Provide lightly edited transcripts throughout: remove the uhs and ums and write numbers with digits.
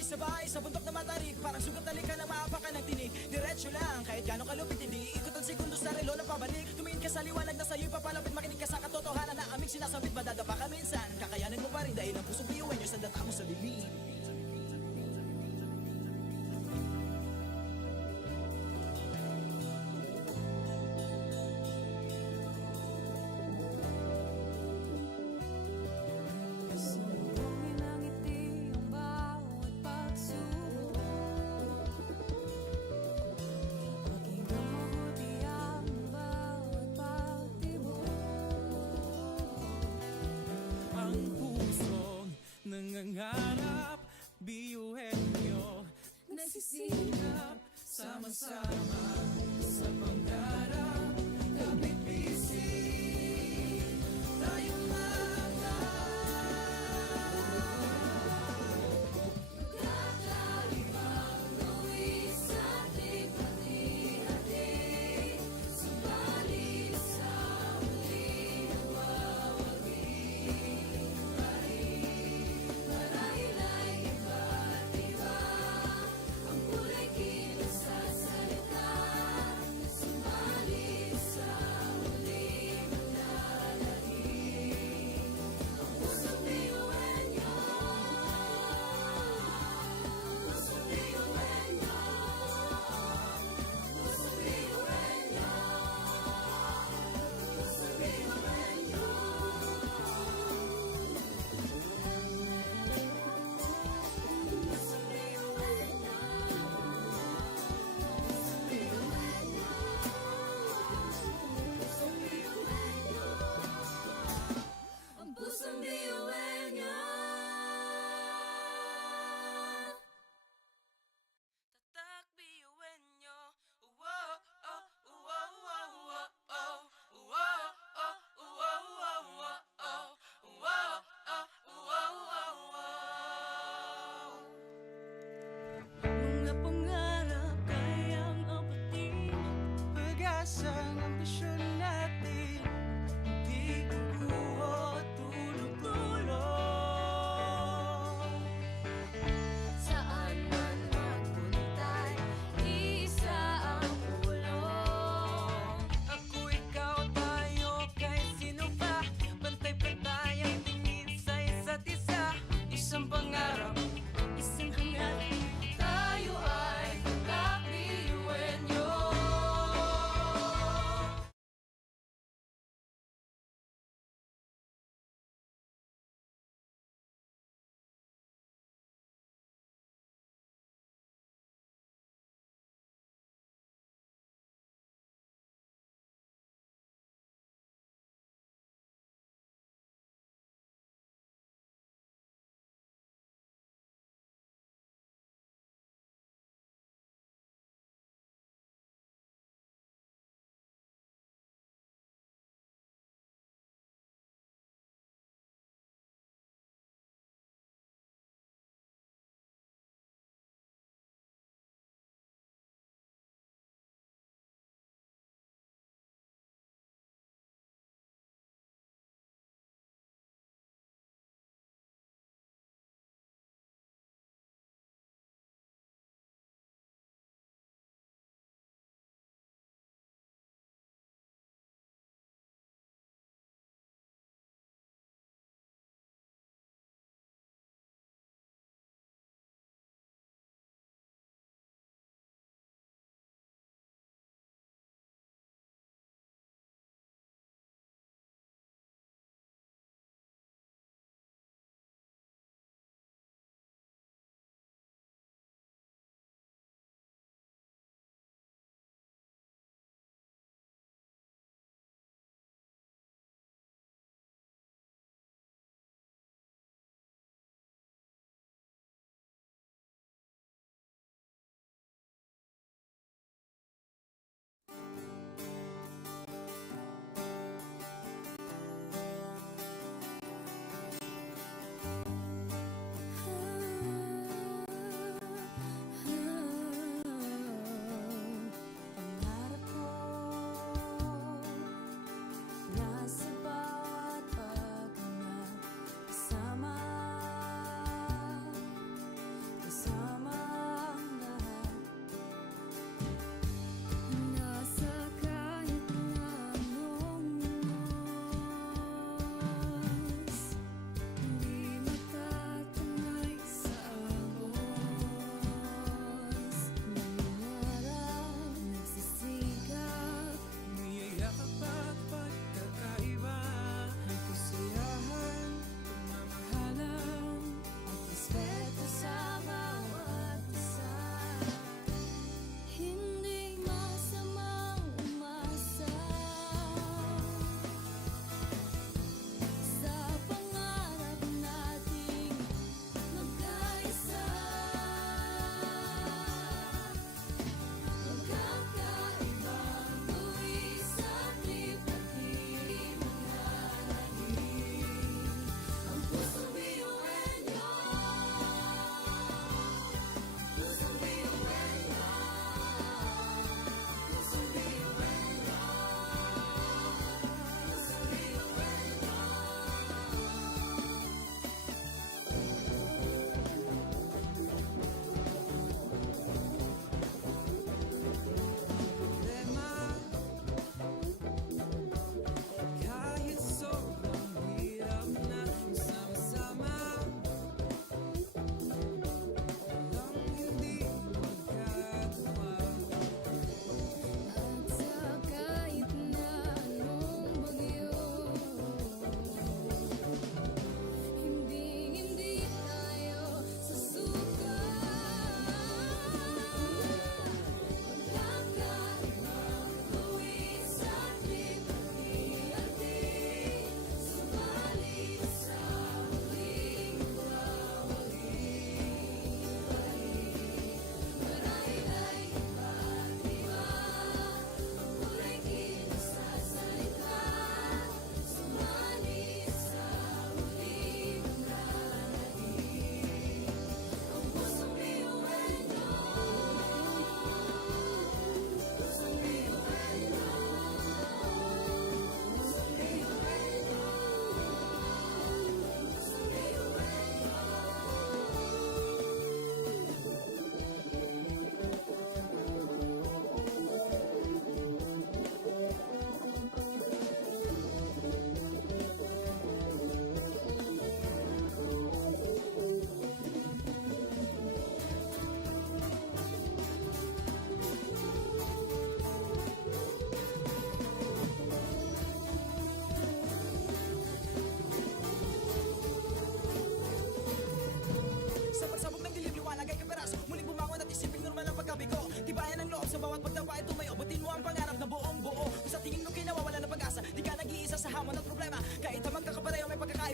Sabay-sabay sa bundok na matarik, parang sugat na lika na maapakan ng tinig. Diretso lang, kahit gano'ng kalupit hindi ikot ang segundo sa relo na pabalik. Tumingin ka sa liwanag na sa'yo'y papalapit, makinig ka sa katotohanan na aming sinasabit. Madadapa ka minsan, kakayanin mo pa rin dahil ang pusong biyuan nyo sa data mo sa bibig. Nangangarap, biyuhin nyo nagsisikap, sama-sama sa pangarap. Kapit bisig, tayong mga kakaibang luwi sa ating pati-hati. Subalit sa huli nawawagi marahil ay iba't iba ang kulay kilos sa salita. Subalit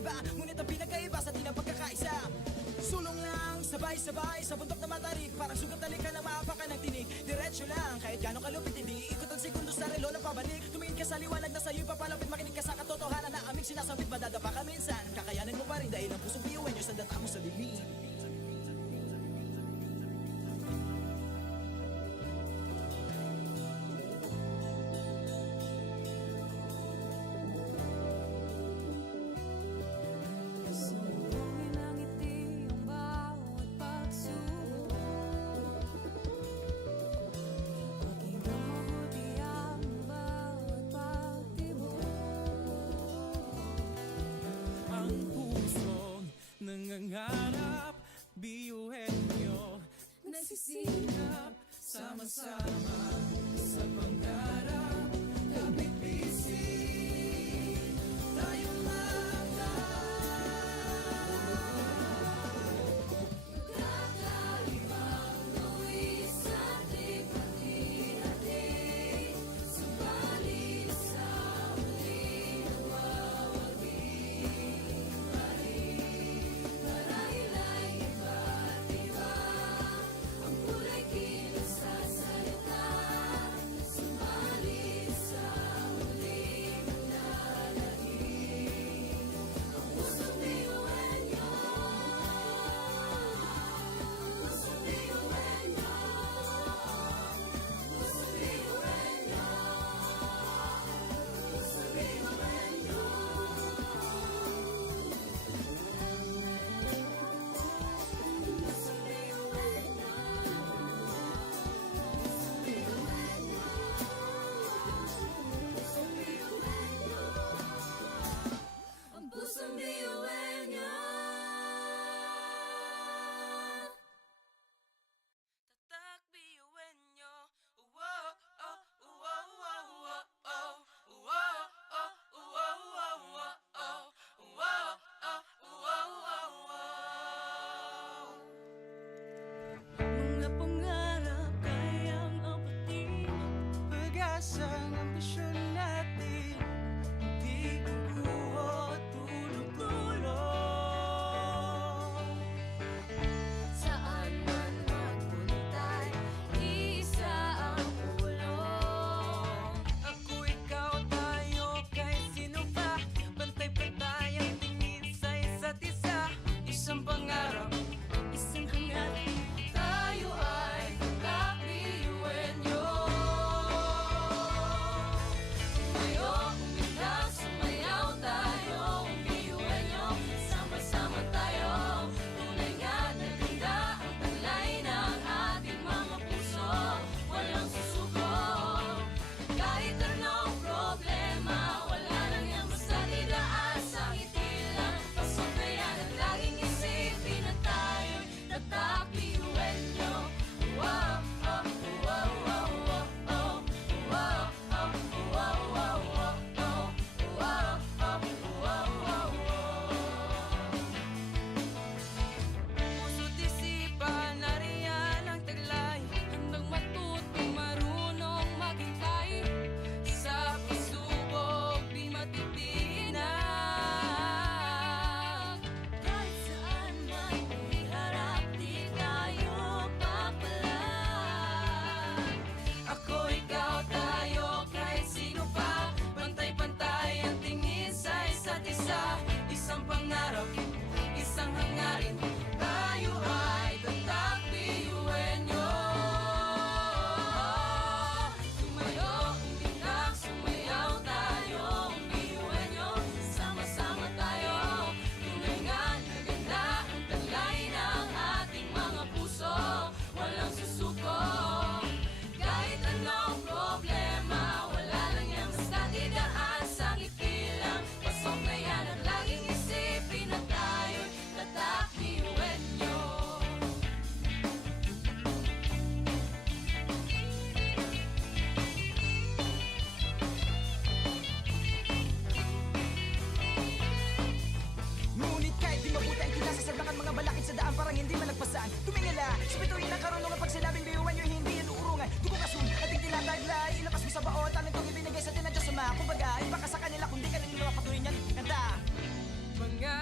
iba Ngunit ang pinagkaiba sa di ng pagkakaisa Sulong lang, sabay-sabay sa bundok na matarik Parang sugat na lika na maapakan ng tinig Diretso lang, kahit gano'ng kalupit hindi Ikot ang segundo sa relo ng pabalik Tumingin ka sa liwanag na sa'yo'y papalapit Makinig ka sa katotohanan na aming sinasabit Madadapa ka minsan, kakayanin mo pa rin Dahil ang pusong biyuan nyo sa data mo sa bibig Sumbongin ang ngiti ang bawat pagsubok Pakinggan mabuti ang bawat pagtibok Ang pusong nangangarap Biyuhin nyo Nagsisikap Sama-sama sa pangarap Kapit bisig Tayong Kakaibang luwi sa ating pati-hati Subalit sa huli nawawagi pa rin Marahil ay iba't iba Ang kulay kilos sa salita Subalit sa huli manlalangin Ang pusong biyuhan niyo Pusong biyuhan niyo Pusong biyuhan niyo Pusong biyuhan niyo Pusong biyuhan niyo Ang pusong biyuhan niyo Tatak biyuhin nyo Wow, oh, wow, wow, wow, oh Wow, oh, wow, wow, wow, oh Wow, oh, wow, wow, wow Mga pangarap kayang apatin Pag-asa ng ambisyon natin Di kukuha tulog-tulog Saan man magpuntay Isa ang pulong Ako, ikaw, tayo, kahit sino pa Pantay-pantay ang tingin sa isa't isa Isang pangarap Isang hangarin Tayo ay kakbiyuhin niyo Tumayo, umilang, sumayaw tayo Biyuhin niyo, sama-sama tayo Tunay nga na ganda ang taglay ng ating mga puso Walang susuko Kahit anong problema Wala lang yan basta didaan sa ngiti lang Pasok na yan at laging isipin na tayo'y tatakbiyuhin niyo Wow, oh, wow, wow, wow, oh Wow, oh, wow, wow, wow, oh Wow, oh, wow, wow, wow Puso't isipan, nariyan ang taglay Handang matuto, marunong maghintay Sa pagsubok, di matitinag Kahit saan man iharap, di tayo papalag Ako, ikaw, tayo, kahit sino pa Pantay-pantay ang tingin sa isa't isa Isang pangarap, isang hangarin Tayo ay tatakbiyuhin nyo Tumayo, umiyak, sumayaw tayo Biyuhin niyo, sama-sama tayo Tunay nga na ganda ang taglay ng ating mga puso Walang susuko Kahit anong problema Wala lang yan basta didaan sa ngiti lang Pasok na yan at laging isipin na tayo'y tatakbiyuhin niyo Ngunit kahit di mabuti ang kinasasagdakan mga balakid sa daan parang hindi malagpasan Tumingala, sa bituin ng karunungan pag sinabing biyuhan nyo hindi yan uurungan Dugo kasun, ating tinataglay, ilabas mo sa baon Tanong kong ibinigay sa tinadya sa mga kumbaga Iba ka sa kanila kung di ka rin mapatuloy niyan kanta Mga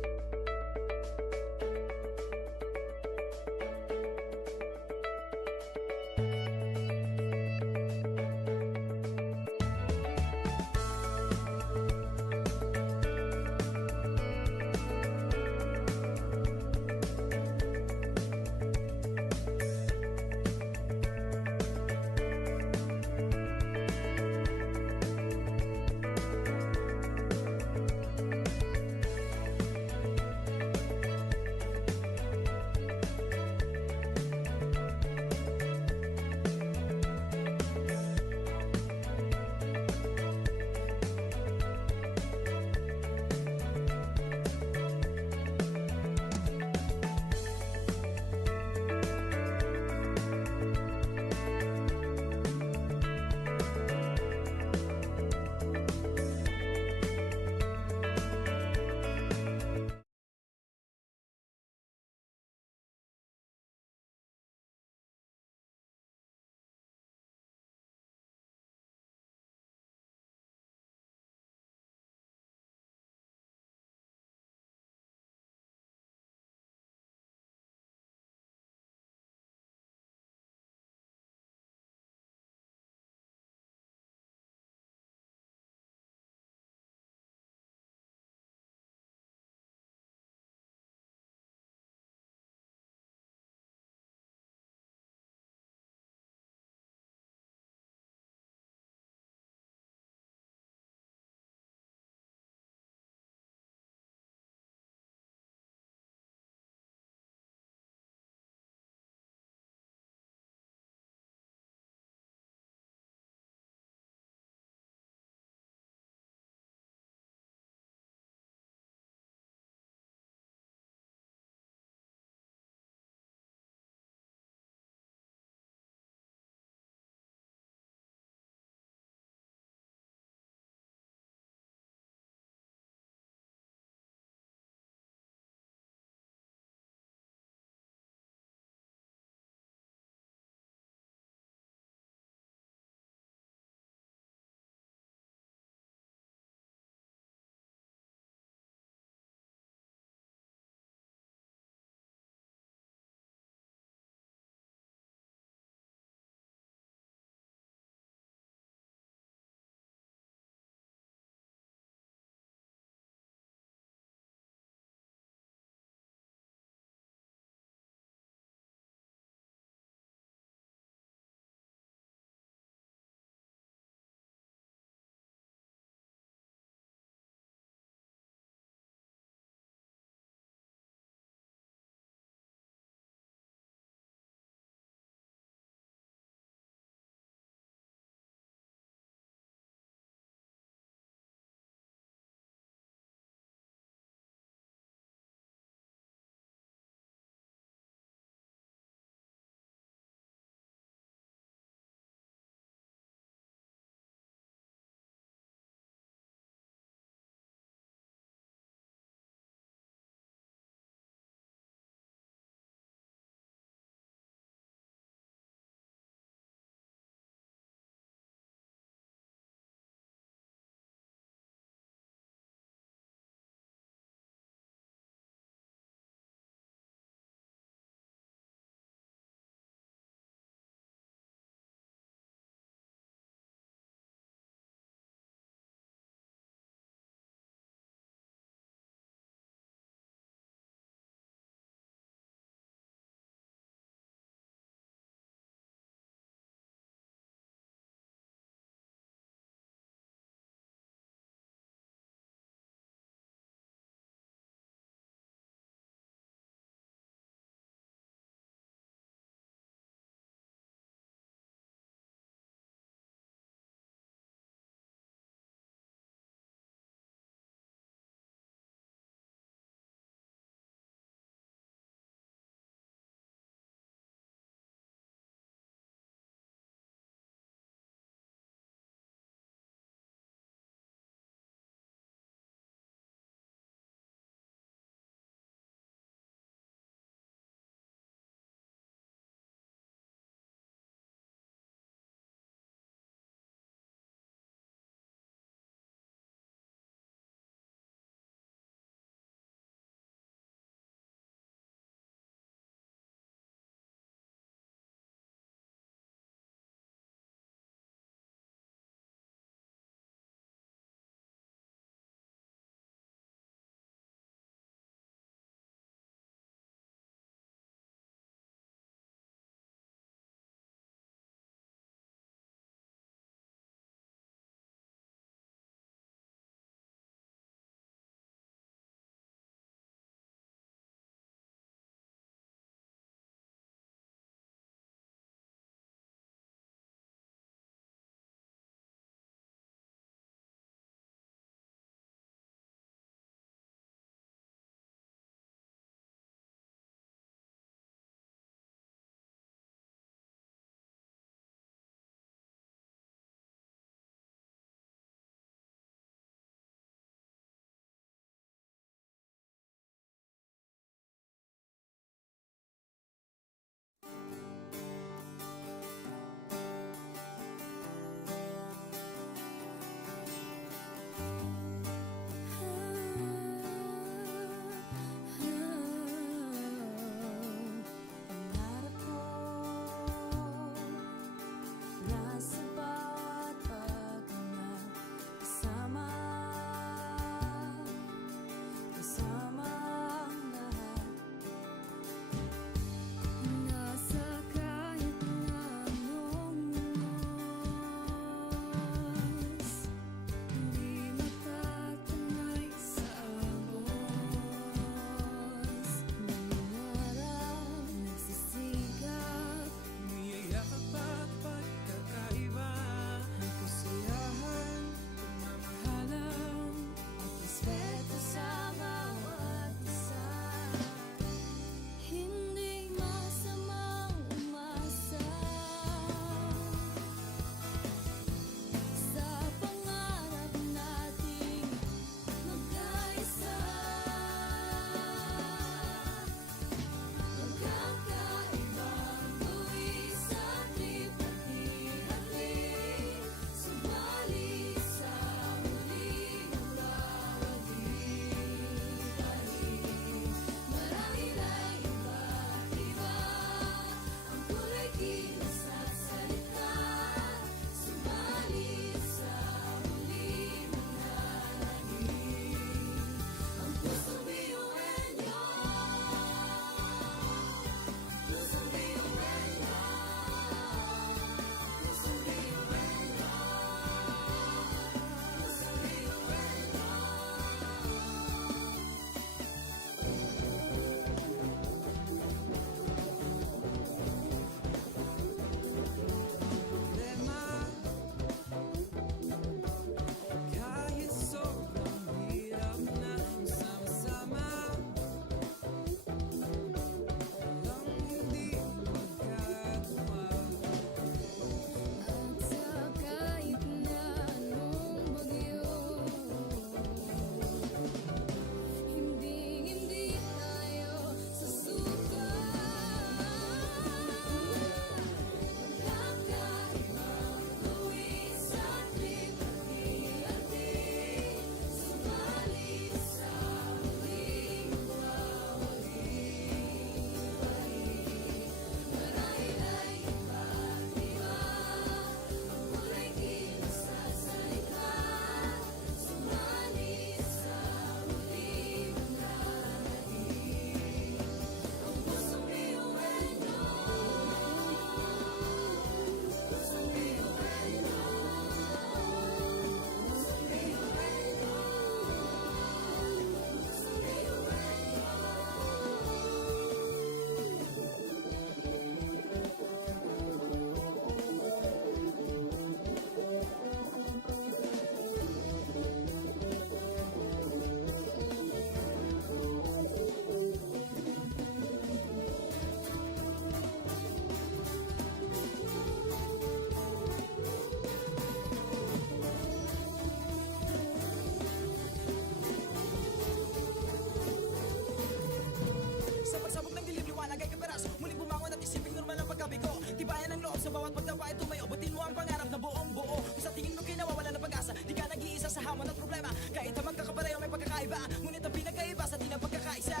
Ngunit ang pinagkaiba sa di na pagkakaisa.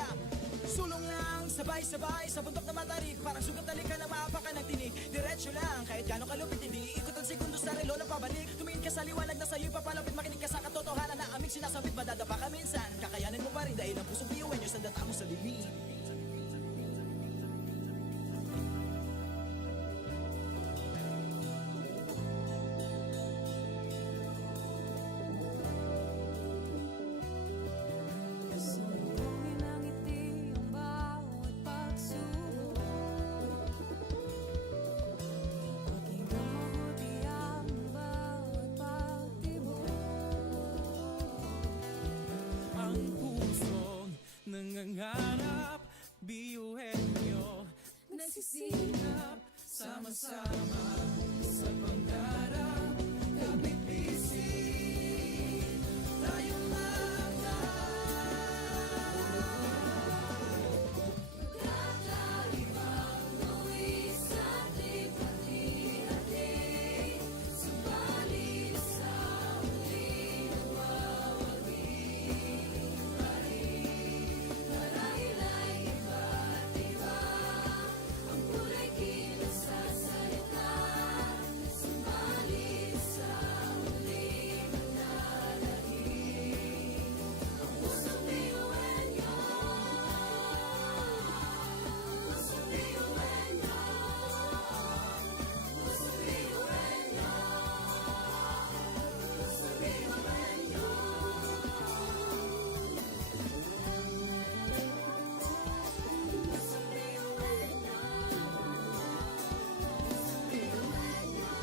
Sulong lang, sabay-sabay sa bundok na matarik. Parang sugat na lika na maapakan ng tinig. Diretso lang, kahit gano'ng kalupit hindi ikot ang segundo sa relo na pabalik. Tumingin ka sa liwanag na sa'yo'y papalapit. Makinig ka sa katotohanan na aming sinasabit. Madadapa ka minsan, kakayanin mo pa rin dahil ang pusong biyuin nyo sa data mo sa dilim. Sumugin ang ngiti ang bawat pagsubok. Pakinggan mabuti ang bawat pagtibok. Ang pusong nangangarap, biyuhin nyo, Nagsisikap sama-sama sa pangarap. Kapit bisig, tayong Kakaibang luwis at likha-likha-di. Subalit sa huli nagwawagi pa rin. Marahil ay iba't iba ang kulay kilos sa salita. Subalit sa huli manlalahim ang pusong biyuin niyo. Pusong biyuin niyo. Pusong biyuin niyo. Pusong biyuin niyo. Pusong biyuin niyo.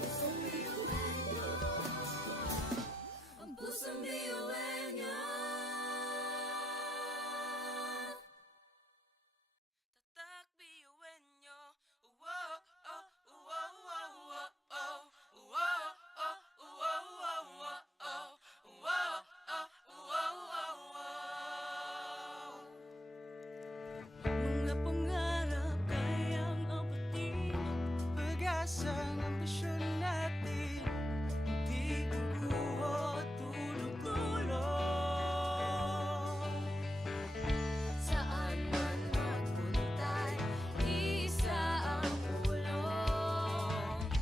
Pusong biyuin niyo. Ang pusong biyuin niyo. tatak biyuhin nyo. Wow, oh, wow, wow, wow, oh. Wow, oh, wow, wow, wow, oh. Wow, oh, wow, wow, wow. Mga pangarap kayang apatin. Pag-asa ng ambisyon natin, di kukuha tulog-tulog. Saan man magpuntay, isa ang ulo.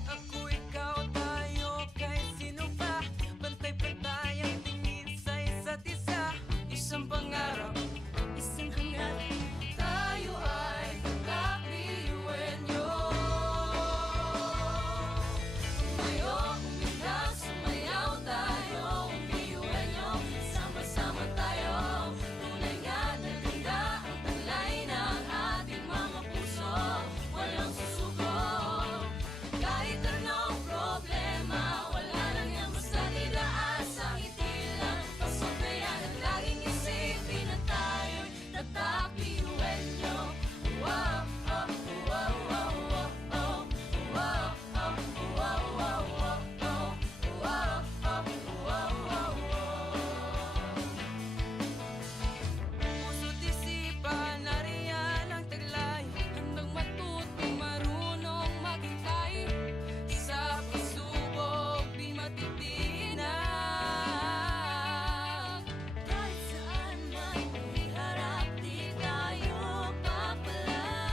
Ako, ikaw, tayo, kahit sino pa. Pantay-pantay ang tingin sa isa't isa. Isang pangarap, Isang hangarin, tayo ay kakabiyuin niyo. Sumayo, umilag, sumayaw tayo, biyuin niyo. Sama-sama tayo, tunay nga na ganda ang talay ng ating mga puso. Walang susuko, kahit anong problema, wala lang yan basta didaan sa ngiti lang. Pasok na yan at laging isipin na tayo'y tatak biyuin niyo. Wow, oh, wow, wow, wow, oh. Wow, oh, wow, wow, wow, oh. Wow, oh, wow, wow, wow. puso't isipan, nariyan ang taglay. Handang matutong marunong maghintay. Sa pagsubok, di matitinag. Kahit saan man iharap, di tayo papalag.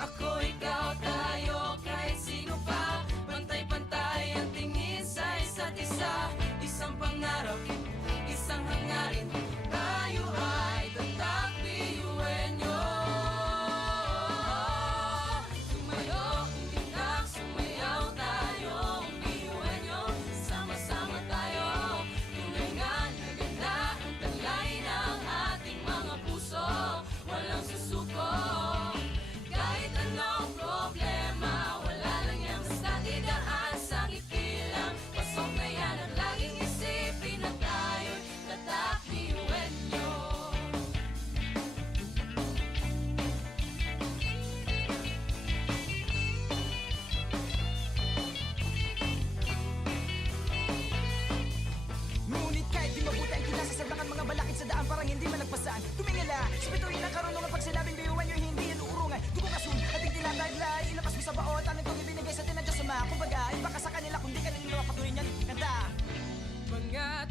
Ako, ikaw, tayo, kahit sino pa. Pantay-pantay ang tingin sa isa't isa. Isang pangarap, isang hangarin. Tayo ay tatak biyuhin nyo. Sumayo, umilag, sumayaw tayo, biyuin niyo. Sama-sama tayo, tunay nga na ganda ang talay ng ating mga puso. Walang susuko, kahit anong problema, wala lang yan basta didaan sa ngiti lang. Pasok na yan at laging isipin na tayo'y tatak biyuin niyo. Ngunit kahit di mabuti ang kinasasaglakan mga balakid sa daan parang hindi malagpasan. Tumingala sa bituin ng karunungan pag sinabing biyuhan nyo hindi yan uurungan. Dugong asun, ating tinataglay, ilabas mo sa baot. Anong itong ibinigay sa atin ng Diyos Ama. Kumbaga, iba ka sa kanila kung di ka nilinawa patuloy niyan. Kanta! Mga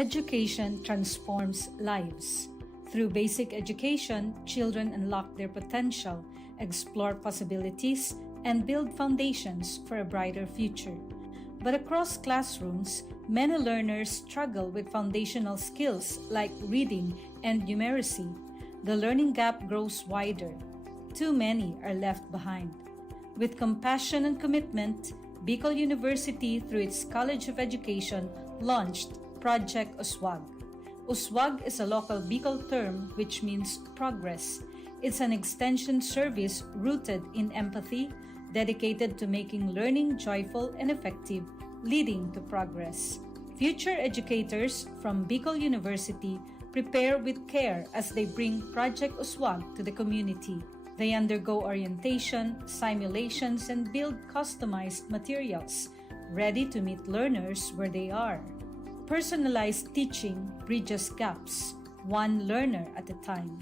Education transforms lives. Through basic education, children unlock their potential, explore possibilities, and build foundations for a brighter future. But across classrooms, many learners struggle with foundational skills like reading and numeracy. The learning gap grows wider. Too many are left behind. With compassion and commitment, Bicol University, through its College of Education, launched Project Uswag. Uswag is a local Bicol term which means progress. It's an extension service rooted in empathy, dedicated to making learning joyful and effective, leading to progress. Future educators from Bicol University prepare with care as they bring Project Uswag to the community. They undergo orientation, simulations, and build customized materials, ready to meet learners where they are. Personalized teaching bridges gaps, one learner at a time.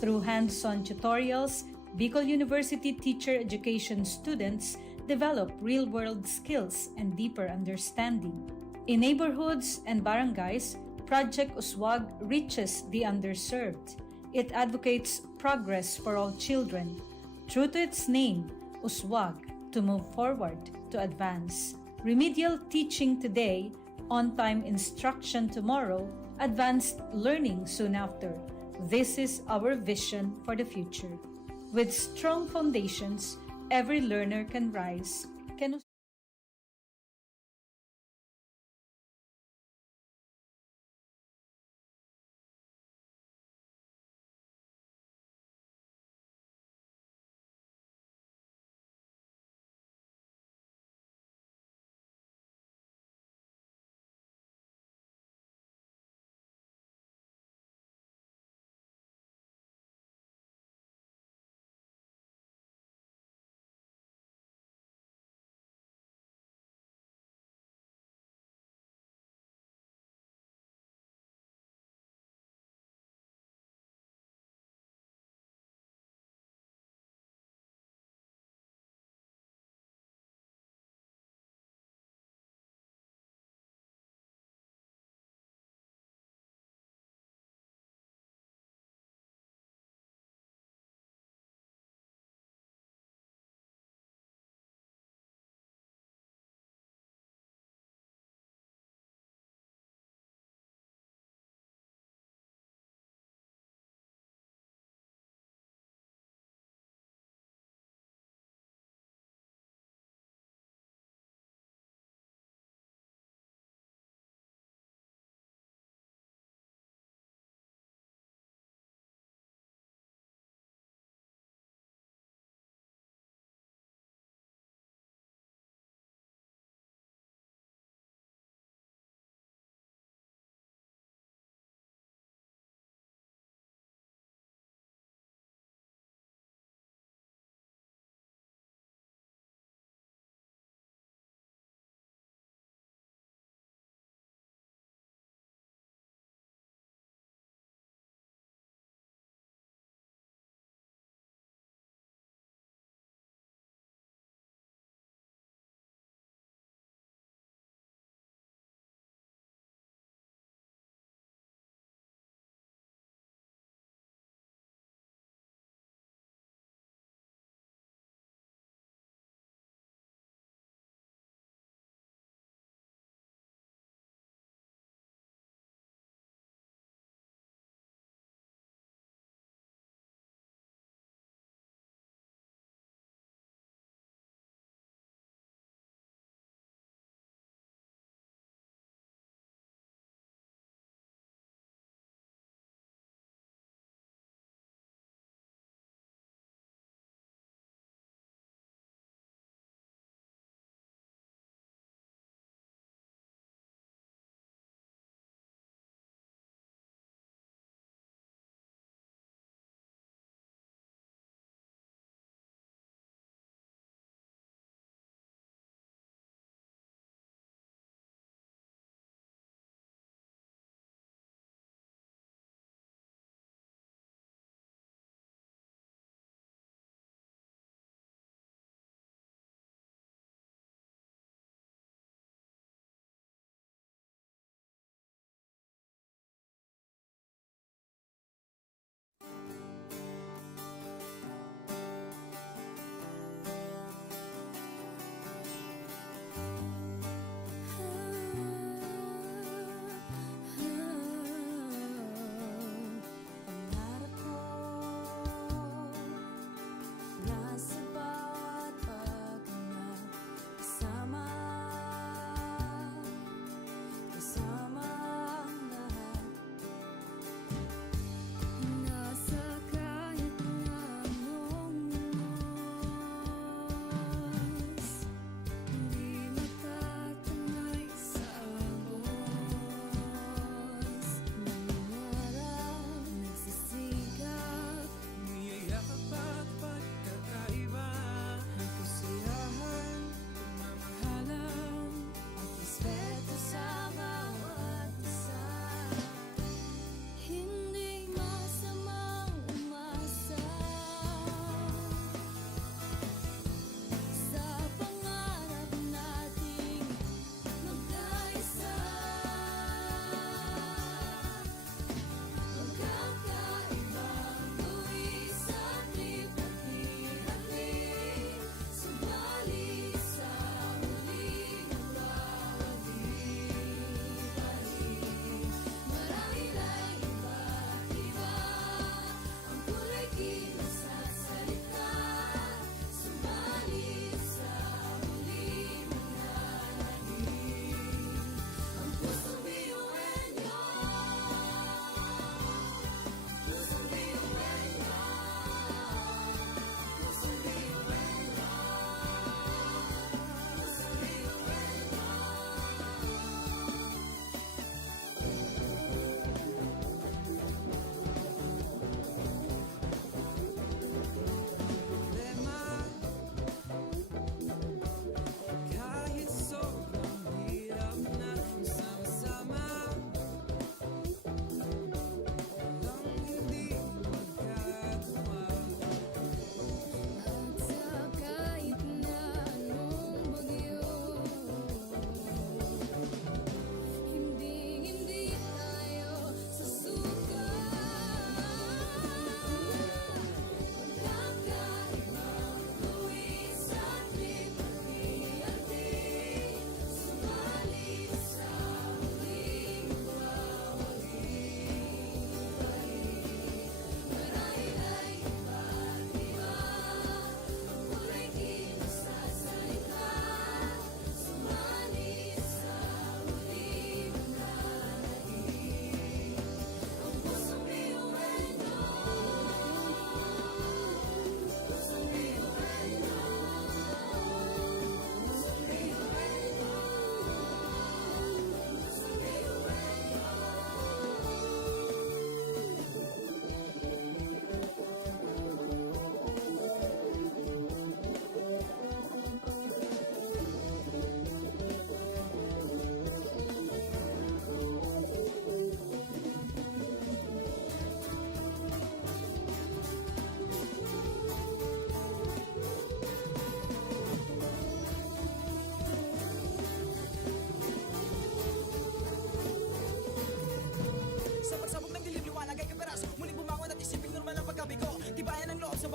Through hands-on tutorials, Bicol University teacher education students develop real-world skills and deeper understanding. In neighborhoods and barangays, Project Uswag reaches the underserved. It advocates progress for all children. True to its name, Uswag, to move forward, to advance. Remedial teaching today, on-time instruction tomorrow, advanced learning soon after. This is our vision for the future. With strong foundations, every learner can rise, can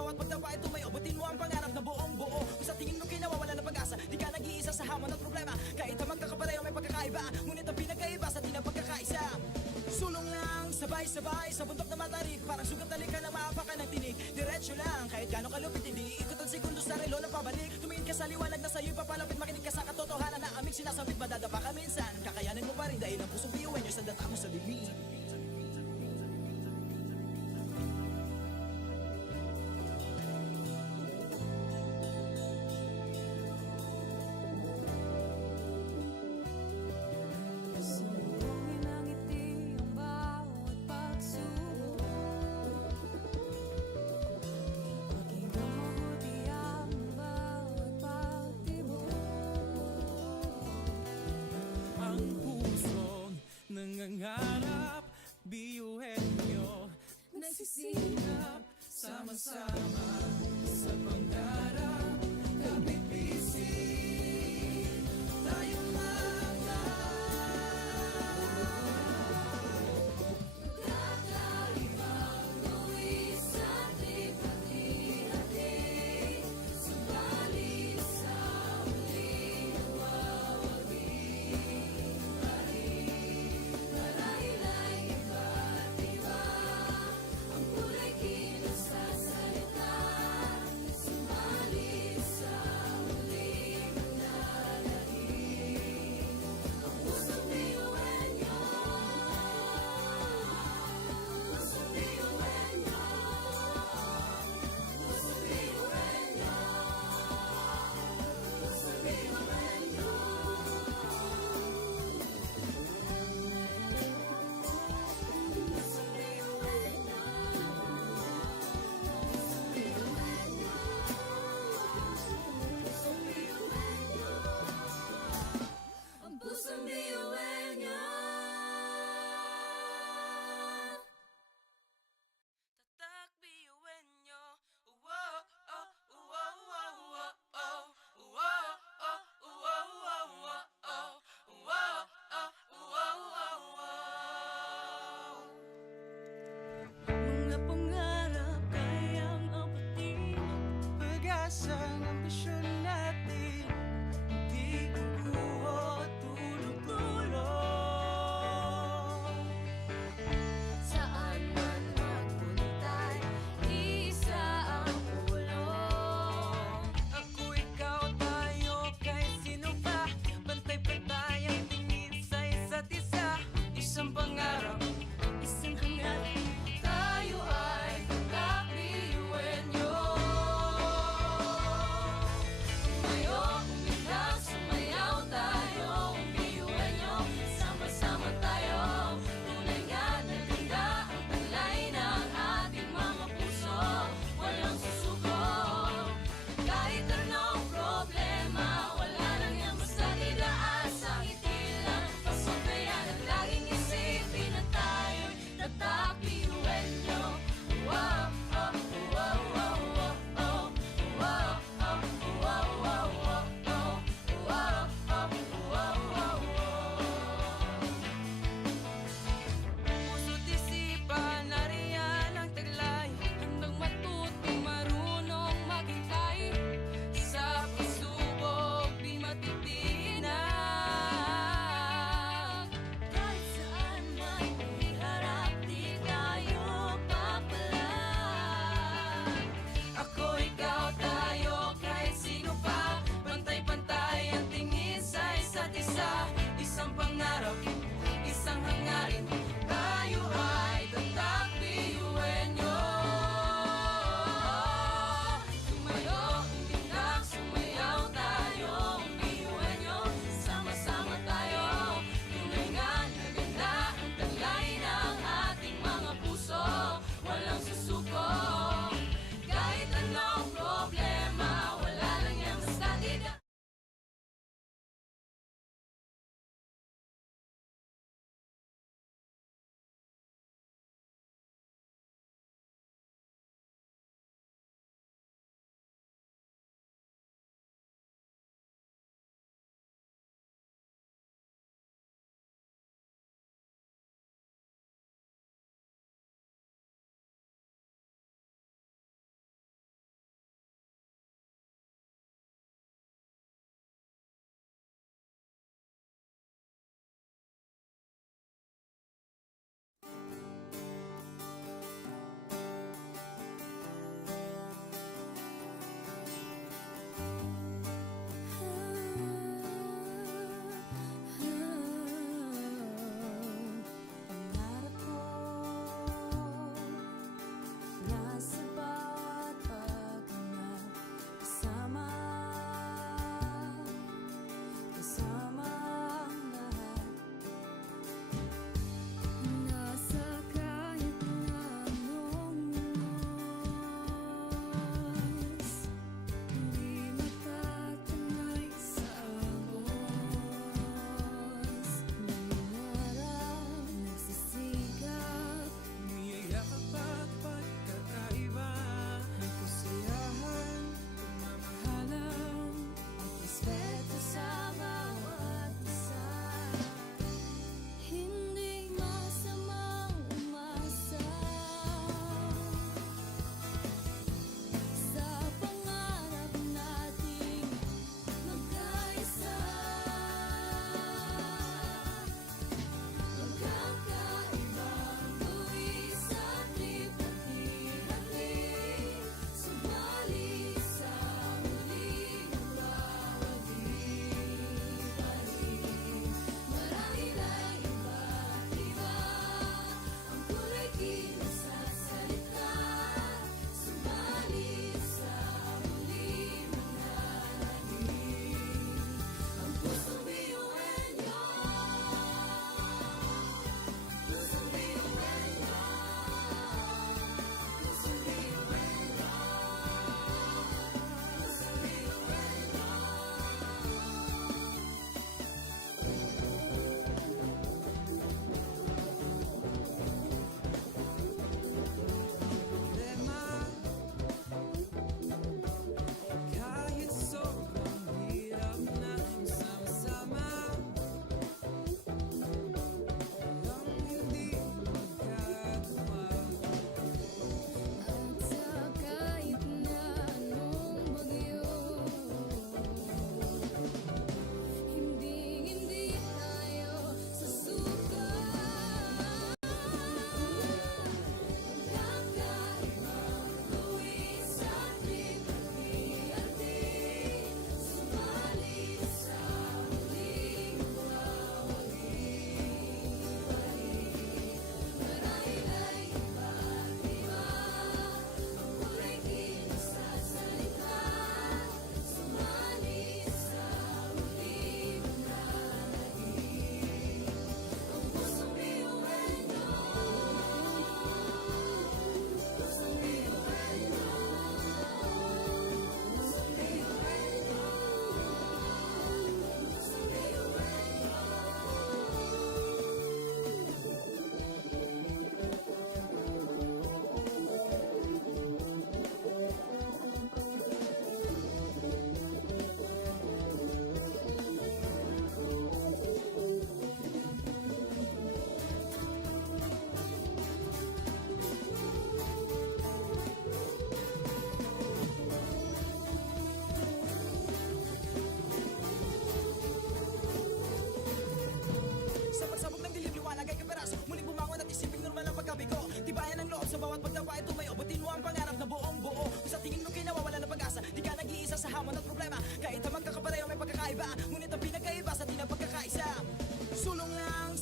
bawat pagtapa ay tumayo. Butin mo ang pangarap na buong buo. Kung sa tingin mo kinawawala ng pag-asa, di ka nag-iisa sa hamon at problema. Kahit ang magkakapareho may pagkakaiba, ngunit ang pinagkaiba sa di na pagkakaisa. Sulong lang, sabay-sabay sa bundok na matarik. Parang sugat na lika na maapakan ng tinig. Diretso lang, kahit gano'ng kalupit, hindi ikot ang segundo sa relo na pabalik. Tumingin ka sa liwanag na sa'yo'y papalapit. Makinig ka sa katotohanan na aming sinasabit. Madadapa ka minsan, kakayanin mo pa rin dahil ang pusong piyuwen nyo sa data mo sa dilim. Sumbongin ang ngiti ang bawat pagsubok. Pakinggang mabuti ang bawat pagtibok. Ang pusong nangangarap, biyuhin nyo nagsisikap, sama-sama sa pangarap. Kapit bisig, tayong Kakaibang luwis at lipat-lihatin. Subalit sa huling nawawagi pa rin. Marahilay iba't iba ang kulay kinasasalita. Subalit sa huling manlalangin.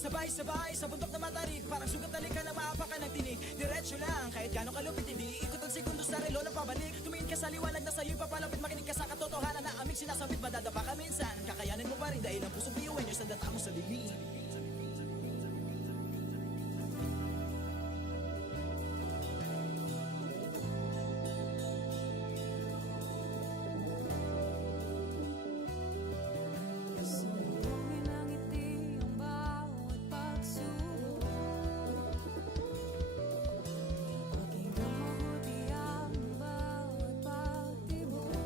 Sabay-sabay sa bundok na matarik, parang sugat na lika na maapakan ng tinig. Diretso lang, kahit gano'ng kalupit, hindi ikot ang segundo sa relo na pabalik. Tumingin ka sa liwanag na sa'yo'y papalapit, makinig ka sa katotohanan na aming sinasabit. Madadapa ka minsan, kakayanin mo pa rin dahil ang pusong biyuhin nyo sa data mo sa lilim. Sumugin ang ngiti ang bawat pagsubok. Pakinggan mabuti ang bawat pagtibok.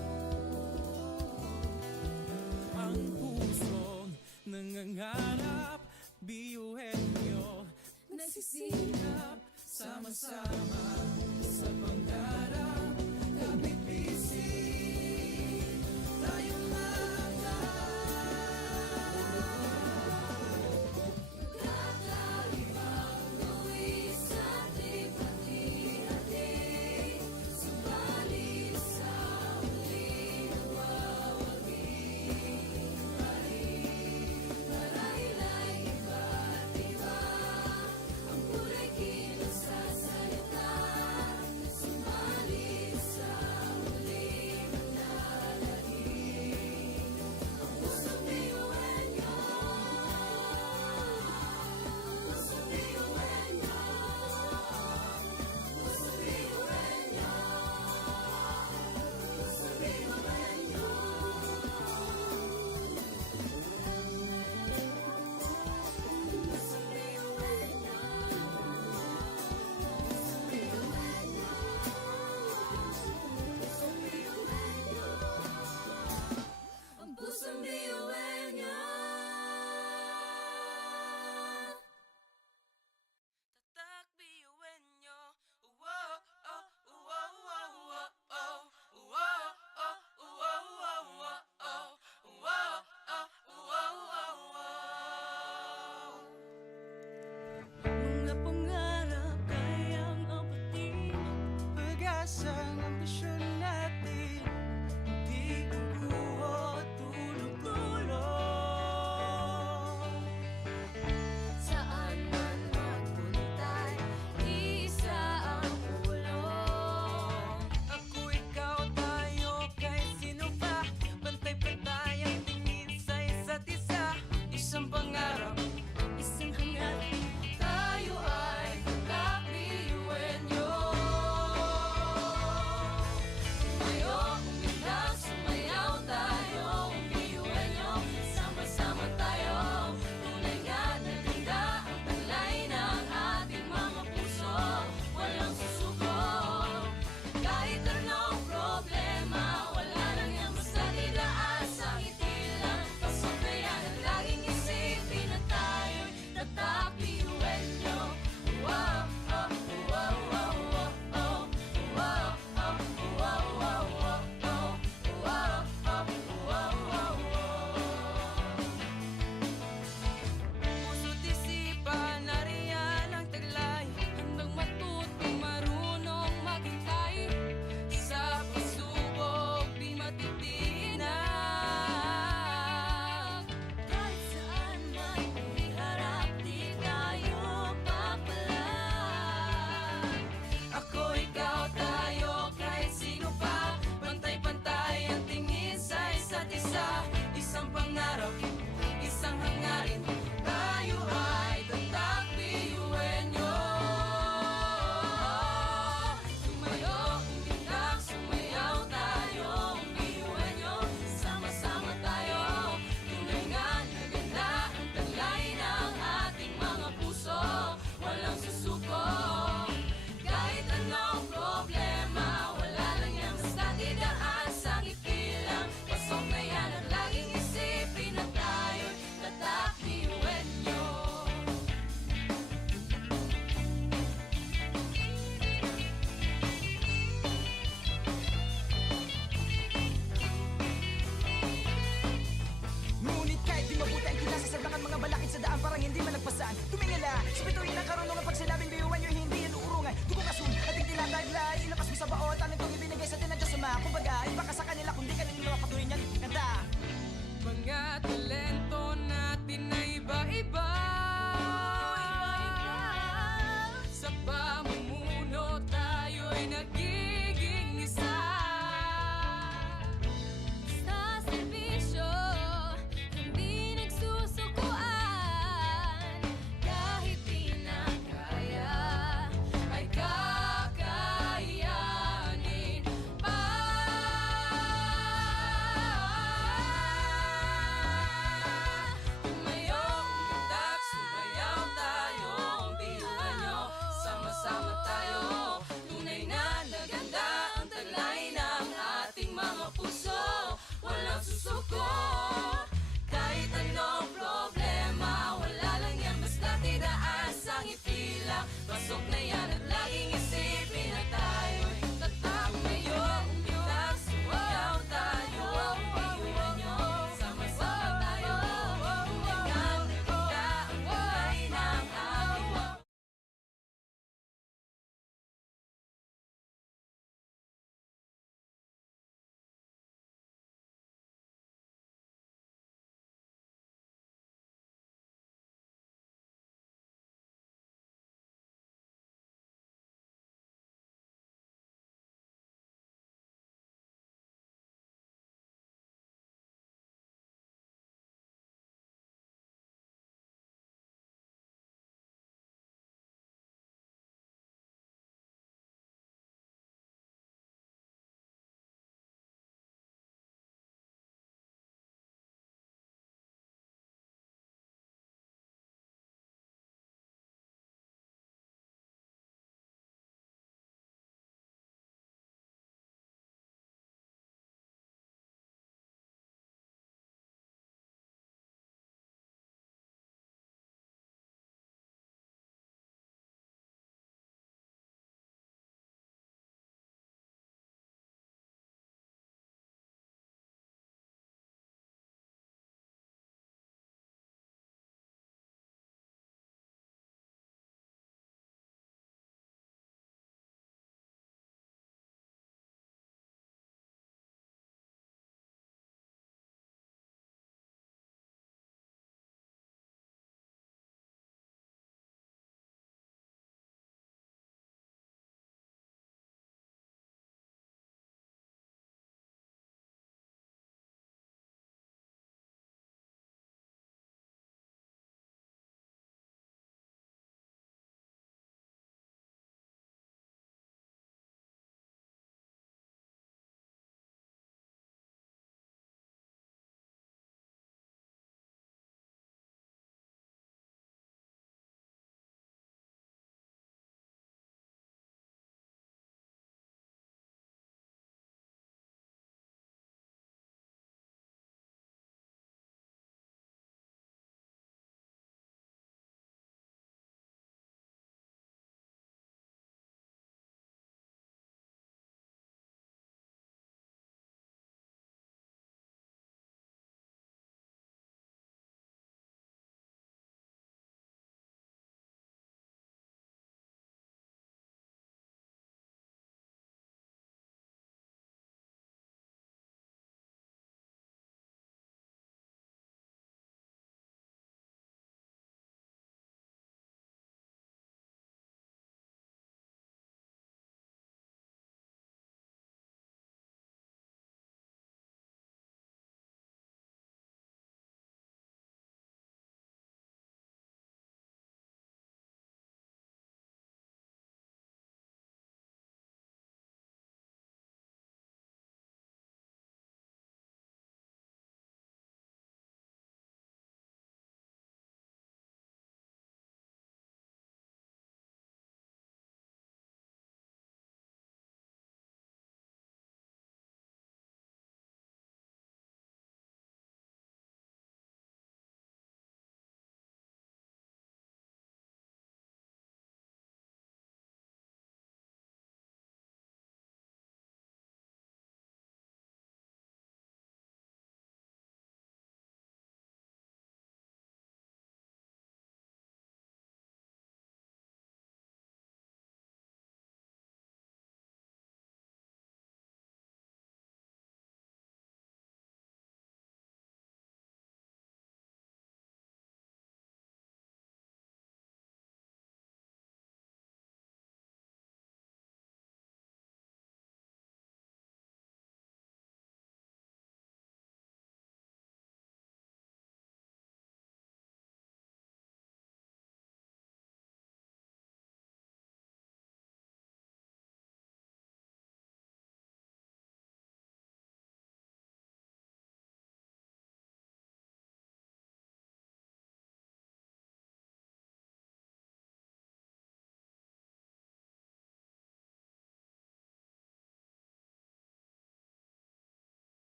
Ang pusong nangangarap, biyuhin nyo, nagsisikap, sama-sama sa pangarap. Kapit bisig, tayo Kakalibang luwi sa ating hati-hati. Subalit sa huli nawawagi pa rin. Marahil ay iba't iba ang kulay kilos sa salita. Subalit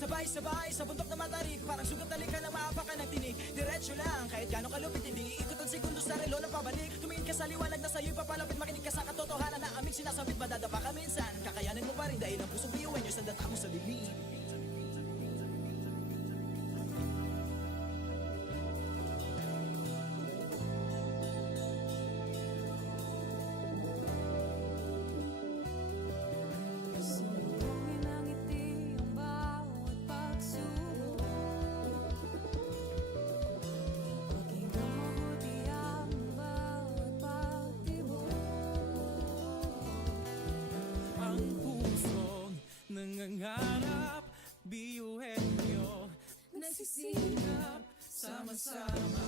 Sabay-sabay sa bundok na matarik, parang sugat na lika na maapak ka ng tinig. Diretso lang, kahit gano'ng kalupit, hindi ikot ang segundo sa relo na pabalik. Tumingin ka sa liwanag na sa'yo'y papalapit, makinig ka sa katotohanan na aming sinasabit. Madadapa ka minsan, kakayanin mo pa rin dahil ang pusong biyuin nyo sa data mo sa dilim. Sumuhin ang ngiti ang bawat pagsubok. Pakinggan mabuti ang bawat pagtibok. Ang pusong nangangarap, biyuhin nyo, nagsisikap, sama-sama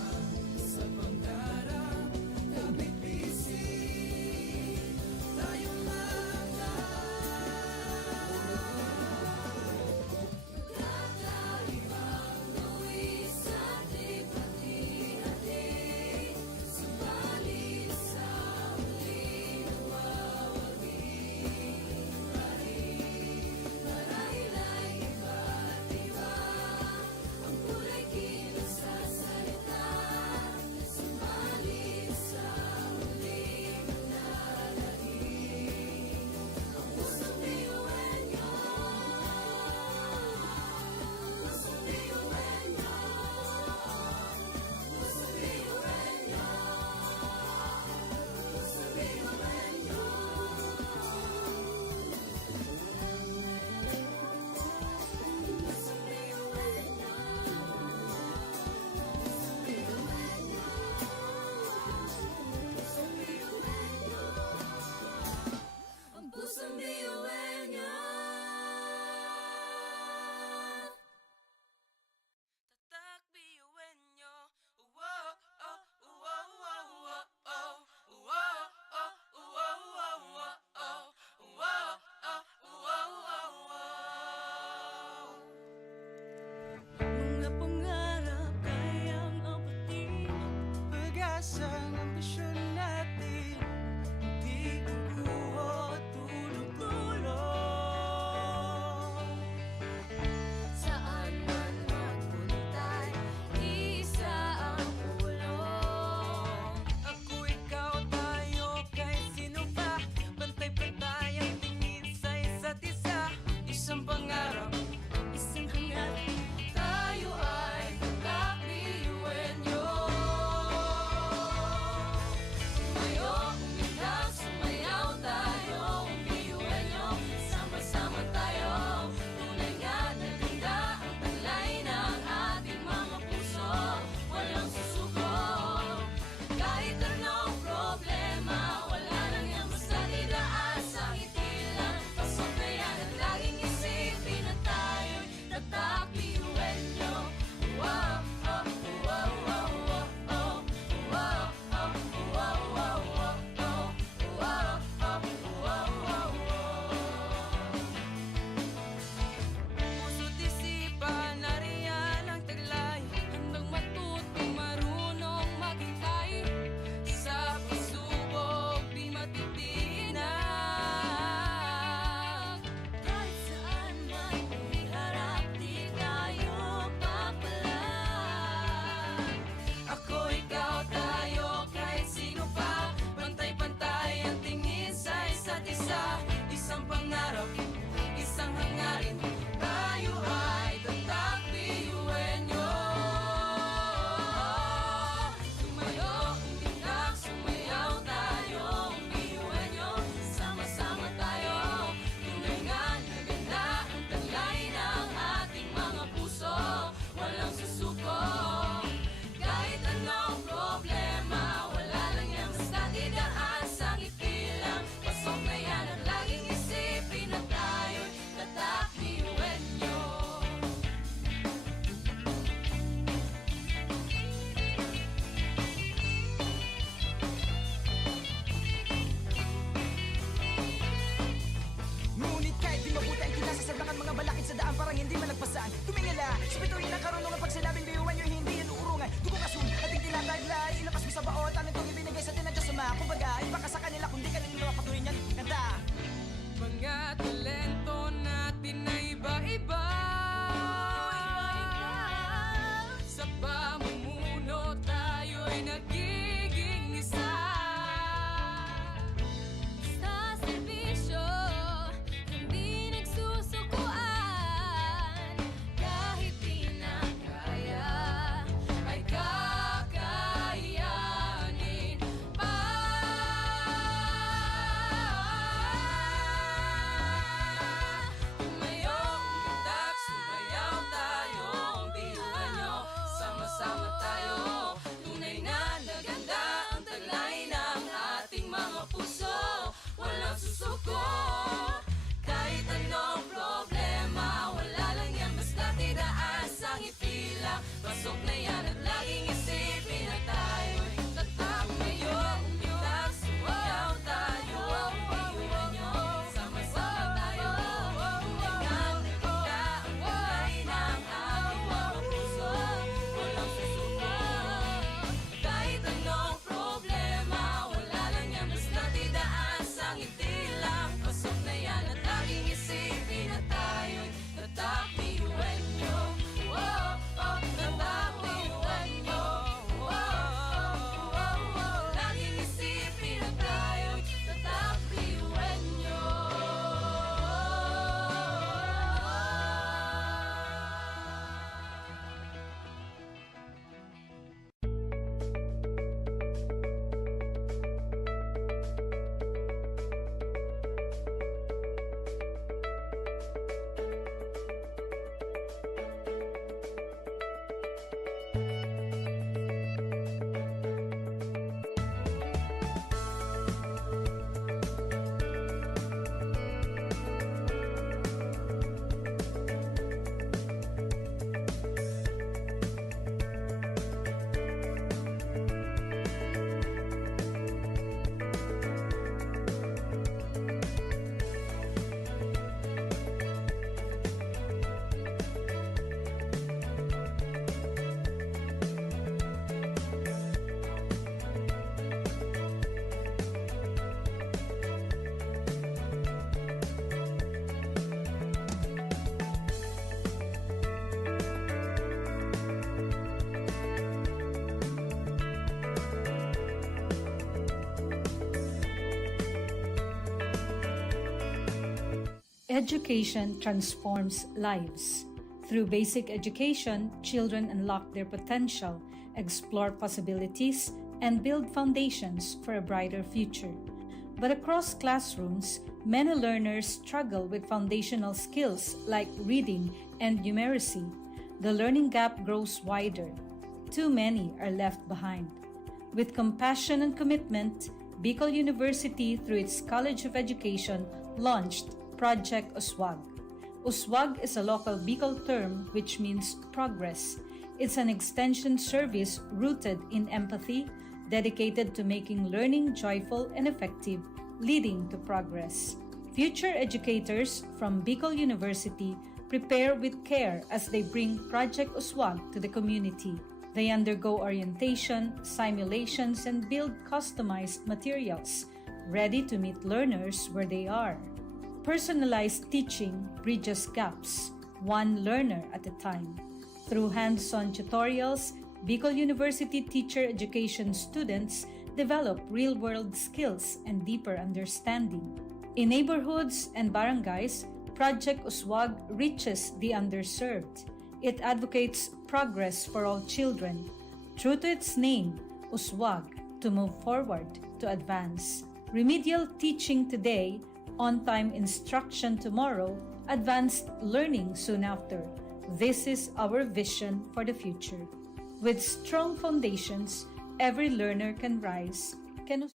sa pangarap. Kapit bisig, tayong mga Kakaibang luwis at ipati-hati, subalit sa huli nawawagi. Marahil ay iba't iba ang kulay kilos sa salita, subalit sa huli manlalahim ang pusong biyuhin nyo. Pusong biyuhin nyo. Pusong biyuhin nyo. Pusong biyuhin nyo. Pusong biyuhin nyo. Pusong biyuhin nyo. Ang pusong biyuhin nyo. Tatak biyuhin nyo. Wow, oh, wow, wow, wow, oh. Wow, oh, wow, wow, wow, oh. Wow, oh, wow, wow, wow. mga pangarap kayang abutin, pag-asa ng ambisyon natin, di kukuha tulog-tulog. Saan man magpuntay, isa ang ulong. Ako, ikaw, tayo, kahit sino pa, pantay-pantay ang tingin sa isa't isa. Isang pangarap, isang hangarin. Tayo ay kakabiyuhin nyo. Tumayo, umilag, sumayaw tayo, biyuhin nyo. Sama-sama tayo, tunay nga na ganda ang taglay ng ating mga puso. Walang susuko, kahit anong problema, wala lang yan basta didaan sa ngiti lang. Pasok na yan at laging isipin na tayo'y tatakbiyuhin nyo. Wow, oh, wow, wow, wow, oh. Wow, oh, wow, wow, wow, oh. Wow, oh, wow, wow, wow. Puso't isipan, nariyan ang taglay. Handang matuto, marunong maghintay. Sa pagsubok, di matitinag. Kahit saan man iharap, di tayo papalag. Ako, ikaw, tayo, kahit sino pa, pantay-pantay ang tingin sa isa't isa. Isang pangarap, isang hangarin, tayo ay tatakbiyuhin nyo. Tumayo, umilag, sumayaw tayo, biyuhin nyo. Sama-sama tayo, tunay nga na ganda ang taglay ng ating mga puso. Walang susuko, kahit anong problema, wala lang yan basta didaan sa ngiti lang. Pasok na yan at laging isipin na tayo'y tatakbiyuhin nyo. Ngunit kahit di mabuti ang kinasasalangan mga balakid sa daan parang hindi malagpasan. Tumingala, sa bituin ng karunungan pag sinabing biyuhan nyo hindi yan uurungan. Dugong asul, ating tinataglay, ilapas mo sa baot, anong itong ibinigay sa tinadya sa mga. Kumbaga, iba ka sa kanila kundi ka nila mapatuloy niyan. Ganda! Mga talento natin na iba-iba. Pasok na yan at laging isipin na tayo'y tatak ngayon. Itas, sumayaw tayo, iwan nyo. Sama-sama tayo, tulingan na ganda ang kulay ng ating mga puso. Walang susuko, kahit anong problema, wala lang yan basta didaan sa ngiti lang. Pasok na yan at laging isipin na tayo'y tatak iwan nyo. Tatak iwan nyo. Laging isipin na tayo'y tatak iwan nyo. Education transforms lives. Through basic education, children unlock their potential, explore possibilities, and build foundations for a brighter future. But across classrooms, many learners struggle with foundational skills like reading and numeracy. The learning gap grows wider. Too many are left behind. With compassion and commitment, Bicol University, through its College of Education, launched Project Uswag. Uswag is a local Bicol term which means progress. It's an extension service rooted in empathy, dedicated to making learning joyful and effective, leading to progress. Future educators from Bicol University prepare with care as they bring Project Uswag to the community. They undergo orientation, simulations, and build customized materials, ready to meet learners where they are. Personalized teaching bridges gaps, one learner at a time. Through hands-on tutorials, Bicol University teacher education students develop real-world skills and deeper understanding. In neighborhoods and barangays, Project Uswag reaches the underserved. It advocates progress for all children. True to its name, Uswag, to move forward, to advance. Remedial teaching today, on-time instruction tomorrow, advanced learning soon after. This is our vision for the future. With strong foundations, every learner can rise, can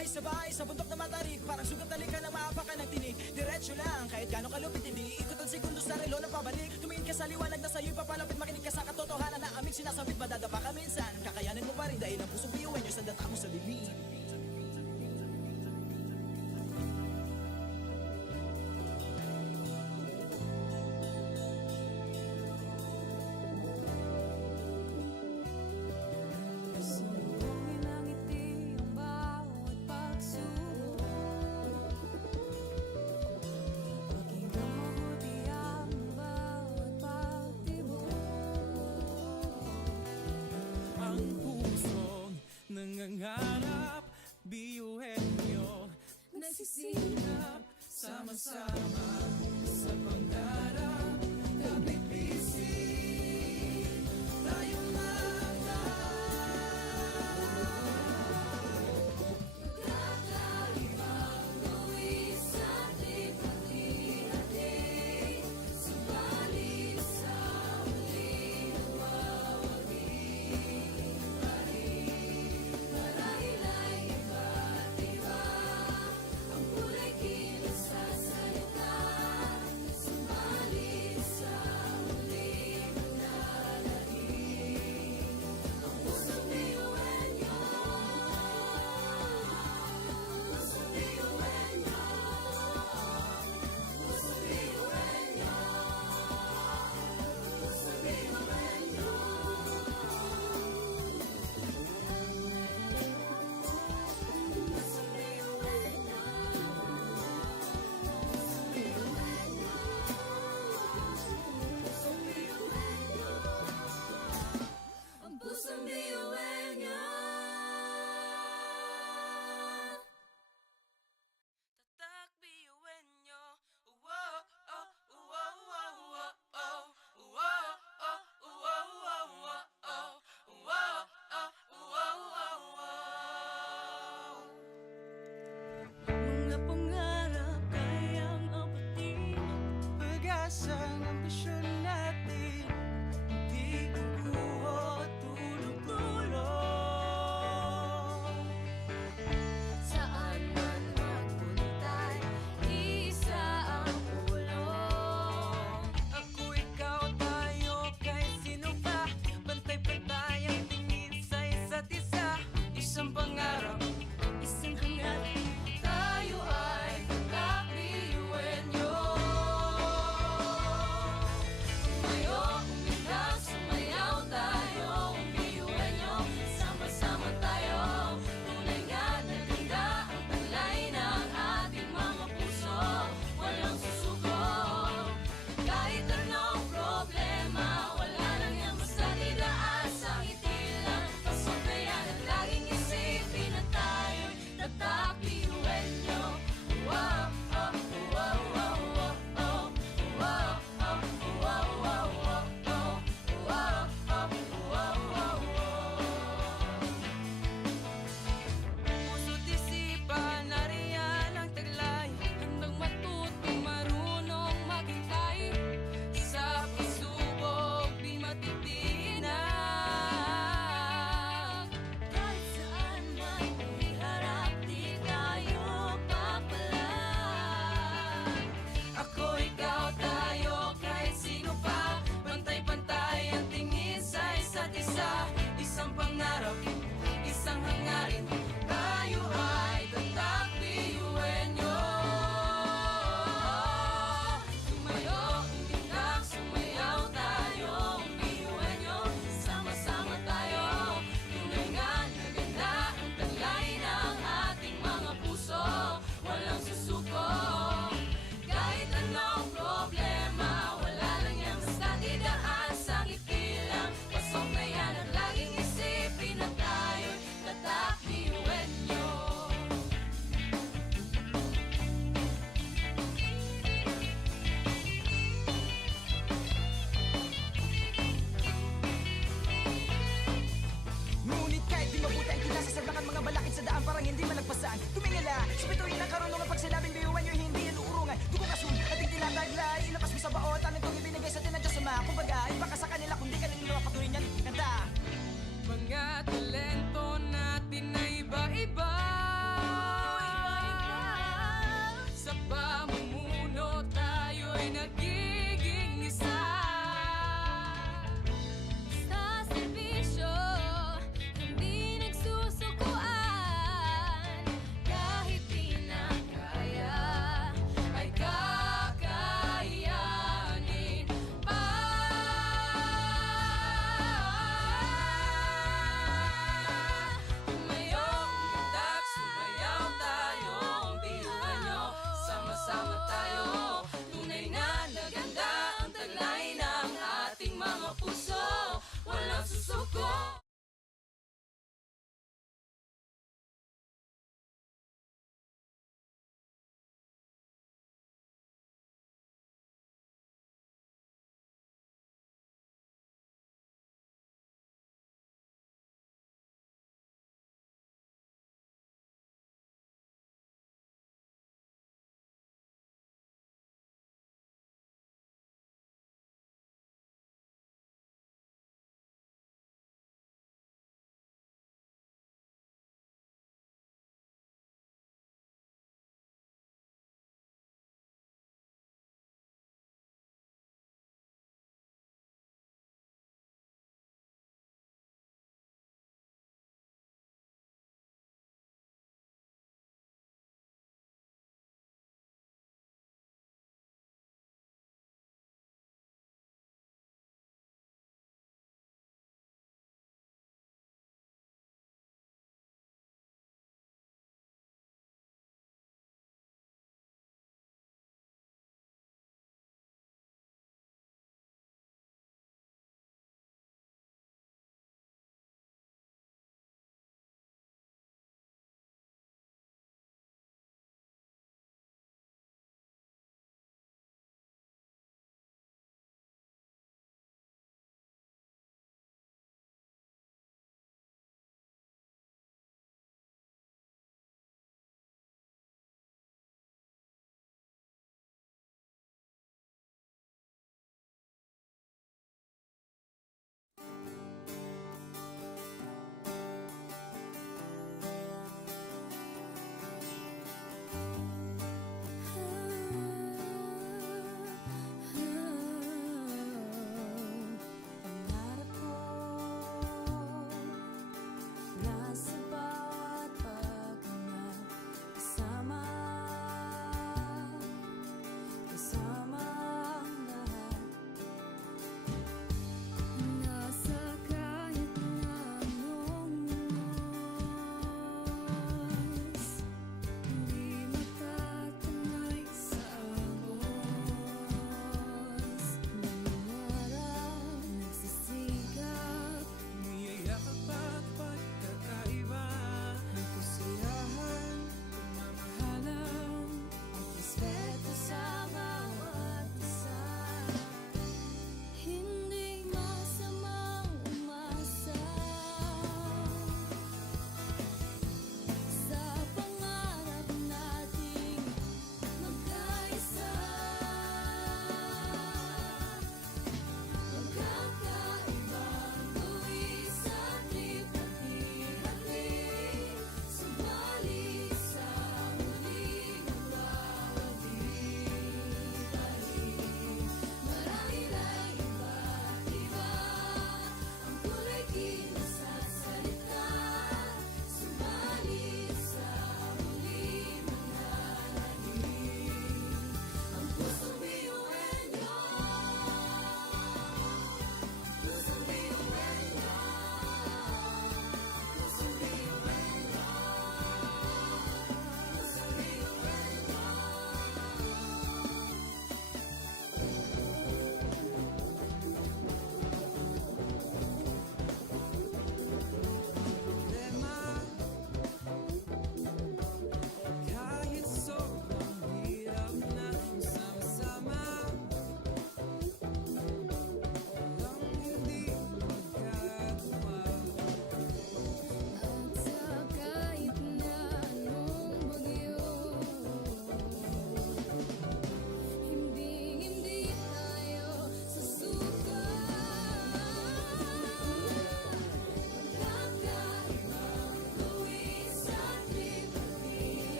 Sabay-sabay sa bundok na matarik, parang sugat na lika na maapakan ng tinig. Diretso lang, kahit gano'ng kalupit, hindi ikot ang segundo sa relo na pabalik. Tumingin ka sa liwanag na sa'yo'y papalapit, makinig ka sa katotohanan na aming sinasabit. Madadapa ka minsan, kakayanin mo pa rin dahil ang pusong biyuin nyo sa data mo sa bibig. Sumugin ang ngiti ang bawat pagsubok. Pakinggan mabuti ang bawat pagtibok. Ang pusong nangangarap, biyuhin nyo Nagsisilap sama-sama sa pangarap. Kapit bisig, tayong Kakaiba ang gawin sa ating hati-hati. Subalit sa huli nagwawagi pa rin. Marahil ay iba't iba ang kulay kilos sa salita. Subalit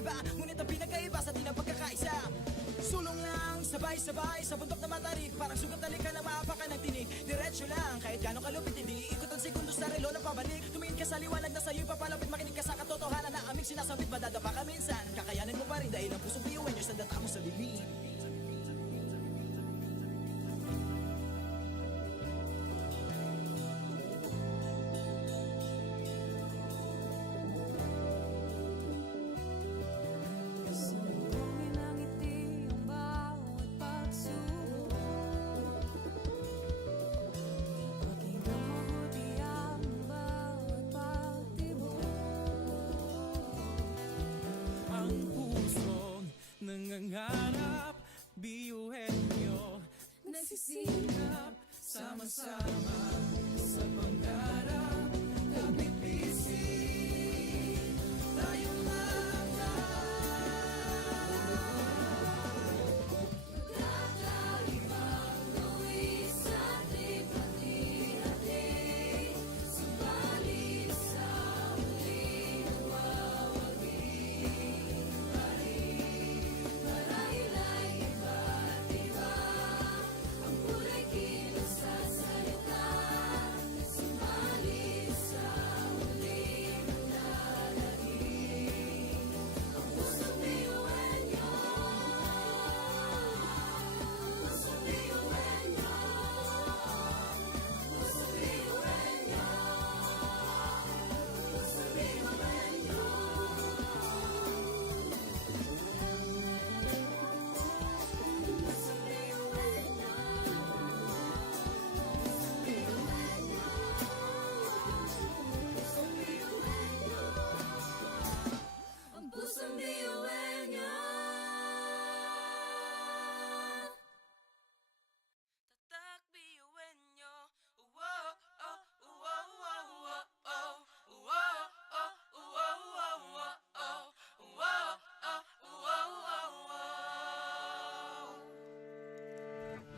kakaiba, ngunit ang pinagkaiba sa di na pagkakaisa. Sulong lang, sabay-sabay sa bundok na matarik, parang sugat na lika na maapakan ng tinig. Diretso lang, kahit gano'ng kalupit, hindi ikot ang segundo sa relo na pabalik. Tumingin ka sa liwanag na sa'yo'y papalapit, makinig ka sa katotohanan na aming sinasabit. Madadapa ka minsan, kakayanin mo pa rin dahil ang pusong biyuin nyo sa data mo sa bibig. Sambungin ang ngiti ang bawat pagsubok. Pakinggan mabuti ang bawat pagtibok. Ang pusong nangangarap, biyuhin nyo, Nagsisikap, sama-sama sa pangarap. Kapit bisig, tayo kakaibang luwis at lipat-ihati. Subalit sa huli, nawawagi pa rin. Marahil ay iba't iba ang kulay kilos sa salita. Subalit sa huli, manlalangin ang pusong biyuhin nyo. Pusong biyuhin nyo. Pusong biyuhin nyo. Pusong biyuhin nyo. Pusong biyuhin nyo. Pusong biyuhin nyo. Ang pusong biyuhin nyo. Tatak biyuhin nyo. Uwo, oh, uwo, uwo, uwo, oh. Uwo, oh, uwo, uwo, uwo, oh. Uwo, oh, uwo, uwo, uwo.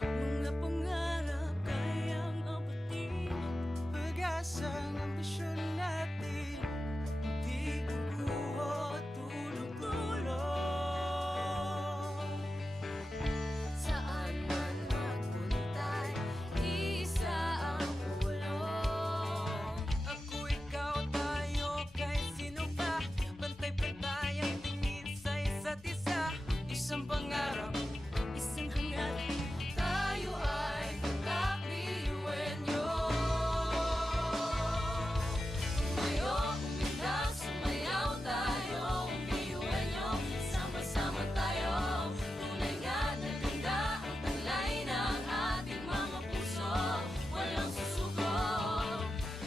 Mga pangarap kayang abutin. pag-asang ambisyon natin, di kukuha tulong-tulong. Saan man magpunta, isa ang ulong. Ako, ikaw, tayo, kahit sino pa. Pantay-pantay ang tingin sa isa't isa. Isang pangarap, Isang hangarin, tayo ay kakabiyuhin nyo. Tumayo, umilag, sumayaw tayo, biyuhin nyo. Sama-sama tayo, tunay nga na ganda ang taglay ng ating mga puso. Walang susuko,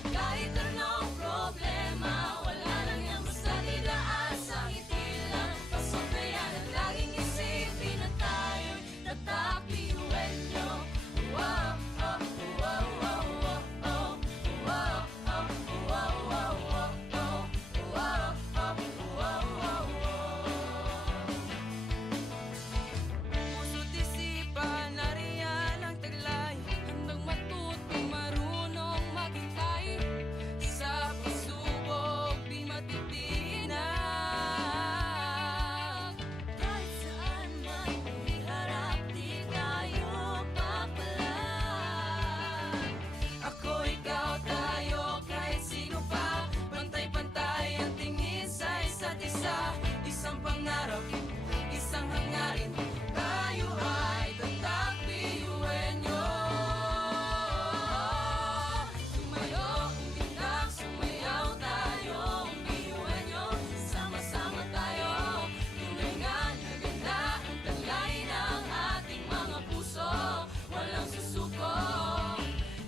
kahit anong problema, wala lang yan basta dilaan sa ngiti lang. Pasok na yan at laging isipin na tayo'y tatak biyuhin nyo. Wow, oh, wow, wow, wow, oh. Wow, oh, wow, wow, wow, oh. Wow, oh, wow, wow, wow. puso't isipan, nariyan ang taglay. Handang matuto, marunong maghintay. Sa pagsubok, di matitinag. Kahit saan man iharap, di tayo papalag. Ako, ikaw, tayo, kahit sino pa. Pantay-pantay ang tingin sa isa't isa. Isang pangarap, isang hangarin. Tayo ay tatak biyuhin nyo. Tumayo, umilag, sumayaw tayo, biyuhin nyo. Sama-sama tayo, tunay nga na ganda ang taglay ng ating mga puso. Walang susuko,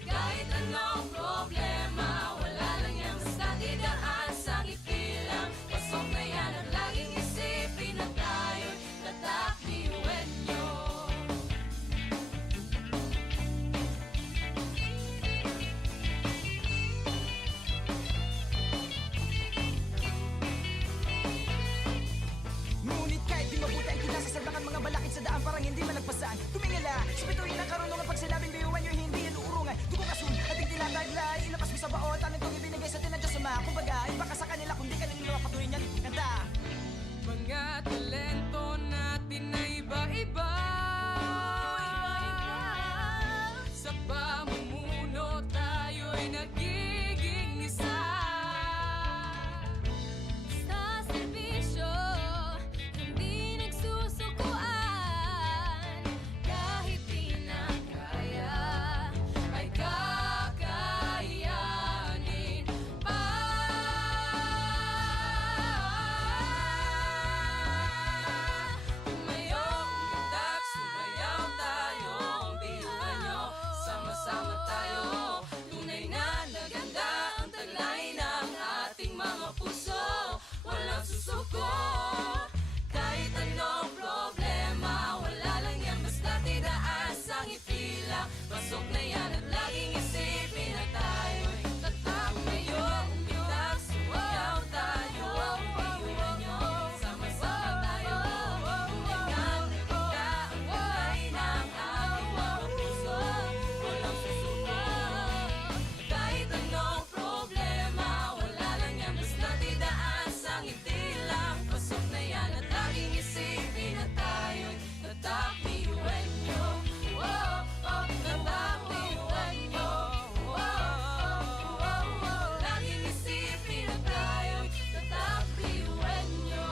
kahit anong problema, wala lang yan basta didaan sa ngiti lang. Pasok na yan at laging isipin na tayo'y tatak biyuhin nyo. Ngunit kahit di mabuti ang kinasasabakan, mga balakid sa daan parang hindi malagpasan. Tumingala, sa bituin ng karunungan, pag sinabing biyuhan nyo, hindi yan uurungan. Dugo kasun, ating tinataglay, ilabas mo sa baon, tanong kong ibinigay sa tinadya sa mga. Kumbaga, iba ka sa kanila, kundi ka nang nilawa patuloy niyan, kanta. Mga pasok na yan at laging isipin na tayo'y tatapiyuenyo. Oh, oh, tatapiyuenyo. Oh, oh, oh, oh, laging isipin na tayo'y tatapiyuenyo.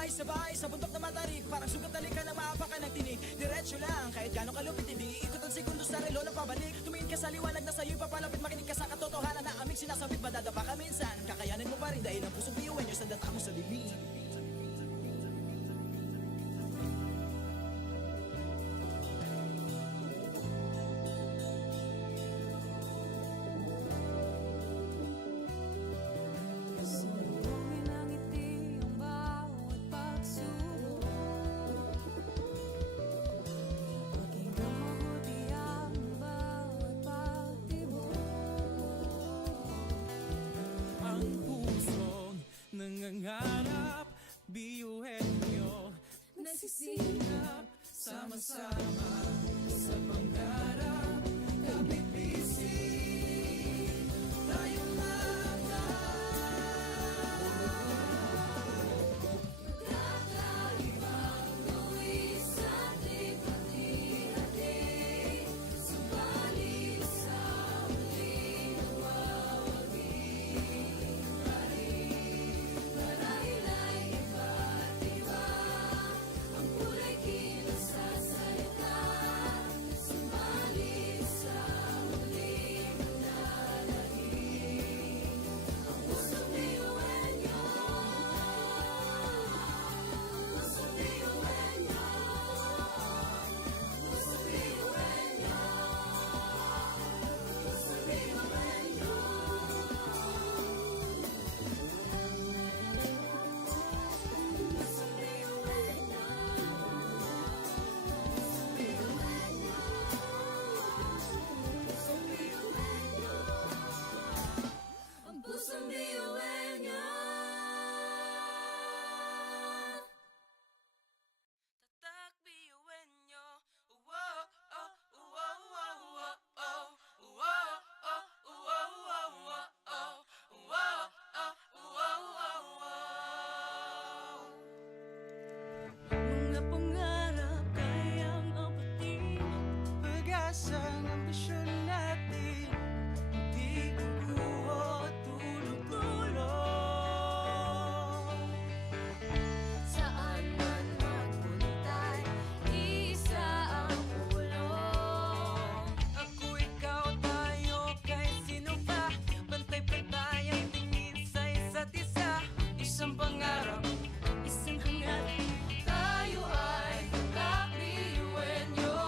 Sabay-sabay sa bundok na matarik, parang sugat talikan na maapakan ng tinig. Diretso lang, kahit gano'ng kalupit hindi ikot ang segundo sa relo na pabalik. Tumingin ka sa liwanag na sa'yo'y papalapit, makinig ka sa katotohanan na aming sinasabit. Madadapa ka minsan, kakayanin mo pa rin dahil ang pusong biyuan nyo sa data mo sa dilim. Salubungin ang ngiti ang bawat pagsubok. Pakinggan mabuti ang bawat pagtibok. Ang pusong nangangarap, biyuhin nyo, Nagsisilap sama-sama sa pangarap. Kapit bisig, tayong Kakaibang luwis at hati-hati. Subalit sa huli nawawagi. Marahil ay iba't iba ang kulay kinasasalita. Subalit sa huli manlalahim. Ang pusong biyuenyo, pusong biyuenyo, pusong biyuenyo, pusong biyuenyo. Pusong biyuenyo, pusong biyuenyo, ang pusong biyuenyo. Tatak biyuin nyo. Wow, oh, wow, wow, wow, oh. Wow, oh, wow, wow, wow, oh. Wow, oh, wow, wow, wow. Mga pangarap kayang abutin. pag-asang ambisyon natin, di kukuha tulog-tulog. Saan man magpuntay, isa ang ulong. Ako, ikaw, tayo, kahit sino pa. Pantay-pantay ang tingin sa isa't isa. Isang pangarap, Isang hangarin, tayo ay kakabiyuin nyo.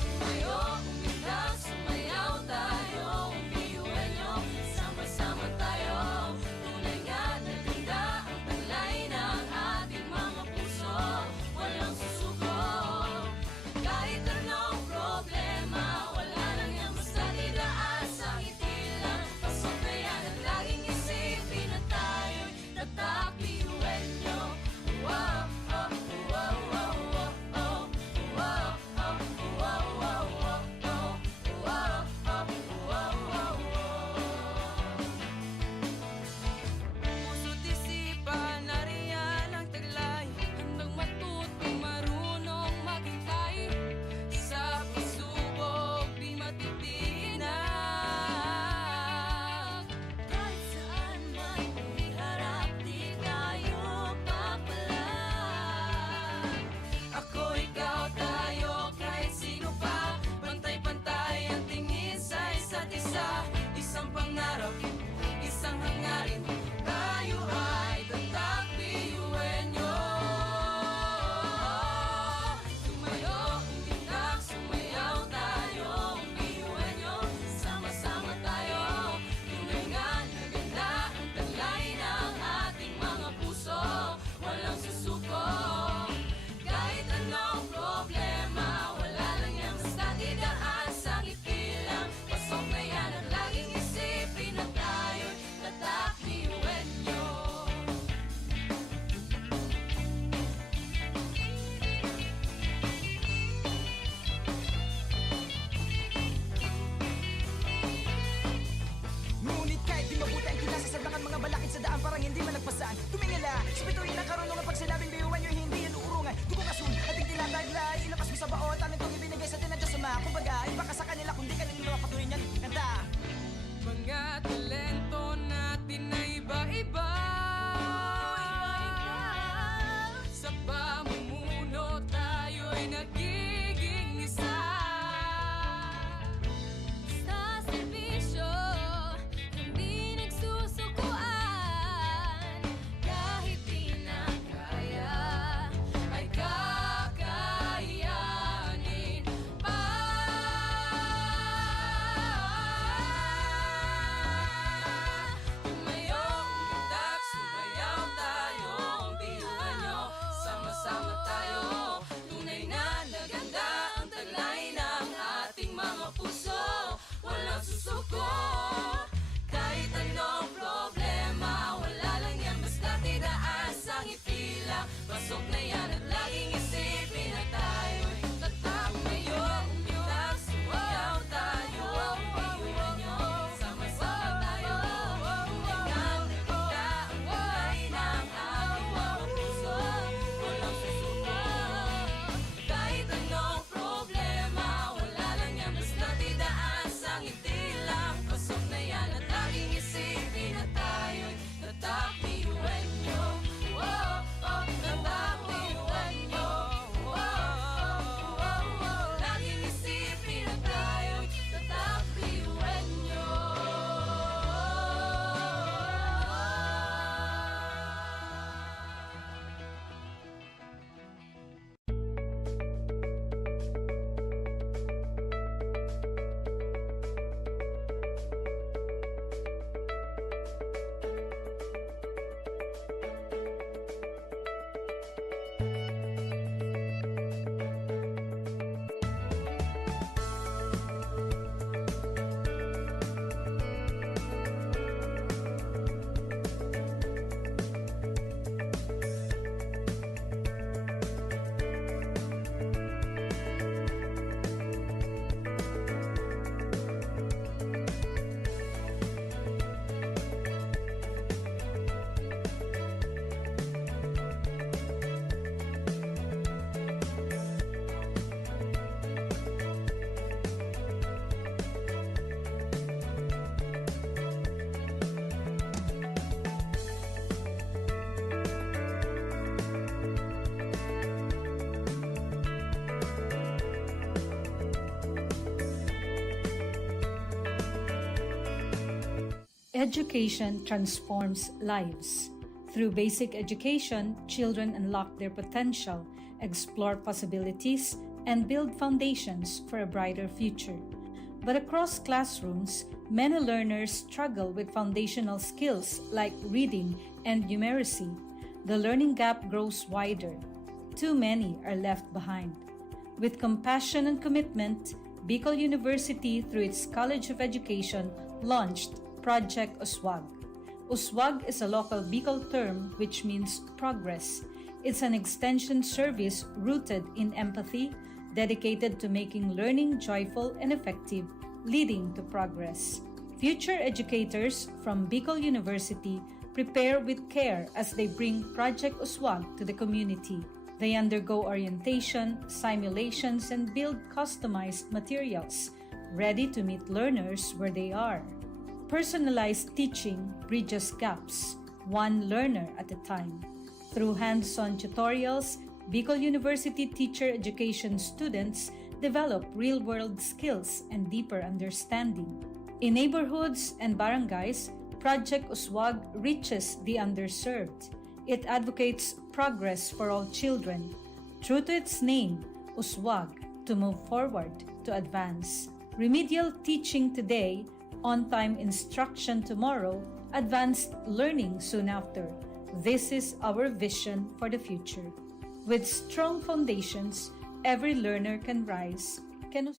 Tumayo, umilag, sumayaw tayo, biyuin nyo. Sama-sama tayo, tunay nga na ganda ang taglay ng ating mga puso. Walang susuko, kahit anong problema, wala lang yan basta didaan sa ngiti lang. Pasok na yan ang laging isipin na tayo'y tatakbiyuin nyo. Wow, oh, wow, wow, wow, oh. Wow, oh, wow, wow, wow, oh. Wow, oh, wow, wow, wow. puso't isipan, nariyan ang taglay. Handang matutong marunong maghintay. Sa pagsubok, di matitinag. Kahit saan man iharap, di tayo papalag. Ako, ikaw, tayo, kahit sino pa. Pantay-pantay ang tingin sa isa't isa. Isang pangarap, isang hangarin. Tayo ay tatakbiyuin nyo. Tumayo, umilag, sumayaw tayo, biyuin nyo. Sama-sama tayo, tunay nga na ganda ang taglay ng ating mga puso. Walang susuko, kahit anong problema, wala lang yan basta didaan sa ngiti lang. Pasok na yan ang laging isipin na tayo'y tatakbiyuin nyo. Ngunit kahit di mabuti ang kinasasabakan mga balakid sa daan parang hindi malagpasan. Tumingala, sa bituin ng karunungan pag sinabing biyuan nyo hindi yan uurungan. Dugong asul, ating tinataglay, ilapas mo sa baon, talent kong ibinigay sa tinadya sa mga. Kumbaga, iba ka sa kanila kung di ka nila patuloy niyan. Kanta! Mga talento natin na iba-iba. Pasok na yan at laging isipin na tayo'y tatak ngayong ligtas. Sumayaw tayo, pinuha nyo, sama-sama tayo. Tulingan na kita ang kulay ng ating mga puso. Walang susuko, kahit anong problema, wala lang yan basta't idaan sa ngiti lang. Pasok na yan at laging isipin na tayo'y tatak pinuhan nyo. Tatak pinuhan nyo. Laging isipin na tayo'y tatak pinuhan nyo. Education transforms lives. Through basic education, children unlock their potential, explore possibilities, and build foundations for a brighter future. But across classrooms, many learners struggle with foundational skills like reading and numeracy. The learning gap grows wider. Too many are left behind. With compassion and commitment, Bicol University, through its College of Education, launched Project Uswag. Uswag is a local Bicol term which means progress. It's an extension service rooted in empathy, dedicated to making learning joyful and effective, leading to progress. Future educators from Bicol University prepare with care as they bring Project Uswag to the community. They undergo orientation, simulations, and build customized materials, ready to meet learners where they are. Personalized teaching bridges gaps, one learner at a time. Through hands-on tutorials, Bicol University teacher education students develop real-world skills and deeper understanding. In neighborhoods and barangays, Project Uswag reaches the underserved. It advocates progress for all children. True to its name, Uswag, to move forward, to advance. Remedial teaching today, on-time instruction tomorrow, advanced learning soon after. This is our vision for the future. With strong foundations, every learner can rise, can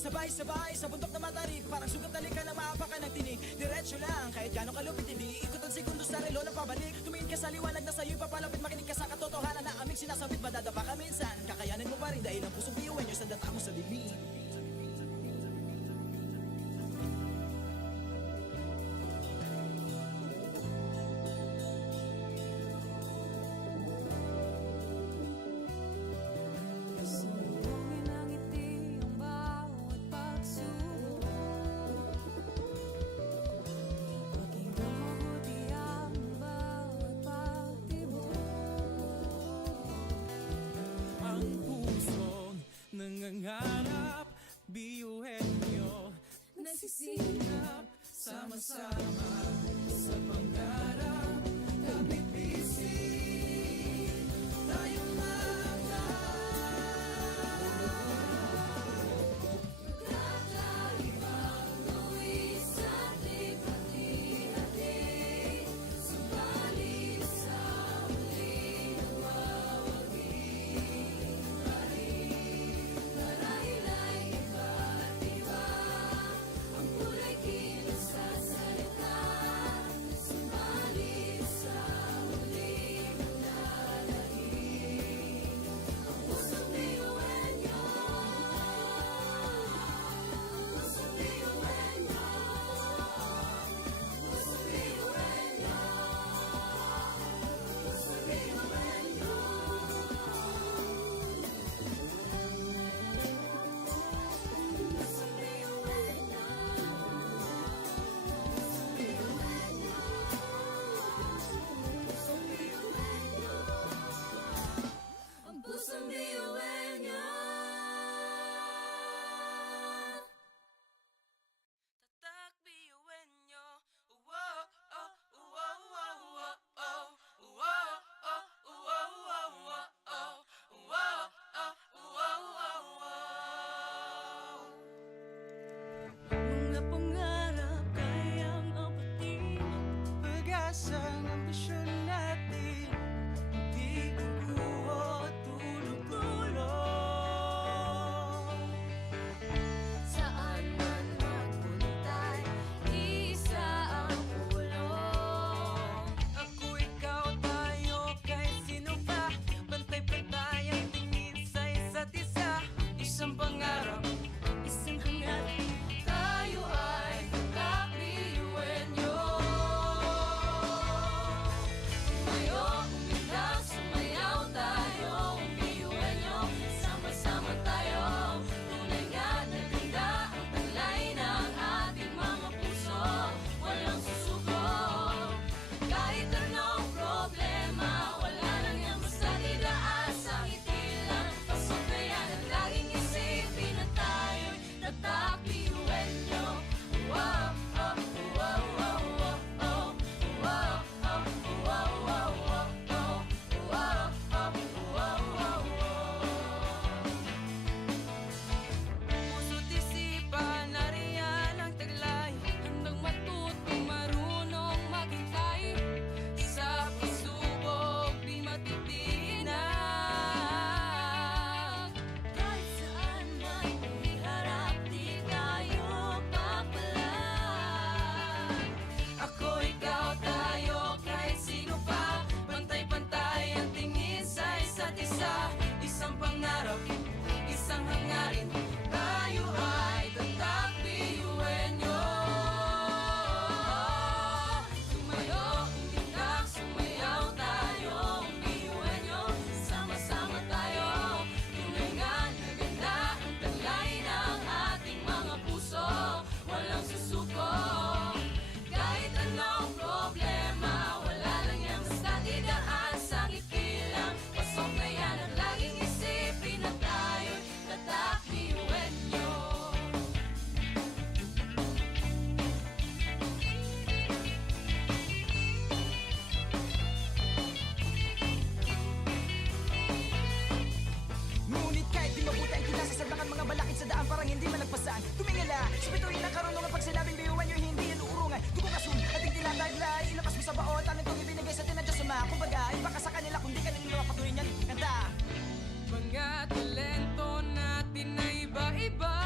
Sabay-sabay sa bundok na matarik, parang sugat talikan na maapakan ng tinig. Diretso lang, kahit gano'ng kalupit hindi ikot ang segundo sa relo na pabalik. Tumingin ka sa liwanag na sa'yo'y papalapit, makinig ka sa katotohanan na aming sinasabit. Madadapa ka minsan, kakayanin mo pa rin dahil ang pusong biyuin nyo sa data mo sa dilim. Salubungin ng ngiti ang bawat pagsubok. Pakinggan mabuti ang bawat pagtibok. Ang pusong nangangarap, biyuhin nyo, Nagsisikap, sama-sama sa pangarap. Kapit bisig, tayong kakaibang luwis at lipat-hati. Subalit sa huli nawawagi marahil ay iba't iba. Ang kulay kilos sa salita. Subalit sa huli manlalahig ang pusong biyuin nyo. Pusong biyuin nyo. Pusong biyuin nyo. Pusong biyuin nyo. Pusong biyuin nyo. Pusong biyuin nyo. Ang pusong biyuin nyo. Tatak biyuin nyo. Wow, oh, wow, wow, wow, oh. Wow, oh, wow, wow, wow, oh. Wow, oh, wow, wow, wow. Mga pangarap kayang apatin. pag-asang ambisyon natin, hindi kukuha tulog-tulog. Saan man magpuntay, isa ang ulong. Ako, ikaw, tayo, kahit sino pa. Pantay-pantay ang tingin sa isa't isa. Isang pangarap, Isang hangarin, tayo ay kakabiyuin nyo. Tumayo, umilag, sumayaw tayo, biyuin nyo. Sama-sama tayo, tunay nga na ganda ang taglay ng ating mga puso. Walang susuko, kahit anong problema, wala lang yan basta didaan sa ngiti lang. Pasok na yan at laging isipin na tayo'y tatakbiyuin nyo. Wow, oh, wow, wow, wow, oh. Wow, oh, wow, wow, wow, oh. Wow, oh, wow, wow, wow. puso't isipan, nariyan ang taglay. Handang matutong marunong maghintay. Sa pagsubok, di matitinag. Kahit saan man iharap, di tayo papalag. Ako, ikaw, tayo, kahit sino pa. Pantay-pantay ang tingin sa isa't isa. Isang pangarap, isang hangarin. Tayo ay tatakbiyuin nyo. Tumayo, umilag, sumayaw tayo, biyuin nyo. Sama-sama tayo, tunay nga na ganda ang taglay ng ating mga puso. Walang susuko, kahit anong problema, wala lang yan basta didaan sa ngiti lang. Pasok na yan at laging isipin na tayo'y tatakbiyuin nyo. Ngunit kahit di mabuti ang kinasasabakan mga balakid sa daan parang hindi malagpasan. Tumingala, sa bituin ng karunungan pag sinabing biyuan nyo hindi yan uurungan. Dugong asun, ating tinataglay, ilabas mo sa baon, tanong kong ibinigay sa tinadya sa mga. Kumbaga, iba ka sa kanila kung di ka nila mapatuloy niyan. Kanta! Mga talento natin na iba-iba.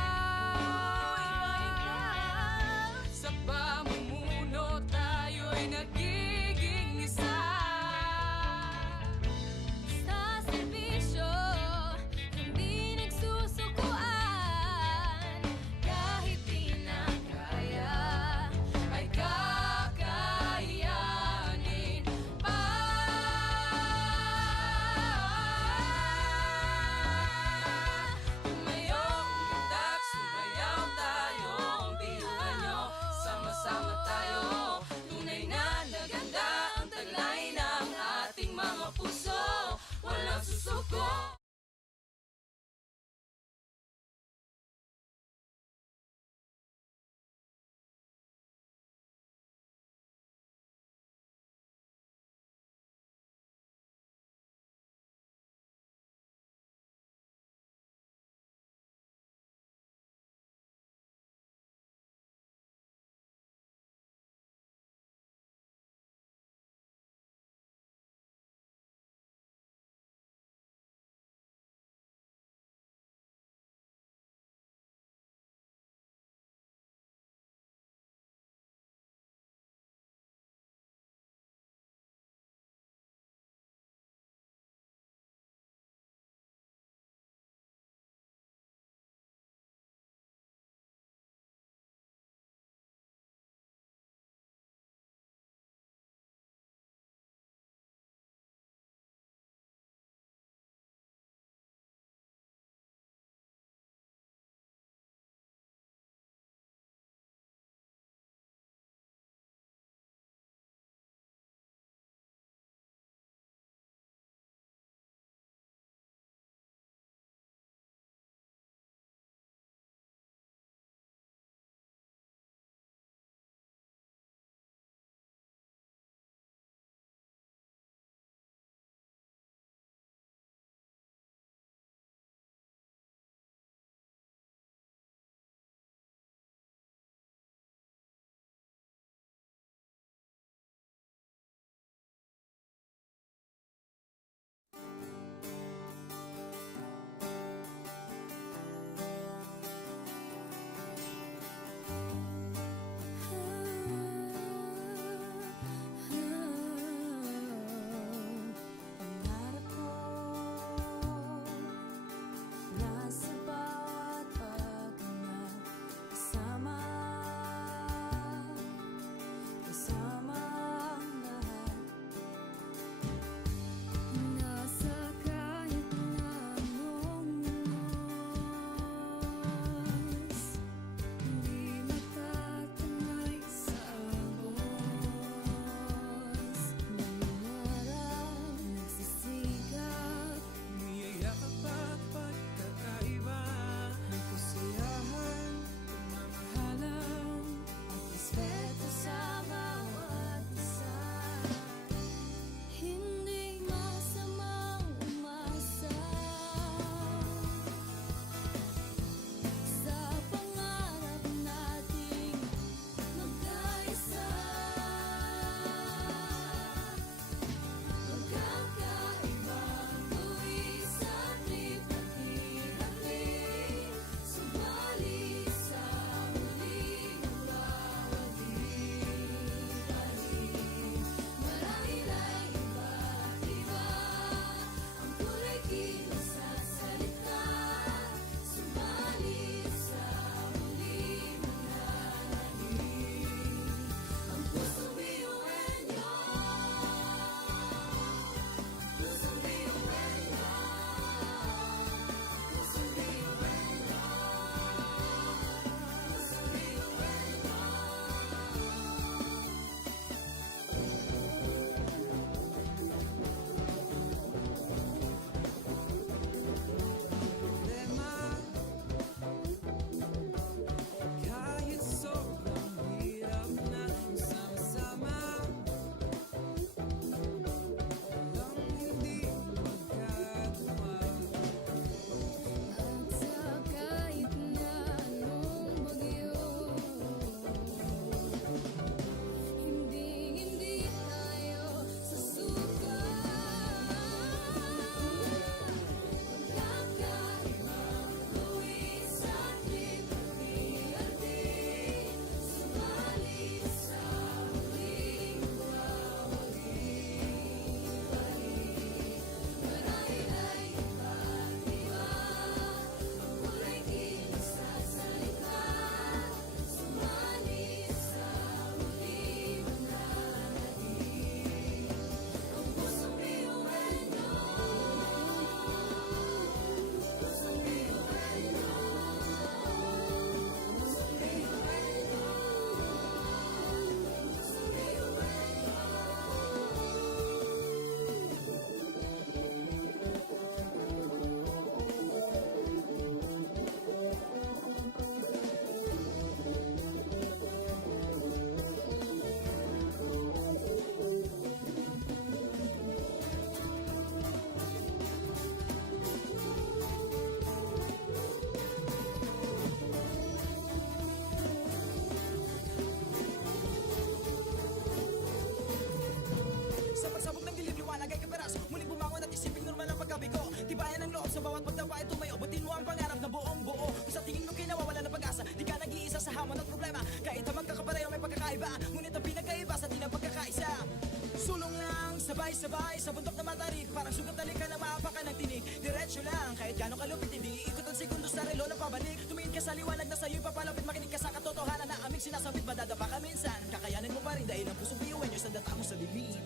Sa bahay, sa bundok na matarik, parang sugat talikan na maapakan ng tinig. Diretso lang, kahit gano'ng kalupit, hindi ikot ang segundo sa relo na pabalik. Tumingin ka sa liwanag na sa'yo'y papalapit, makinig ka sa katotohanan na aming sinasabit. Madadapa ka minsan, kakayanin mo pa rin dahil ang pusong biyuan nyo sa data mo sa bibig.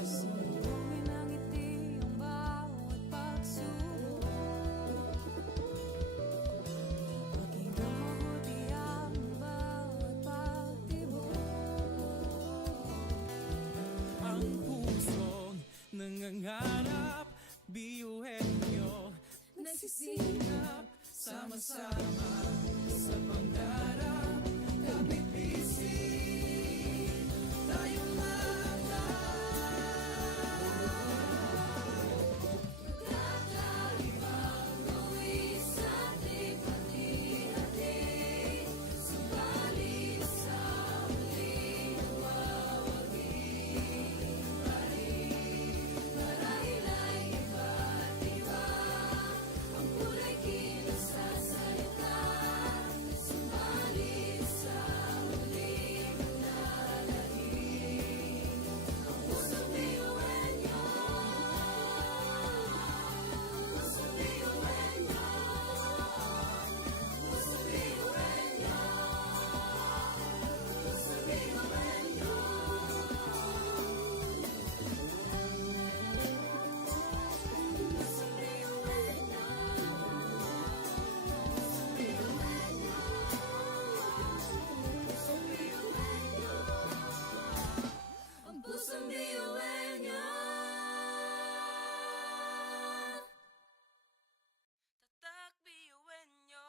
Sumbungin ng ngiti ang bawat pagsubok. Pakinggan mabuti ang bawat pagtibok. Ang pusong nangangarap, biyuhin nyo, Nagsisikap, sama-sama sa pangarap. Kapit bisig, tayong kakaibang luwis sa ating pati-hati. Subalit sa muling wawaging parin. Marahil ay iba't iba ang kulay kinasasalita. Subalit sa muling nalahing ang pusong biyuan nyo. Pusong biyuan nyo. Pusong biyuan nyo. Pusong biyuan nyo. Pusong biyuan nyo. Pusong biyuan nyo. Ang pusong biyuan nyo. Tatak biyuin nyo.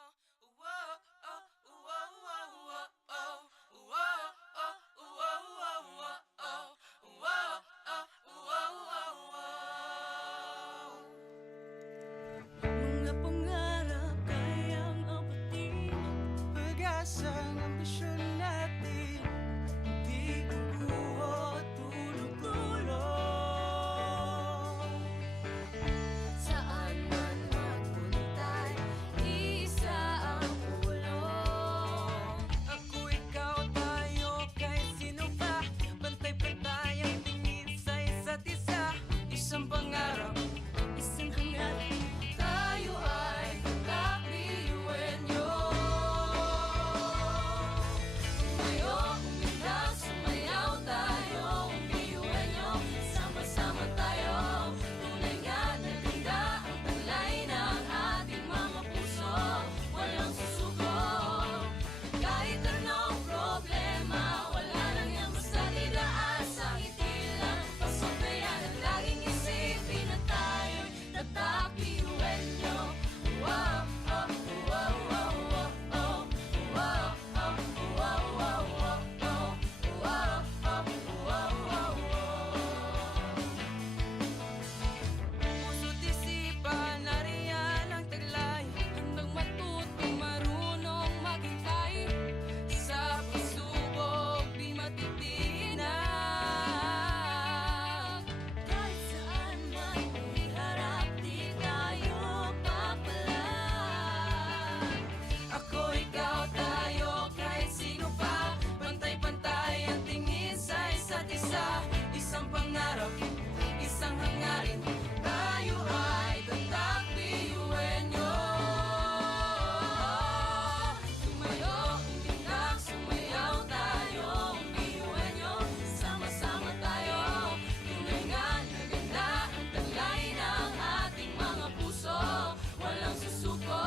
Wow, oh, wow, wow, wow, oh. Wow, oh, wow, wow, wow, oh. Wow, oh, wow, wow, wow. Mga pangarap kayang abutin. pag-asang ambisyon natin, hindi kukuha tulog-tulog. Saan man magpuntay, isa ang pulong. Ako, ikaw, tayo, kahit sino pa. Pantay-pantay ang tingin sa isa't isa. Isang pangarap, Isang hangarin, tayo ay kakabiyuin nyo. Tumayo, umilag, sumayaw tayo, biyuin nyo. Sama-sama tayo, tunay nga na ganda ang talay ng ating mga puso. Walang susuko, kahit anong problema, wala lang yan basta didaan sa ngiti lang. Pasok na yan at laging isipin na tayo'y tatakbiyuin nyo. Wow, oh, wow, wow, wow, oh. Wow, oh, wow, wow, wow, oh. Wow, oh, wow, wow, wow. puso't isipan, nariyan ang taglay. Handang matuto, marunong maghintay. Sa pagsubok, di matitinag. Kahit saan man iharap, di tayo papalag. Ako, ikaw, tayo, kahit sino pa. Pantay-pantay ang tingin sa isa't isa. Isang pangarap, isang hangarin. Tayo ay tatakbiyuin nyo. Tumayo, umilag, sumayaw tayo, biyuin nyo. Sama-sama tayo, tunay nga na ganda ang talay ng ating mga puso. Walang susuko,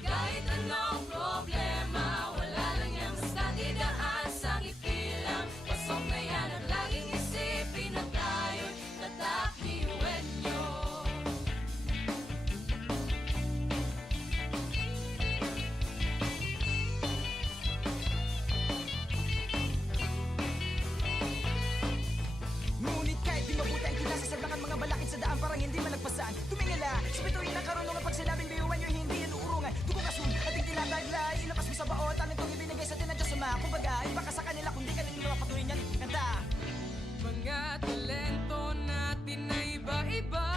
kahit anong problema, wala lang yan basta didaan sa ngiti lang. Pasok na yan at laging isipin na tayo'y tatakbiyuin nyo. Ngunit kahit di mabuti ang kinasasagdakan mga balakid sa daan parang hindi malagpasan. Tumingala, sa bituin ng karunungan pag sinabing biyuan nyo hindi yan uurungan. Dugo kasun, ating tinataglay, ilabas mo sa baon, talentong ibinigay sa tinadya sa mga. Kumbaga, iba ka sa kanila kundi ka nila patuloy niyan. Kanta! Mga talento natin na iba-iba.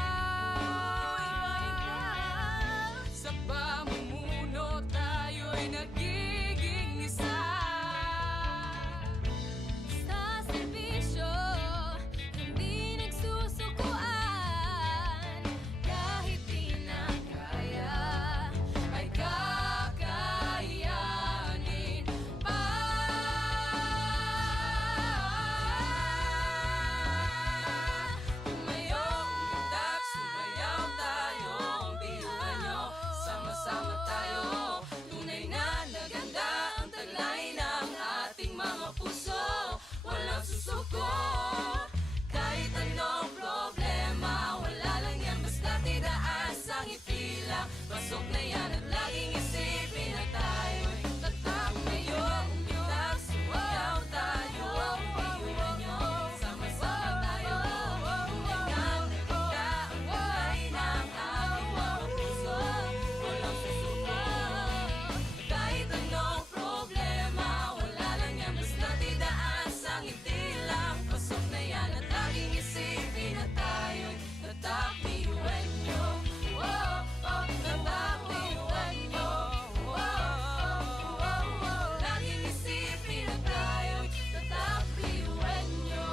isang ngiti lang. Pasok na yan at laging isipin na tayo'y tatak piuwenyo. Oh, oh, tatak piuwenyo. Oh, oh, oh, oh, laging isipin na tayo'y tatak piuwenyo.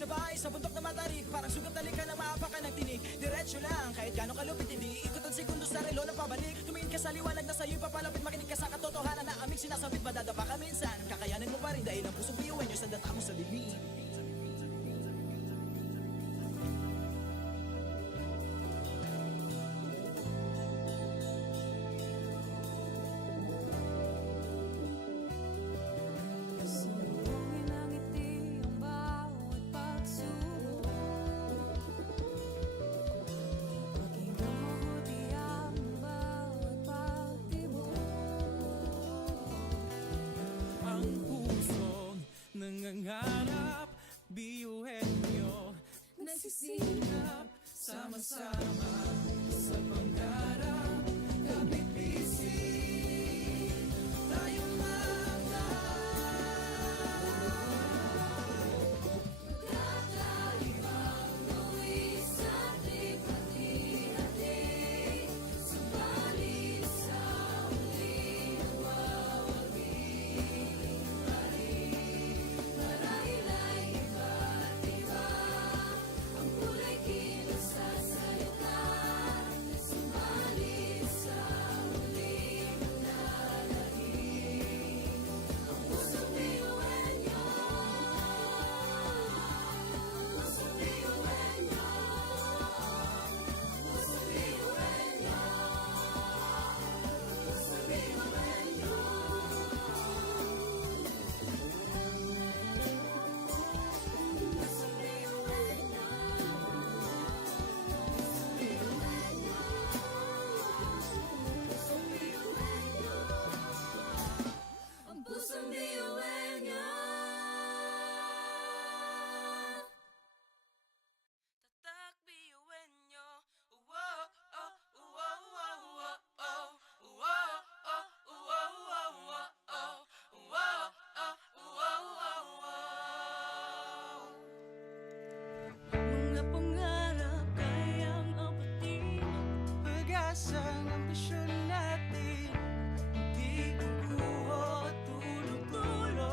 Sabay sa bundok na matarik, parang sugat na lika na maapakan ng tinig. Diretso lang, kahit gano'ng kalupit hindi ikot ang segundo sa relo ng pabalik. Tumingin ka sa liwanag na sa'yo'y papalapit, makinig ka sa katotohanan na aming sinasabit. Madadapa ka minsan, kakayanin mo pa rin dahil ang pusong biyuan nyo sa data mo sa lilim. Subuhin ang ngiti ang bawat pagsubok. Pakinggan mabuti ang bawat pagtibok. Ang pusong nangangarap, biyuhin nyo Nagsisilap sama-sama sa pangarap. Kapit bisig, tayong Kakaibang buwis at hati-hati. Subalit sa huli nagwawagi pa rin. Marahil ay iba't iba ang kulay kilos sa salita. Subalit sa huli manlalahim ang pusong biyuhan niyo. Pusong biyuhan niyo. Pusong biyuhan niyo. Pusong biyuhan niyo. Pusong biyuhan niyo. Pusong biyuhan niyo. Ang pusong biyuhan niyo. Tatak biyuhin nyo. Wow, oh, wow, wow, wow, oh. Wow, oh, wow, wow, wow, oh. Wow, oh, wow, wow, wow. Mga pangarap kayang abutin. pag-asang ambisyon natin, di kukuha tulog-tulog.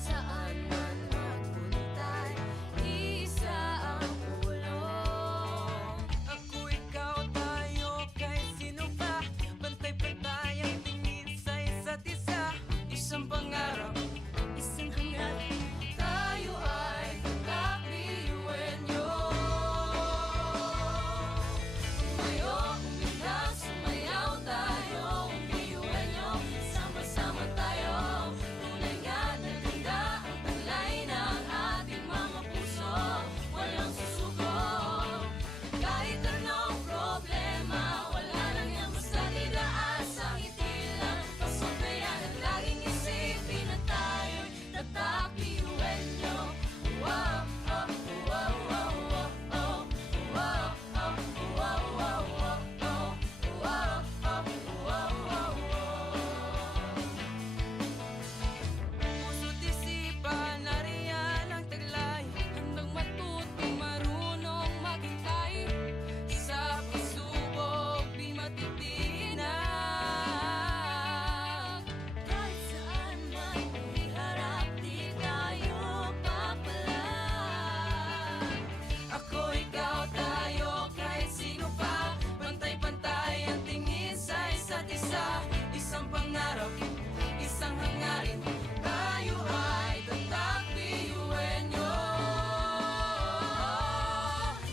Saan man magpuntay, isa ang pulong. Ako, ikaw, tayo, kahit sino pa. Pantay-pantay ang tingin sa isa't isa. Isang pangarap, Isang hangarin, tayo ay kakbiyuhin nyo. Tumayo, umilas, sumayaw tayo, biyuhin nyo. Sama-sama tayo, tunay nga na ganda ang taglay ng ating mga puso. Walang susuko, kahit anong problema, wala lang yan basta didaan sa ngiti lang. Pasabayan at laging isipin na tayo'y tatak biyuhin nyo. Wow, oh, wow, wow, wow, oh. Wow, oh, wow, wow, wow, oh. Wow, oh, wow, wow, wow. puso't isipan, nariyan ang taglay. Handang matuto, marunong maghintay. Sa pagsubok, di matitinag. Kahit saan man iharap, di tayo papalag. Ako, ikaw, tayo, kahit sino pa. Pantay-pantay ang tingin sa isa't isa. Isang pangarap, isang hangarin. Tayo ay tatak biyuhin nyo.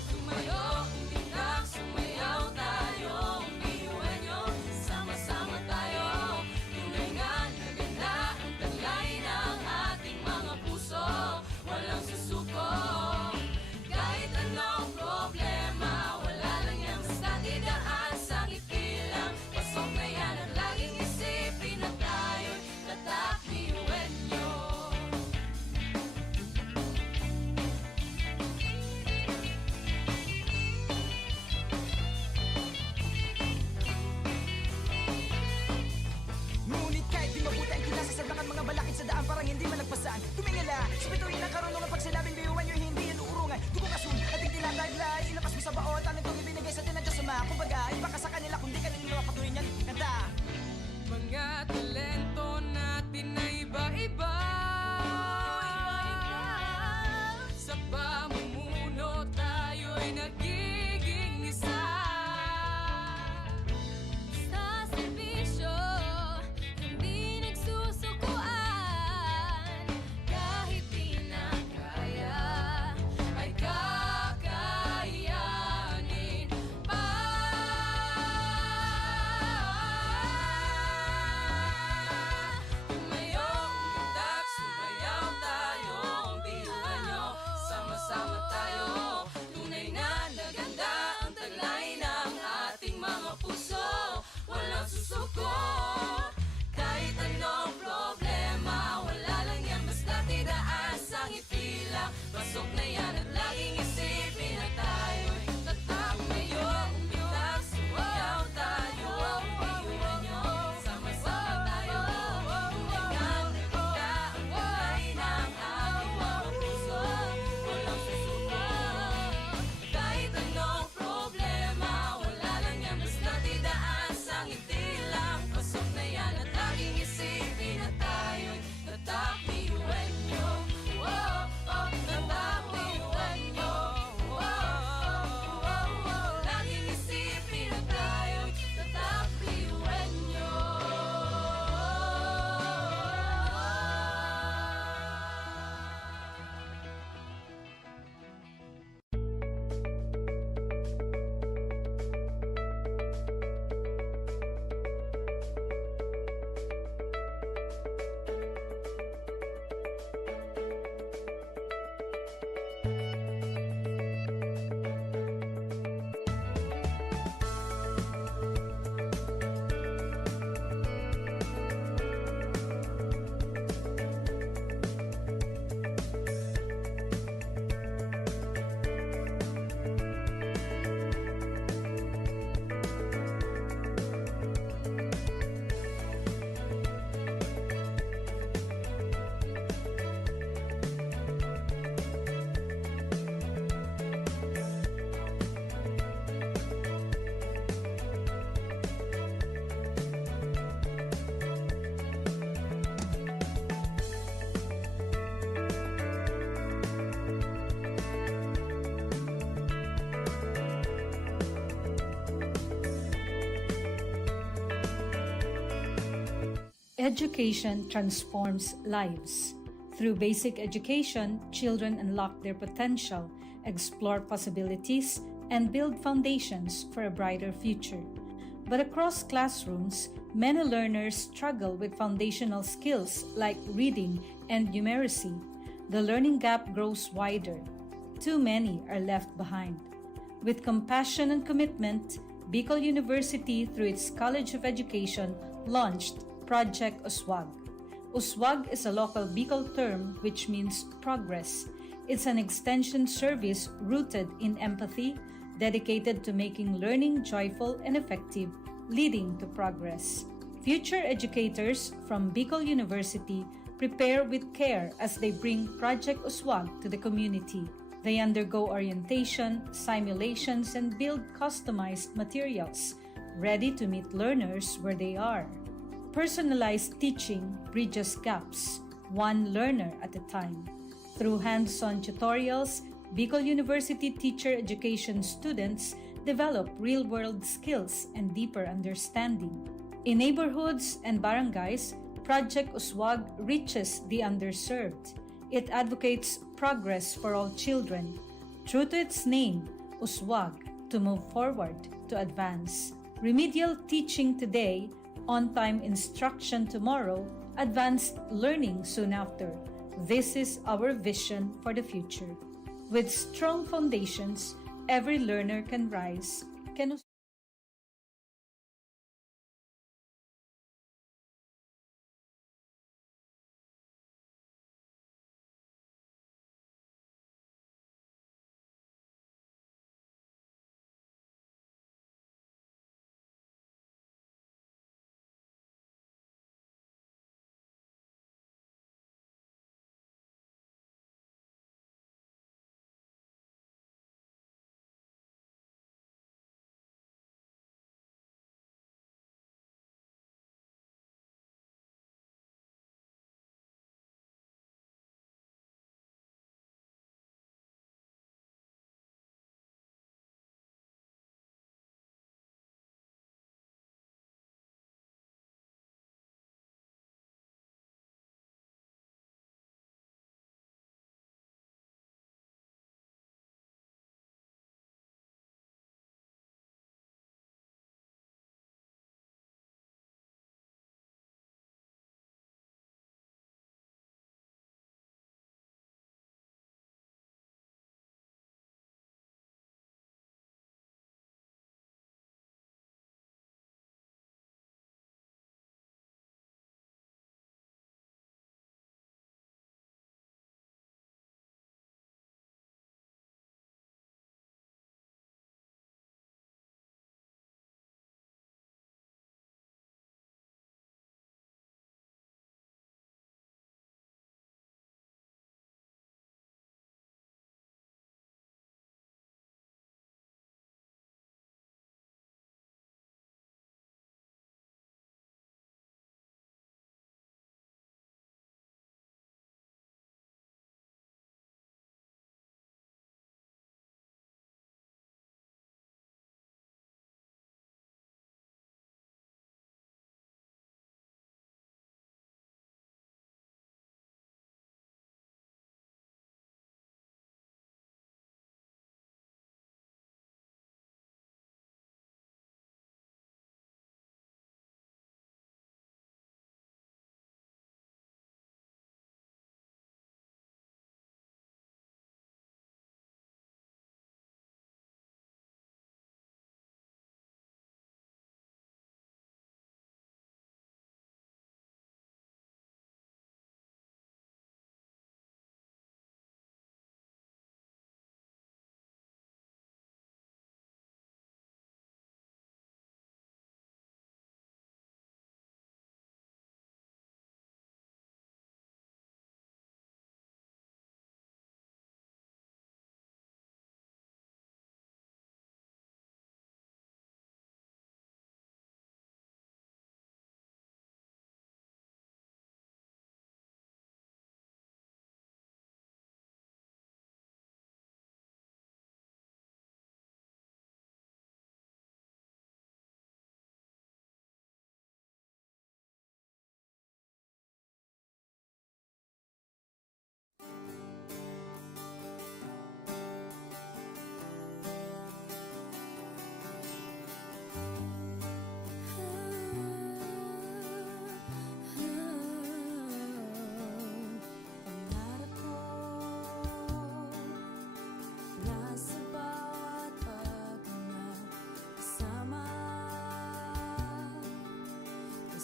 Tumayo, umiyak, sumayaw tayo, biyuhin nyo. Sama-sama tayo, tunay nga na ganda ang taglay ng ating mga puso. Walang susuko, kahit anong problema, wala lang yan basta didaan sa ngiti lang. Pasok na yan at laging isipin na tayo'y tatak biyuhin Education transforms lives. Through basic education, children unlock their potential, explore possibilities, and build foundations for a brighter future. But across classrooms, many learners struggle with foundational skills like reading and numeracy. The learning gap grows wider. Too many are left behind. With compassion and commitment, Bicol University, through its College of Education, launched Project USWAG. USWAG is a local Bicol term which means progress. It's an extension service rooted in empathy, dedicated to making learning joyful and effective, leading to progress. Future educators from Bicol University prepare with care as they bring Project USWAG to the community. They undergo orientation, simulations, and build customized materials, ready to meet learners where they are. Personalized teaching bridges gaps, one learner at a time. Through hands-on tutorials, Bicol University teacher education students develop real-world skills and deeper understanding. In neighborhoods and barangays, Project USWAG reaches the underserved. It advocates progress for all children. True to its name, USWAG, to move forward, to advance. Remedial teaching today, on-time instruction tomorrow, advanced learning soon after. This is our vision for the future. With strong foundations, every learner can rise, can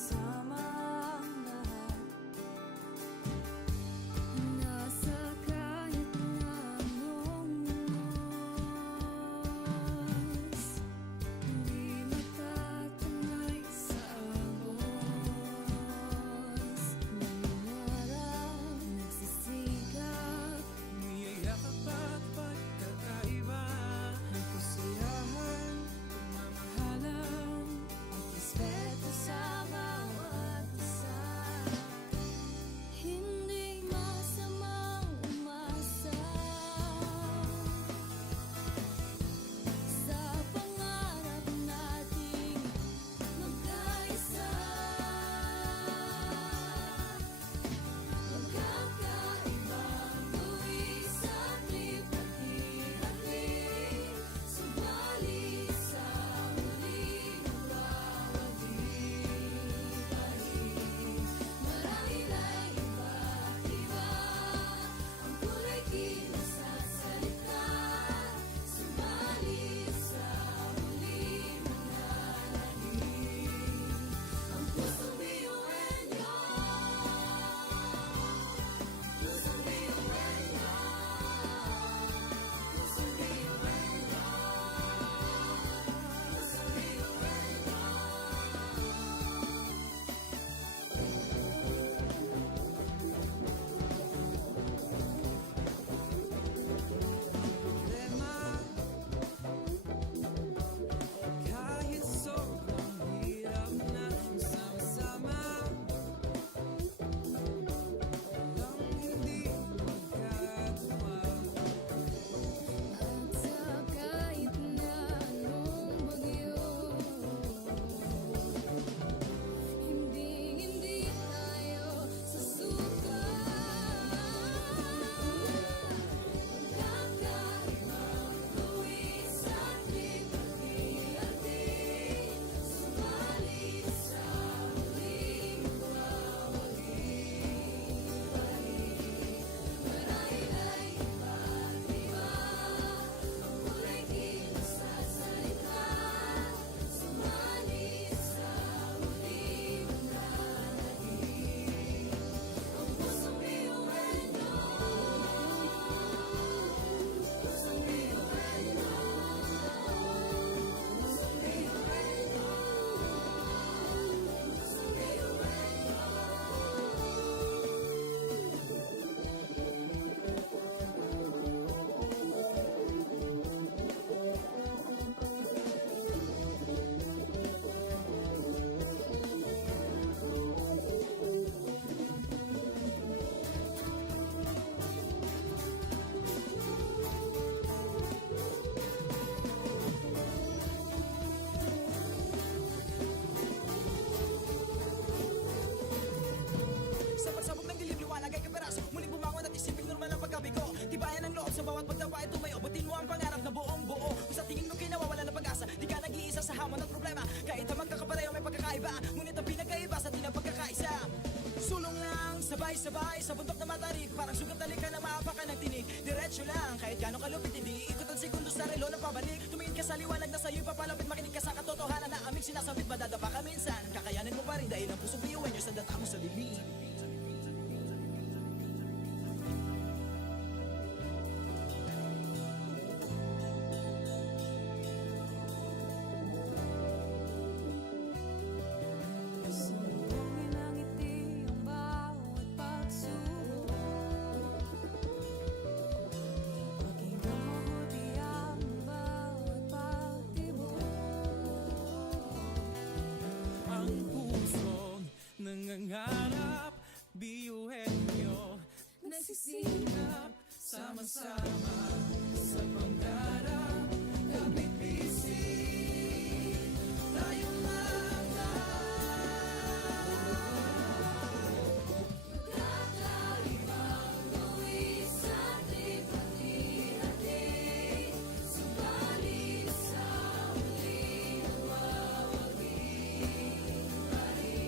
Sama ang lahat. Nasa kahit na anong oras, di matatanay sa agos. Nangarap, nagsisikap, Niyayakap at pagkakaiba, ang kasiyahan, pagmamahalan, respeto sa bawat isa. Hindi masamang umasa sa pangarap nating magkaisa. Magkakaibang tuwi sa trip-hati-hati, subalit sa huli magwawagi-wagi. Marahil ay iba-iba ang kulay kinasasalita, subalit sa huli mananahimik ang pusong biyuenyo. Pusong biyuenyo. Pusong biyuenyo. Pusong problema. Kahit sobrang hirap na sama-sama, lang hindi magkagawa. At sa kahit na anong bagyo, hindi tayo susuka. Magkakaibang tuwi sa trip-hati-hati, subalit sa huli magwawagi-wagi. Marahil ay iba-iba ang kulay kinasasalita, subalit sa huli mananahimik ang pusong biyuenyo. Pusong biyuenyo. Pusong biyuenyo. Pusong Sa pagsabog ng dilim, liwanag ay kaperaso. Muling bumangon at isipin normal ang pagkabigo. Tibayan ang loob sa bawat pagtapa ay tumayo. Butin mo ang pangarap na buong buo. Kung sa tingin mo kinawawala ng pag-asa, di ka nag-iisa sa hamon at problema. Kahit ang magkakapareho may pagkakaiba, ngunit ang pinagkaiba sa atin ang pagkakaisa. Sulong lang, sabay-sabay sa bundok na matarik. Parang sugat na lika na maapakan ng tinig. Diretso lang, kahit gano'ng kalupit, hindi ikot ang segundo sa relo na pabalik. Tumingin ka sa liwanag na sa'yo'y papalapit. Makinig ka sa katotohanan na aming sinasabit. Madadapa ka minsan, kakayanin mo pa rin dahil ang puso biyuin nyo sa data mo sa dilim. Sandungin ang ngiti ang bawat pagsubok, pakinggan mabuti ang bawat pagtibok. Ang pusong nangangarap, biyuhenyo, Nagsisikap, sama-sama sa pangarap, kapit bisig, tayong kakaibang tuwi sa trip-hati-hati, subalit sa huli magwawagi-wagi.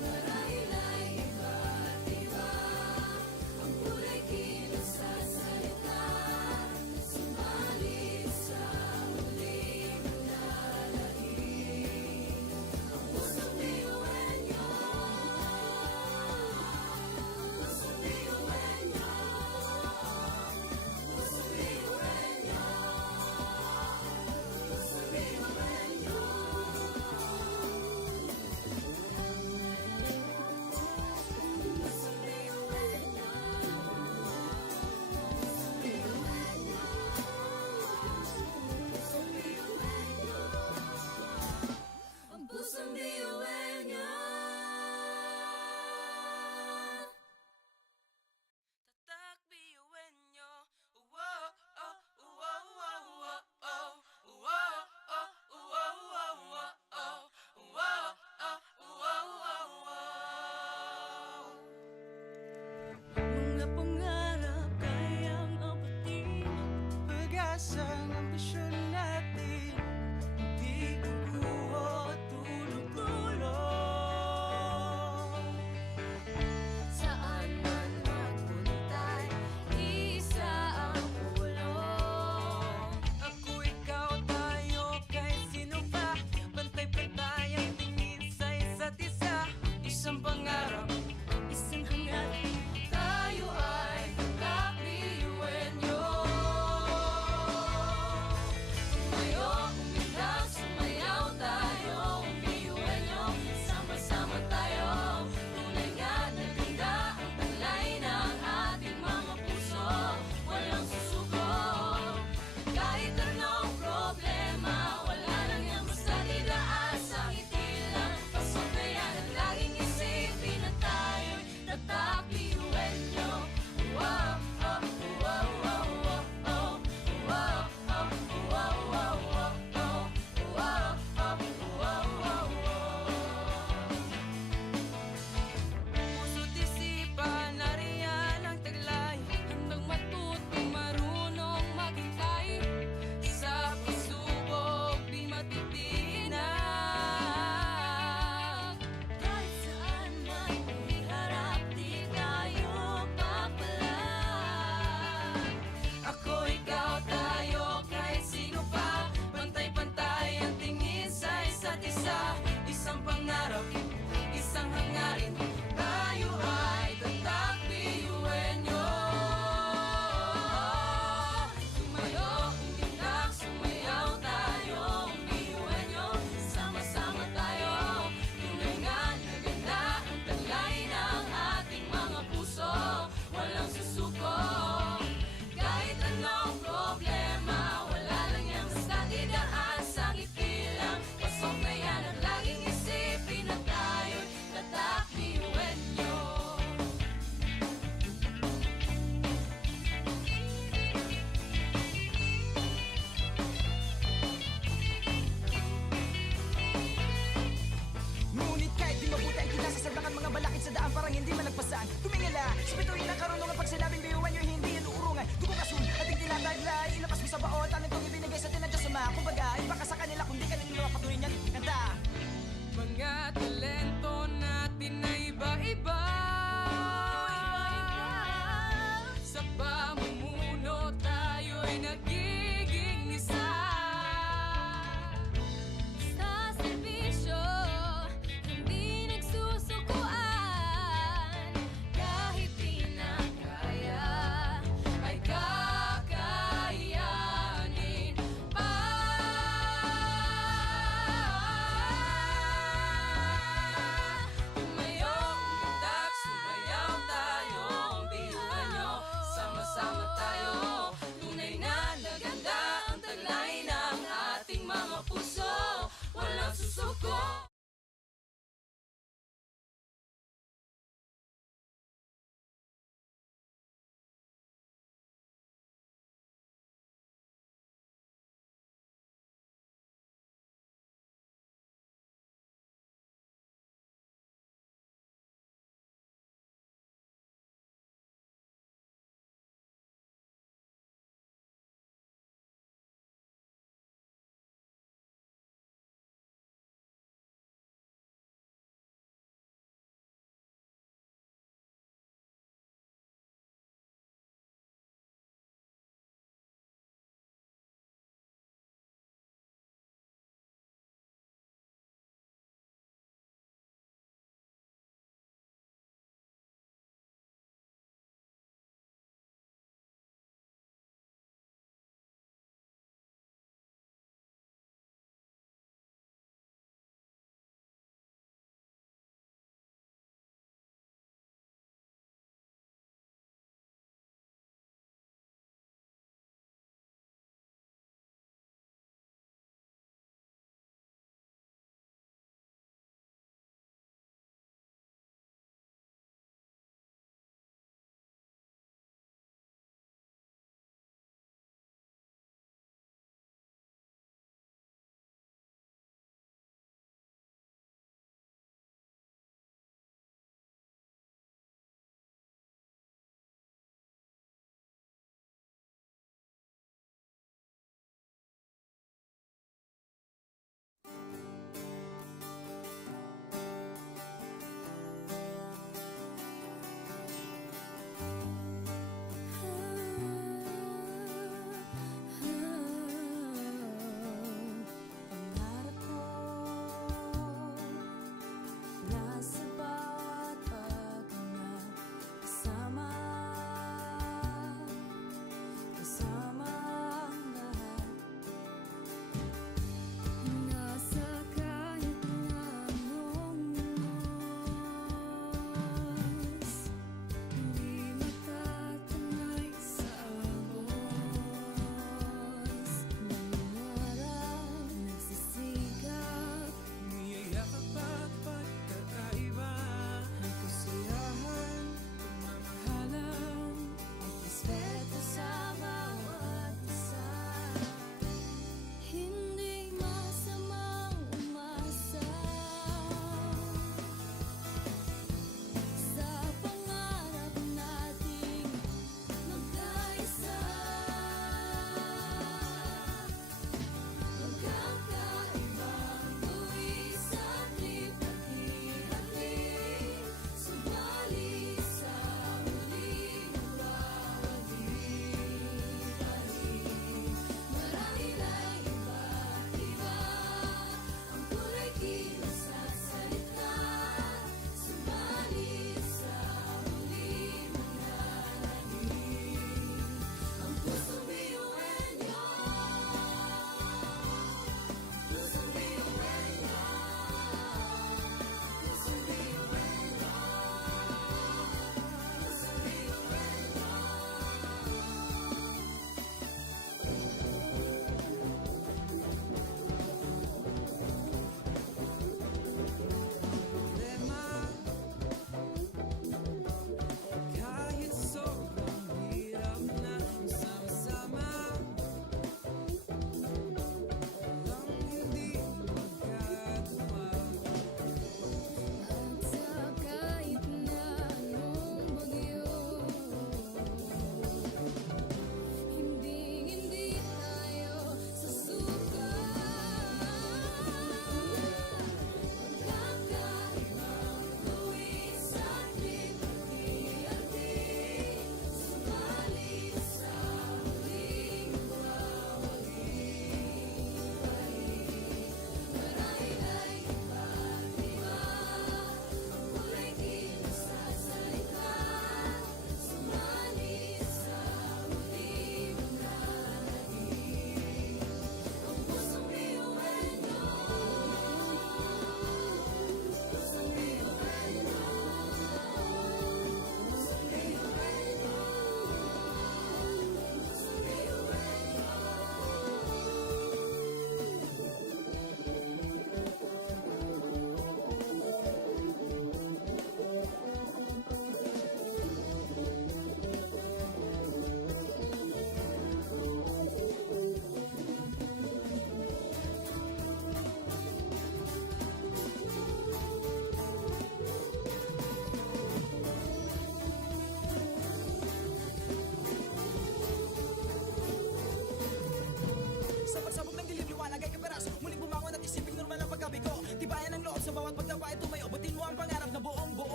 Marahil ay iba-iba ang kulay kinasasalita, subalit saan tumingala sa bituin ng karunungan. Pag sinabing biyuan nyo hindi yan uurungan. Dugong asul ating tinataglay, ilabas mo sa baon, talentong ibinigay sa tinadya sa mga. Kumbaga ipaka sa kanila kung di ka nila patuloy niyan kanta. Mga talento natin na iba-iba, sa pamumuno tayo'y nagiging isa. Sa serbisyo, hindi nagsusukuan. Kahit di na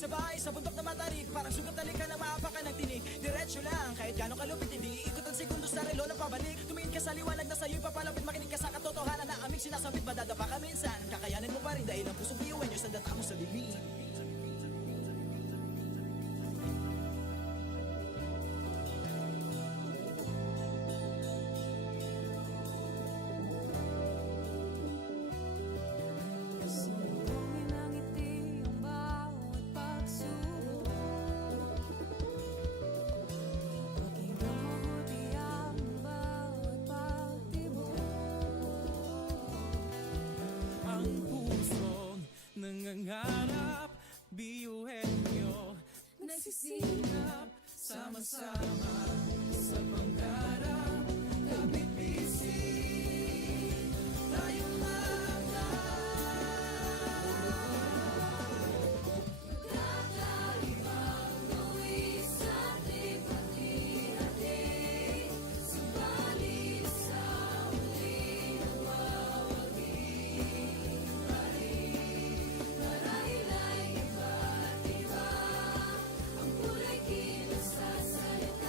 Sabay sa bundok na matarik, parang sugat na lika na maapakan ng tinig. Diretso lang, kahit gano'ng kalupit, hindi ikot ang segundo sa relo na pabalik. Tumingin ka sa liwanag na sa'yo'y papalapit, makinig ka sa katotohanan na aming sinasabit. Madadapa ka minsan, kakayanin mo pa rin dahil ang pusong biyuan nyo sa data mo sa bibig. Sumbongin ang ngiti ang bawat pagsubok. Pakinggan mabuti ang bawat pagtibok. Ang pusong nangangarap, biyuhin nyo Nagsisikap, sama-sama sa pangarap. Kapit bisig, tayong kakaibang buwis ating pati-hati. Subalit sa muling nagwawagi. Marahil ay iba't iba ang kulay kilos sa salita.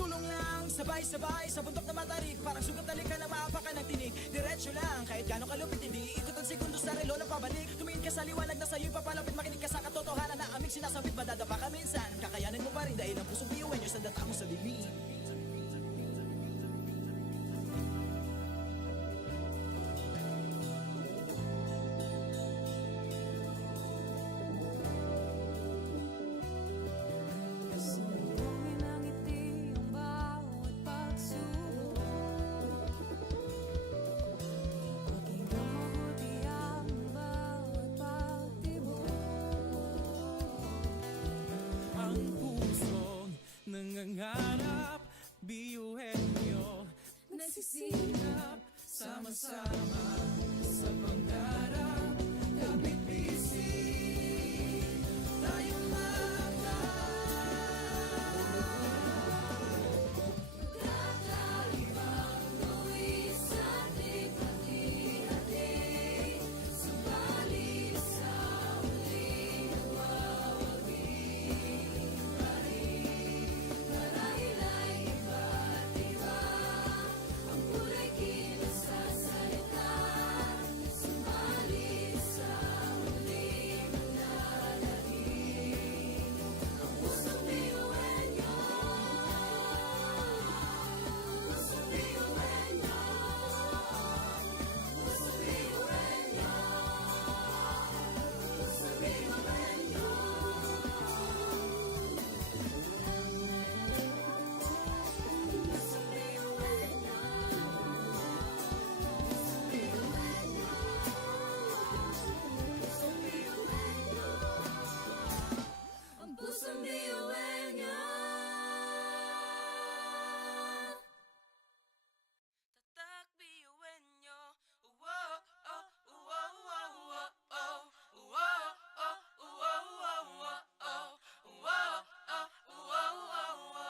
Sulong lang, sabay-sabay sa bundok na matarik. Parang sugat na lika na maapakan ng tinig. Diretso lang, kahit gano'ng kalupit hindi ikot ang segundo sa relo na pabalik. Tumingin ka sa liwanag na sa'yo'y papalapit. Makinig ka sa katotohanan na aming sinasabit. Madadapa ka minsan, kakayanin mo pa rin dahil ang pusong biyuin nyo sa data mo sa bibig. Sumbongin ang ngiti ang bawat pagsubok. Pakinggan mabuti ang bawat pagtibok. Ang pusong nangangarap, biyuhin nyo. Nagsisikap, Sama-sama sa pangarap, kapit-bisig tayong kakaibang luwis sa ating pati-hati. Subalit sa huling nawawagi pa rin. Marahil ay iba't iba ang kulay kilos sa salita. Subalit sa huling manlalangin. Ang pusong biyuin nyo. Pusong biyuin nyo. Pusong biyuin nyo. Pusong biyuin nyo. Pusong biyuin nyo. Pusong biyuin nyo. Ang pusong biyuin nyo. Tatak biyuin nyo. Uwo, oh, uwo, uwo, uwo, oh. Uwo, oh, uwo, uwo, uwo, oh. Uwo, oh, uwo, uwo, uwo.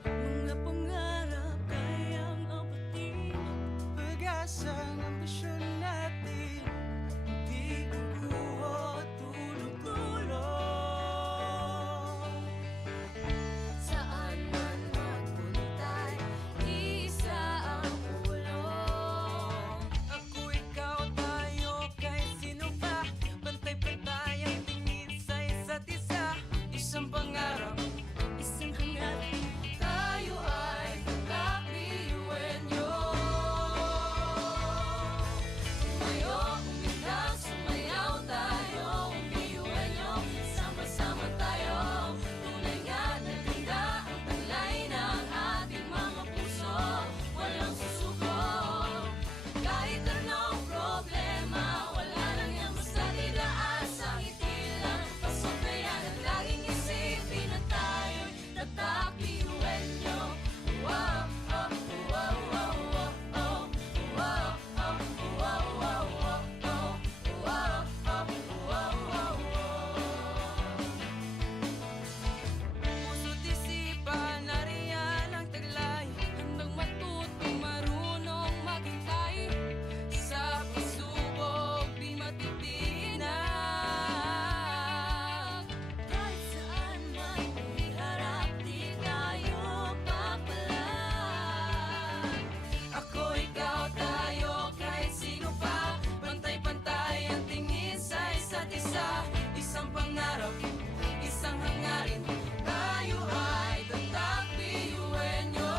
Mga pangarap kayang apatin. Pag-asa ng ambisyon natin, di kukuha tulog-tulog. Saan man magpuntay, isa ang ulong. Ako, ikaw, tayo, kahit sino pa. Pantay-pantay ang tingin sa isa't isa. Isang pangarap, Isang hangarin, tayo ay kakabiyuin nyo. Tumayo, umilag, sumayaw tayo, biyuin nyo. Sama-sama tayo, tunay nga na ganda ang taglay ng ating mga puso. Walang susuko, kahit anong problema, wala lang yan basta didaan sa ngiti lang. Pasok na yan at laging isipin na tayo'y tatak biyuin nyo. Wow, oh, wow, wow, wow, oh. Wow, oh, wow, wow, wow, oh. Wow, oh, wow, wow, wow. puso't isipan, nariyan ang taglay. Handang matutong marunong maghintay. Sa pagsubok, di matitinag. Kahit saan man iharap, di tayo papalag. Ako, ikaw, tayo, kahit sino pa. Pantay-pantay ang tingin sa isa't isa. Isang pangarap, isang hangarin. Tayo ay tatak biyuin nyo.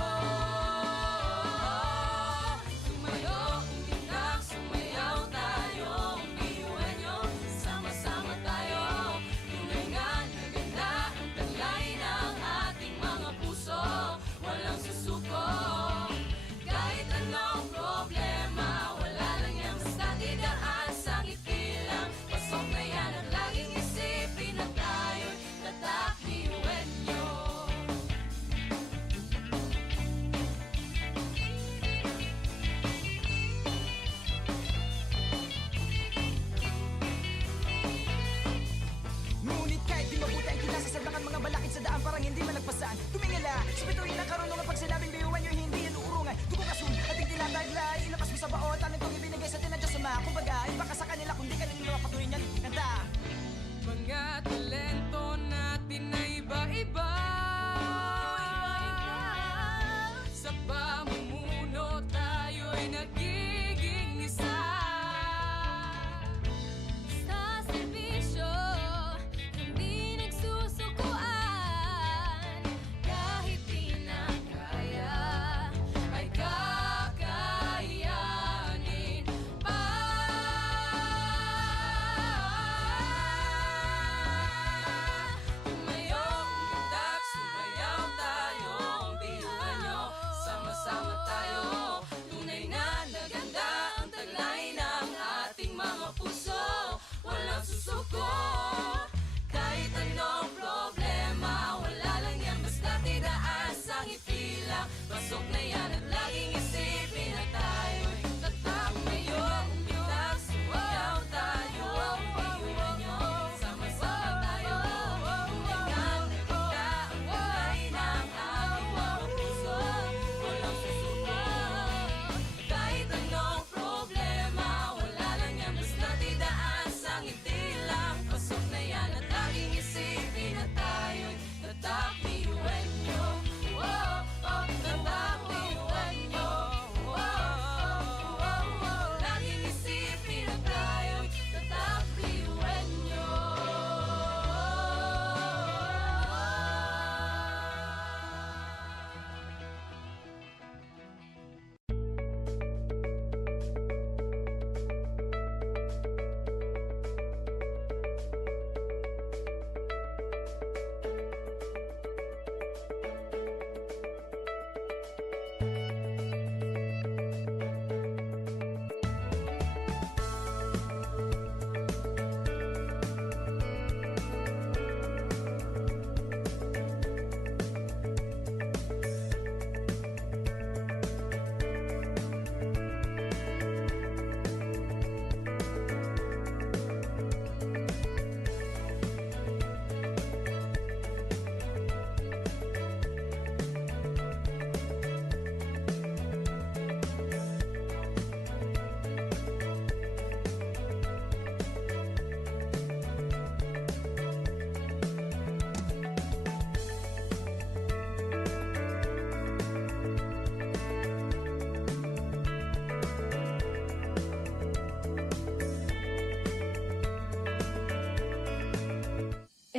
Tumayo, umilag, sumayaw tayo, biyuin nyo. Sama-sama tayo, tunay nga na ganda ang taglay ng ating mga puso. Walang susuko, kahit anong problema, wala lang yan basta didaan sa ngiti lang. Pasok na yan at laging isipin na tayo'y tatak biyuin nyo. Ngunit kahit di mabuti ang kinasasadlakan mga balakid sa daan parang hindi man nagpasan. Tumingala sa bituin na karunungan pag sinabing biyuhan nyo hindi yan uurungan. Tugo kasun ating tinataglay, ilabas mo sa baon. Talentong ibinigay sa tinadya sa mga. Kumbaga, iba ka sa kanila kundi kanila mapatuloy niyan. Kanta! Mga talento natin na iba-iba.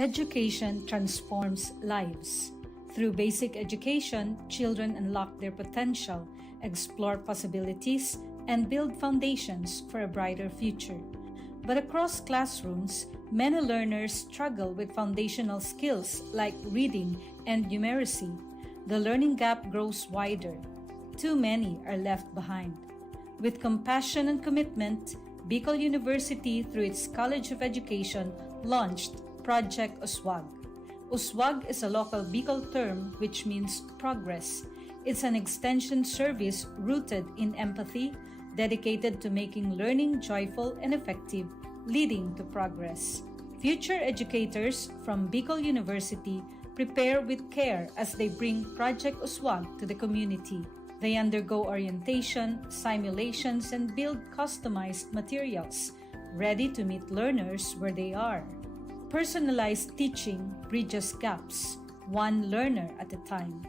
Education transforms lives. Through basic education, children unlock their potential, explore possibilities, and build foundations for a brighter future. But across classrooms, many learners struggle with foundational skills like reading and numeracy. The learning gap grows wider. Too many are left behind. With compassion and commitment, Bicol University, through its College of Education, launched Project Uswag. Uswag is a local Bicol term which means progress. It's an extension service rooted in empathy, dedicated to making learning joyful and effective, leading to progress. Future educators from Bicol University prepare with care as they bring Project Uswag to the community. They undergo orientation, simulations, and build customized materials, ready to meet learners where they are. Personalized teaching bridges gaps, one learner at a time.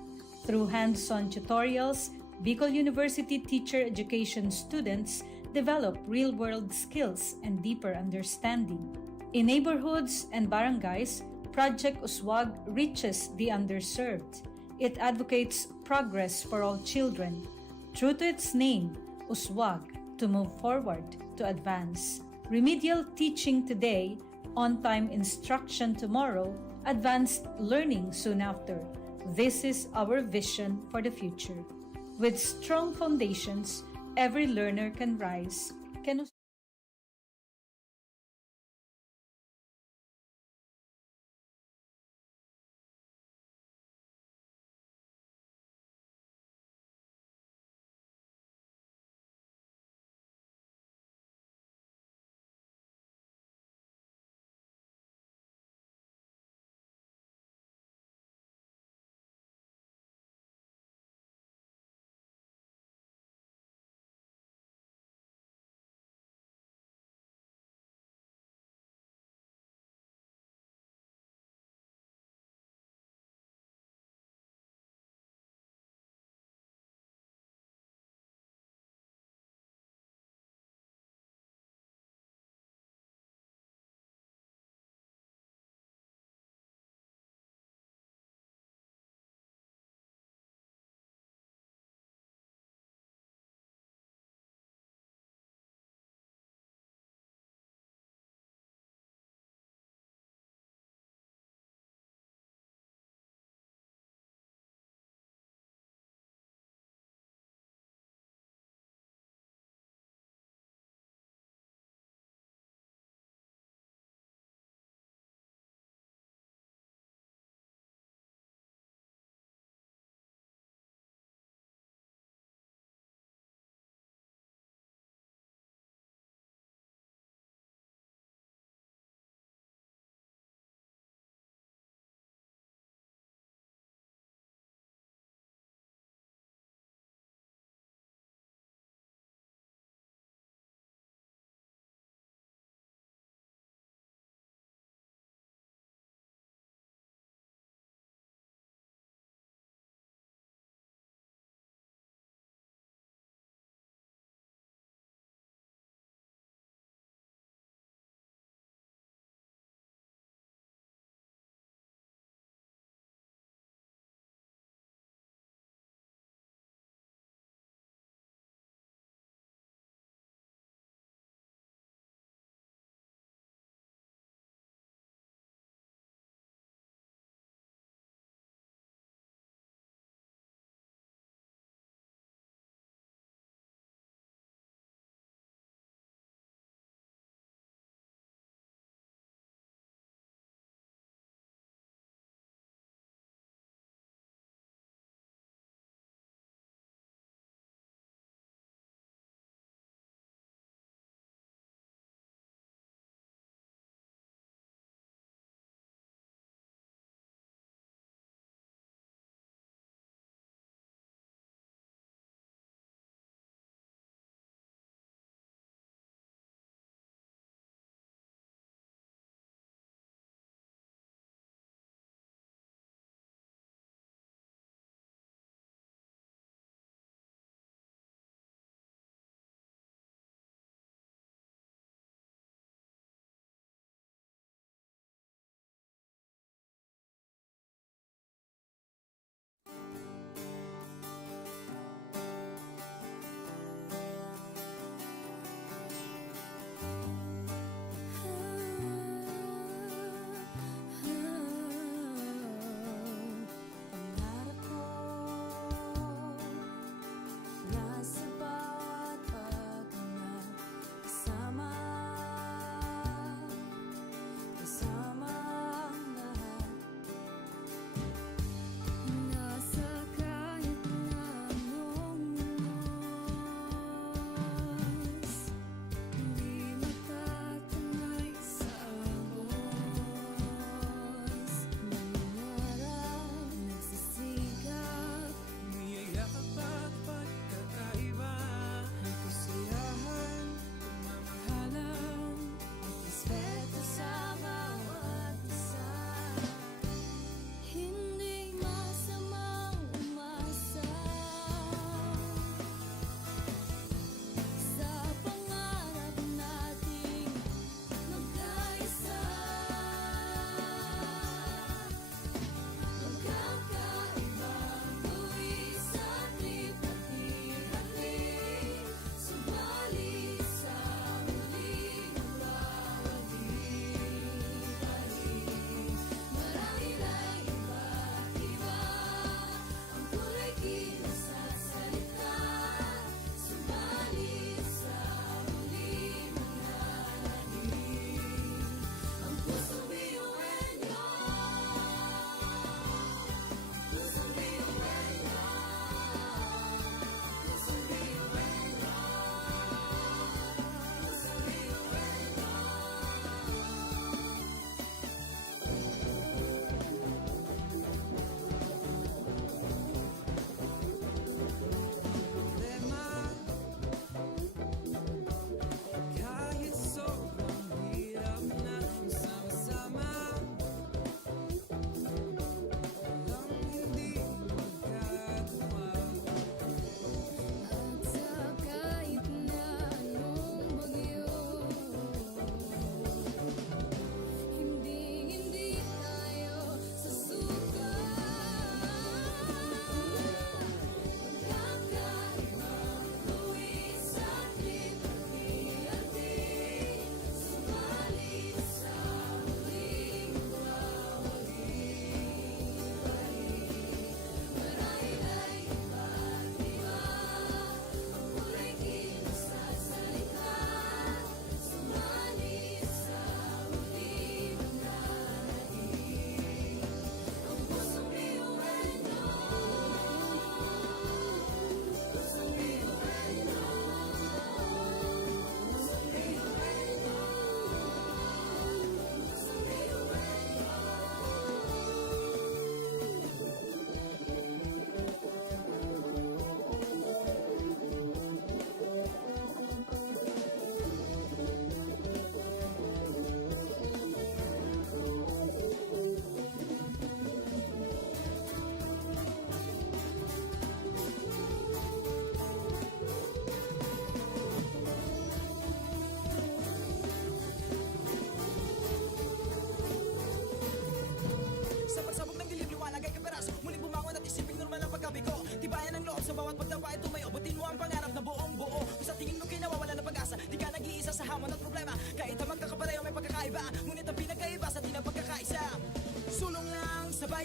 Through hands-on tutorials, Bicol University teacher education students develop real-world skills and deeper understanding. In neighborhoods and barangays, Project Uswag reaches the underserved. It advocates progress for all children. True to its name, Uswag, to move forward, to advance. Remedial teaching today, on-time instruction tomorrow, advanced learning soon after. This is our vision for the future. With strong foundations, every learner can rise, can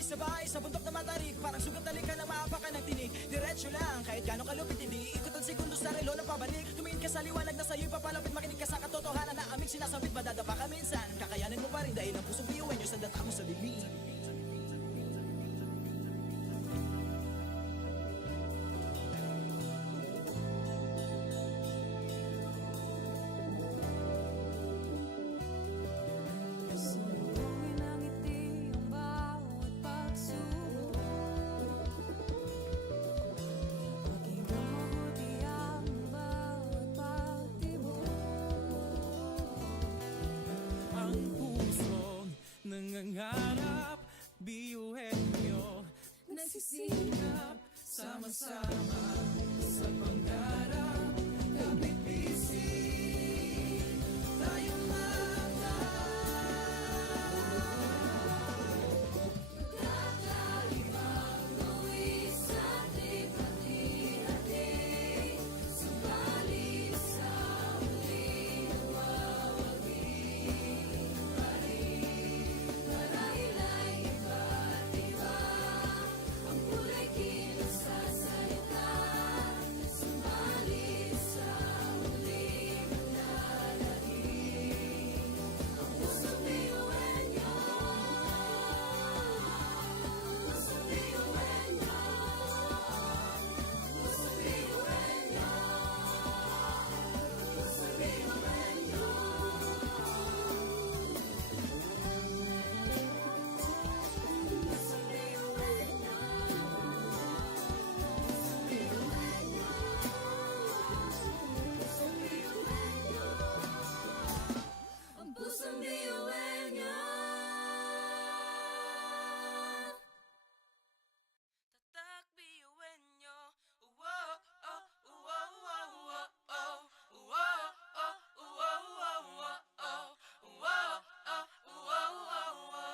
Sabay sa bundok na matarik, parang sugat na lika ng maapakan ng tinig. Diretso lang, kahit gano'ng kalupit, hindi ikot ang segundo sa relo na pabalik. Tumingin ka sa liwanag na sa'yo'y papalapit, makinig ka sa katotohanan na aming sinasabit. Madadapa ka minsan, kakayanin mo pa rin dahil ang pusong biyuin nyo sa data mo sa bibig. Sumbungin ang ngiti ang bawat pagsubok. Pakinggan mabuti ang bawat pagtibok. Ang pusong nangangarap, biyuhin nyo. Nagsisikap, Sama-sama sa pangarap, kapit-bisig tayong kakaibang luwis at hati-hati. Subalit sa huli nawawagi pa rin. Marahil ay iba't iba ang kulay kilos sa salita. Subalit sa huli manlalagim ang pusong biyuin niyo. Pusong biyuin niyo. Pusong biyuin niyo. Pusong biyuin niyo. Pusong biyuin niyo. Pusong biyuin niyo. Ang pusong biyuin niyo. Tatak biyuin nyo. Uwo, oh, uwo, uwo, uwo, oh. Uwo, oh, uwo, uwo, uwo, oh. Uwo, oh, uwo, uwo, uwo.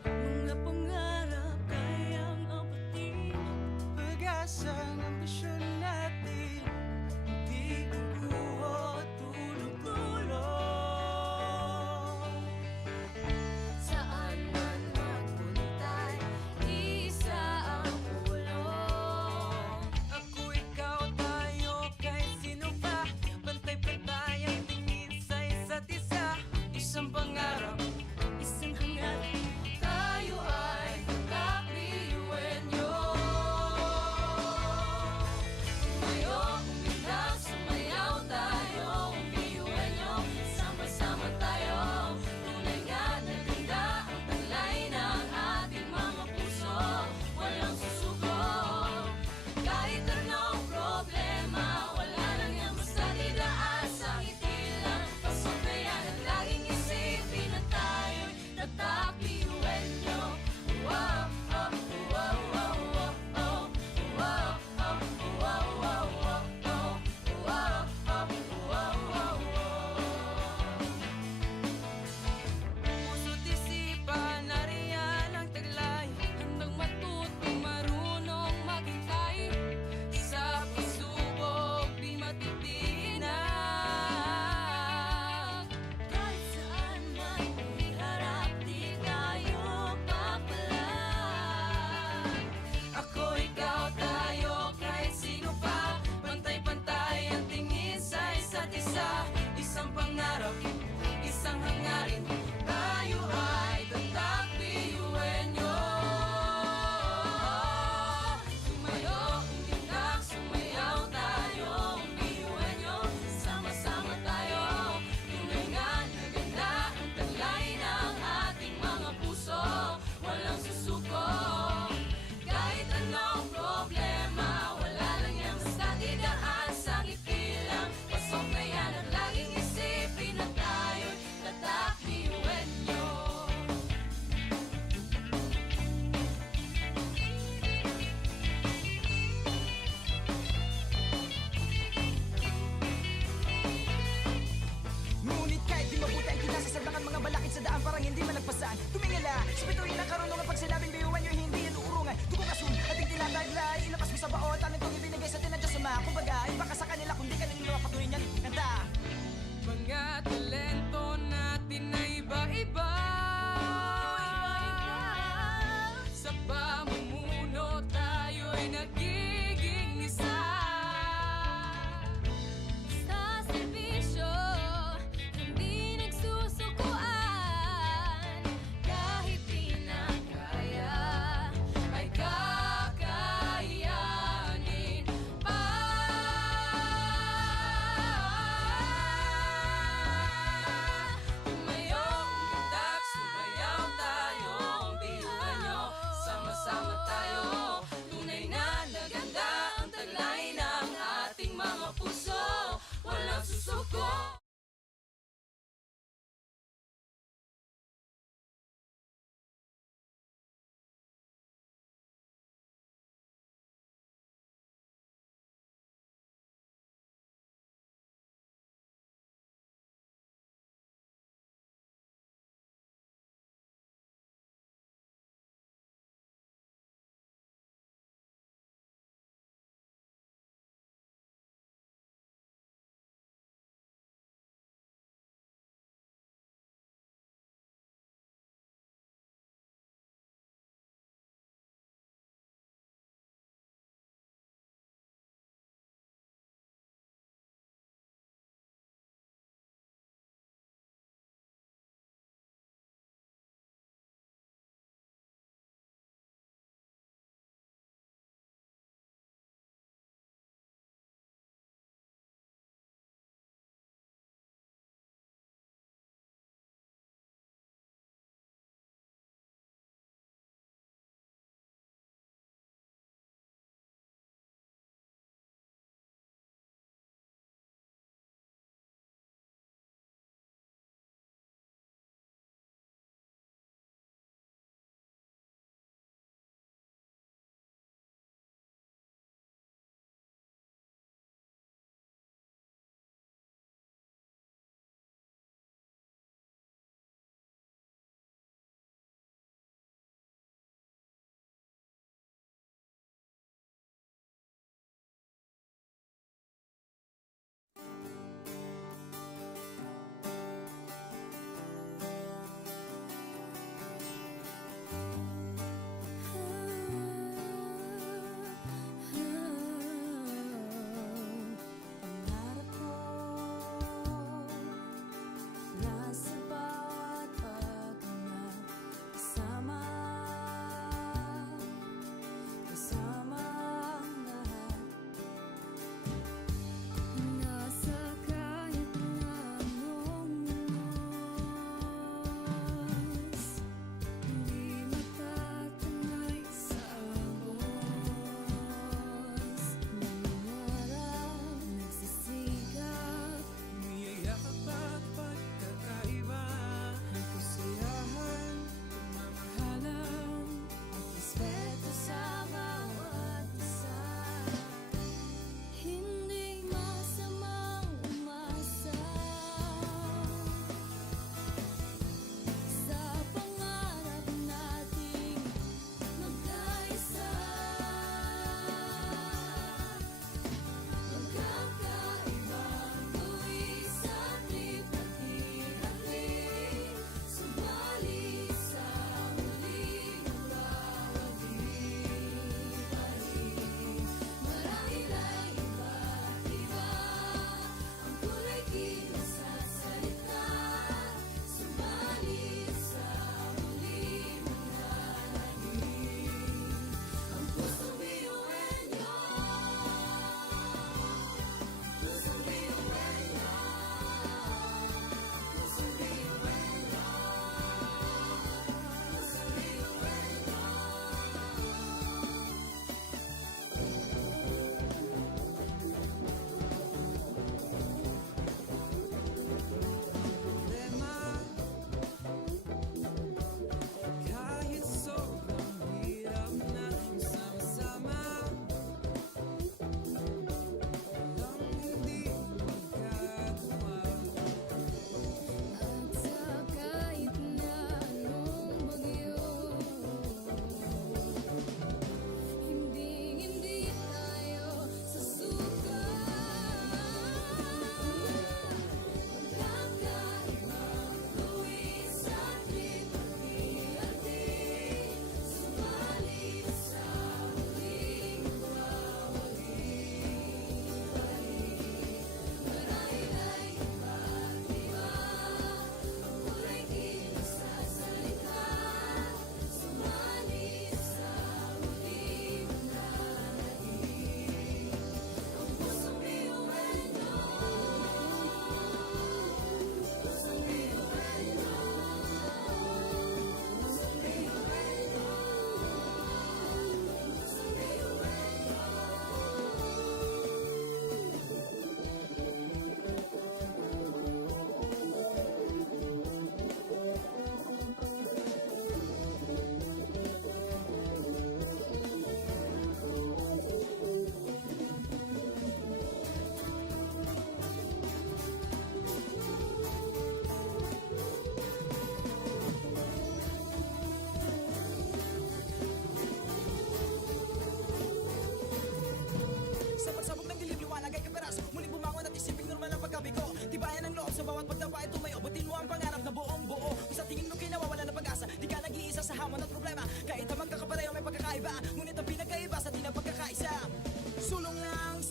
Mga pangarap kayang apatin. pag-asa ng ambisyon natin. Di kukuha tulog-tulog. Saan man magpuntay, isa ang ulong. Ako, ikaw, tayo, kahit sino pa. Pantay-pantay ang tingin sa isa't isa. Isang pangarap, isang hangarin. Tayo ay kakabiyuin niyo. Tumayo, umilag, sumayaw tayo. Biyuin niyo, sama-sama tayo. Tunay nga na ganda ang taglay ng ating mga puso. Walang susuko. Kahit anong problema, wala lang yan basta didaan sa ngiti lang. Pasok na yan at laging isipin na tayo'y tatakbiyuin niyo. Wow, oh, wow, wow, wow, oh. Wow, oh, wow, wow, wow, oh. Wow, oh, wow, wow, wow. Puso't isipan, nariyan ang taglay. Handang matutong marunong maghintay. Sa pagsubok, di matitinag. Kahit saan man iharap, di tayo papalag. Ako, ikaw, tayo, kahit sino pa. Pantay-pantay ang tingin sa isa't isa. Isang pangarap, isang hangarin. Tayo ay tatakbiyuin nyo. Tumayo, umilag, sumayaw tayo. Biyuin nyo, sama-sama tayo. Tunay nga na ganda ang taglay ng ating mga puso. Walang susuko. Kahit anong problema, wala lang yan basta didaan sa ngiti lang. Pasok na yan at laging isipin na tayo'y tatakbiyuin nyo. Ngunit kahit di mabuti ang kinasasablangan mga balakid sa daan parang hindi malagpasan. Tumingala, spituin ang karunungan pag sinabing biyuan nyo hindi yan uurungan. Tukong asun, ating tinataglay, ilabas mo sa baon, talentong ibinigay sa atin ng Diyos Ama. Kumbaga, iba ka sa kanila kundi kanila patuloy niyan kanta. Mga talento natin na iba-iba.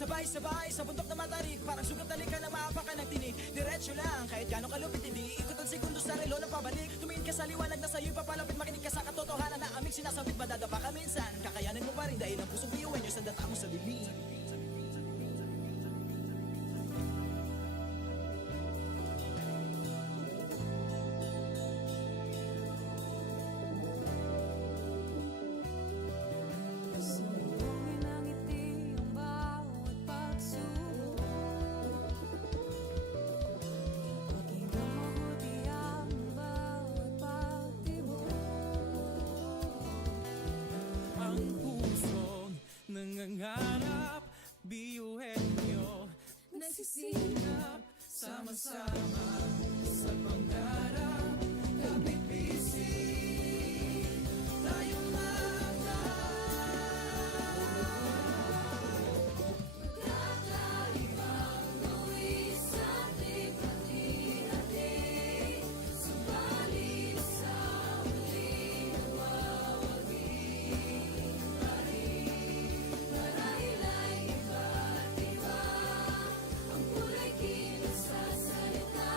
Sabay-sabay sa bundok na matarik, parang sugat talikan na maapakan ng tinig. Diretso lang, kahit gano'ng kalupit hindi ikot ang segundo sa relo na pabalik. Tumingin ka sa liwanag na sa'yo'y papalapit, makinig ka sa katotohanan na aming sinasabit. Madadapa ka minsan, kakayanin mo pa rin dahil ang pusong iuwi nyo sa data mo sa dilim. Sumugin ang ngiti ang bawat pagsubok. Pakinggan mabuti ang bawat pagtibok. Ang pusong nangangarap, biyuhin nyo Nagsisikap, sama-sama sa pangarap. Kapit bisig, tayong kakaibang buwis sa ating hati-hati. Subalit sa muling nagwawagi. Marahil ay iba't iba ang kulay kilos sa salita.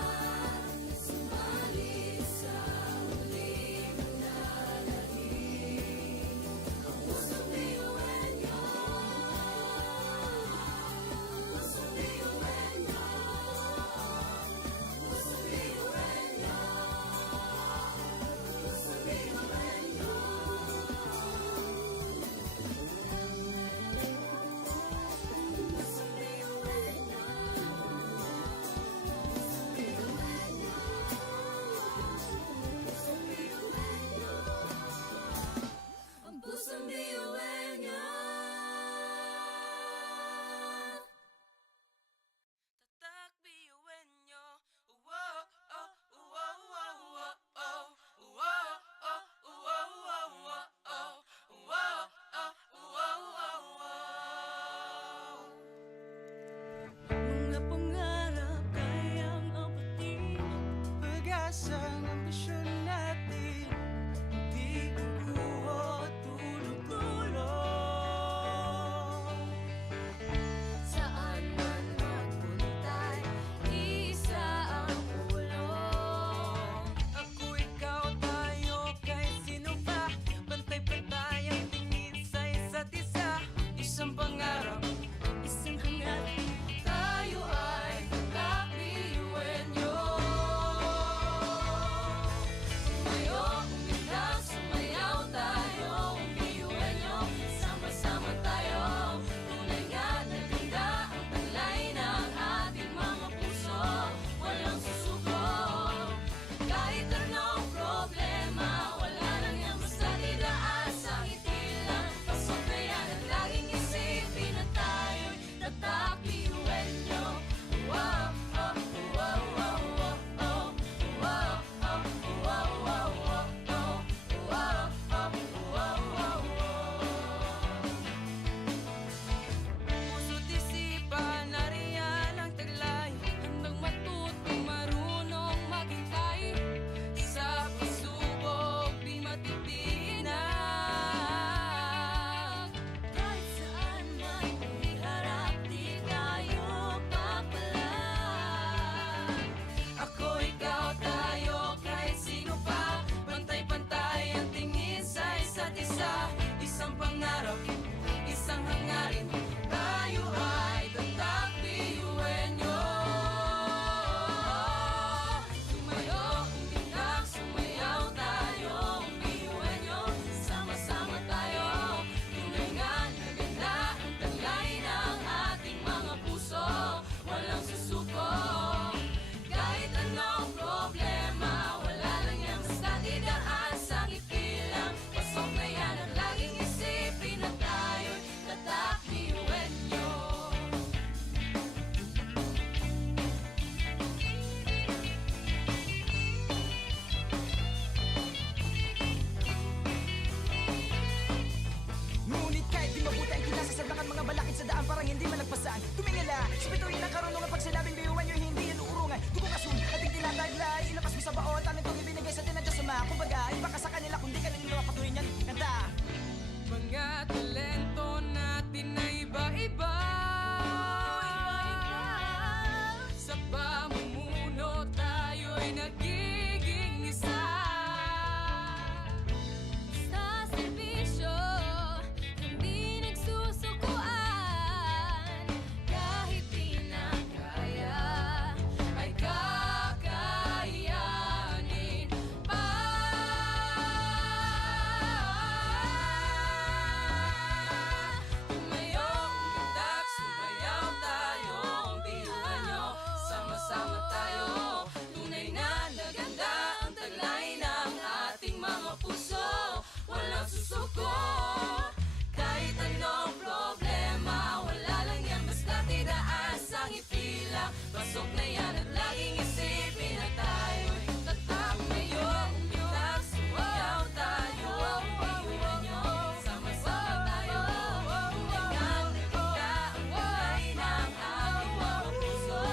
pasok na yan at laging isipin na tayo'y tatak ngayon. Itas, sumayaw tayo, iwan nyo, sama-sama tayo. Tulingan, naganda ang kulay ng ating mga puso.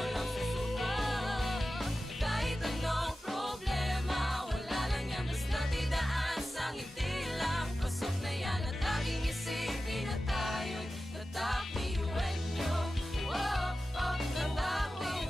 Walang susuko, kahit anong problema, wala lang yan, basta't idaan sa ngiti lang. Pasok na yan at laging isipin na tayo'y tatak, iwan nyo. Tatak, iwan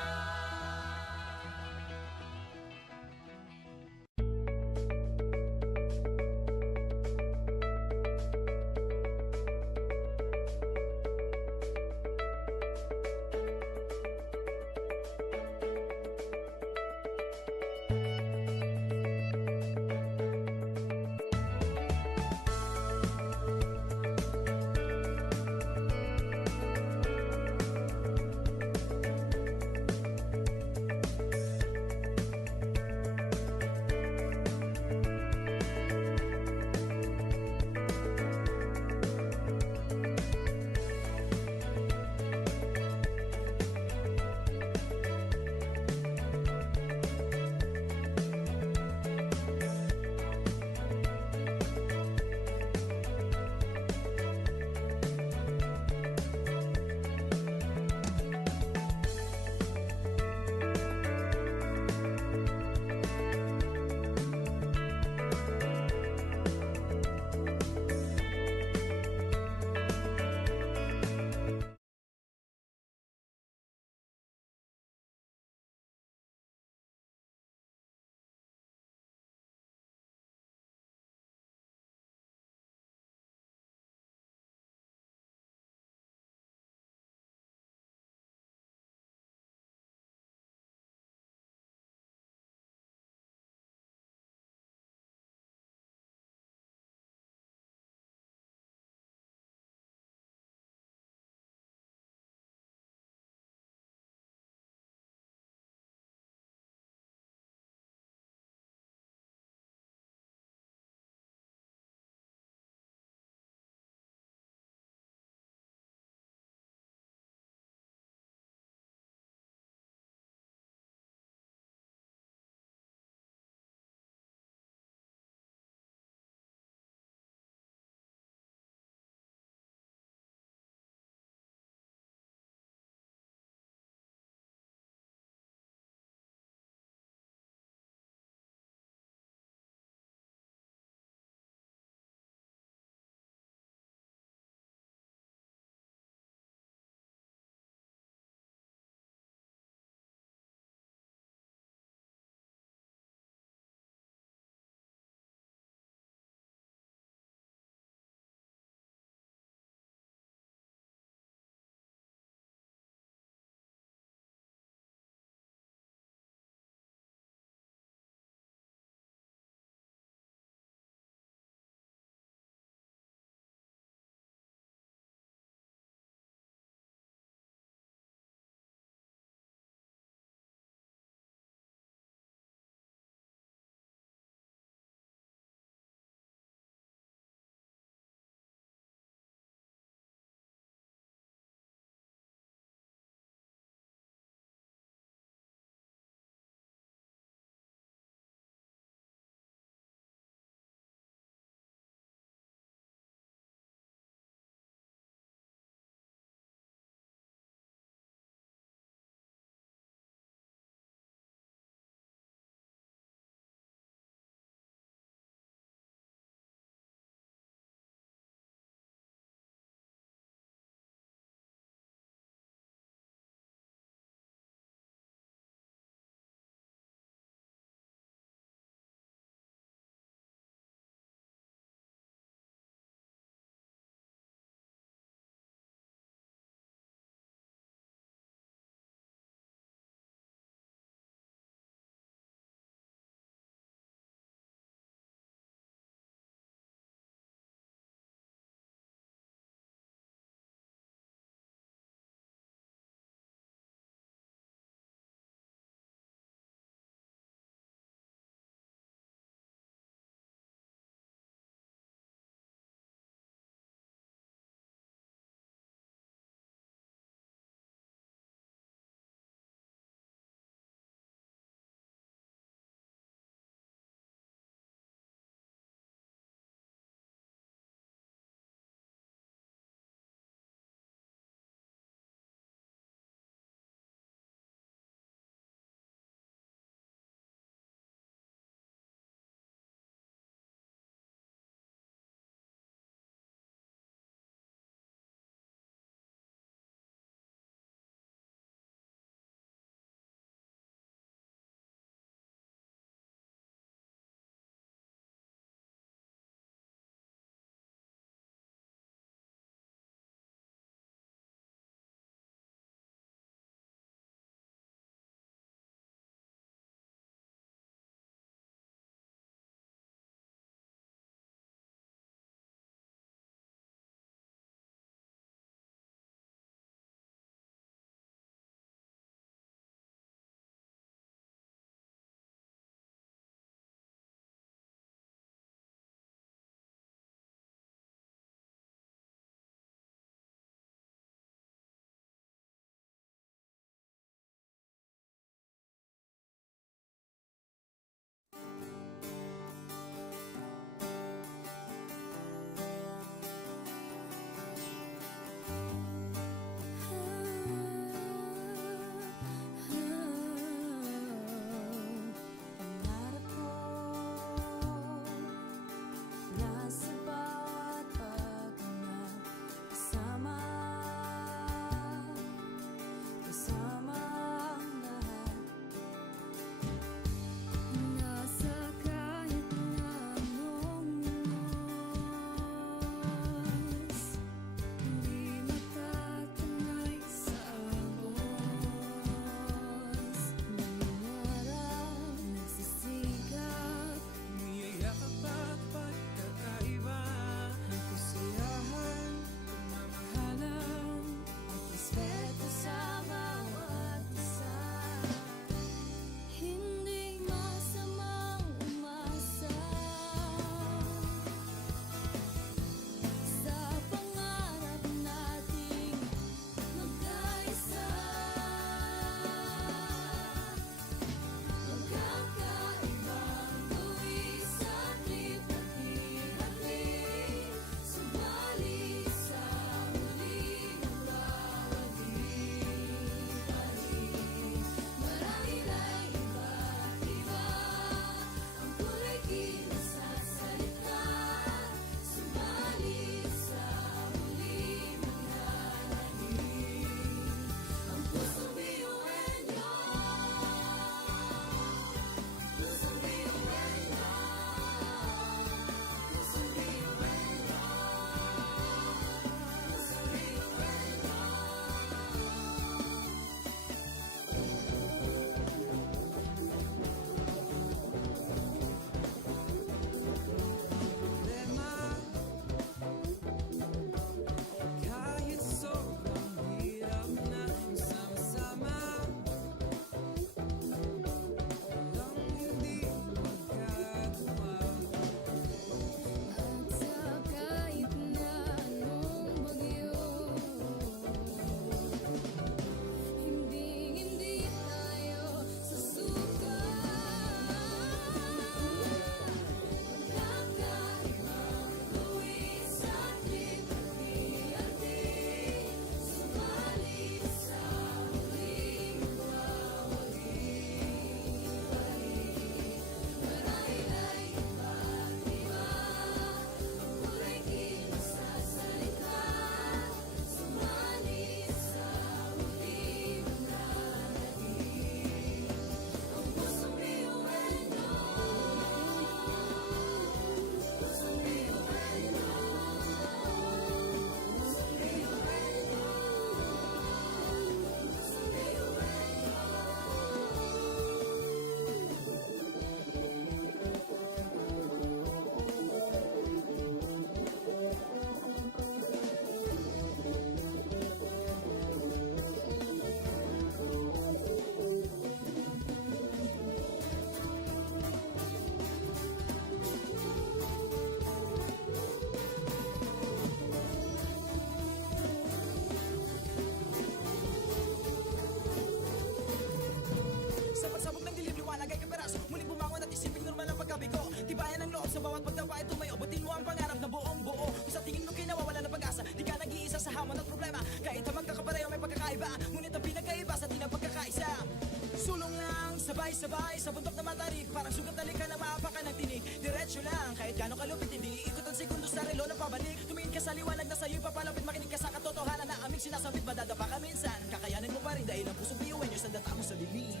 Sabay-sabay sa bundok na matarik, parang sugat na lika na maapakan ng tinig. Diretso lang, kahit gano'ng kalupit, hindi ikot ang segundo sa relo na pabalik. Tumingin ka sa liwanag na sa'yo'y papalapit, makinig ka sa katotohanan na aming sinasabit. Madadapa ka minsan, kakayanin mo pa rin dahil ang pusong biyuin nyo sa data mo sa dilim.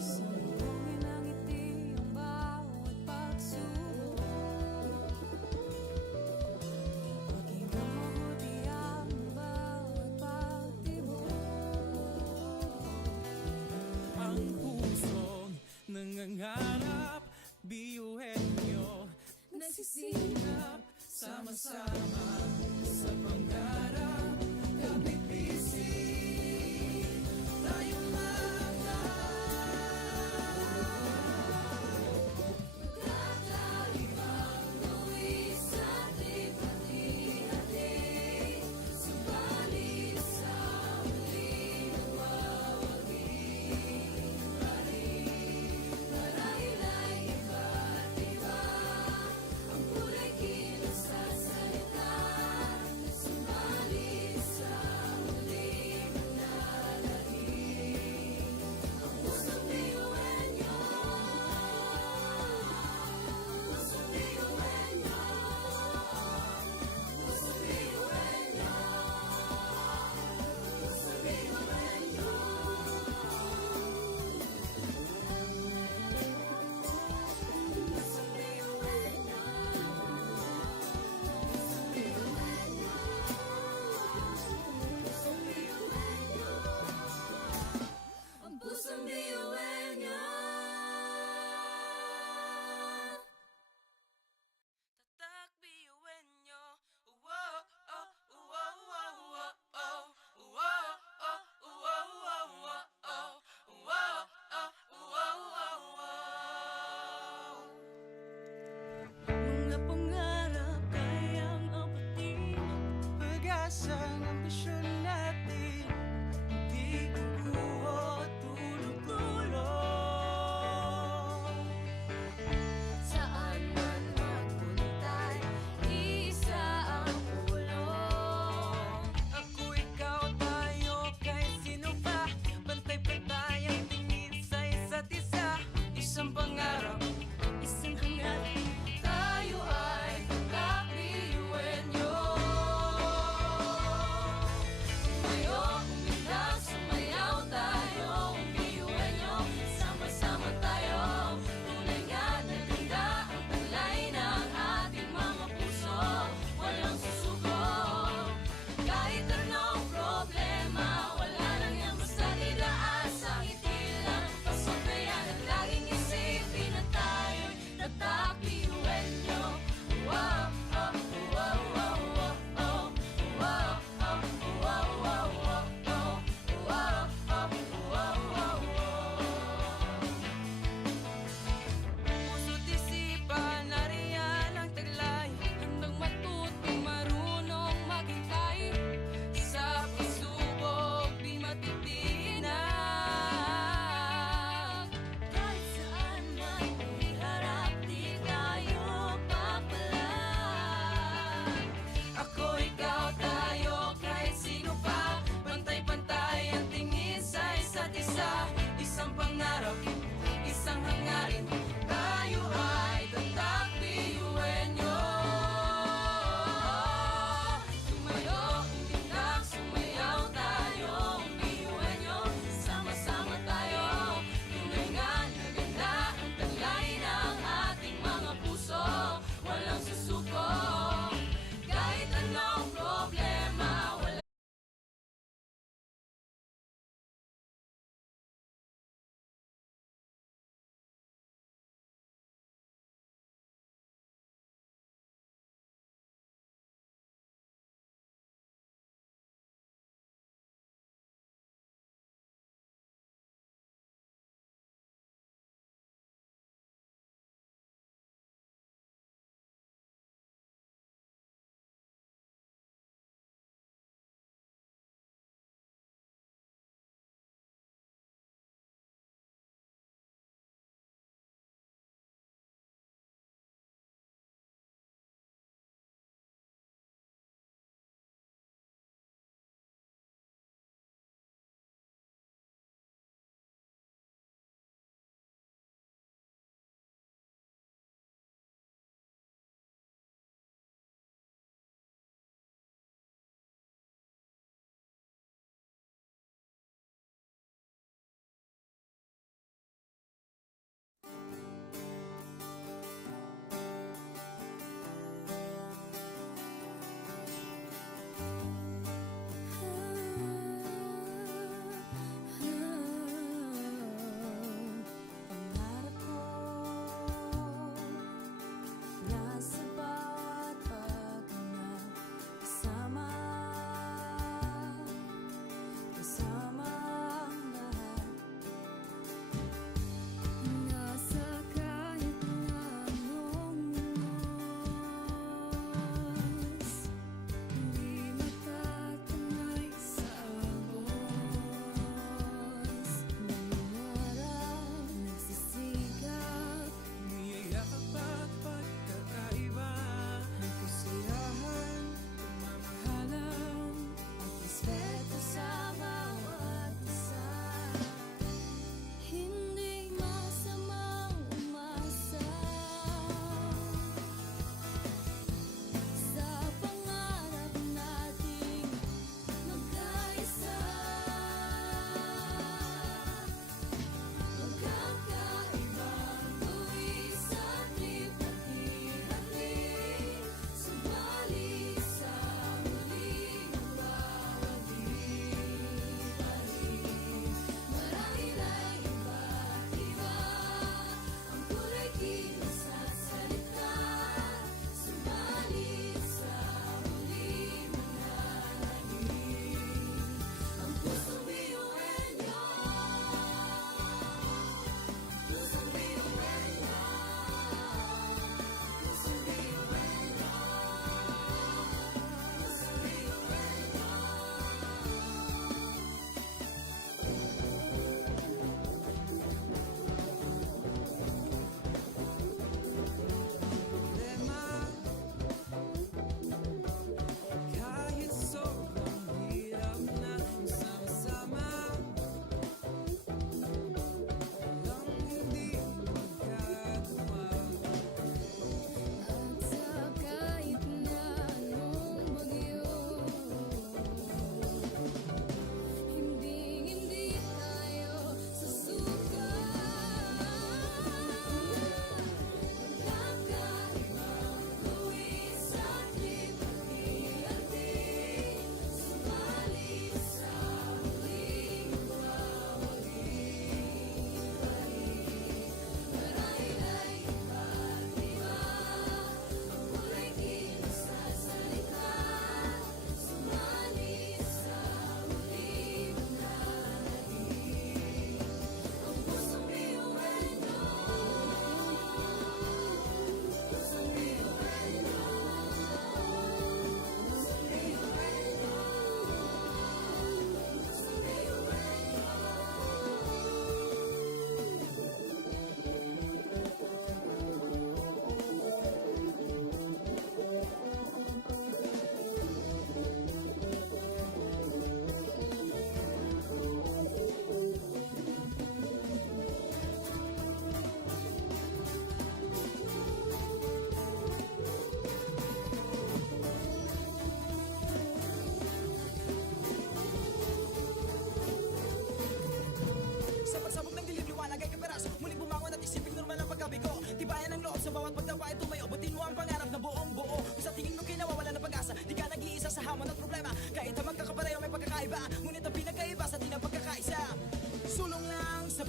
Sambungin ang ngiti ang bawat pagsubok. Pakinggan mabuti ang bawat pagtibok. Ang pusong nangangarap, biyuhin nyo Nagsisikap, sama-sama sa pangarap. Kapit-bisig tayong kakalibang luwis at lipat-ihati. Subalit sa huli nagwawagi. Marahil ay iba't iba ang kulay kilos sa salita.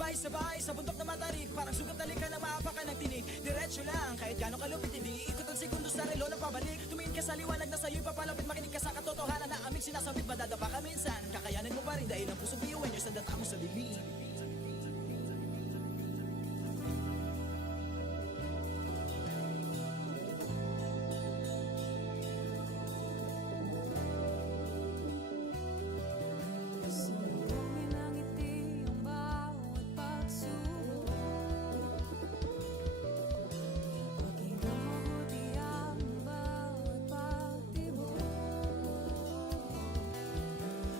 Sabay-sabay sa bundok na matarik, parang sugat na lika na maapakan ng tinig. Diretso lang, kahit gano'ng kalupit, hindi ikot ang segundo sa relo na pabalik. Tumingin ka sa liwanag na sa'yo'y papalapit, makinig ka sa katotohanan na aming sinasabit. Madadapa ka minsan, kakayanin mo pa rin dahil ang puso biyuin nyo sa data mo sa dilim. Sumugongin ang ngiti ang bawat pagsubok. Pakinggan mabuti ang bawat pagtibok.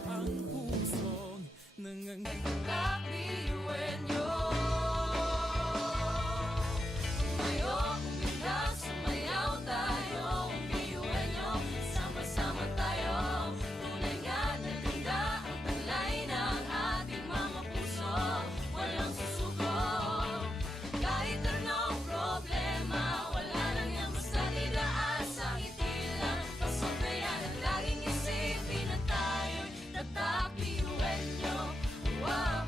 Ang pusong nangangarap Kapiyuin nyo. Tumayo, umilas, sumayaw tayo. Kapiyuin nyo, sama-sama tayo. Tunay nga na ganda ang talay ng ating mga puso. Walang susuko. Kahit anong problema, wala lang yan basta didaan sa ngiti lang. Pasabayan at laging isipin na tayo'y tatakiyuin nyo. Wow.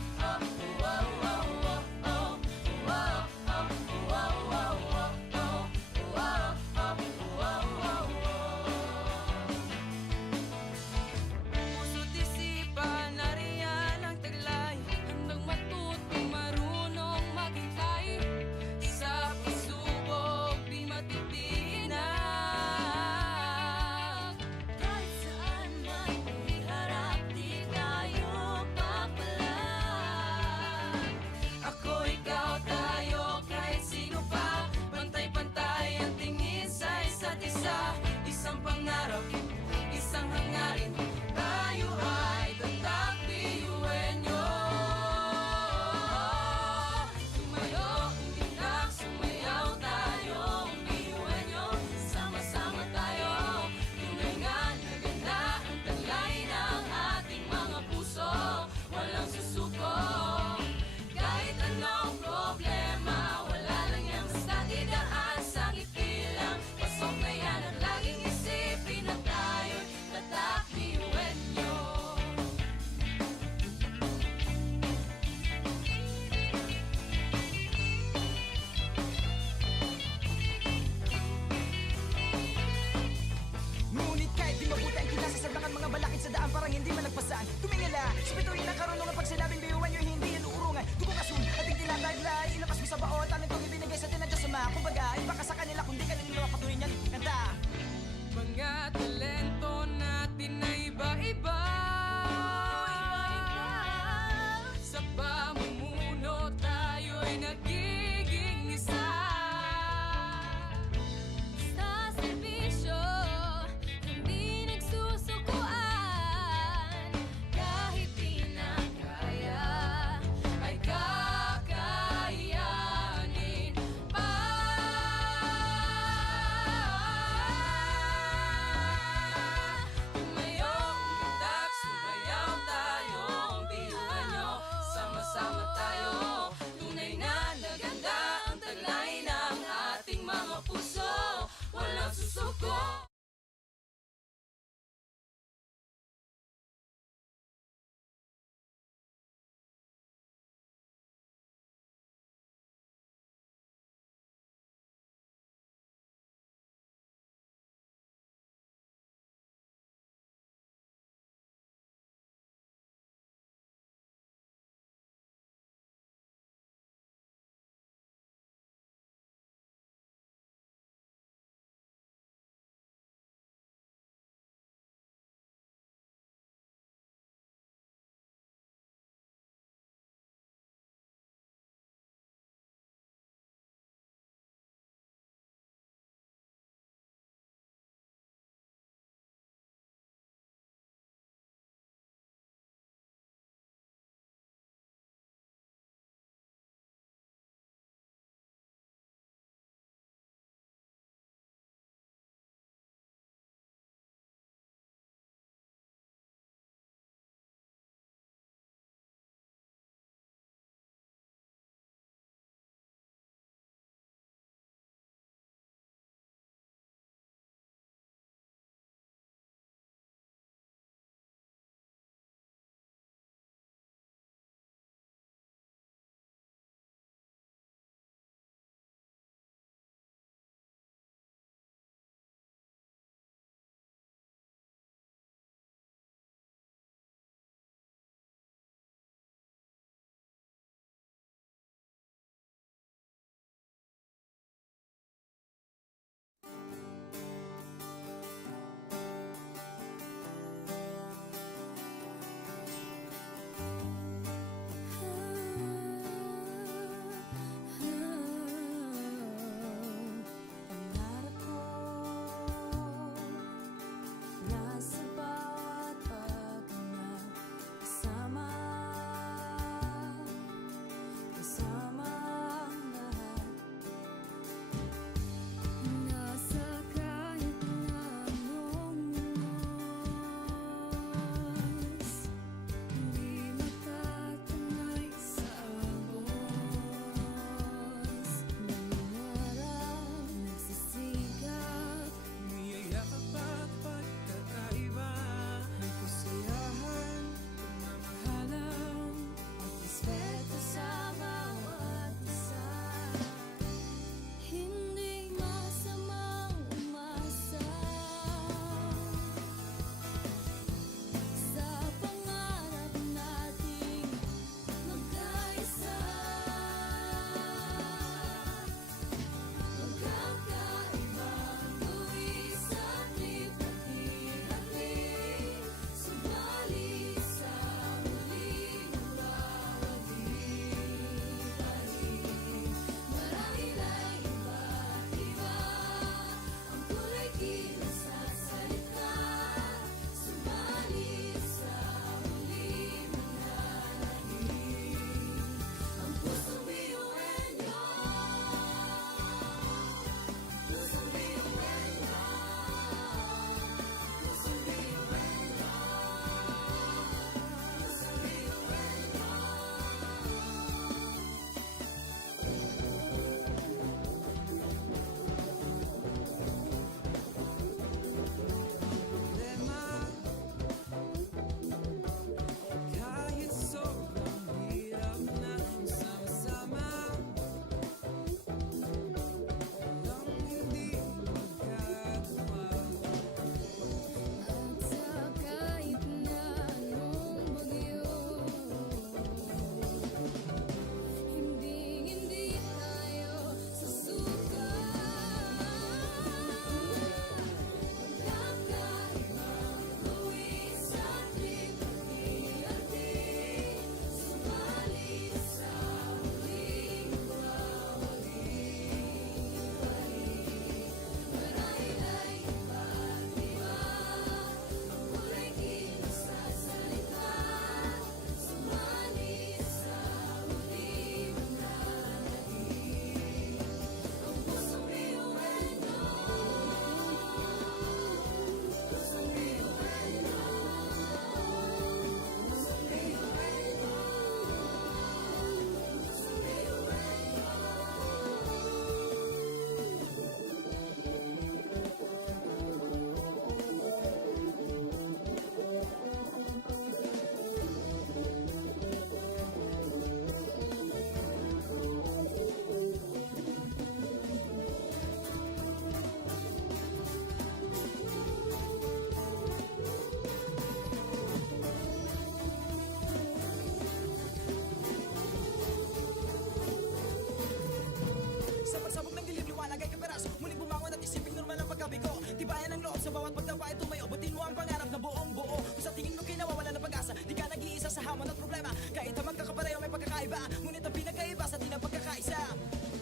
iba Ngunit ang pinagkaiba sa tinang pagkakaisa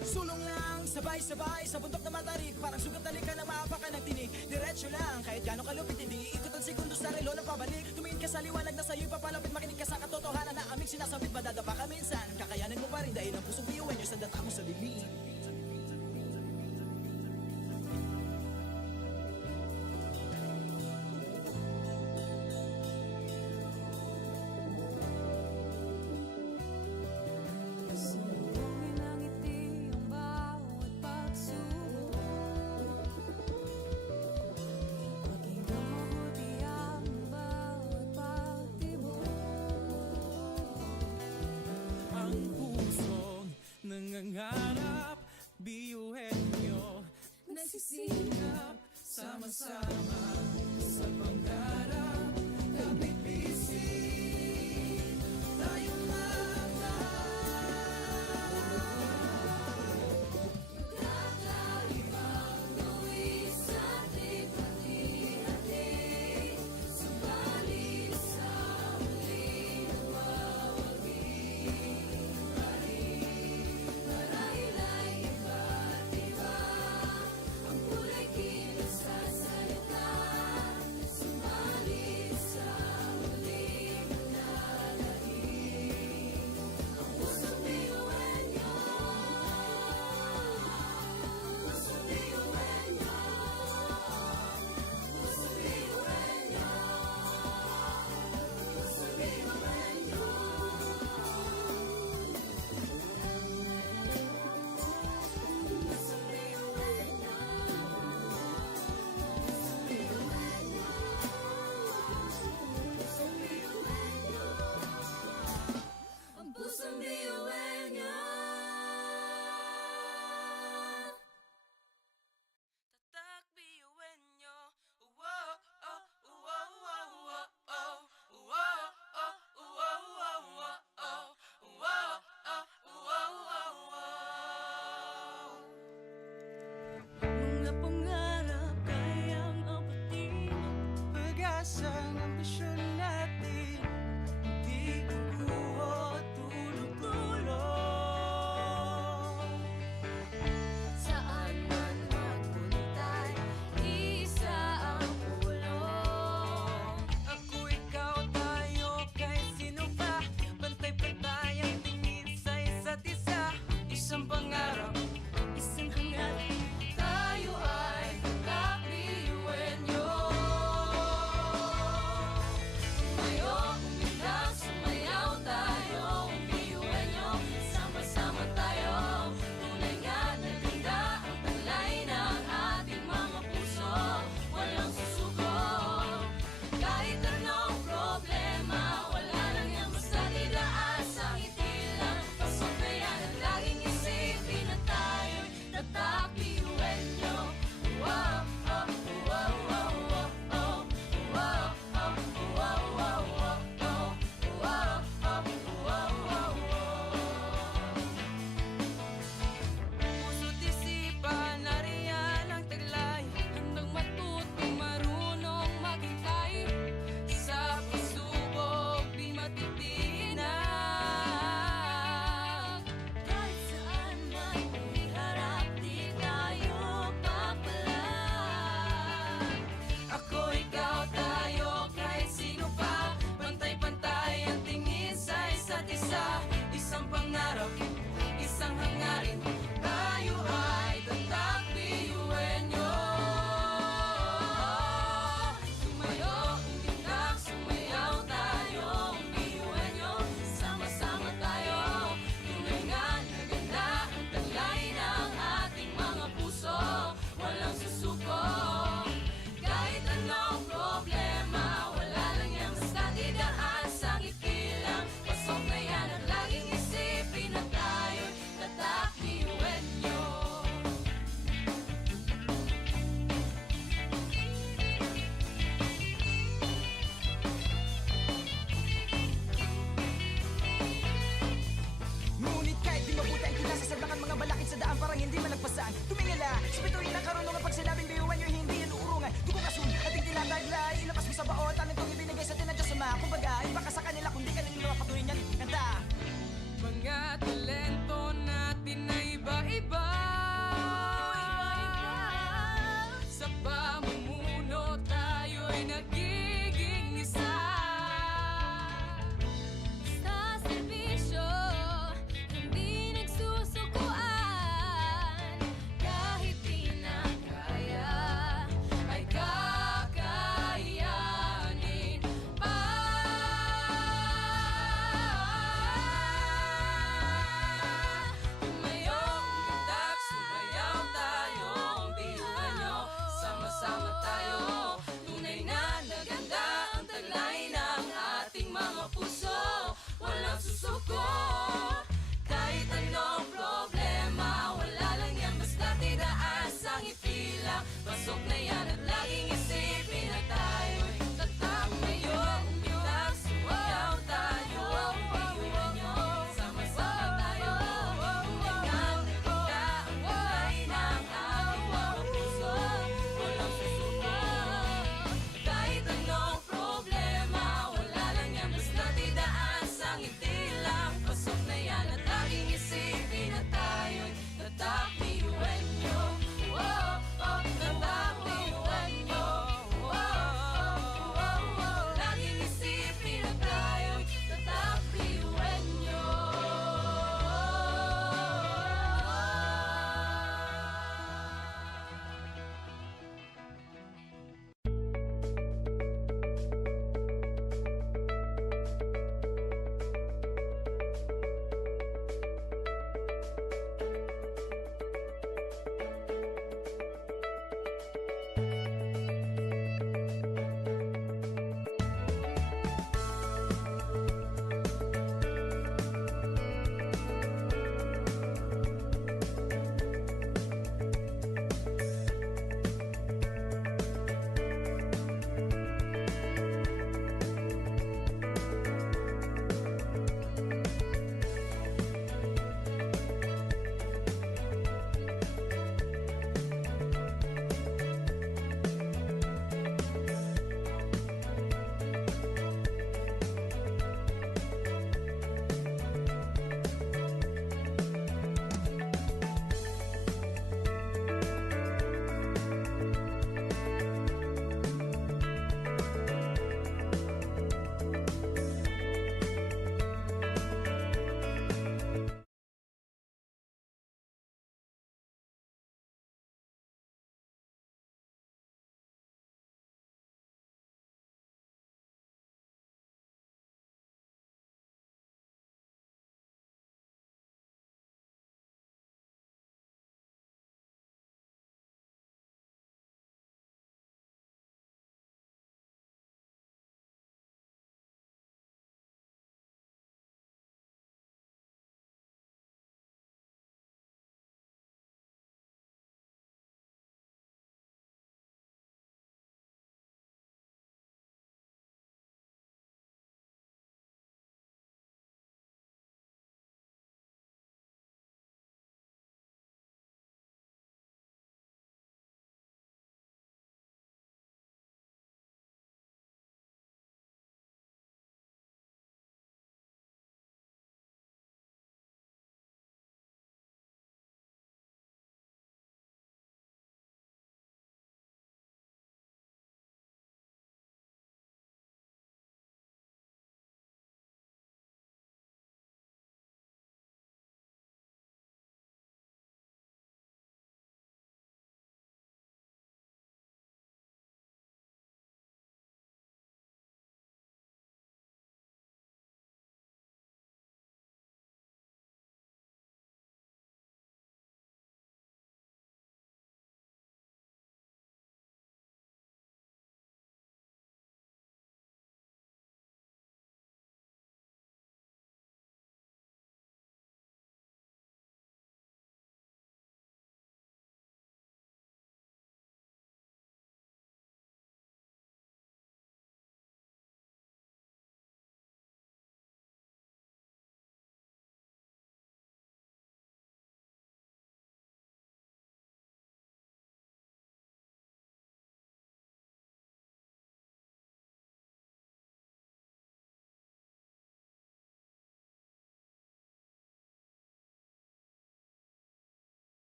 Sulong lang, sabay-sabay sa bundok na matarik Parang sugat na lika na maapakan ng tinig Diretso lang, kahit gano'ng kalupit hindi Ikot ang segundo sa relo ng pabalik Tumingin ka sa liwanag na sa'yo'y papalapit Makinig ka sa katotohanan na aming sinasabit Madadapa ka minsan, kakayanin mo pa rin Dahil ang pusong biyuan nyo sa data mo sa dilim Sumbungin ang ngiti ang bawat pagsubok Pakinggan mabuti ang bawat pagtibok Ang pusong nangangarap, biyuhin nyo Nagsisikap sama-sama sa pangarap. Kapit bisig, tayong Kakaibang luwi sa ating hati-hati Subalit sa huli nagwawagi Marahil ay iba't iba Ang kulay kilos sa salita Subalit sa huli manlalahim Ang pusong biyuan niyo Pusong biyuan niyo Pusong biyuan niyo Pusong biyuan niyo Pusong biyuan niyo Ang pusong biyuan niyo Tatak biyuin nyo. Wow, oh, wow, wow, wow, oh. Wow, oh, wow, wow, wow, oh. Wow, oh, wow, wow, wow. Mga pangarap kayang apatin Pag-asa ng ambisyon natin, hindi kukuha tulog-tulog. Saan man magpuntay Isa ang pulong Ako, ikaw, tayo, kahit sino pa. Pantay-pantay ang tingin sa isa't isa. Isang pangarap, Isang hangarin Tayo ay kakbiyuin nyo Tumayo, umilag, sumayaw tayo Biyuin nyo, sama-sama tayo Tunay nga na ganda ang talay ng ating mga puso Walang susuko Kahit anong problema Wala lang yan basta didaan sa ngiti lang Pasok na yan at laging isipin na tayo'y tatakbiyuin nyo Wow, oh, wow, wow, wow, oh Wow, oh, wow, wow, wow, oh Wow, oh, wow, wow, wow puso't isipan, nariyan ang taglay. Handang matuto, marunong maghintay Sa pagsubok, di matitinag. Kahit saan man iharap, di tayo papalag Ako, ikaw, tayo, kahit sino pa. Pantay-pantay ang tingin sa isa't isa. Isang pangarap, isang hangarin. Tayo ay tatakbiyuin nyo. Tumayo, umilag, sumayaw tayo. Biyuin nyo, sama-sama tayo. Tunay nga na ganda ang talay ng ating mga puso. Walang susuko. Kahit anong problema, wala lang yan basta didaan sa ngiti lang. Pasok na yan at laging isipin na tayo'y tatakbiyuin nyo. Ngunit kahit di mabuti ang kinasasadangan mga balakid sa daan parang hindi malagpasan Tumingala, sa bituin na karunungan pag sinabing biyuan nyo hindi yan uurungan Dugo kasun, ating tinataglay, ilapas mo sa baon Tanong kong ibinigay sa tinadya sa mga kumbaga Iba ka sa kanila kung di ka nila mapatuloy niyan kanta Mga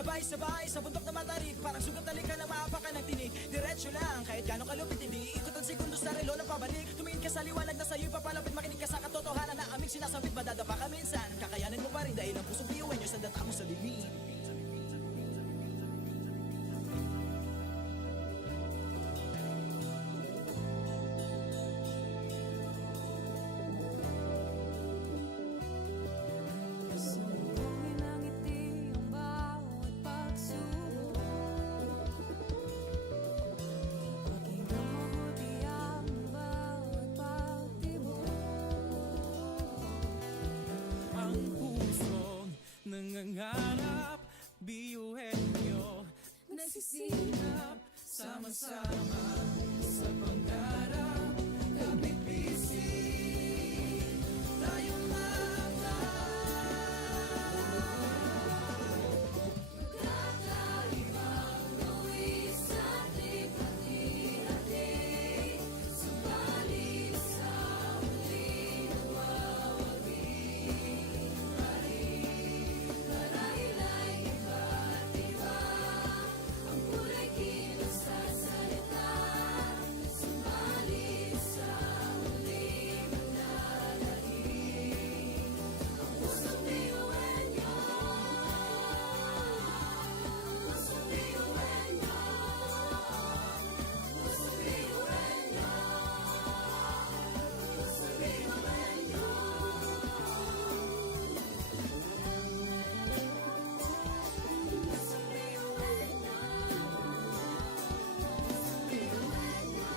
Sabay-sabay sa bundok na matarik, parang sugat na lika na maapakan ng tinig. Diretso lang, kahit gano'ng kalupit hindi ikot ang segundo sa relo na pabalik. Tumingin ka sa liwanag na sa'yo'y papalapit, makinig ka sa katotohanan na aming sinasabit. Madadapa ka minsan, kakayanin mo pa rin dahil ang pusong biyuan nyo sa data mo sa limit. Sumuhin ang ngiti ang bawat pagsubok. Pakinggan mabuti ang bawat pagtibok. Ang pusong nangangarap, biyuhin nyo Nagsisilap sama-sama sa pangarap. Kapit bisig, tayong Kakaibang luwis at hati-hati. Subalit sa huli nawawagi. Marahila'y iba't iba. Ang kulay kilos sa salita. Subalit sa huli manlalahim. Ang pusong biyuan niyo. Pusong biyuan niyo. Pusong biyuan niyo. Pusong biyuan niyo. Pusong biyuan niyo.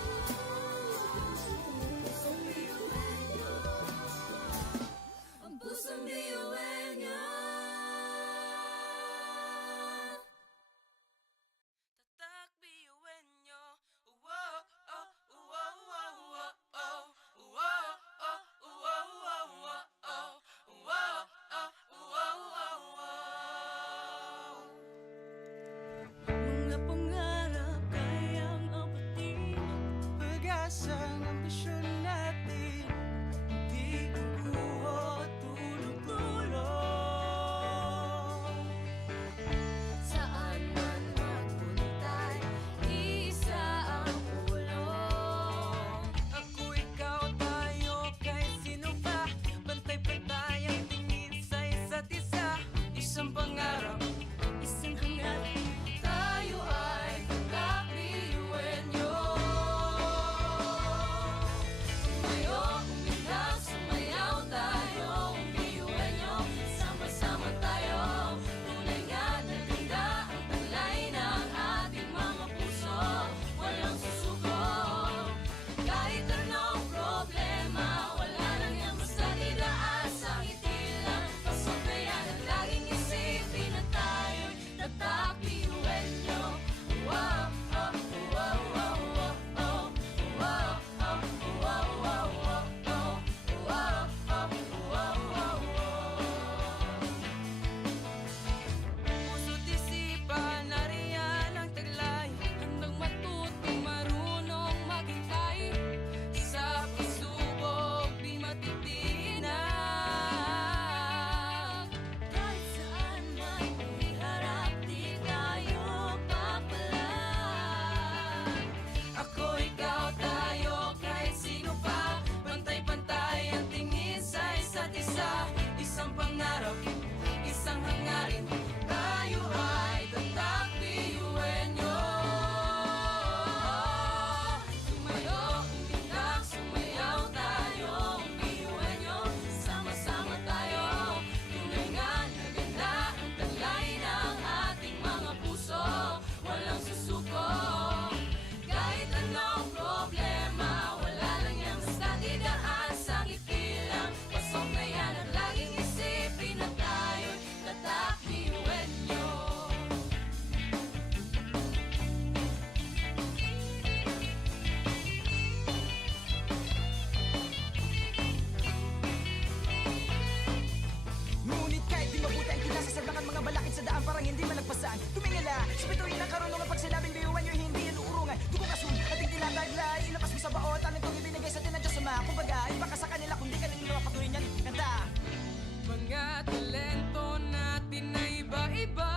Pusong biyuan niyo. Ang pusong biyuan niyo. Tatak biyuin nyo. Wow, oh, wow, wow, wow, oh. Wow, oh, wow, wow, wow, oh. Wow, oh, wow, wow, wow. Mga pangarap kayang apatin. Pag-asa ng ambisyon natin, di kukuha tulong-tulong. Saan man magpuntay, isa ang ulong. Ako, ikaw, tayo, kahit sino pa. Pantay-pantay ang tingin sa isa't isa. Isang pangarap, Isang hangarin, tayo ay kakbiyuin nyo. Tumayo, umilag, sumayaw tayo, biyuin nyo. Sama-sama tayo, tunay nga na ganda ang taglay ng ating mga puso. Walang susuko, kahit anong problema, wala lang yan basta didaan sa ngiti lang. Pasok na yan at laging isipin na tayo'y tatak biyuin nyo. Wow, oh, wow, wow, wow, oh. Wow, oh, wow, wow, wow, oh. Wow, oh, wow, wow, wow. puso't isipan, nariyan ang taglay. Handang matuto, marunong maghintay. Sa pagsubok, di matitinag. Kahit saan man iharap, di tayo papalag. Ako, ikaw, tayo, kahit sino pa. Pantay-pantay ang tingin sa isa't isa. Isang pangarap, isang hangarin. Tayo ay tatak biyuin nyo. Tumayo, umilag, sumayaw tayo, biyuin nyo. Sama-sama tayo, tunay nga na ganda ang taglay ng ating mga puso. Walang susuko, kahit anong problema, wala lang yan basta didaan sa ngiti lang. Pasok na yan at laging isipin na tayo'y tatak biyuin nyo. Ngunit kahit di mabuti ang kinasasaglakan mga balakid sa daan parang hindi malagpasan. Tumingala sa bituin ng karunungan pag sinabing biyuan nyo hindi yan uurungan. Tugo kasun ating tinataglay, ilapas mo sa baot ang itong ibinigay sa atin ng Diyos Ama. Kumbaga, iba ka sa kanila kung di ka nila mapatuloy niyan. Kanta! Mga talento natin na iba-iba.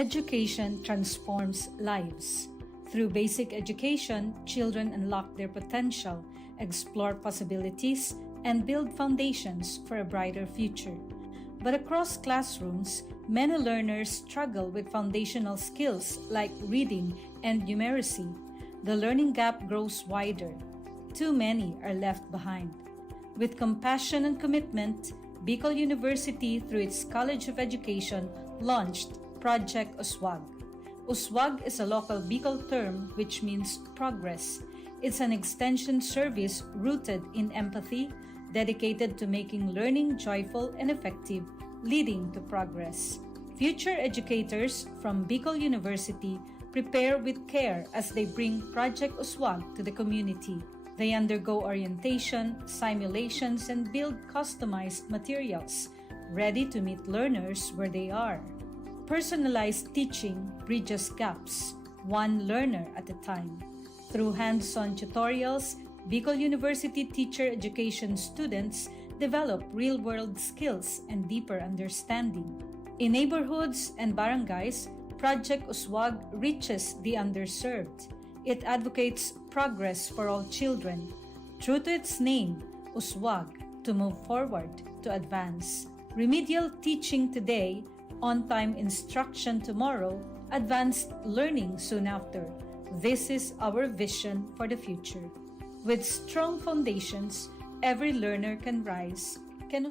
Education transforms lives. Through basic education, children unlock their potential, explore possibilities, and build foundations for a brighter future. But across classrooms, many learners struggle with foundational skills like reading and numeracy. The learning gap grows wider. Too many are left behind. With compassion and commitment, Bicol University, through its College of Education, launched Project USWAG. USWAG is a local Bicol term which means progress. It's an extension service rooted in empathy, dedicated to making learning joyful and effective, leading to progress. Future educators from Bicol University prepare with care as they bring Project USWAG to the community. They undergo orientation, simulations, and build customized materials, ready to meet learners where they are. Personalized teaching bridges gaps, one learner at a time. Through hands-on tutorials, Bicol University teacher education students develop real-world skills and deeper understanding. In neighborhoods and barangays, Project USWAG reaches the underserved. It advocates progress for all children. True to its name, USWAG, to move forward, to advance. Remedial teaching today, on-time instruction tomorrow, advanced learning soon after. This is our vision for the future. With strong foundations, every learner can rise, can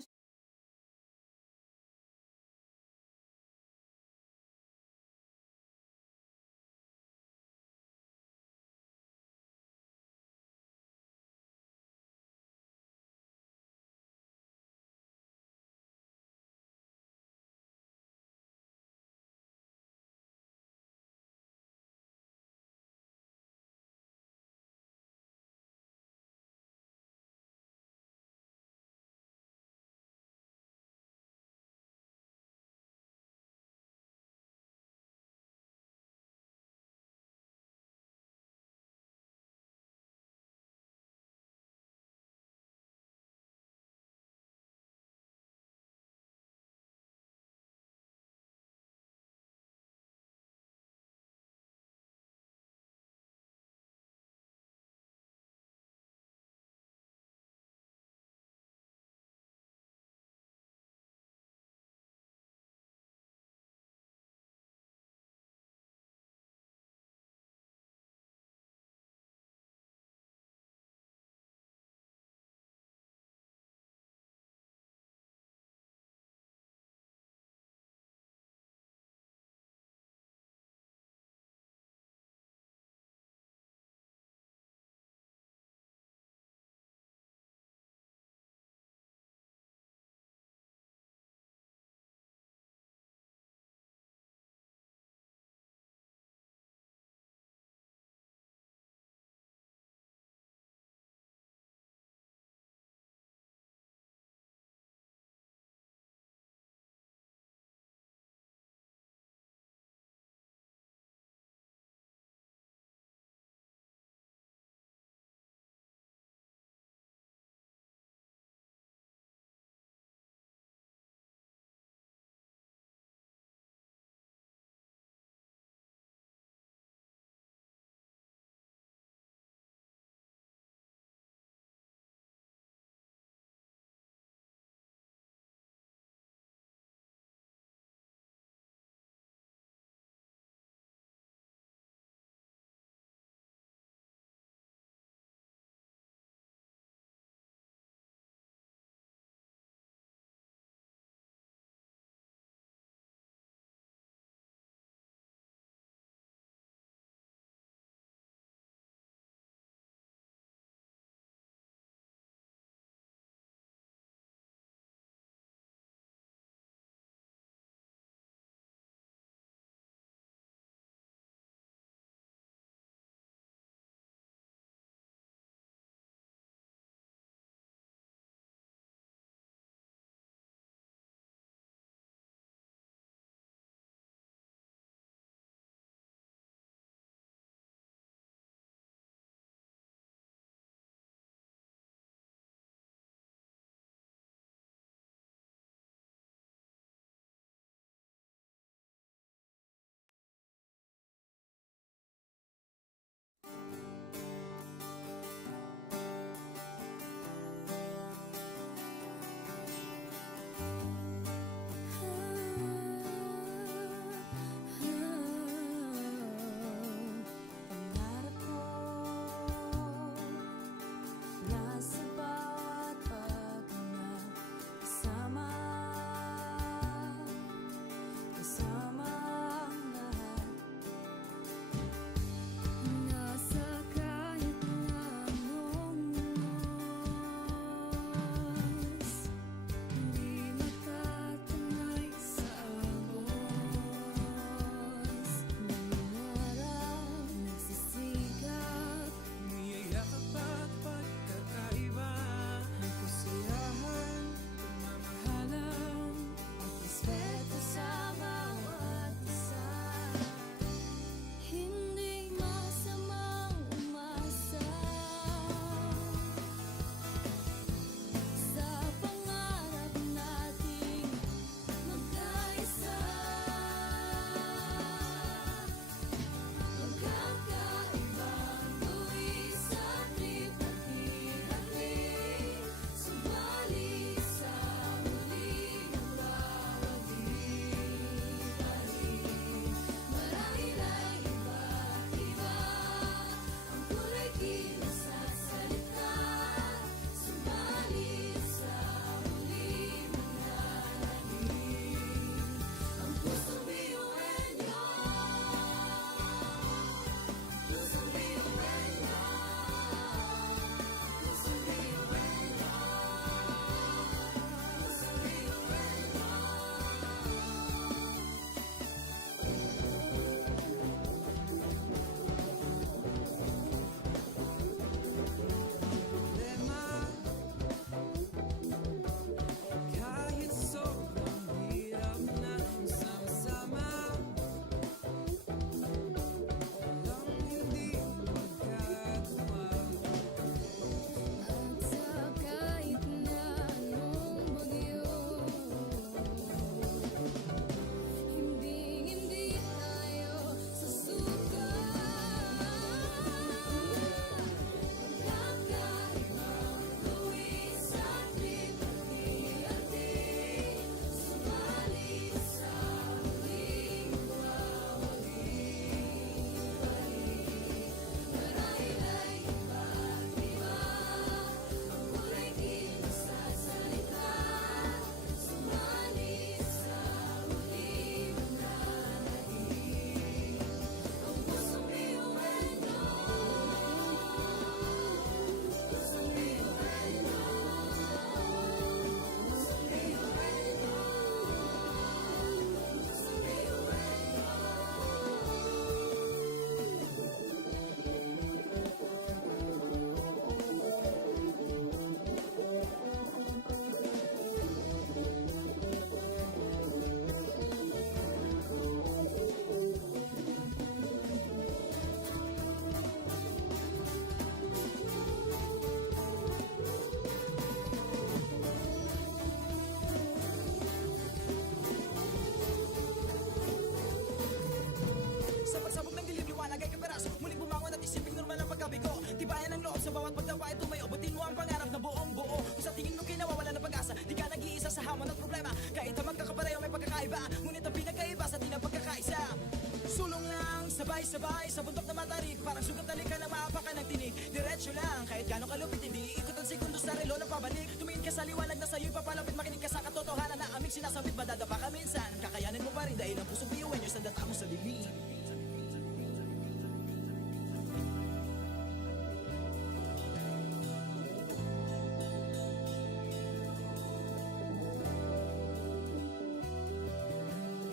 Sabay-sabay sa bundok na matarik, parang sugat na lika na maapakan ng tinig. Diretso lang, kahit gano'ng kalupit, hindi ikot ang segundo sa relo na pabalik. Tumingin ka sa liwanag na sa'yo'y papalapit, makinig ka sa katotohanan na aming sinasabit. Madadapa ka minsan, kakayanin mo pa rin dahil ang pusong biyuan nyo sa data mo sa dilim.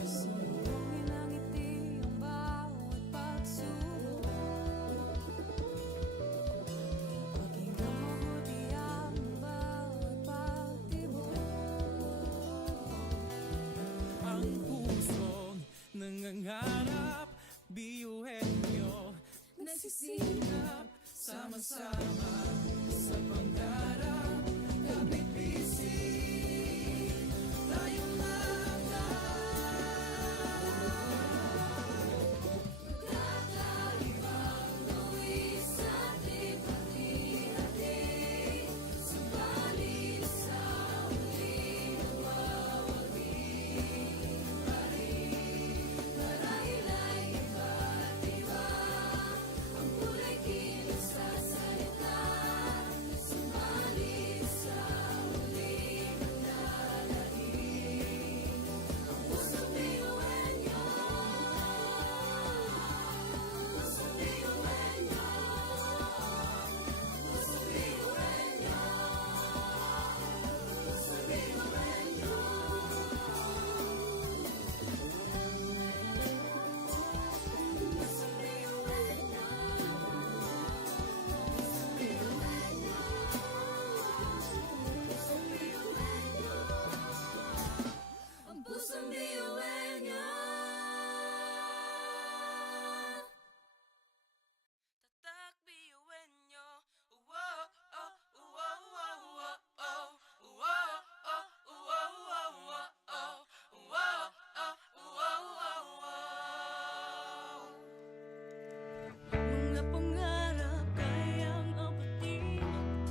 Sumulongin ang ngiti ang bawat pagsubok. Pakinggan mabuti ang bawat pagtibok. Ang pusong nangangarap, biyuhin nyo. Nagsisilap Sama-sama sa pangarap, kapit-bisig tayong kakaibang luwis ating hati-hati. Subalit sa huli nawawaging marahil ay iba't iba. Ang kulay kilos sa salita, subalit sa huli manlalahim. Ang pusong biyuan niyo, pusong biyuan niyo, pusong biyuan niyo, pusong biyuan niyo. Ang pusong biyuan niyo. Tatak biyuin nyo. Wow, oh, wow, wow, wow, oh. Wow, oh, wow, wow, wow, oh. Wow, oh, wow, wow, wow. Mga pangarap kayang abutin,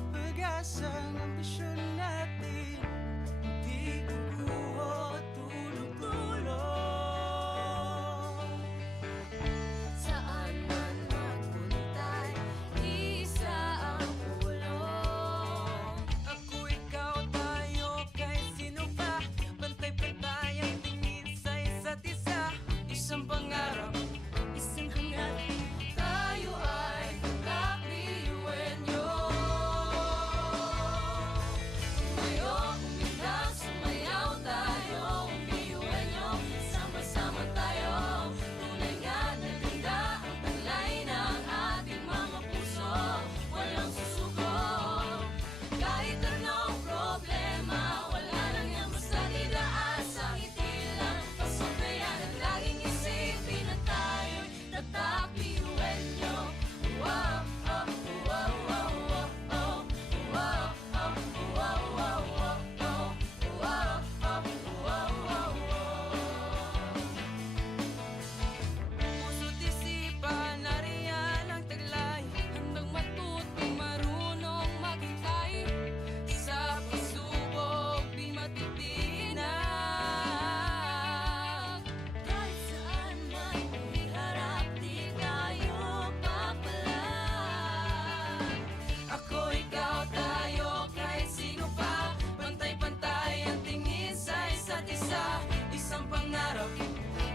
pag-asa ng ambisyon natin. Di kukuha tulog-tulog. Saan man magpuntay, isa ang ulong. Ako, ikaw, tayo, kahit sino pa. Pantay-pantay ang tingin sa isa't isa. Isang pangarap, isang hangarin. Tayo ay kakbiyuin niyo. Tumayo, umilag, sumayaw tayo. Biyuin niyo, sama-sama tayo. Tunay nga na ganda ang taglay ng ating mga puso. Walang susuko. Kahit anong problema, wala lang yan basta didaan sa ngiti lang. Pasok na yan at laging isipin na tayo'y tatakbiyuin niyo. Wow, oh, wow, wow, wow, oh. Wow, oh, wow, wow, wow, oh. Wow, oh, wow, wow, wow. Puso't isipan, nariyan ang taglay. Handang matutong marunong maghintay. Sa pagsubok, di matitinag. Kahit saan man iharap, di tayo papalag. Ako, ikaw, tayo, kahit sino pa. Pantay-pantay ang tingin sa isa't isa. Isang pangarap,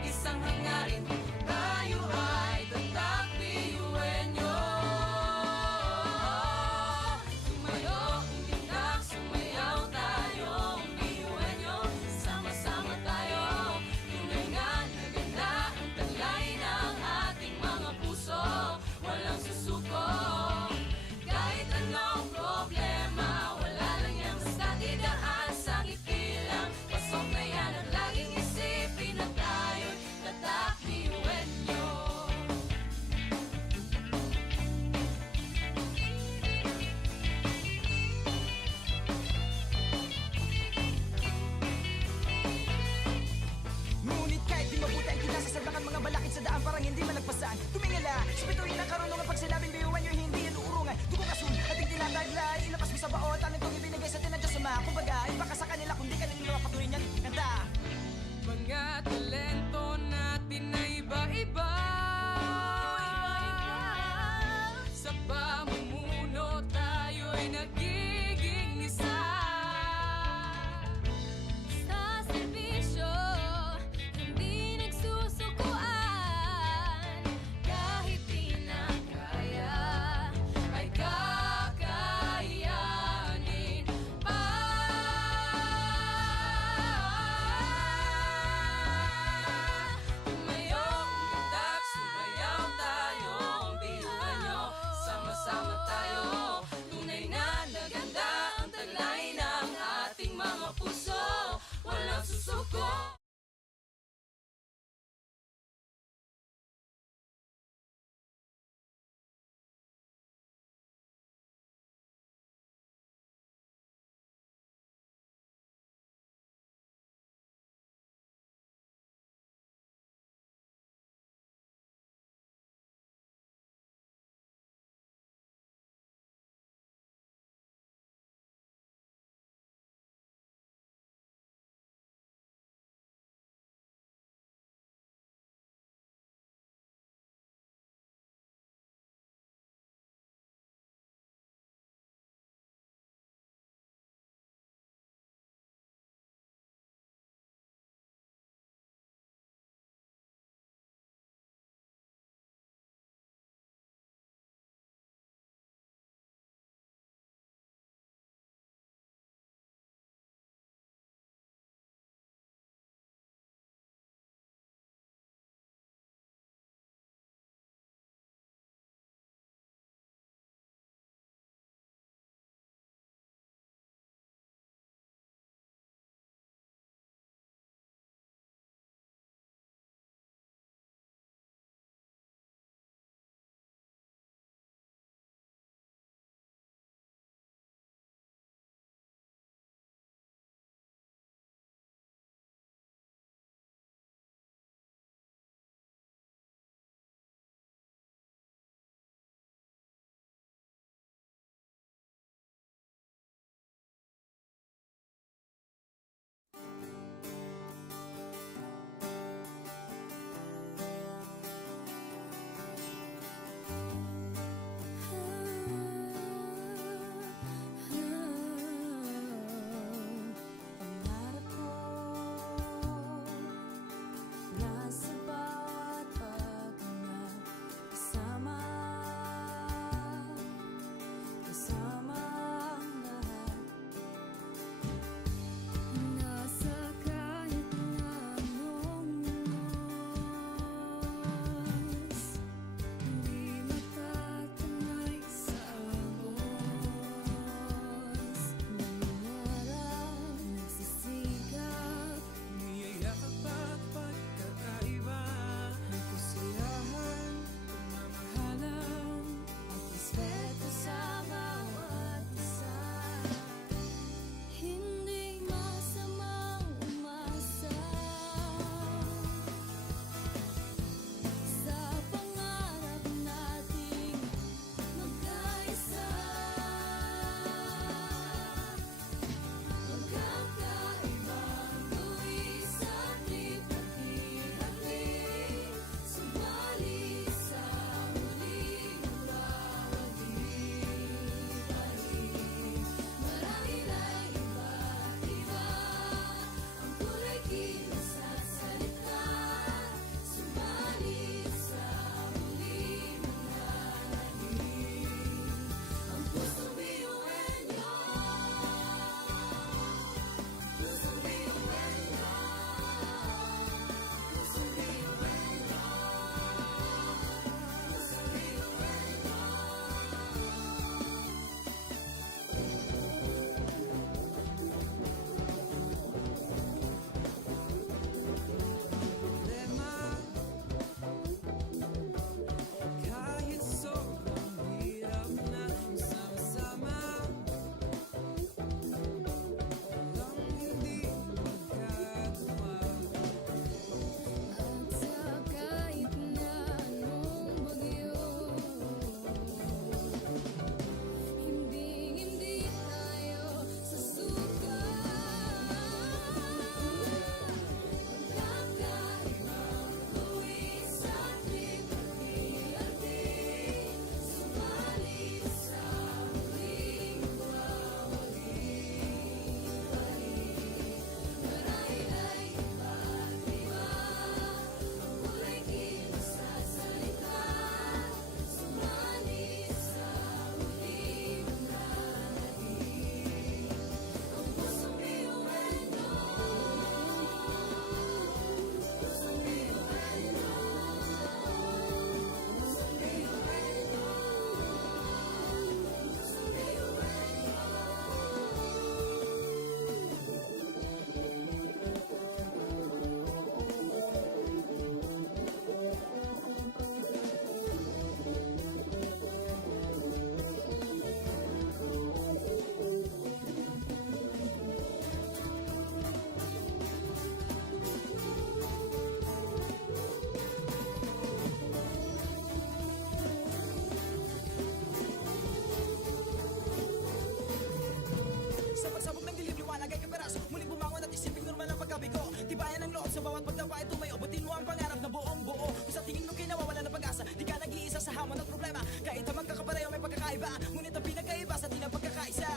isang hangarin. Tayo ay tatakbiyuin nyo. Tumayo, umilag, sumayaw tayo. Biyuin nyo, sama-sama tayo. Tunay nga na ganda ang taglay ng ating mga puso. Walang susuko. Kahit anong problema, wala lang yan basta didaan sa ngiti lang. Pasok na yan at laging isipin na tayo'y tatakbiyuin nyo. ngunit kahit di mabuti ang kinasasagdakan mga balakid sa daan parang hindi malagpasan. Tumingala, spituin ang karunungan pag sinabing biyuan nyo hindi yan uurungan. Dugong asun, ating tinataglay, ilabas mo sa baot, ang itong ibinigay sa atin ng Diyos Ama. Kumbaga, ipaka sa kanila kung di ka nila patuloy niyan kanta. Mga talento natin na iba-iba. Ngunit ang pinagkaiba sa di na pagkakaisa.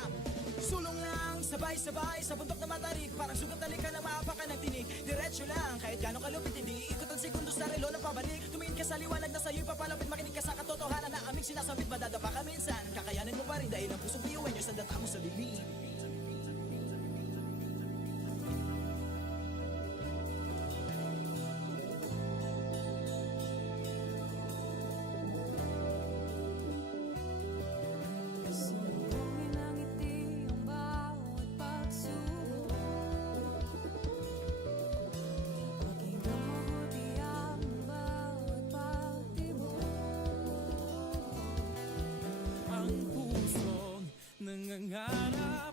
Sulong lang, sabay-sabay sa bundok na matarik. Parang sugat na lika na maapakan ng tinig. Diretso lang, kahit gano'ng kalupit hindi ikot ang segundo sa relo ng pabalik. Tumingin ka sa liwanag na sa'yo'y papalapit. Makinig ka sa katotohanan na aming sinasabit. Madadapa ka minsan, kakayanin mo pa rin dahil ang puso biyuin nyo sa data mo sa bibig. Sumugungin ang ngiti ang bawat pagsubok. Pakinggan mabuti ang bawat pagtibok. Ang pusong nangangarap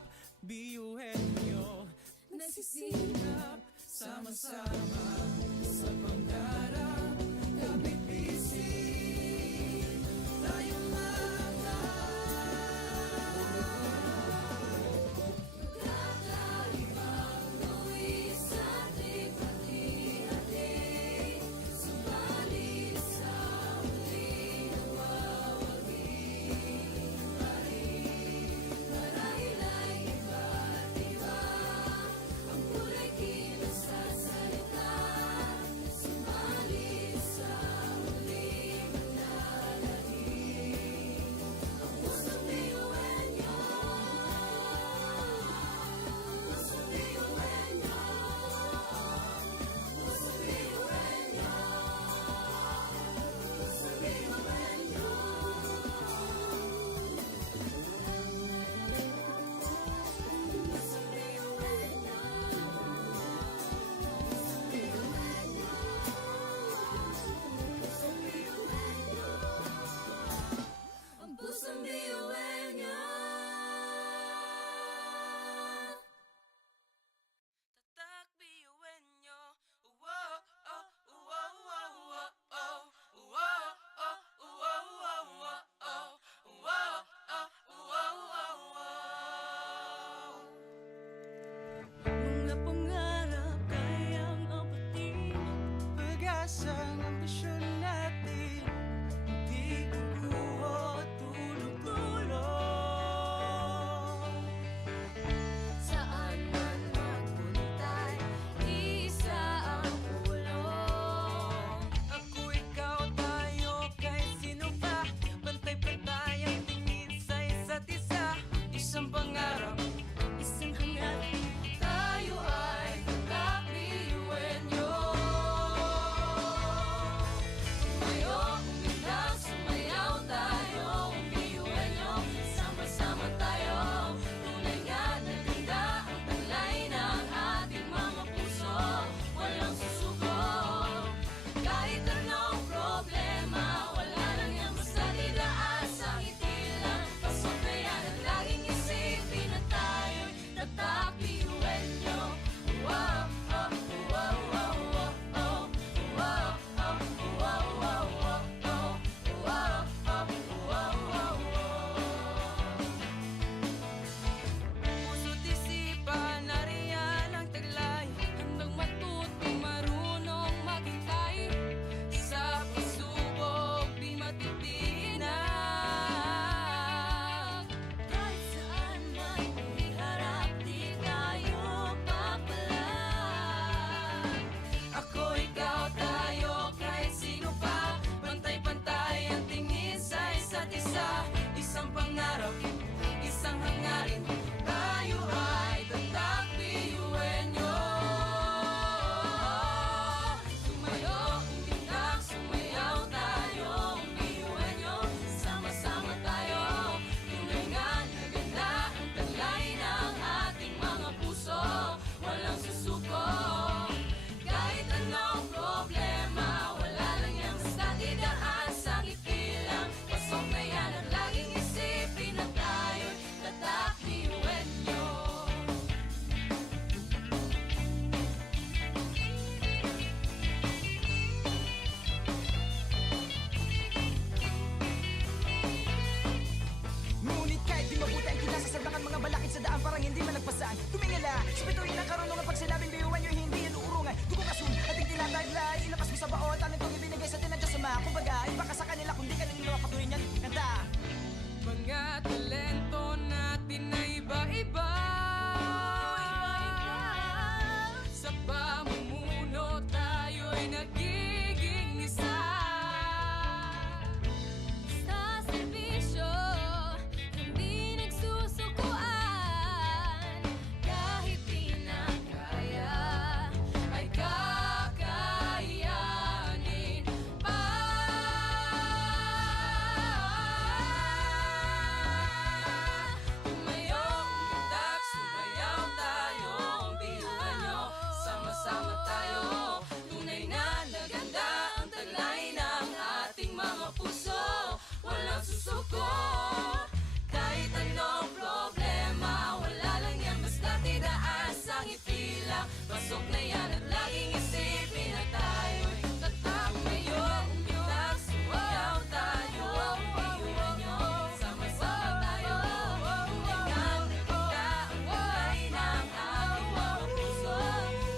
Pasok na yan at laging isipin na tayo'y tatak ngayon. Nagsumayaw tayo, iwan nyo, sama-sama tayo. Tulingan na kita ang kulay ng ating mga puso.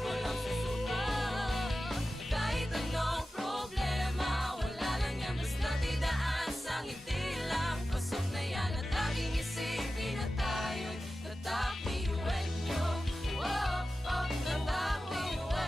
Walang susuko. Kahit anong problema, wala lang yan, basta't idaan sa ngiti lang. Pasok na yan at laging isipin na tayo'y tatak, iwan nyo. Tatak, iwan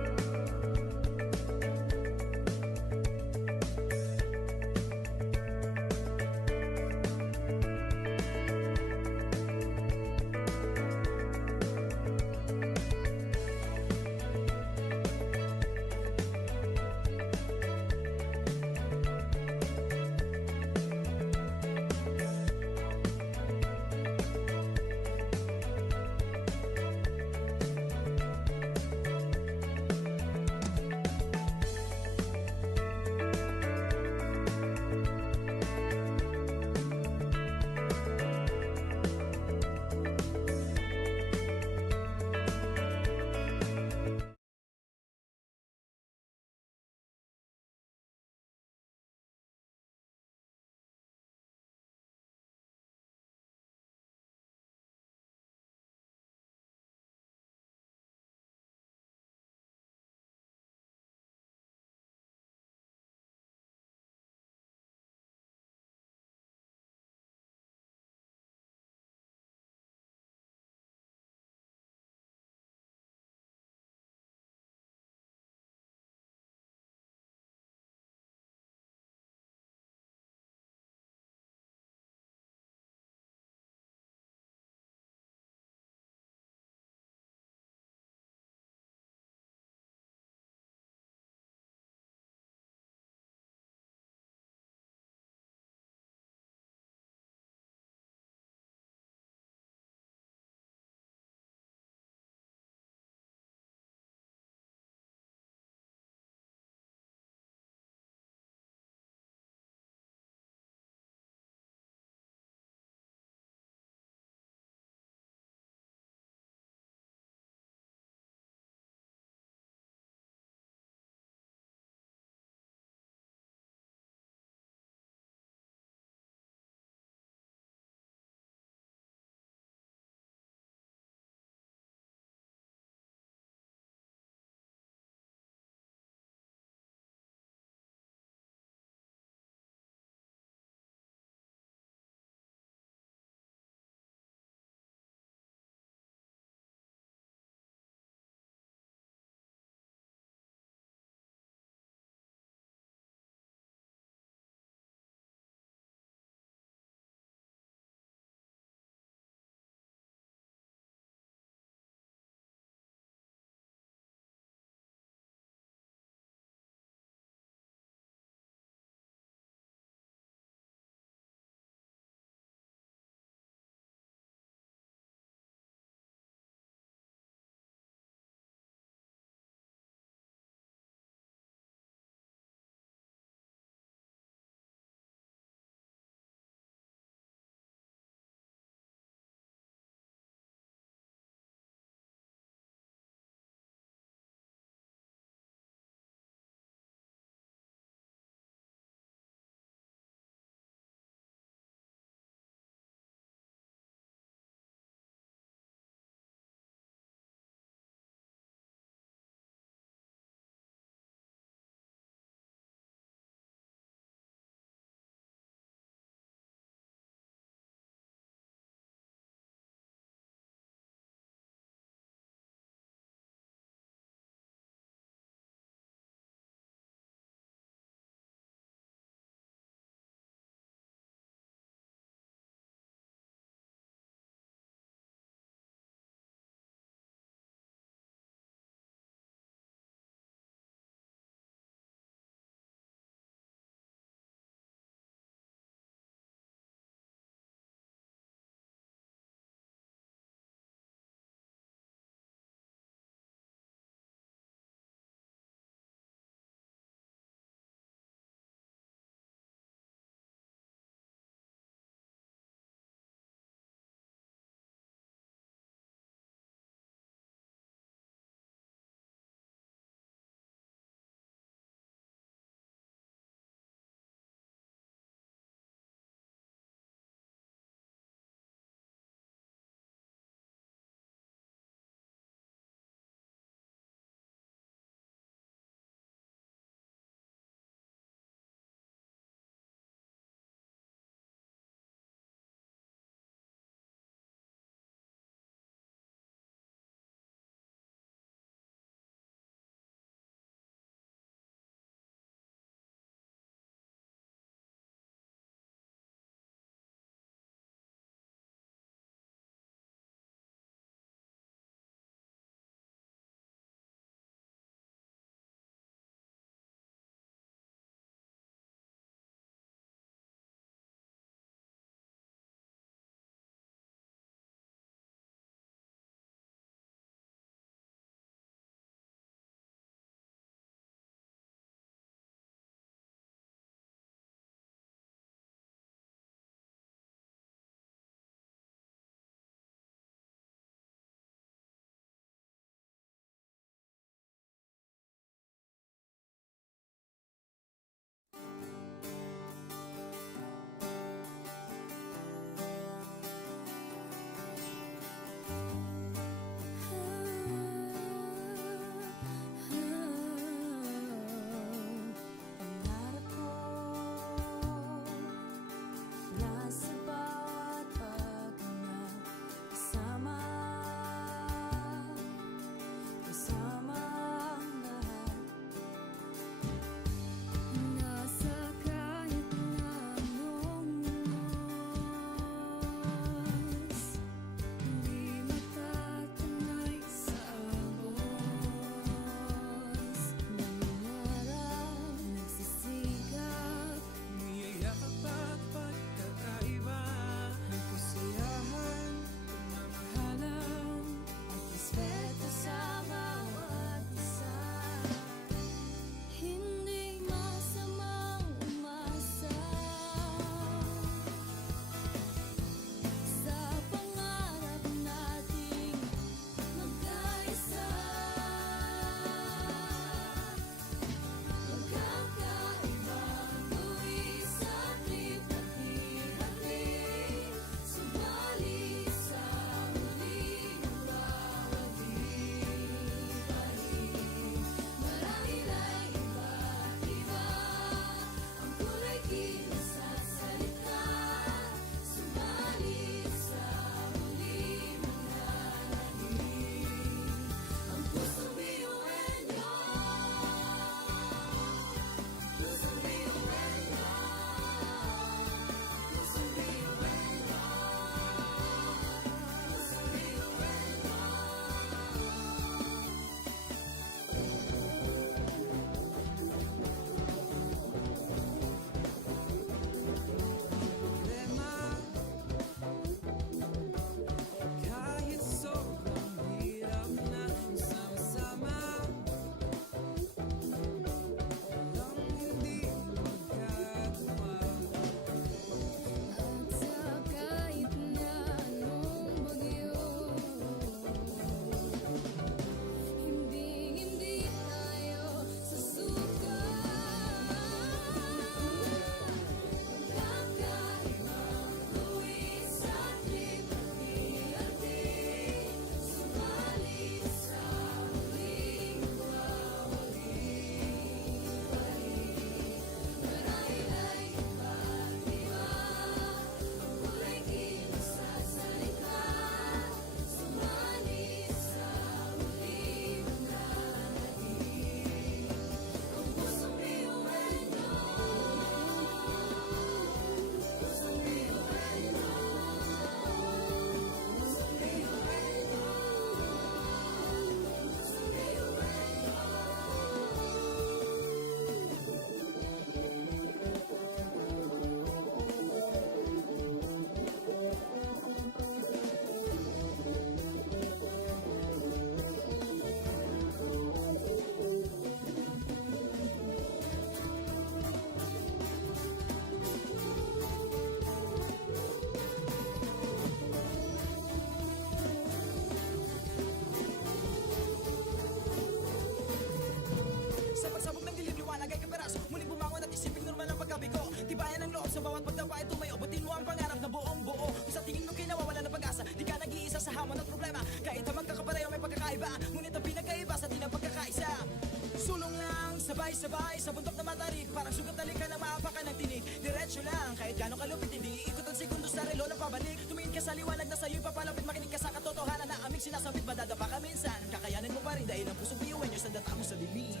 Sabay-sabay sa bundok na matarik, parang sugat na lika na maapakan ng tinig. Diretso lang, kahit gano'ng kalupit, hindi ikot ang segundo sa relo na pabalik. Tumingin ka sa liwanag na sa'yo'y papalapit, makinig ka sa katotohanan na aming sinasabit. Madadapa ka minsan, kakayanin mo pa rin dahil ang pusong biyuan nyo sa data mo sa dilim.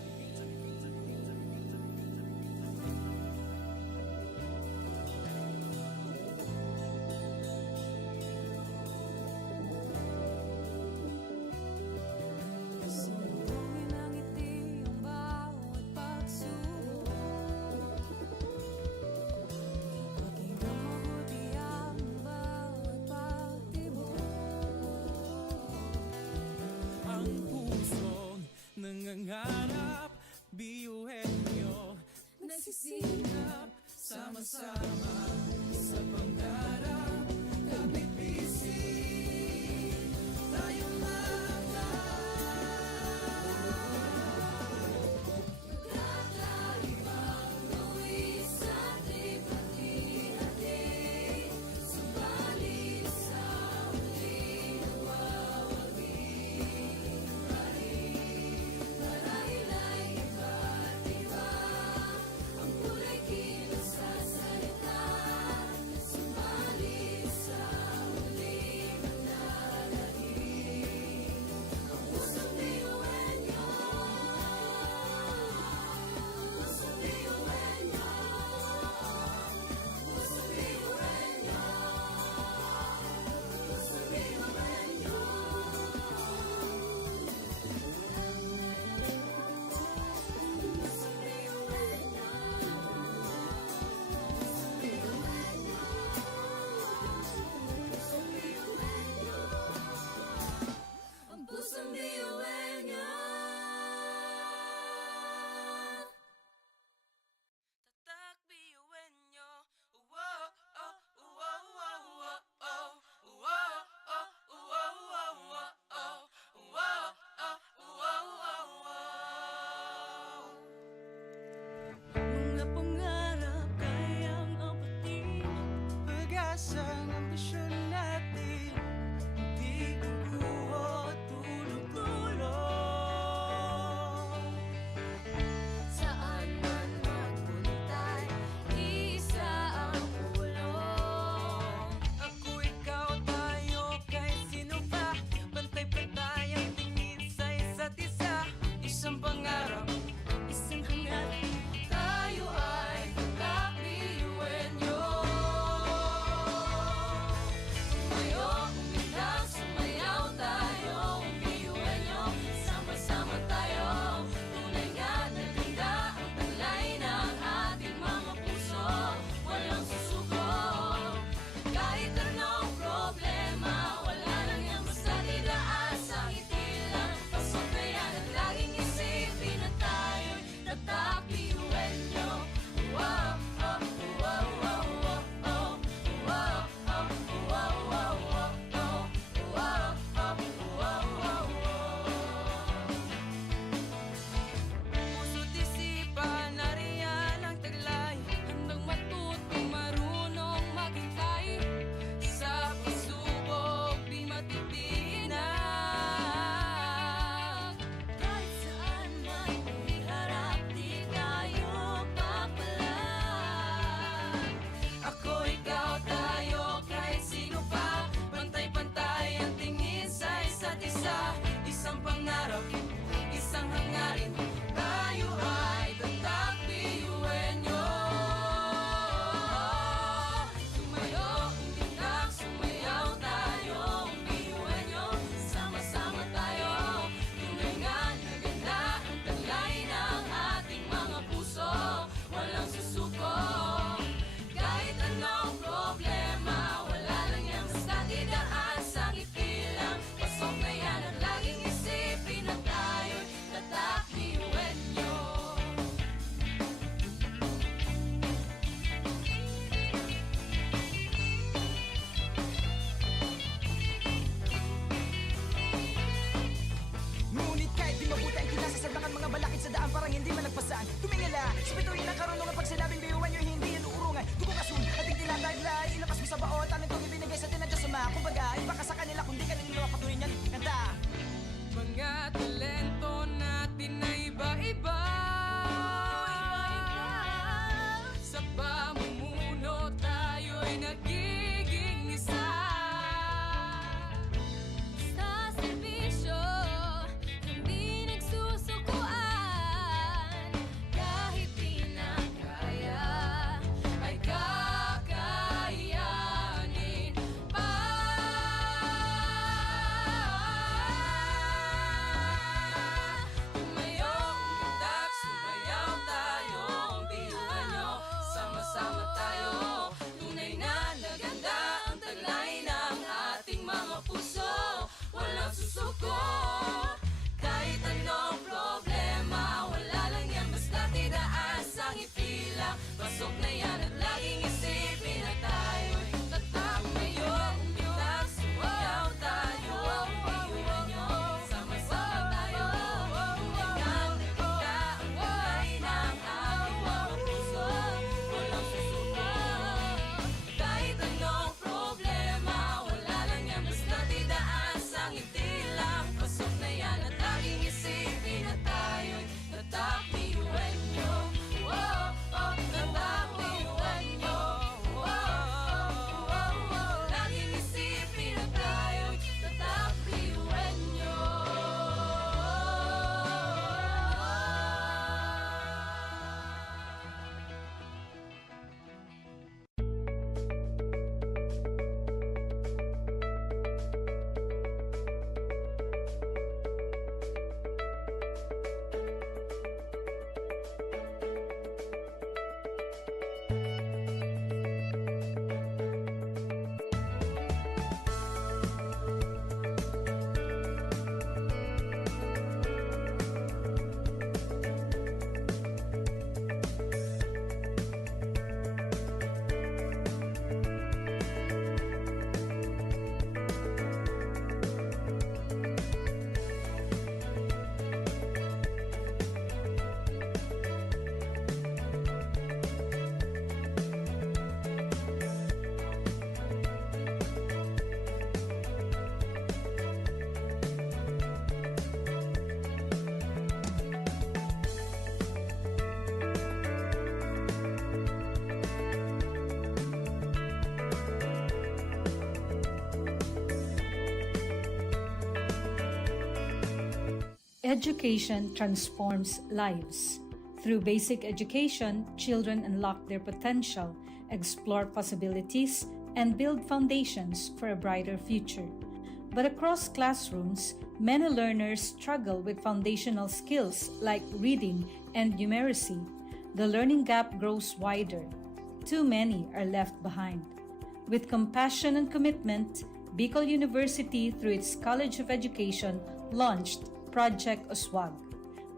Sumugin ang ngiti ang bawat pagsubok. Pakinggan mabuti ang bawat pagtibok. Ang pusong nangangarap, biyuhin nyo Nagsisikap sama-sama sa pangarap. Kapit bisig, tayong mga Kakaibang luwis at lipat-hati. Subalit sa huli nawawagi. Marahil ay iba't iba ang kulay kilos sa salita. Subalit sa huli manlalagi. Ang pusong biyuhin nyo. Pusong biyuhin nyo. Pusong biyuhin nyo. Pusong biyuhin nyo. Pusong biyuhin nyo. Pusong biyuhin nyo. Ang pusong biyuhin nyo. Tatak biyuhin nyo. Wow, oh, wow, wow, wow, oh. Wow, oh, wow, wow, wow, oh. Wow, oh, wow, wow, wow. Mga pangarap kayang apatin. pag-asang ambisyon natin. Di kukuha tulog-tulog. Saan man magpuntay, isa ang ulong. Ako, ikaw, tayo, kay sino pa? Pantay-pantay ang tingin sa isa't isa. Isang pangarap, Isang hangarin, tayo ay kakabiyuhin nyo. Tumayo, kumilang, sumayaw tayo, biyuhin nyo. Sama-sama tayo, tunay nga na ganda ang taglay ng ating mga puso. Walang susuko, kahit anong problema, wala lang yan basta didaan sa ngiti lang. Pasok na yan at laging isipin na tayo'y tatakbiyuhin nyo. Wow, oh, wow, wow, wow, oh. Wow, oh, wow, wow, wow, oh. Wow, oh, wow, wow, wow. puso't isipan, nariyan ang taglay. Handang matutong marunong maghintay. Sa pagsubok, di matitinag. Kahit saan man iharap, di tayo papalag. Ako, ikaw, tayo, kahit sino pa. Pantay-pantay ang tingin sa isa't isa. Isang pangarap, isang hangarin. Tayo ay tatakbiyuhin nyo. Tumayo, umiyak, sumayaw tayo, biyuhin nyo. Sama-sama tayo, tunay nga na ganda ang taglay ng ating mga puso. Walang susuko, kahit anong problema, wala lang yan basta didaan sa ngiti lang. Pasok na yan at laging isipin na tayo'y tatakbiyuhin nyo. Ngunit kahit di mabuti ang kinasasalangan mga balakid sa daan parang hindi malagpasan. Tumingala, sa bituin ng karunungan pag sinabing biyuhan nyo hindi yan uurungan. Tugong asun, ating tinataglay, ilabas mo sa baot, anong itong ibinigay sa atin ng Diyos Ama. Kumbaga, iba ka sa kanila kundi kanila mapatuloy niyan. Kanta! Mga talento natin na iba-iba. Education transforms lives. Through basic education, children unlock their potential, explore possibilities, and build foundations for a brighter future. But across classrooms, many learners struggle with foundational skills like reading and numeracy. The learning gap grows wider. Too many are left behind. With compassion and commitment, Bicol University, through its College of Education, launched Project Uswag.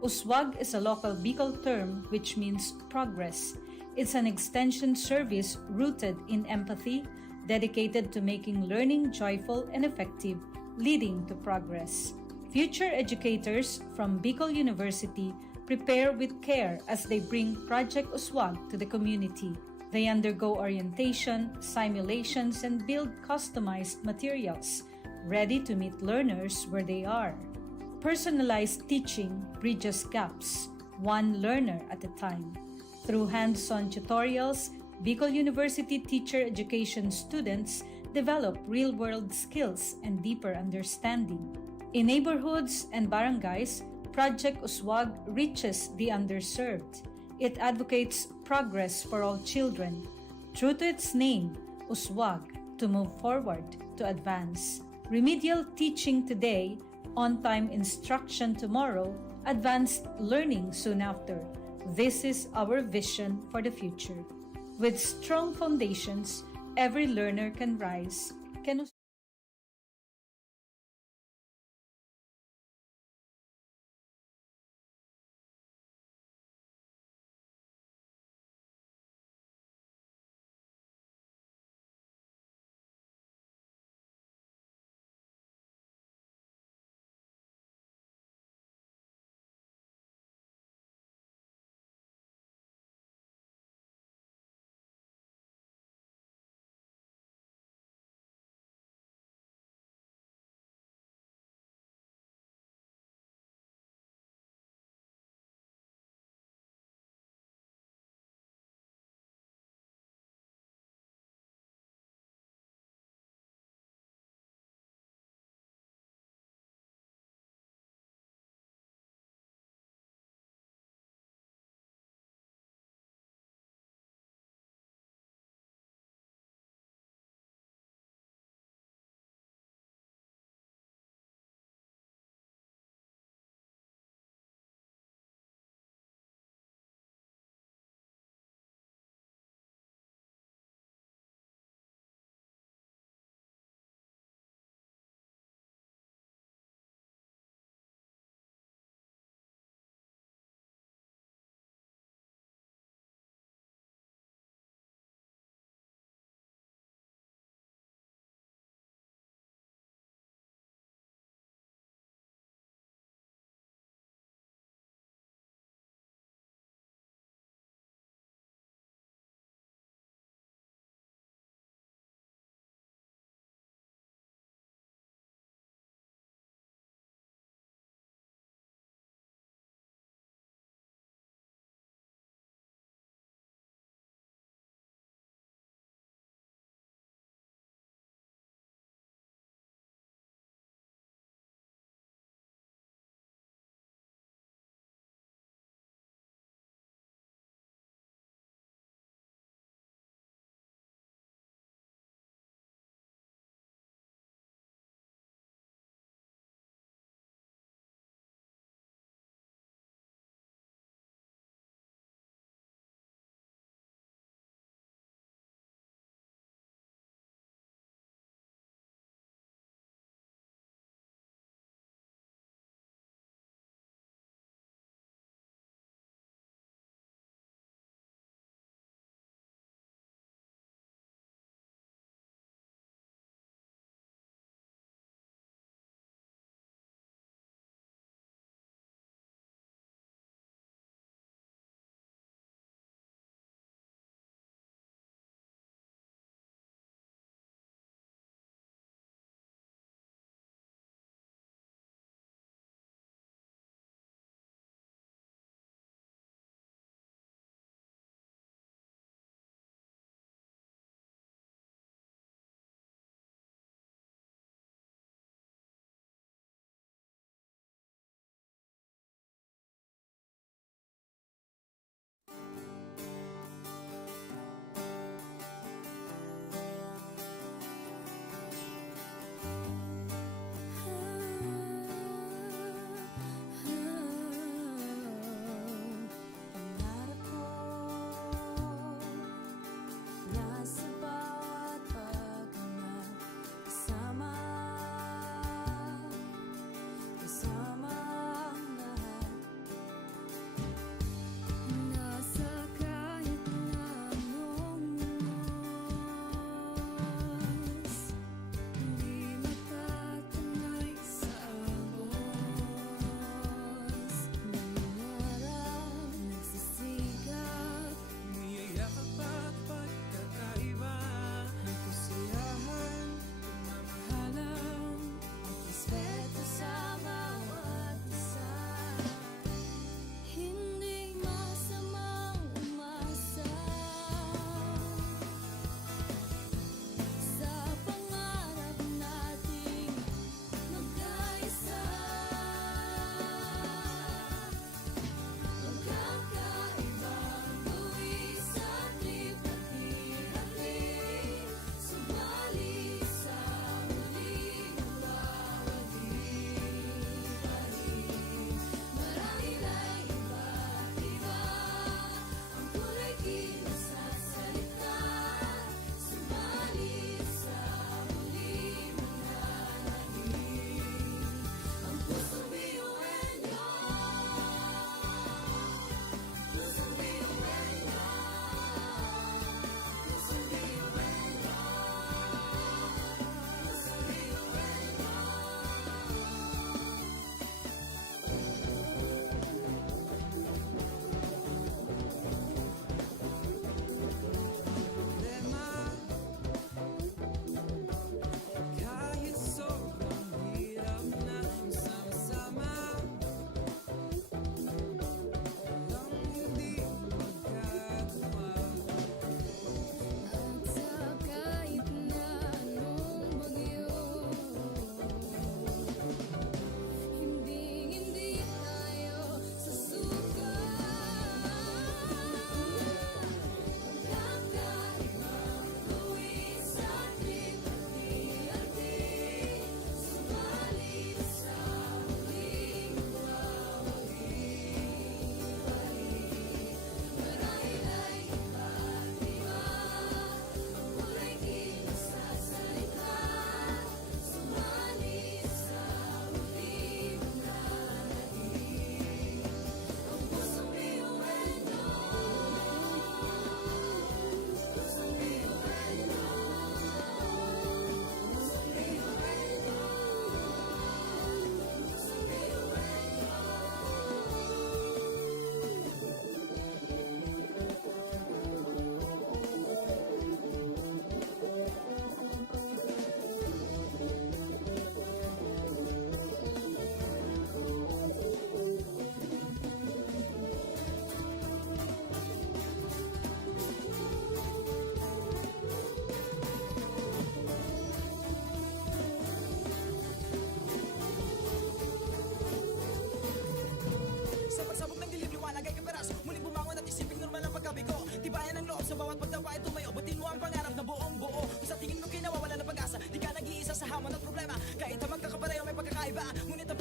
Uswag is a local Bicol term which means progress. It's an extension service rooted in empathy, dedicated to making learning joyful and effective, leading to progress. Future educators from Bicol University prepare with care as they bring Project Uswag to the community. They undergo orientation, simulations, and build customized materials, ready to meet learners where they are. Personalized teaching bridges gaps, one learner at a time. Through hands-on tutorials, Bicol University teacher education students develop real-world skills and deeper understanding. In neighborhoods and barangays, Project Uswag reaches the underserved. It advocates progress for all children. True to its name, Uswag, to move forward, to advance. Remedial teaching today, on-time instruction tomorrow, advanced learning soon after. This is our vision for the future. With strong foundations, every learner can rise, can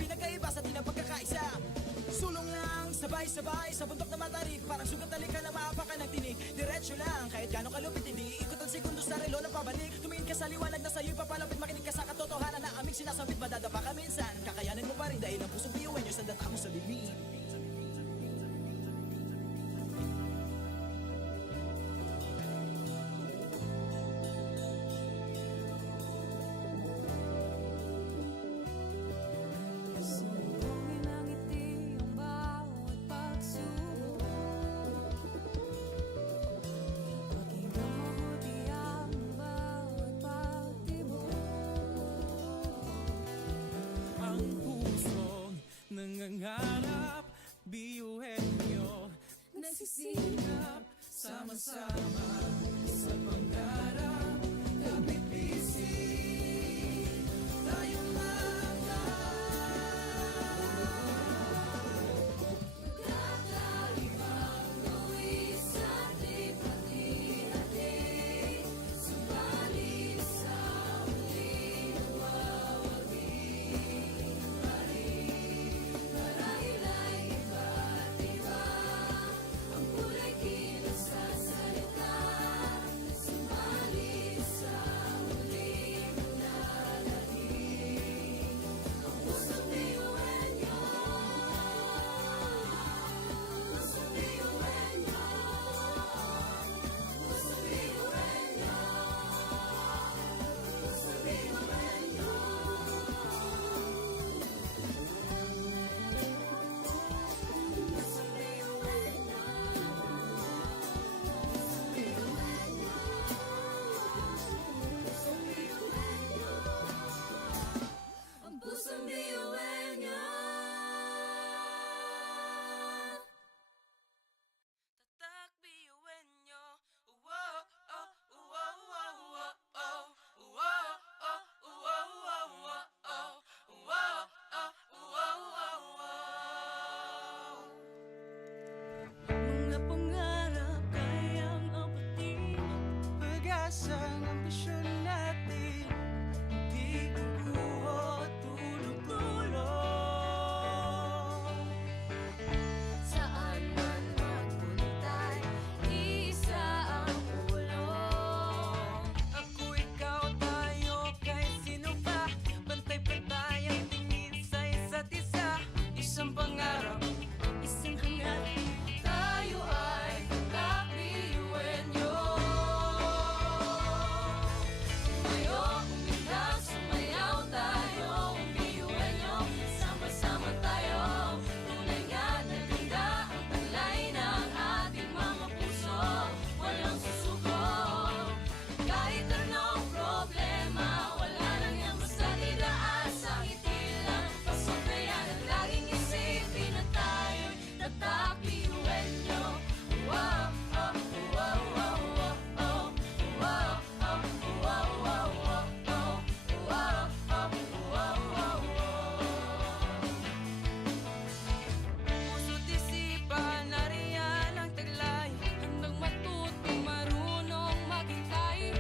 pinagkaiba sa tinang pagkakaisa. Sulong lang, sabay-sabay sa bundok na matarik. Parang sugat ka na maapakan ng tinig. Diretso lang, kahit gano'ng kalupit hindi ikot ang segundo sa relo na pabalik. Tumingin ka sa liwanag na sa'yo'y papalapit. Makinig ka sa katotohanan na aming sinasabit. Madadapa ka minsan, kakayanin mo pa rin dahil ang pusong biyuin nyo sa data mo sa bibig. Sumbungin ang ngiti ang bawat pagsubok. Pakinggan mabuti ang bawat pagtibok. Ang pusong nangangarap, biyuhin nyo. Nagsisikap, Sama-sama sa pangarap, kapit-bisig tayong mga. kakaibang luwis at ipati-hati. Subalit sa huli nawawagi pa rin. Marahil ay iba't iba ang kulay kilos sa salita. Subalit sa huli manalangin ang pusong biyuhin niyo. Pusong biyuhin niyo. Pusong biyuhin niyo. Pusong biyuhin niyo. Pusong biyuhin niyo. Ang pusong biyuhin niyo. Tatak biyuhin nyo. Wow, oh, wow, wow, wow, oh. Wow, oh, wow, wow, wow, oh. Wow, oh, wow, wow, wow. Mga pangarap kayang abutin. Pag-asang ambisyon natin, di kukuha tulog-tulog. Saan man magpuntay, isa ang ulo. Ako, ikaw, tayo, kahit sino pa. Pantay-pantay ang tingin sa isa't isa. Isang pangarap, Isang hangarin, tayo ay kakabiyuhin niyo. Tumayo, umilag, sumayaw tayo, biyuhin niyo. Sama-sama tayo, tunay nga na ganda ang talay ng ating mga puso. Walang susuko, kahit anong problema, wala nang yan basta didaan sa ngiti lang. Pasok na yan at laging isipin na tayo'y tatakbiyuhin niyo. Wow, oh, wow, wow, wow, oh. Wow, oh, wow, wow, wow, oh. Wow, oh, wow, wow, wow. puso't isipan, nariyan ang taglay. Handang matuto, marunong maghintay.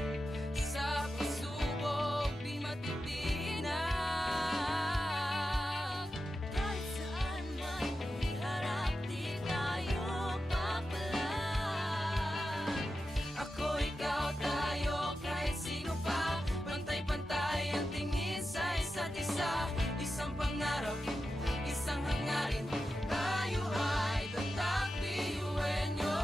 Sa pagsubok, di matitinag. Kahit saan man iharap, di tayo papalag. Ako, ikaw, tayo, kahit sino pa. Pantay-pantay ang tingin sa isa't isa. Isang pangarap, isang hangarin. Tayo ay tatakbiyuhin nyo.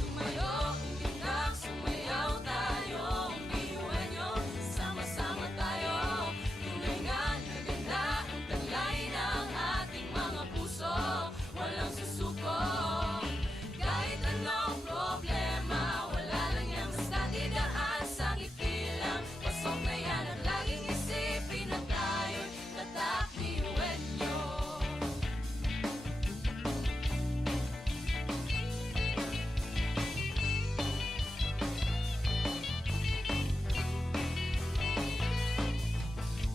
Tumayo, umilag, sumayaw tayo, biyuhin niyo. Sama-sama tayo, tunay nga na ganda ang talay ng ating mga puso. Walang susuko, kahit anong problema, wala lang yan basta didaan sa ngiti lang. Pasok na yan at laging isipin na tayo'y tatakbiyuhin niyo.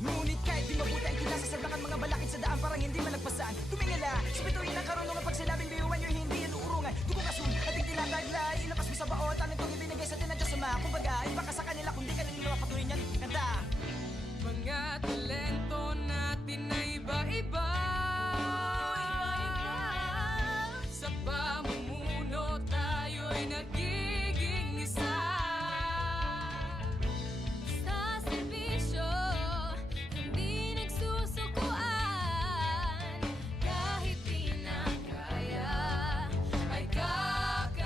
Ngunit kahit di mabuti ang kinasa sa lakad mga balakid sa daan parang hindi malagpasan. Tumingala, sa bituin ng karunungan pag sinabing biyuhan nyo hindi yan uurungan. Dugong asun, ating tinataglay, ilabas mo sa baon, tanong itong ibinigay sa tinadya sa mga. Kumbaga, iba ka sa kanila kung di ka naniniwa patuloy niyan kanta. Mga mga talento natin na iba-iba. Sa pamumuno tayo'y nagiging isa. Sa serbisyo, hindi nagsusukuan. Kahit di na kaya, ay kakayanin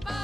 pa.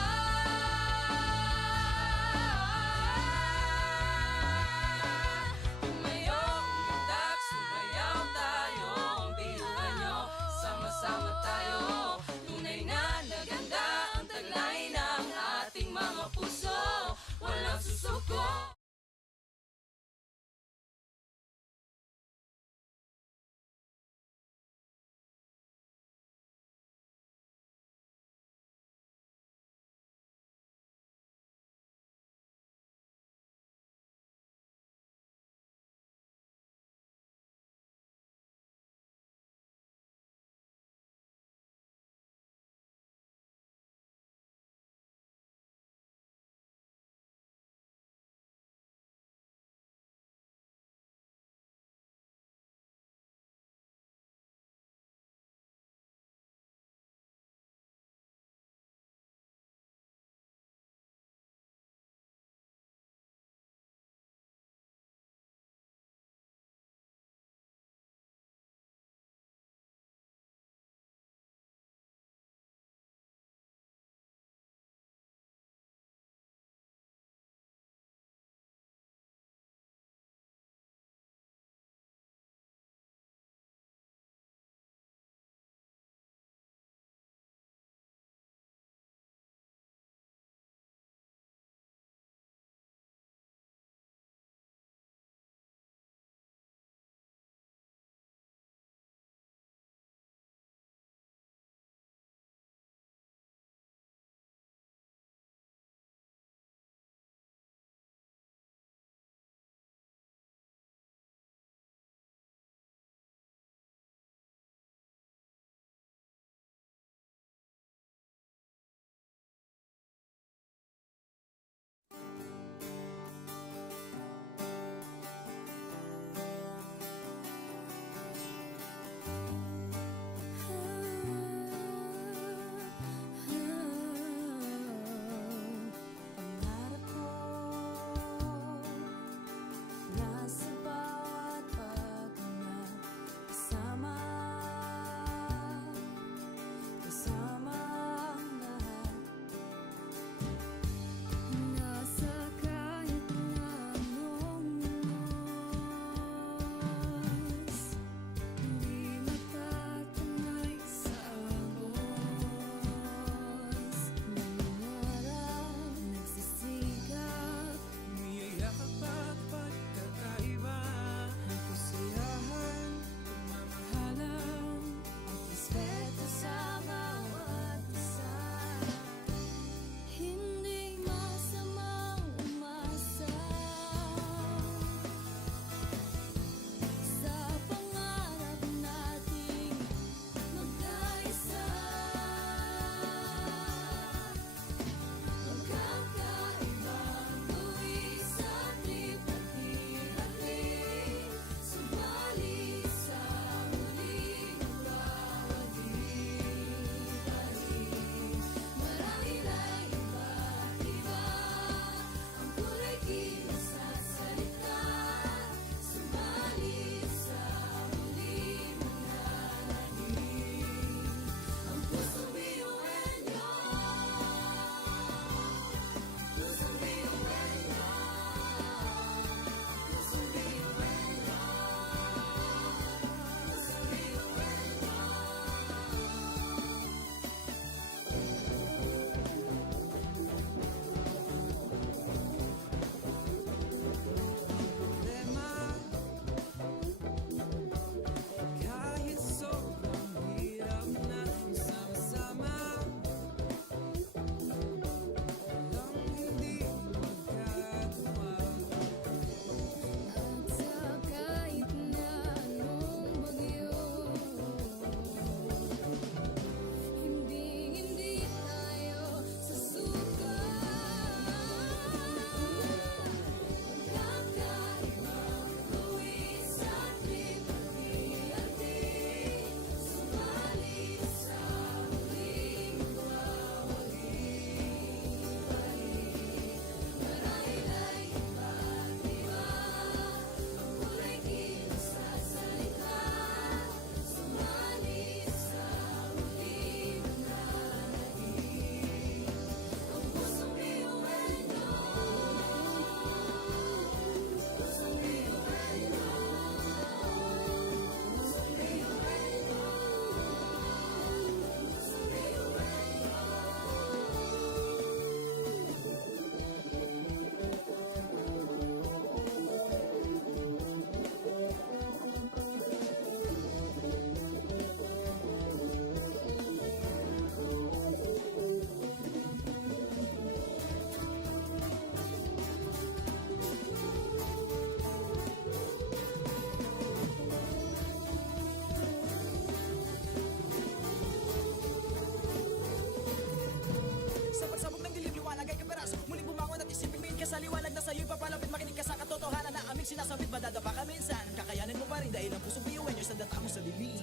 sinasabit madadapa ka minsan. Kakayanin mo pa rin dahil ang pusong biyuin nyo sa data mo sa dilim.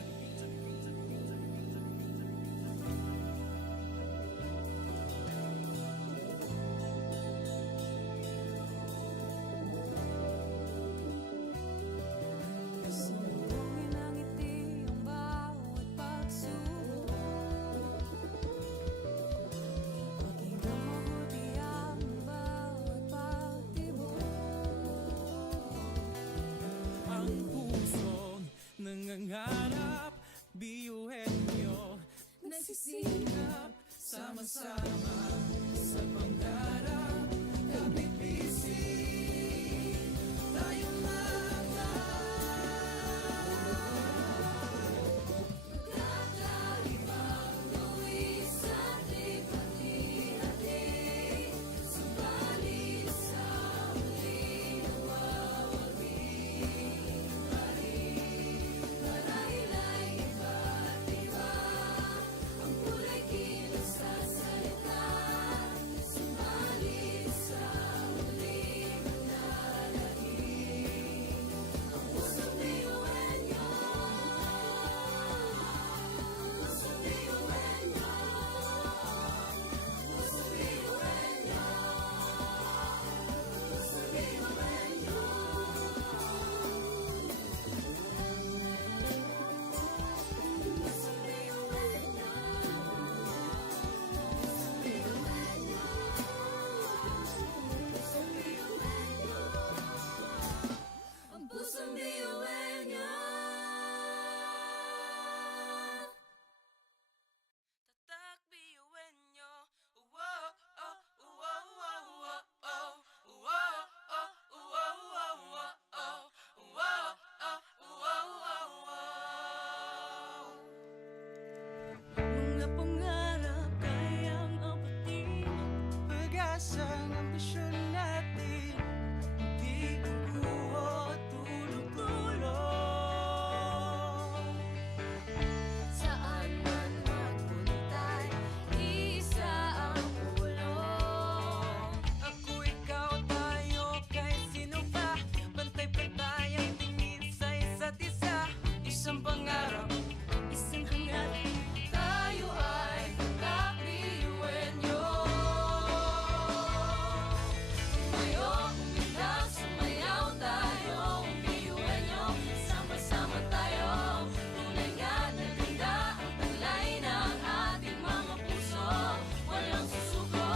Sumugin ang ngiti ang bawat pagsubok. Pakinggan mabuti ang bawat pagtibok. Ang pusong nangangarap, biyuhin nyo, Nagsisikap sama-sama sa pangarap. Kapit bisig, tayong mga kakaibang luwis at hati-hati. Subalit sa huli nawawagi pa rin. Marahil ay iba't iba ang kulay kilos sa salita. Subalit sa huli manalangin ang pusong biyuin nyo. Pusong biyuin nyo. Pusong biyuin nyo. Pusong biyuin nyo. Pusong biyuin nyo. Pusong biyuin nyo. Ang pusong biyuin nyo. Tatak biyuin nyo. Wow, oh, wow, wow, wow, oh. Wow, oh, wow, wow, wow, oh. Wow, oh, wow, wow, wow. Mga pangarap kayang apatin. pag-asang ambisyon natin. Di kukuha tulong-tulong. Saan man magpuntay, isa ang ulong. Ako, ikaw, tayo, kahit sino pa. Pantay-pantay ang tingin sa isa't isa. Isang pangarap, Isang hangarin, tayo ay kakabiyuin nyo. Tumayo, umilag, sumayaw tayo, biyuin nyo. Sama-sama tayo, tunay nga na ganda ang taglay ng ating mga puso. Walang susuko,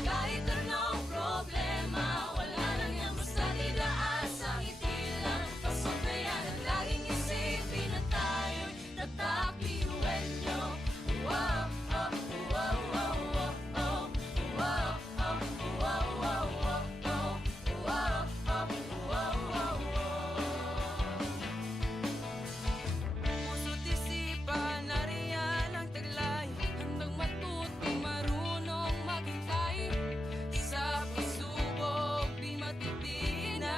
kahit anong problema, wala lang yan basta didaan sa ngiti lang. Pasok na yan at laging isipin na tayo'y tatakbiyuin nyo. Wow, oh, wow, wow, wow, oh. Wow, oh, wow, wow, wow, oh. Wow, oh, wow, wow, wow. puso't isipan, nariyan ang taglay. Handang matuto, marunong maghintay. Sa pagsubok, di matitinag.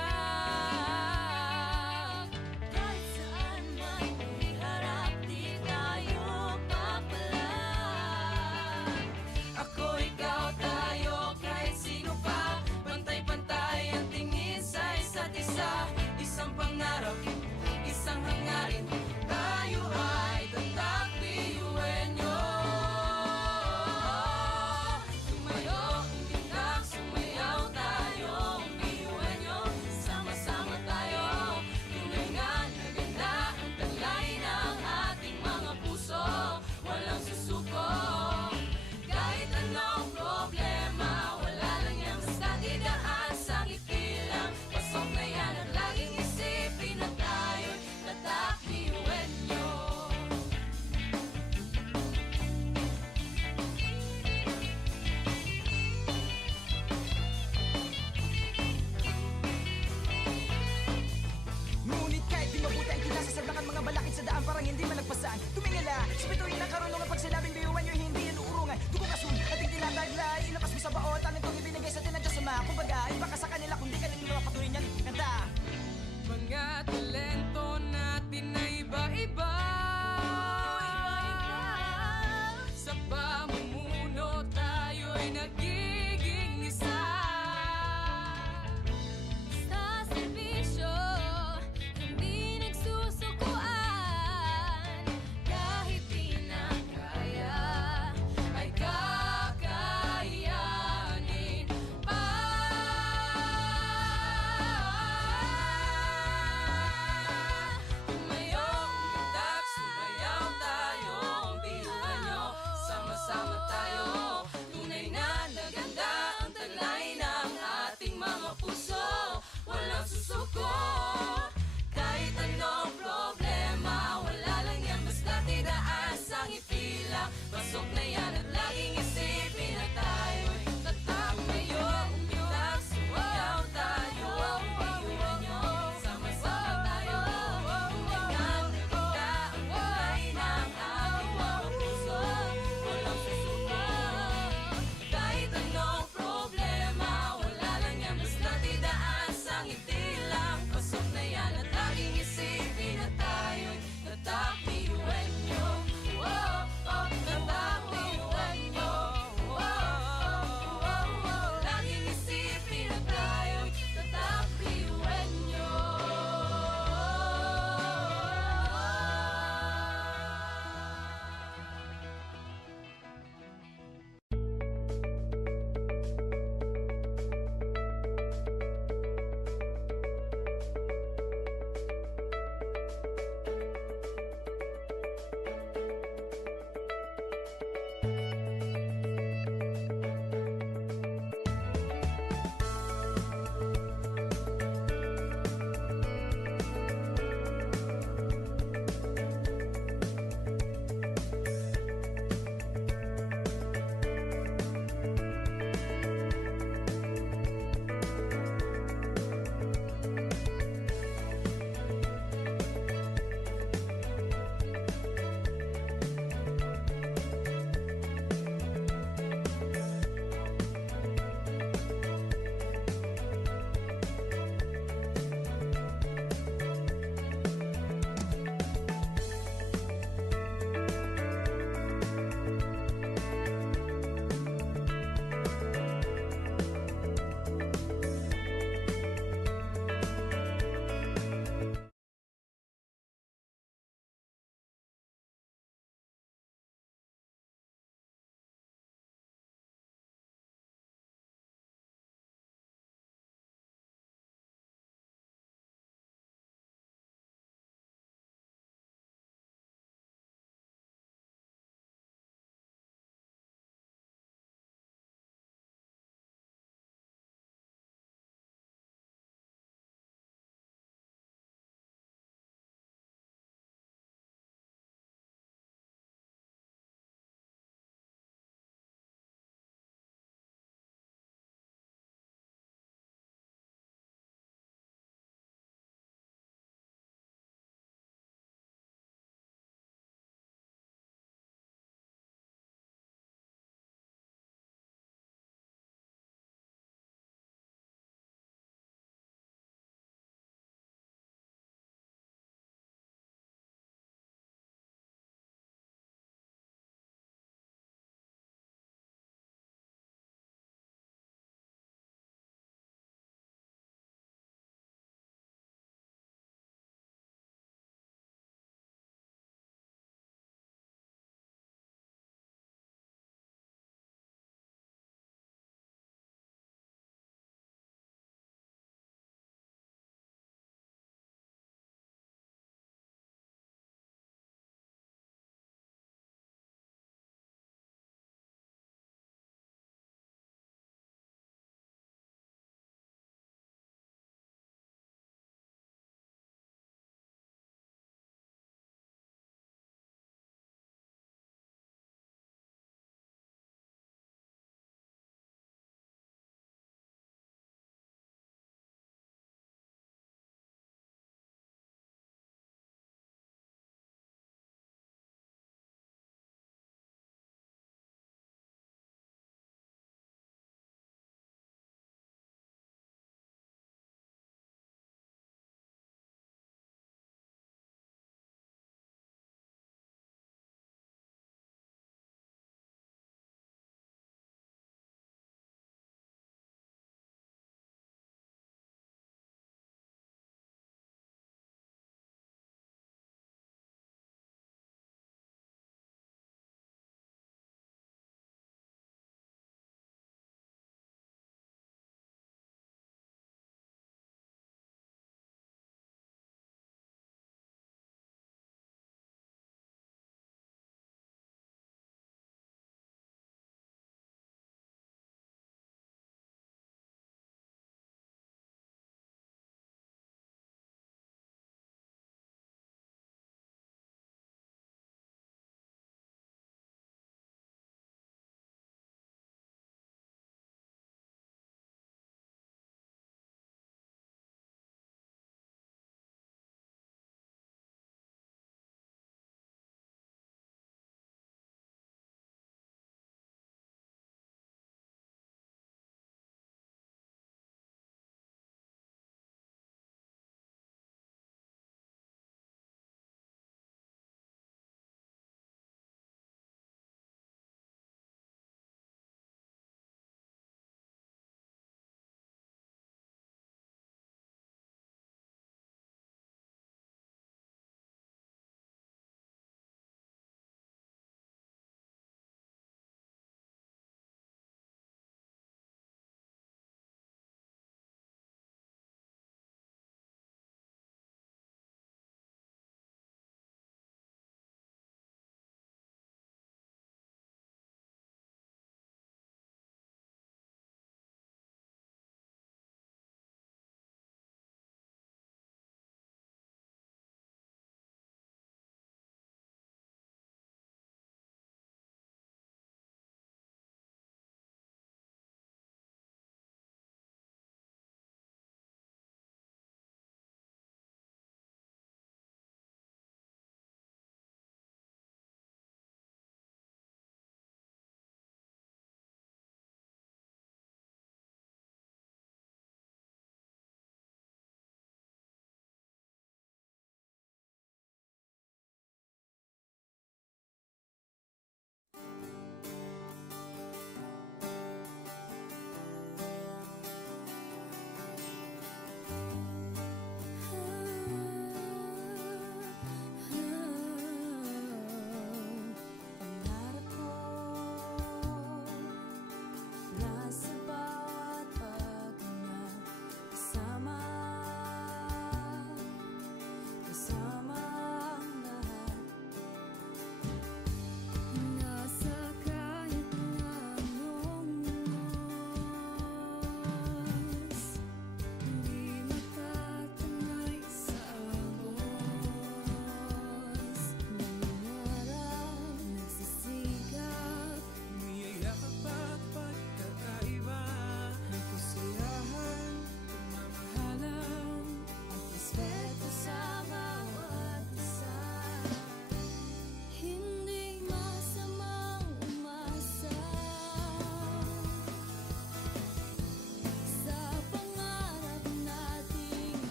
Kahit saan man iharap, di tayo papalag. Ako, ikaw, tayo, kahit sino pa. Pantay-pantay ang tingin sa isa't isa. Isang pangarap, isang hangarin. Tayo ay tatakbiyuin nyo. Tumayo, umilag, sumayaw tayo, biyuin nyo. Sama-sama tayo, tunay nga na ganda ang taglay ng ating mga puso. Walang susuko, kahit anong problema, wala lang yan basta didaan sa ngiti lang. Pasok na yan at laging isipin na tayo'y tatakbiyuin nyo. Ngunit kahit di mabuti ang kinasasalangan mga balakid sa daan parang hindi man nagpasaan. Tumingala, sa bituin ng karunungan pag sinabing biyuan nyo hindi yan uurungan. Dugo kasun, ating tinataglay, ilabas mo sa baon, tanong itong ibinigay sa tinadya sa mga. Kumbaga, iba ka sa kanila kung di ka nila patuloy niyan. Kanta! Mga talento natin na iba-iba. Sa pamumuno tayo'y nagiging isa. Sa silbi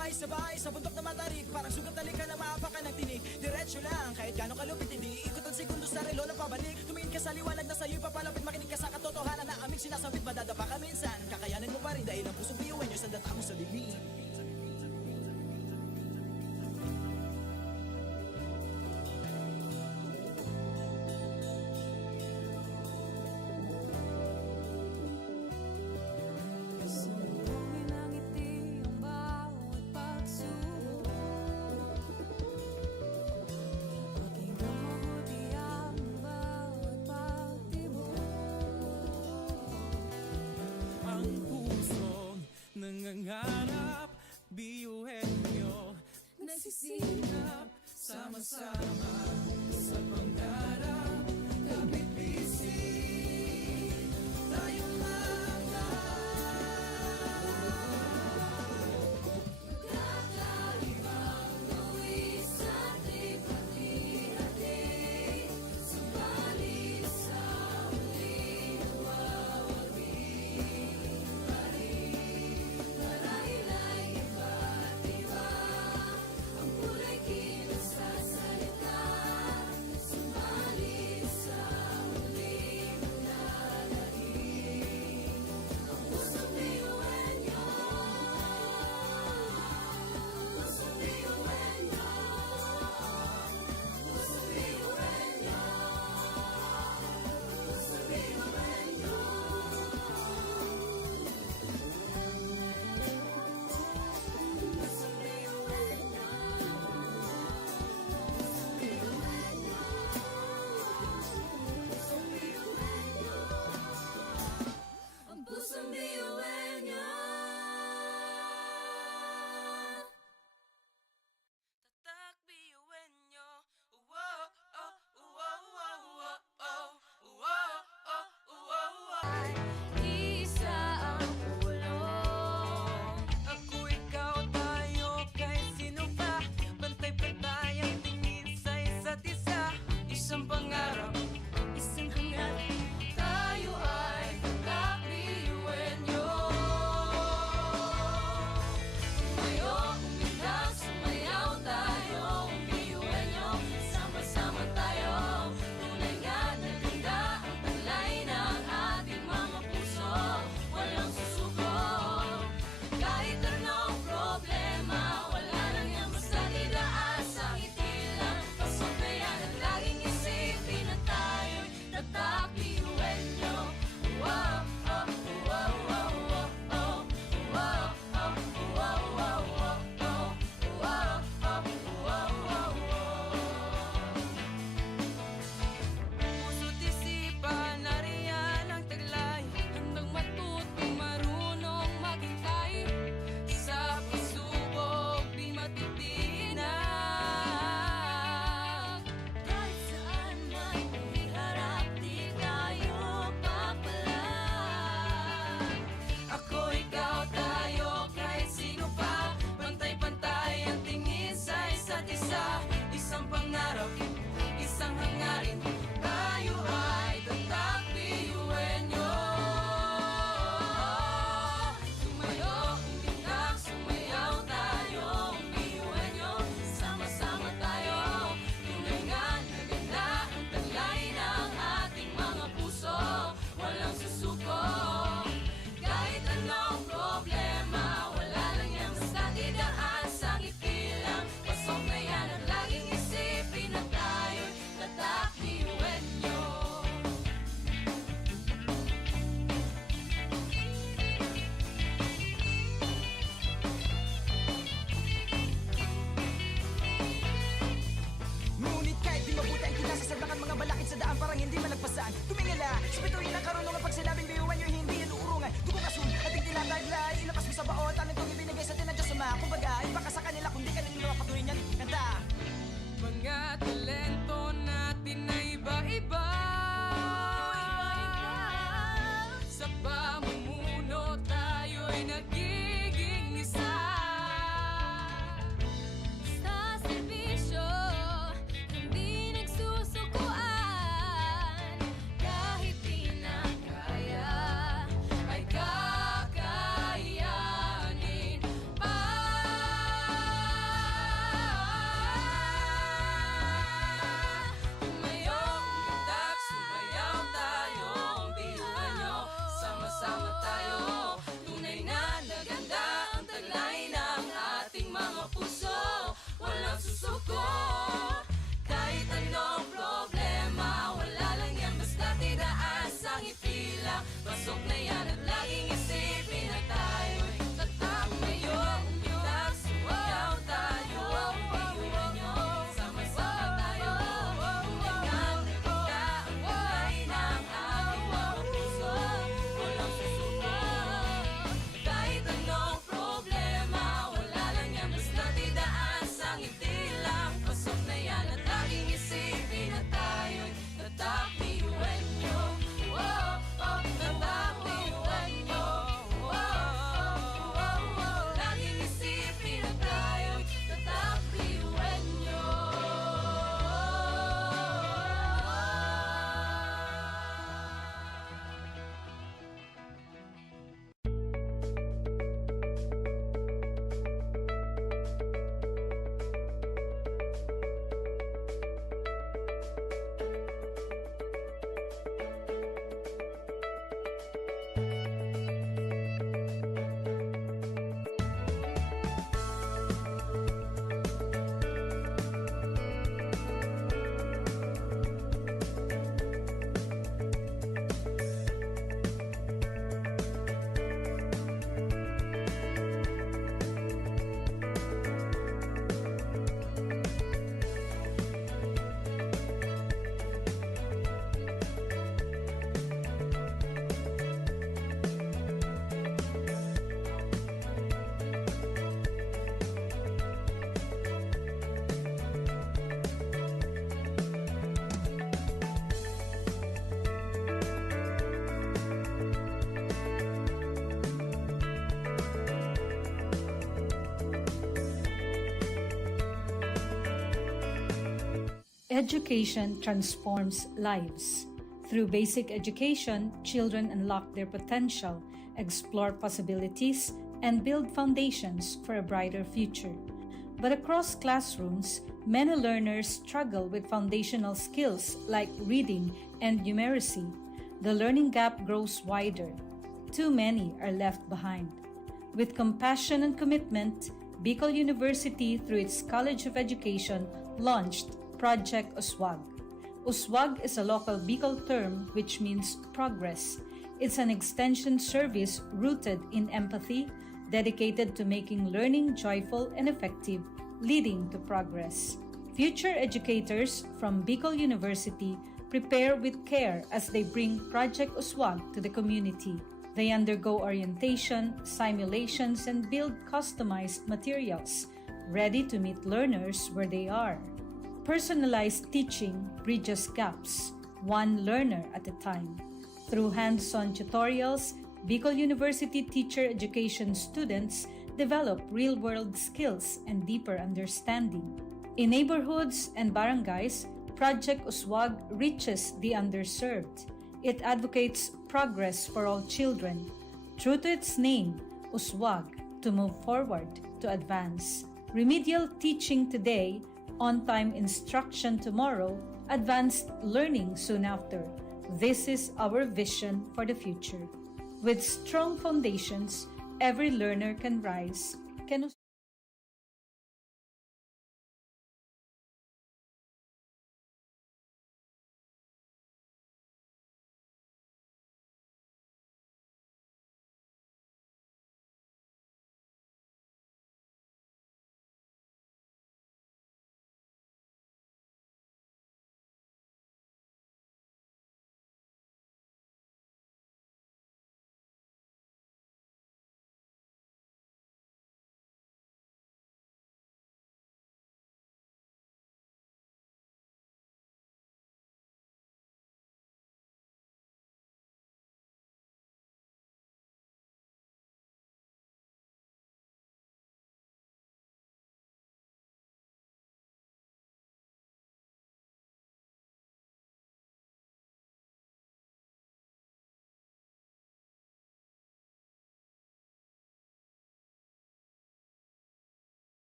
Sabay-sabay sa bundok na matarik, parang sugat na lika na maapakan ng tinig. Diretso lang, kahit gano'ng kalupit hindi ikot ang segundo sa relo na pabalik. Tumingin ka sa liwanag na sa'yo'y papalapit, makinig ka sa katotohanan na aming sinasabit. Madadapa ka minsan, kakayanin mo pa rin dahil ang pusong biyuan nyo sa data mo sa dilim. Sumbongin ang ngiti ang bawat pagsubok. Pakinggan mabuti ang bawat pagtibok. Ang pusong nangangarap, biyuhin nyo Nagsisikap, sama-sama sa pangarap. Kapit bisig, tayong kakaibang tuwi sa ating pati-hati. Subalit sa huli nawawagi pa rin. Marahil ay iba't iba ang kulay kilos sa salita. Education transforms lives. Through basic education, children unlock their potential, explore possibilities, and build foundations for a brighter future. But across classrooms, many learners struggle with foundational skills like reading and numeracy. The learning gap grows wider. Too many are left behind. With compassion and commitment, Bicol University, through its College of Education, launched Project Uswag. Uswag is a local Bicol term which means progress. It's an extension service rooted in empathy, dedicated to making learning joyful and effective, leading to progress. Future educators from Bicol University prepare with care as they bring Project Uswag to the community. They undergo orientation, simulations, and build customized materials, ready to meet learners where they are. Personalized teaching bridges gaps, one learner at a time. Through hands-on tutorials, Bicol University teacher education students develop real-world skills and deeper understanding. In neighborhoods and barangays, Project Uswag reaches the underserved. It advocates progress for all children. True to its name, Uswag, to move forward, to advance. Remedial teaching today, on-time instruction tomorrow, advanced learning soon after. This is our vision for the future. With strong foundations, every learner can rise, can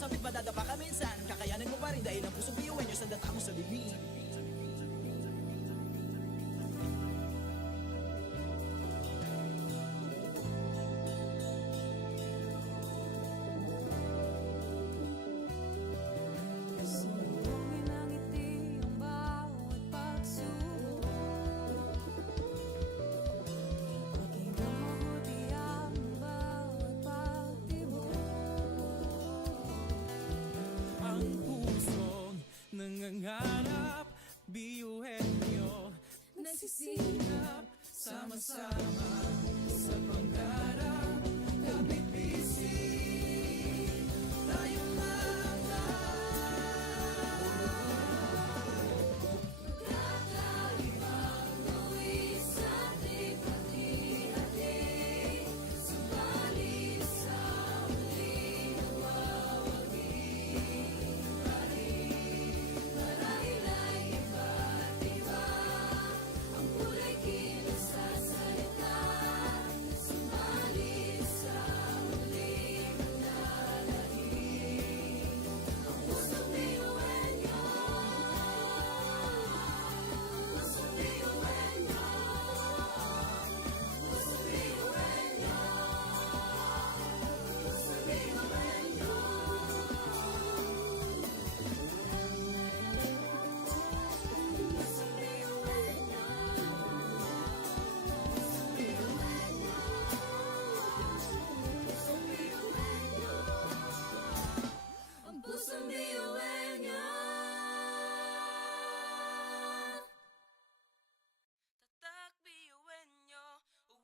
sinasabit madadapa ka minsan. Kakayanin mo pa rin dahil ang pusong biyuin nyo sa data mo sa dilim. Sumuhin ang ngiti ang bawat pagsubok. Pakinggan mabuti ang bawat pagtibok. Ang pusong nangangarap, biyuhin nyo. Nagsisikap, Sama-sama sa pangarap, labing busy. Tayong mga kakaibang luwi sa hati-hati. Subalit sa huli nawawagi. Marahil ay iba't iba ang kulay kilos sa salita. Subalit sa huli manlalahim ang pusong biyuhin nyo. Pusong biyuhin nyo. Pusong biyuhin nyo. Pusong biyuhin nyo. Pusong biyuhin nyo. Pusong biyuhin nyo. Pusong biyuhin nyo. Ang pusong biyuhin nyo. Tatak biyuhin nyo.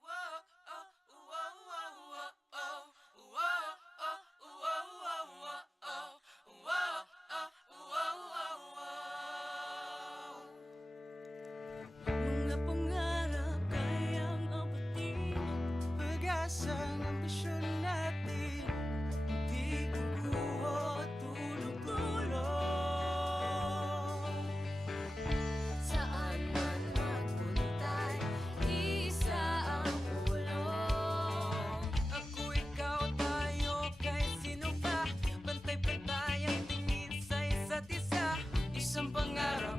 Wow, oh, wow, wow, wow, oh. Wow, oh, wow, wow, wow, oh. Wow, oh, wow, wow, wow. Mga pangarap kayang abutin. pag-asang ambisyon natin. Di kukuha tulog-tulog. Saan man magpuntay, isa ang ulong. Ako, ikaw, tayo, kahit sino pa. Pantay-pantay ang tingin sa isa't isa. Isang pangarap,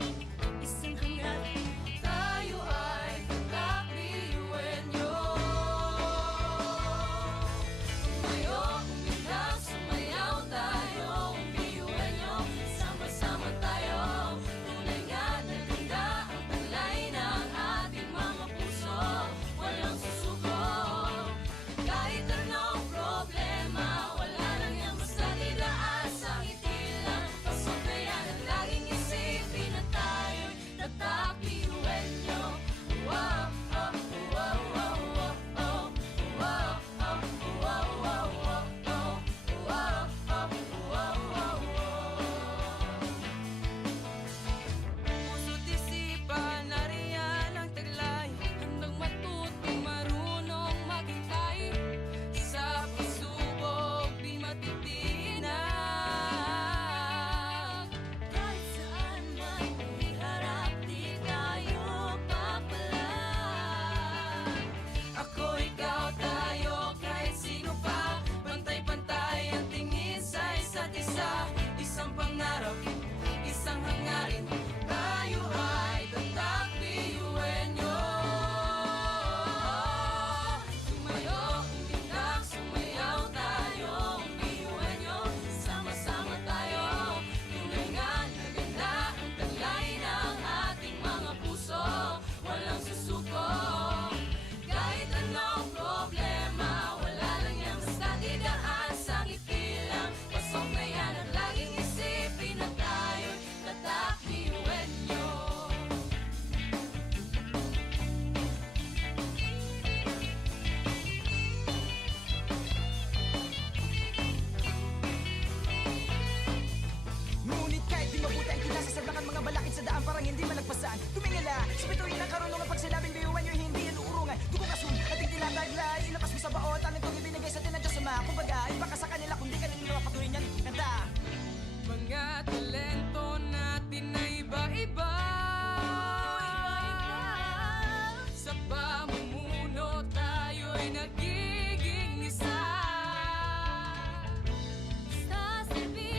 Isang hangarin, tayo ay kakabiyuhin nyo. Tumayo, umilag, sumayaw tayo, biyuhin nyo. Sama-sama tayo, tunay nga na ganda ang talay ng ating mga puso. Walang susuko, kahit anong problema, wala lang yan basta didaan sa ngiti lang. Pasok na yan ang laging isipin na tayo'y tatakbiyuhin nyo. Wow, oh, wow, wow, wow, oh. Wow, oh, wow, wow, wow, oh. Wow, oh, wow, wow, wow. puso't isipan, nariyan ang taglay. Handang matutong marunong maghintay. Sa pagsubok, di matitinag. Kahit saan man iharap, di tayo papalag. Ako, ikaw, tayo, kahit sino pa. Pantay-pantay ang tingin sa isa't isa. Isang pangarap, isang hangarin. Tayo ay tatakbiyuhin nyo. Tumayo, umilag, sumayaw tayo, biyuhin nyo. Sama-sama tayo, tunay nga na ganda ang talay ng ating mga puso. Walang susuko, kahit anong problema, wala lang yan basta didaan sa ngiti lang. Pasok na yan at laging isipin na tayo'y tatakbiyuhin nyo. Ngunit kahit di mabuti ang kinasasabakan mga balakid sa daan parang hindi malagpasan. Tumingala, sa bituin ng karunungan pag sinabing biyuhan nyo hindi yan uurungan. Dugo kasun, ating tinataglay, ilakas mo sa baon, talent kong ibinigay sa tinadyo sa mga. Kumbaga, iba ka sa kanila kung di ka nila patuloy niyan. Kanta! Mga talento natin na iba-iba. Sa pamumuno tayo'y nagiging isa. Sa silbi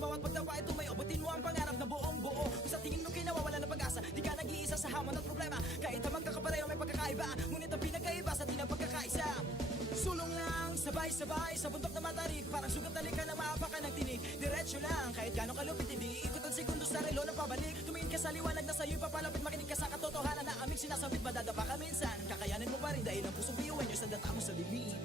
bawat pagtawa ay tumayo, abutin mo ang pangarap na buong buo. Kung sa tingin mo kinawawala ng pag-asa, di ka nag-iisa sa hamon at problema. Kahit na magkakapareho may pagkakaiba, ngunit ang pinagkaiba sa di ng pagkakaisa. Sulong lang, sabay-sabay sa bundok na matarik, parang sugat na lika na maapakan ng tinig. Diretso lang, kahit gano'ng kalupit, hindi ikot ang segundo sa relo ng pabalik. Tumingin ka sa liwanag na sa'yo'y papalapit, makinig ka sa katotohanan na aming sinasabit. Madadapa ka minsan, kakayanin mo pa rin dahil ang pusong biyuhan nyo sa data mo sa dilim.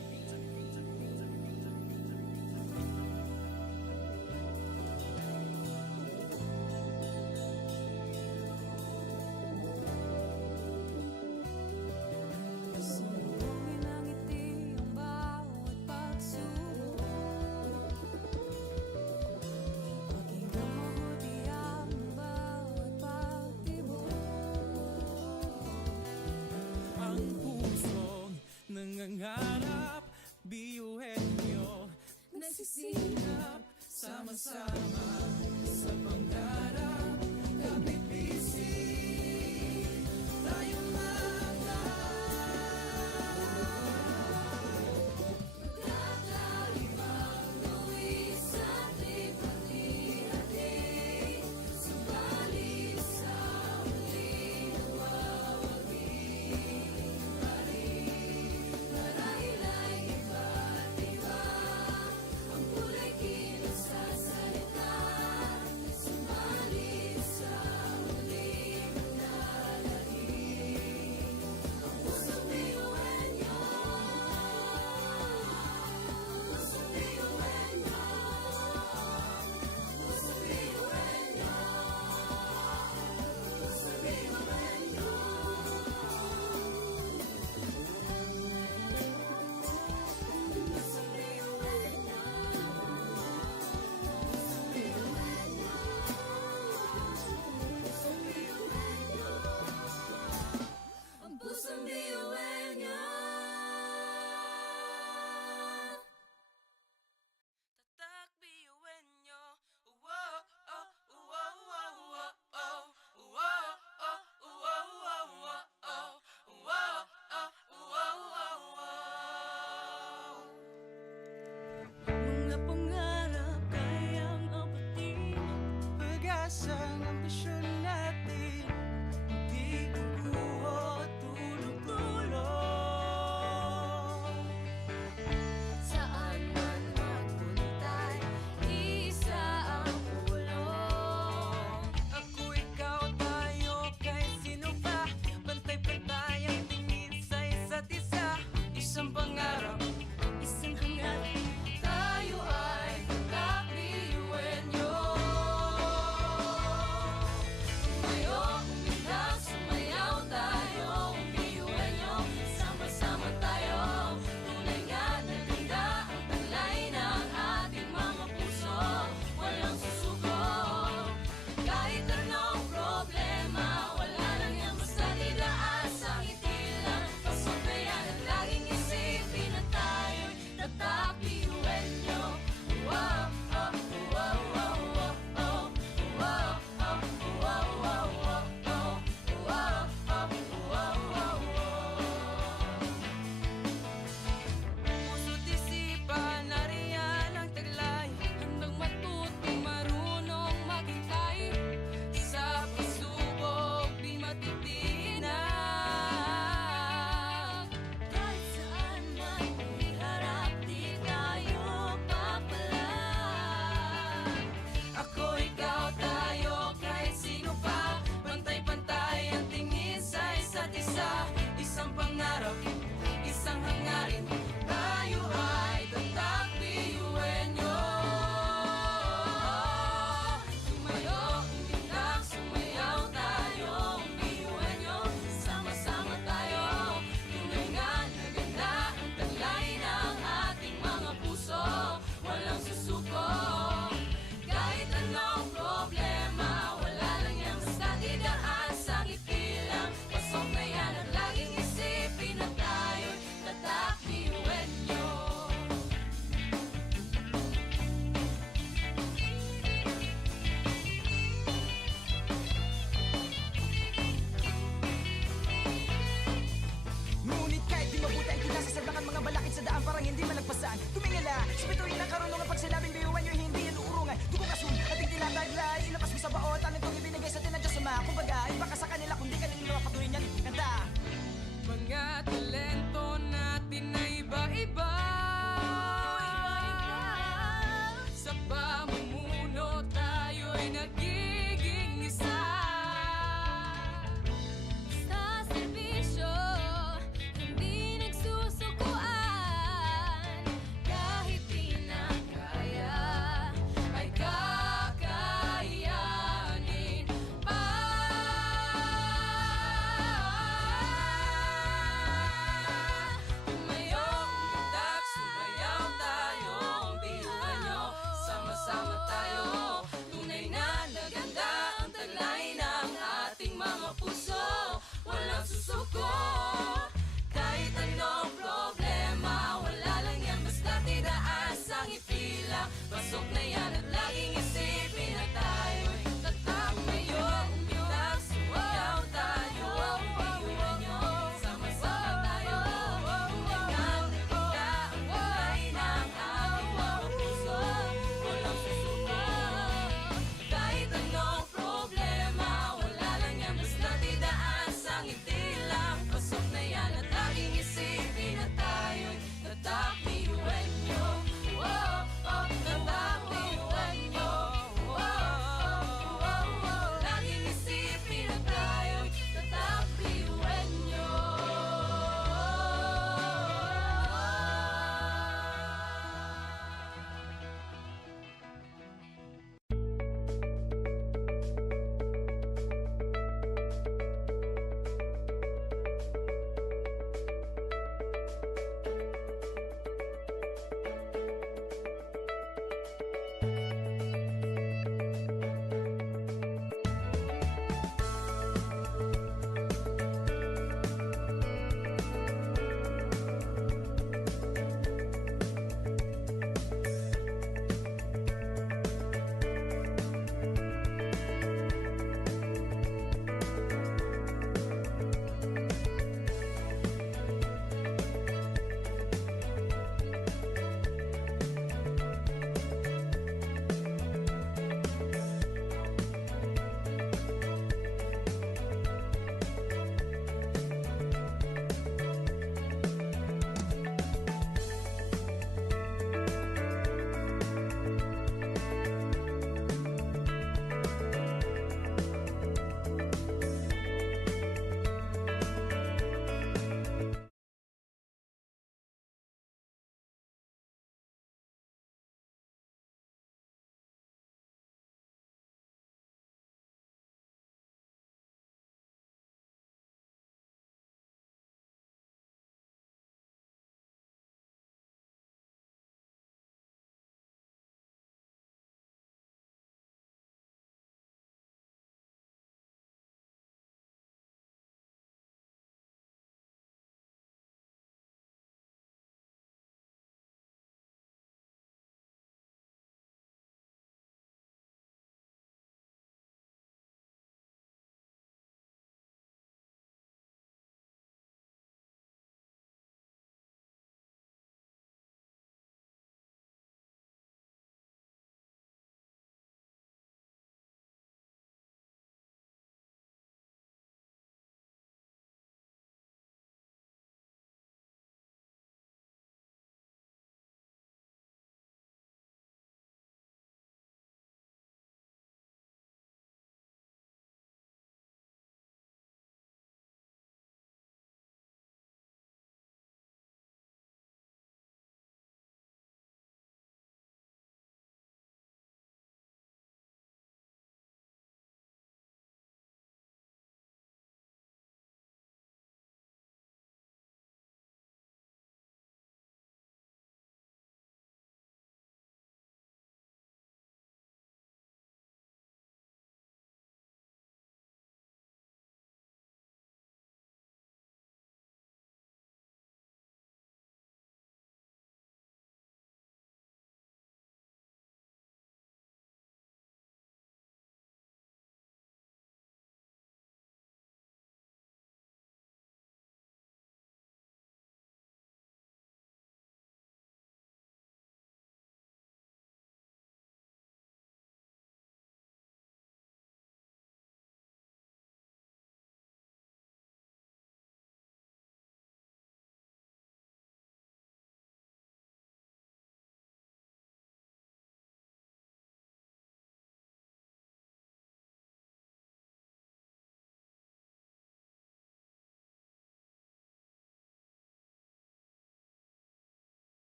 Sumbungin ang ngiti ang bawat pagsubok. Pakinggan mabuti ang bawat pagtibok. Ang pusong nangangarap, biyuhin nyo, Nagsisikap sama-sama sa pangarap. Kapit bisig, tayong mga Kakaibang luwi sa lipat-lihati. Subalit sa huling mawawagi pa rin. Marahil ay iba't iba ang kulay kilos sa salita. Subalit sa huling manlalangin. Ang pusong biyuhan niyo. Pusong biyuhan niyo. Pusong biyuhan niyo. Pusong biyuhan niyo. Pusong biyuhan niyo. Pusong biyuhan niyo. Ang pusong biyuhan niyo. Tatak biyuhin nyo. Wow, oh, wow, wow, wow, oh. Wow, oh, wow, wow, wow, oh. Wow, oh, wow, wow, wow. Mga pangarap kayang abutin. pag-asa ng ambisyon natin. Hindi kukuha tulong-tulong. Saan man magpuntay, isa ang pulong. Ako, ikaw, tayo, kahit sino pa. Pantay-pantay ang tingin sa isa't isa. Isang pangarap, Isang hangarap, tayo ay kakbiyuhin nyo. Sumayo, umilag, sumayaw tayo, biyuhin nyo. Sama-sama tayo, tunay nga na ganda ang taglay ng ating mga puso. Walang susuko, kahit anong problema, wala lang yan basta didaan sa ngiti lang. Pasabayan at laging isipin na tayo'y tatak biyuhin nyo. Wow, oh, wow, wow, wow, oh. Wow, oh, wow, wow, wow, oh. Wow, oh, wow, wow, wow. puso't isipan, nariyan ang taglay. Handang matuto, marunong maghintay. Sa pagsubok, di matitinag. Kahit saan man iharap, di tayo papalag. Ako, ikaw, tayo, kahit sino pa. Pantay-pantay ang tingin sa isa't isa. Isang pangarap, isang hangarin. Tayo ay tatak biyuhin nyo. Sumayo, umilag, sumayaw tayo, biyuhin nyo. Sama-sama tayo, tunay nga na ganda ang taglay ng ating mga puso. Walang susuko, kahit anong problema, wala lang yan basta didaan sa ngiti lang. Pasok na yan at laging isipin na tayo'y tatak biyuhin nyo. Ngunit kahit di mabuti ang kinasasadangan mga balakid sa daan parang hindi malagpasan. Tumingala, sa bituin ng karunungan pag sinabing biyuhan nyo hindi yan uurungan. Dugo kasun, Pasok na yan at laging isipin na tayo'y tatak ngayon. Umitak, sumayaw tayo, iwan nyo, sama-sama tayo. Tulingan na kita ang kulay ng aking mga puso. Walang susuko. Kahit anong problema, wala lang yan, basta't idaan sa ngiti lang. Pasok na yan at laging isipin na tayo'y tatak, iwan nyo. Tatak,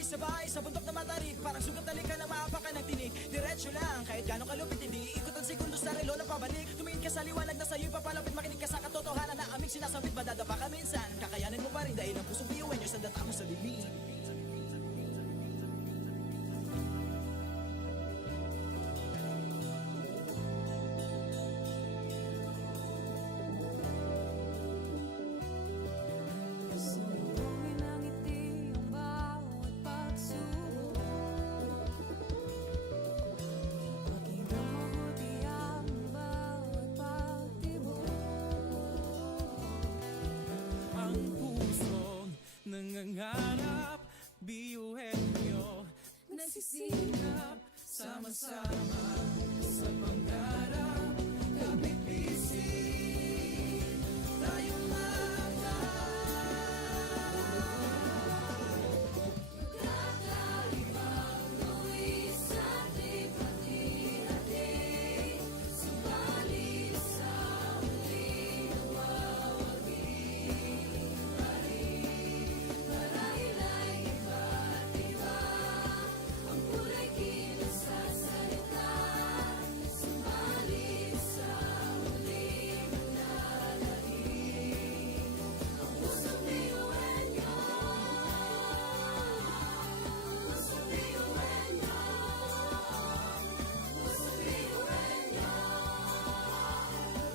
Sabay-sabay sa bundok na matarik, parang sugat na lika na maapakan ng tinig. Diretso lang, kahit gano'ng kalupit, hindi ikot ang segundo sa relo na pabalik. Tumingin ka sa liwanag na sa'yo'y papalapit, makinig ka sa katotohanan na aming sinasabit. Madadapa ka minsan, kakayanin mo pa rin dahil ang pusong biyuin nyo sa data mo sa bibig. Sumbongin ang ngiti ang bawat pagsubok. Pakinggan mabuti ang bawat pagtibok. Ang pusong nangangarap, biyuhin nyo, Nagsisikap sama-sama sa pangarap. Kapipisin tayong Kakaibang luis at hati-hati. Subalit sa huling nawawagi. Marahila'y iba't iba. Ang kulay kilos sa salita. Subalit sa huling nanlalahim. Ang pusong biyuin niyo. Pusong biyuin niyo. Pusong biyuin niyo.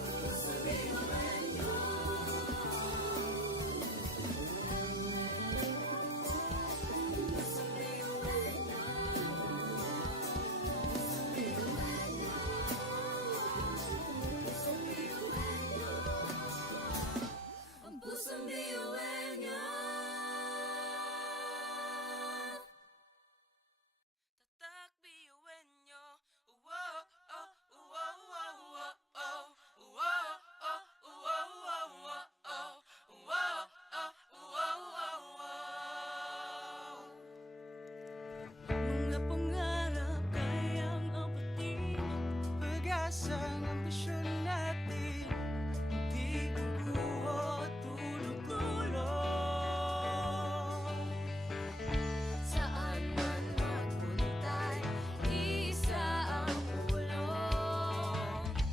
Pusong biyuin niyo. Pusong biyuin niyo. Pusong biyuin niyo. Ang pusong biyuin niyo. Tatak biyuin nyo. Uwo, oh, uwo, uwo, uwo, oh. Uwo, oh, uwo, uwo, uwo, oh. Uwo, oh, uwo, uwo, uwo. Mga pangarap kayang apatin. pag-asa ng ambisyon natin, di kukuha tulog-tulog. Saan man magpuntay, isa ang ulo.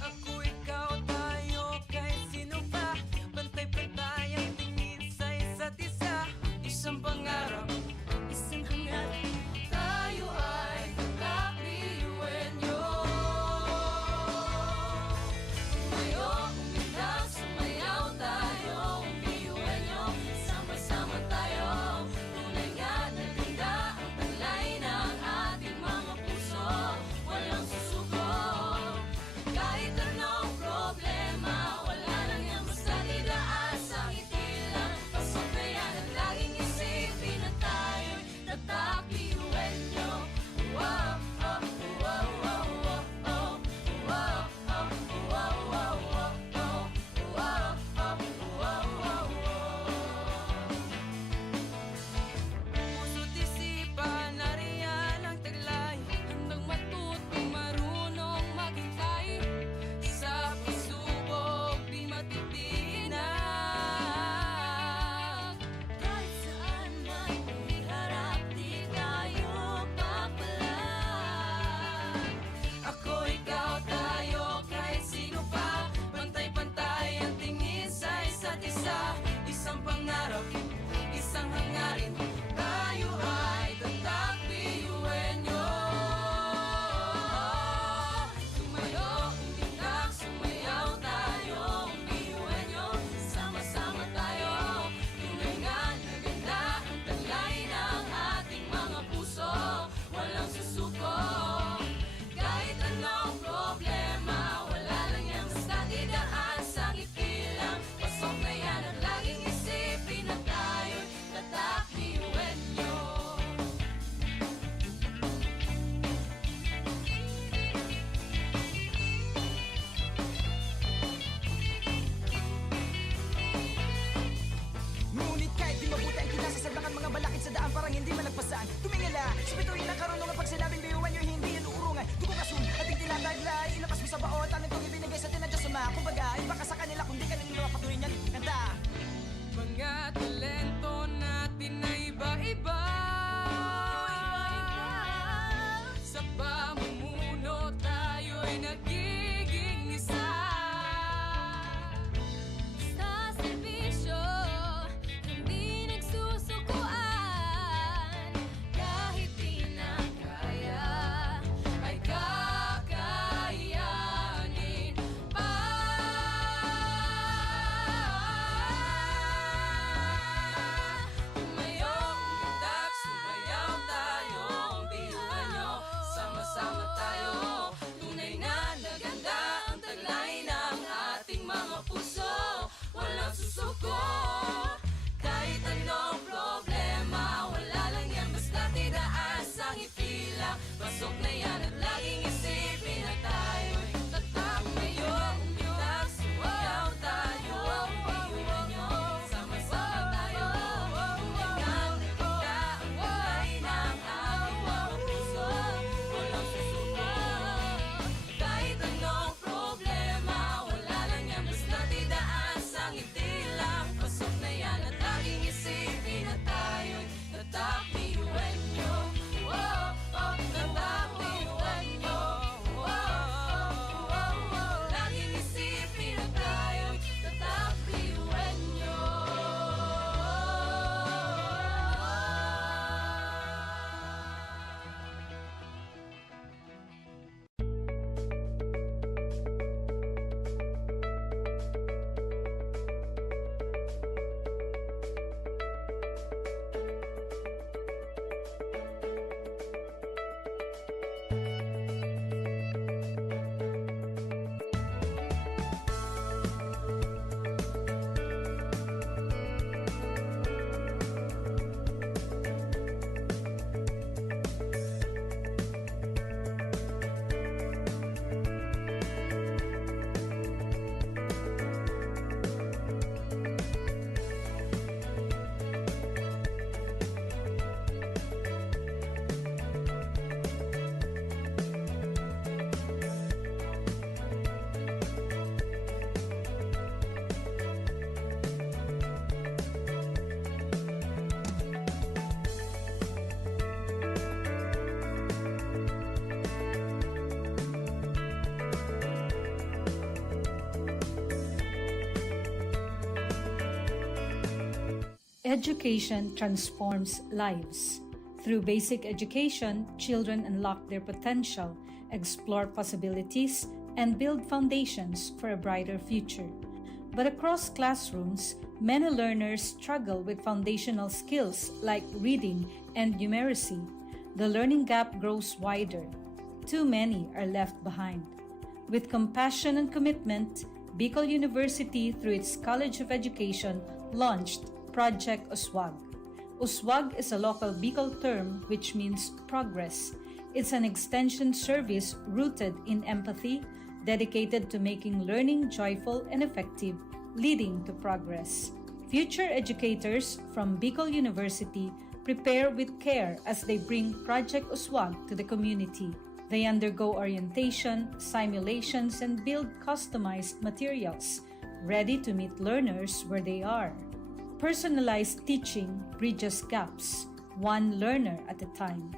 Ako, ikaw, tayo, kahit sino pa. Pantay-pantay ang tingin sa isa't isa. Isang pangarap, Isang hangarin. tayo ay tatak biyuin nyo. Pasok na yan at laging isipin na tayo'y tatak ngayon. Umitak, sumayaw tayo, biyuhan nyo, sama-sama tayo. Tulingan na kita, ang kulay ng ating mga puso, walang susuko. Kahit anong problema, wala lang yan, basta't idaan sa ngiti lang. Pasok na yan at laging isipin na tayo'y tatak biyuhan nyo. Tatak biyuhan nyo. Laging isipin na tayo'y tatak biyuhan nyo. Education transforms lives. Through basic education, children unlock their potential, explore possibilities, and build foundations for a brighter future. But across classrooms, many learners struggle with foundational skills like reading and numeracy. The learning gap grows wider. Too many are left behind. With compassion and commitment, Bicol University, through its College of Education, launched Project Uswag. Uswag is a local Bicol term which means progress. It's an extension service rooted in empathy, dedicated to making learning joyful and effective, leading to progress. Future educators from Bicol University prepare with care as they bring Project Uswag to the community. They undergo orientation, simulations, and build customized materials, ready to meet learners where they are. Personalized teaching bridges gaps, one learner at a time.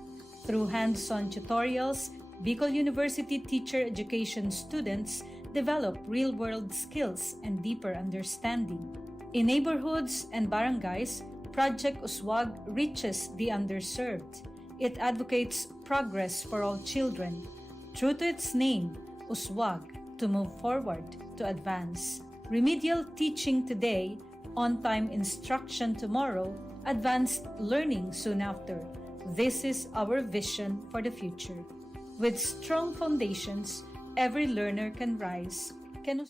Through hands-on tutorials, Bicol University teacher education students develop real-world skills and deeper understanding. In neighborhoods and barangays, Project Uswag reaches the underserved. It advocates progress for all children. True to its name, Uswag, to move forward, to advance. Remedial teaching today, on-time instruction tomorrow, advanced learning soon after. This is our vision for the future. With strong foundations, every learner can rise, can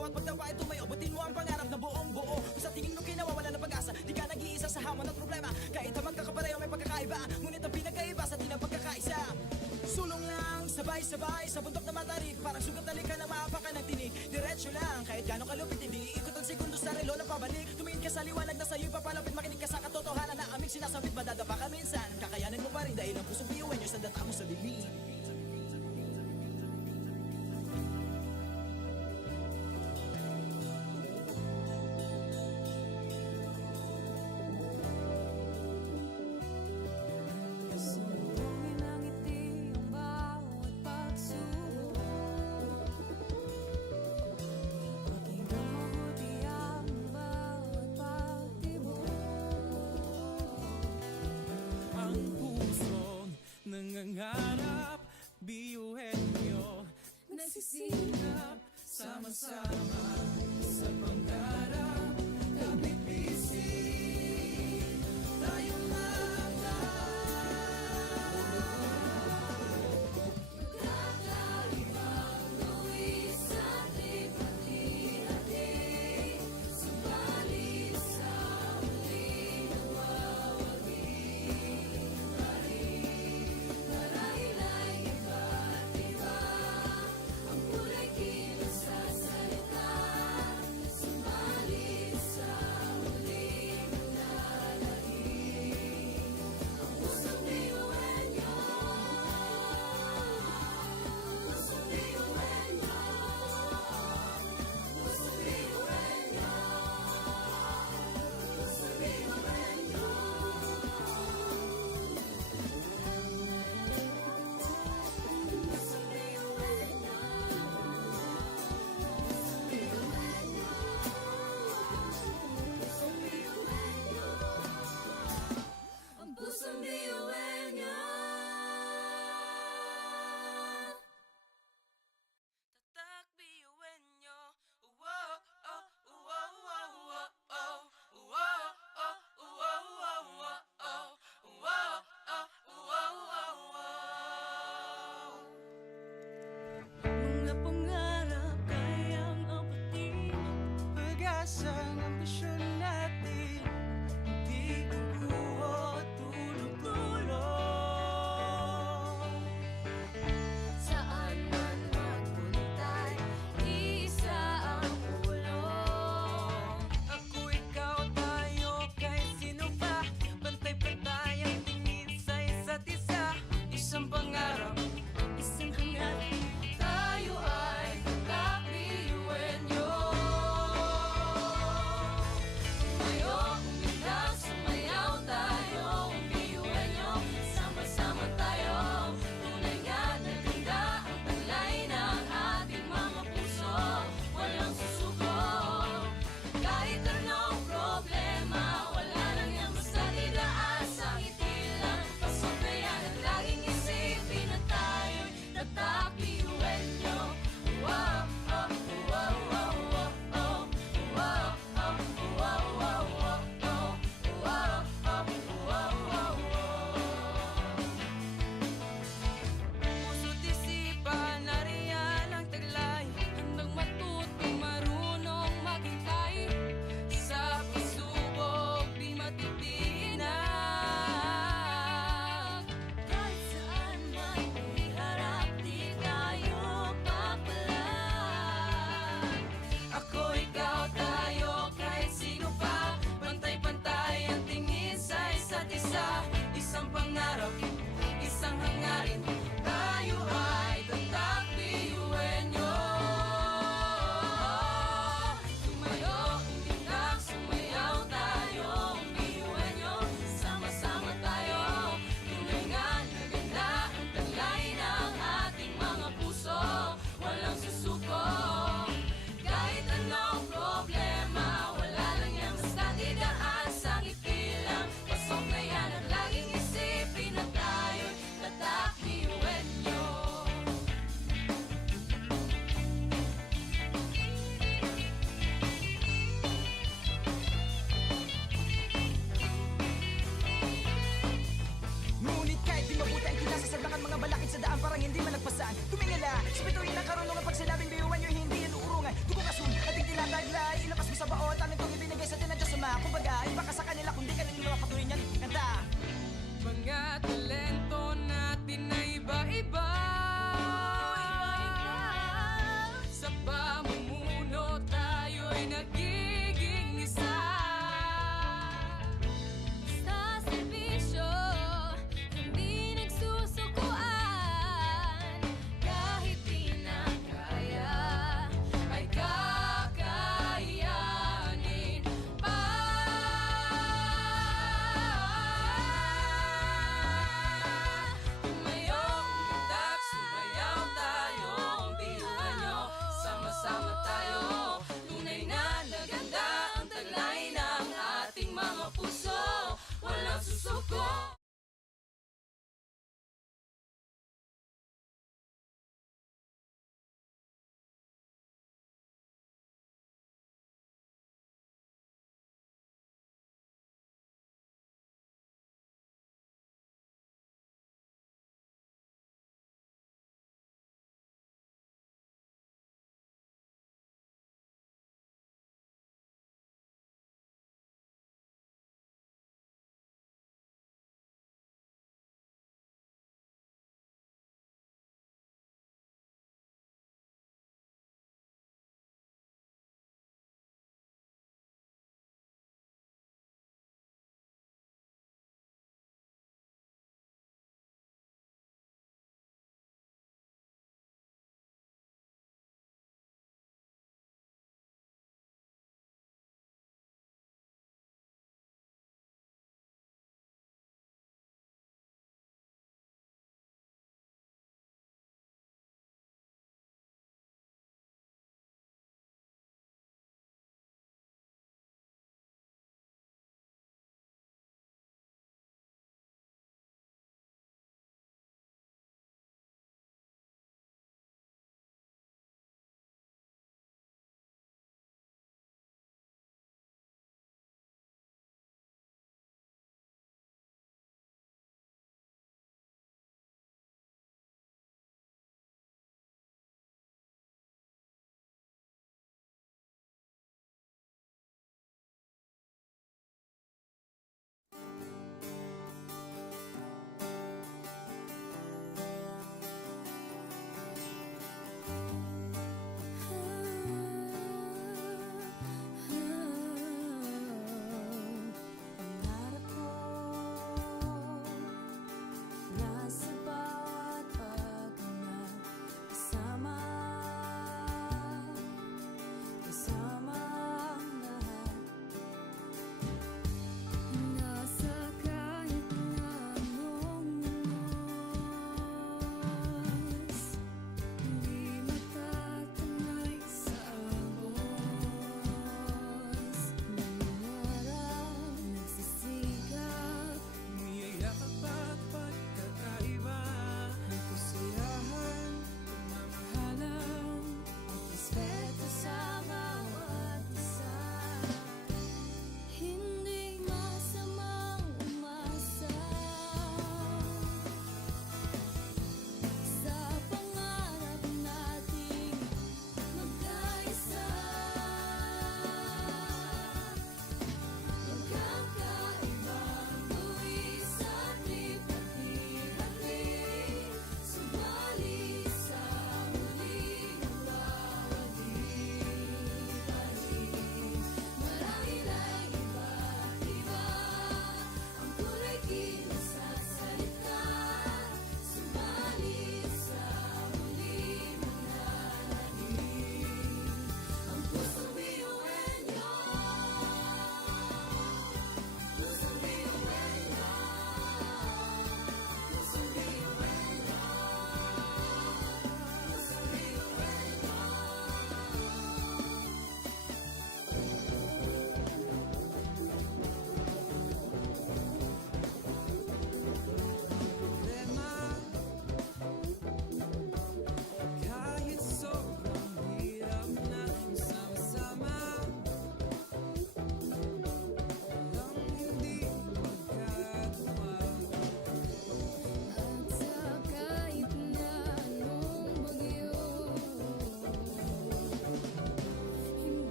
bawat pagtapa ay tumayo. Butin mo ang pangarap na buong buo. Kung sa tingin mo kinawawala ng pag-asa, di ka nag-iisa sa hamon at problema. Kahit na magkakapareho may pagkakaiba, ngunit ang pinagkaiba sa di ng pagkakaisa. Sulong lang, sabay-sabay sa bundok na matarik. Parang sugat na lika na maapakan ng tinig. Diretso lang, kahit gano'ng kalupit, hindi ikot ang segundo sa relo na pabalik. Tumingin ka sa liwanag na sa'yo'y papalapit. Makinig ka sa katotohanan na aming sinasabit. Madadapa ka minsan, kakayanin mo pa rin dahil ang pusong biyuan nyo sa data mo sa bibig. Sumbungin ang ngiti ang bawat pagsubok. Pakinggan mabuti ang bawat pagtibok. Ang pusong nangangarap, biyuhin nyo Nagsisilap sama-sama sa pangarap. Kapipising tayong Kakaibang luwis at hati-hati. Subalit sa muling nawawagi. Marahil ay iba't iba. Ang kulay kilos sa salita. Subalit sa muling nanalangin. Ang pusong biyuhan niyo. Pusong biyuhan niyo. Pusong biyuhan niyo. Pusong biyuhan niyo. Pusong biyuhan niyo. Pusong biyuhan niyo. Ang pusong biyuhan niyo. Tatak biyuhin nyo. Wow, oh, wow, wow, wow, oh. Wow, oh, wow, wow, wow, oh. Wow, oh, wow, wow, wow. Mga pangarap kayang abutin. pag-asa ng ambisyon natin. Di kukuha tulog-tulog. Saan man magpuntay, isa ang ulo. Ako, ikaw, tayo, kahit sino pa. Pantay-pantay ang tingin sa isa't isa. Isang pangarap, Isang hangarin, tayo ay tatak biyuhin nyo. ay nagiging isa. Sa serbisyo, hindi nagsusukuan. Kahit di na kaya, Ay kakayanin pa. Tumayo, umundak, sumayaw tayo. Ang biyuhan nyo, sama-sama tayo. Tunay na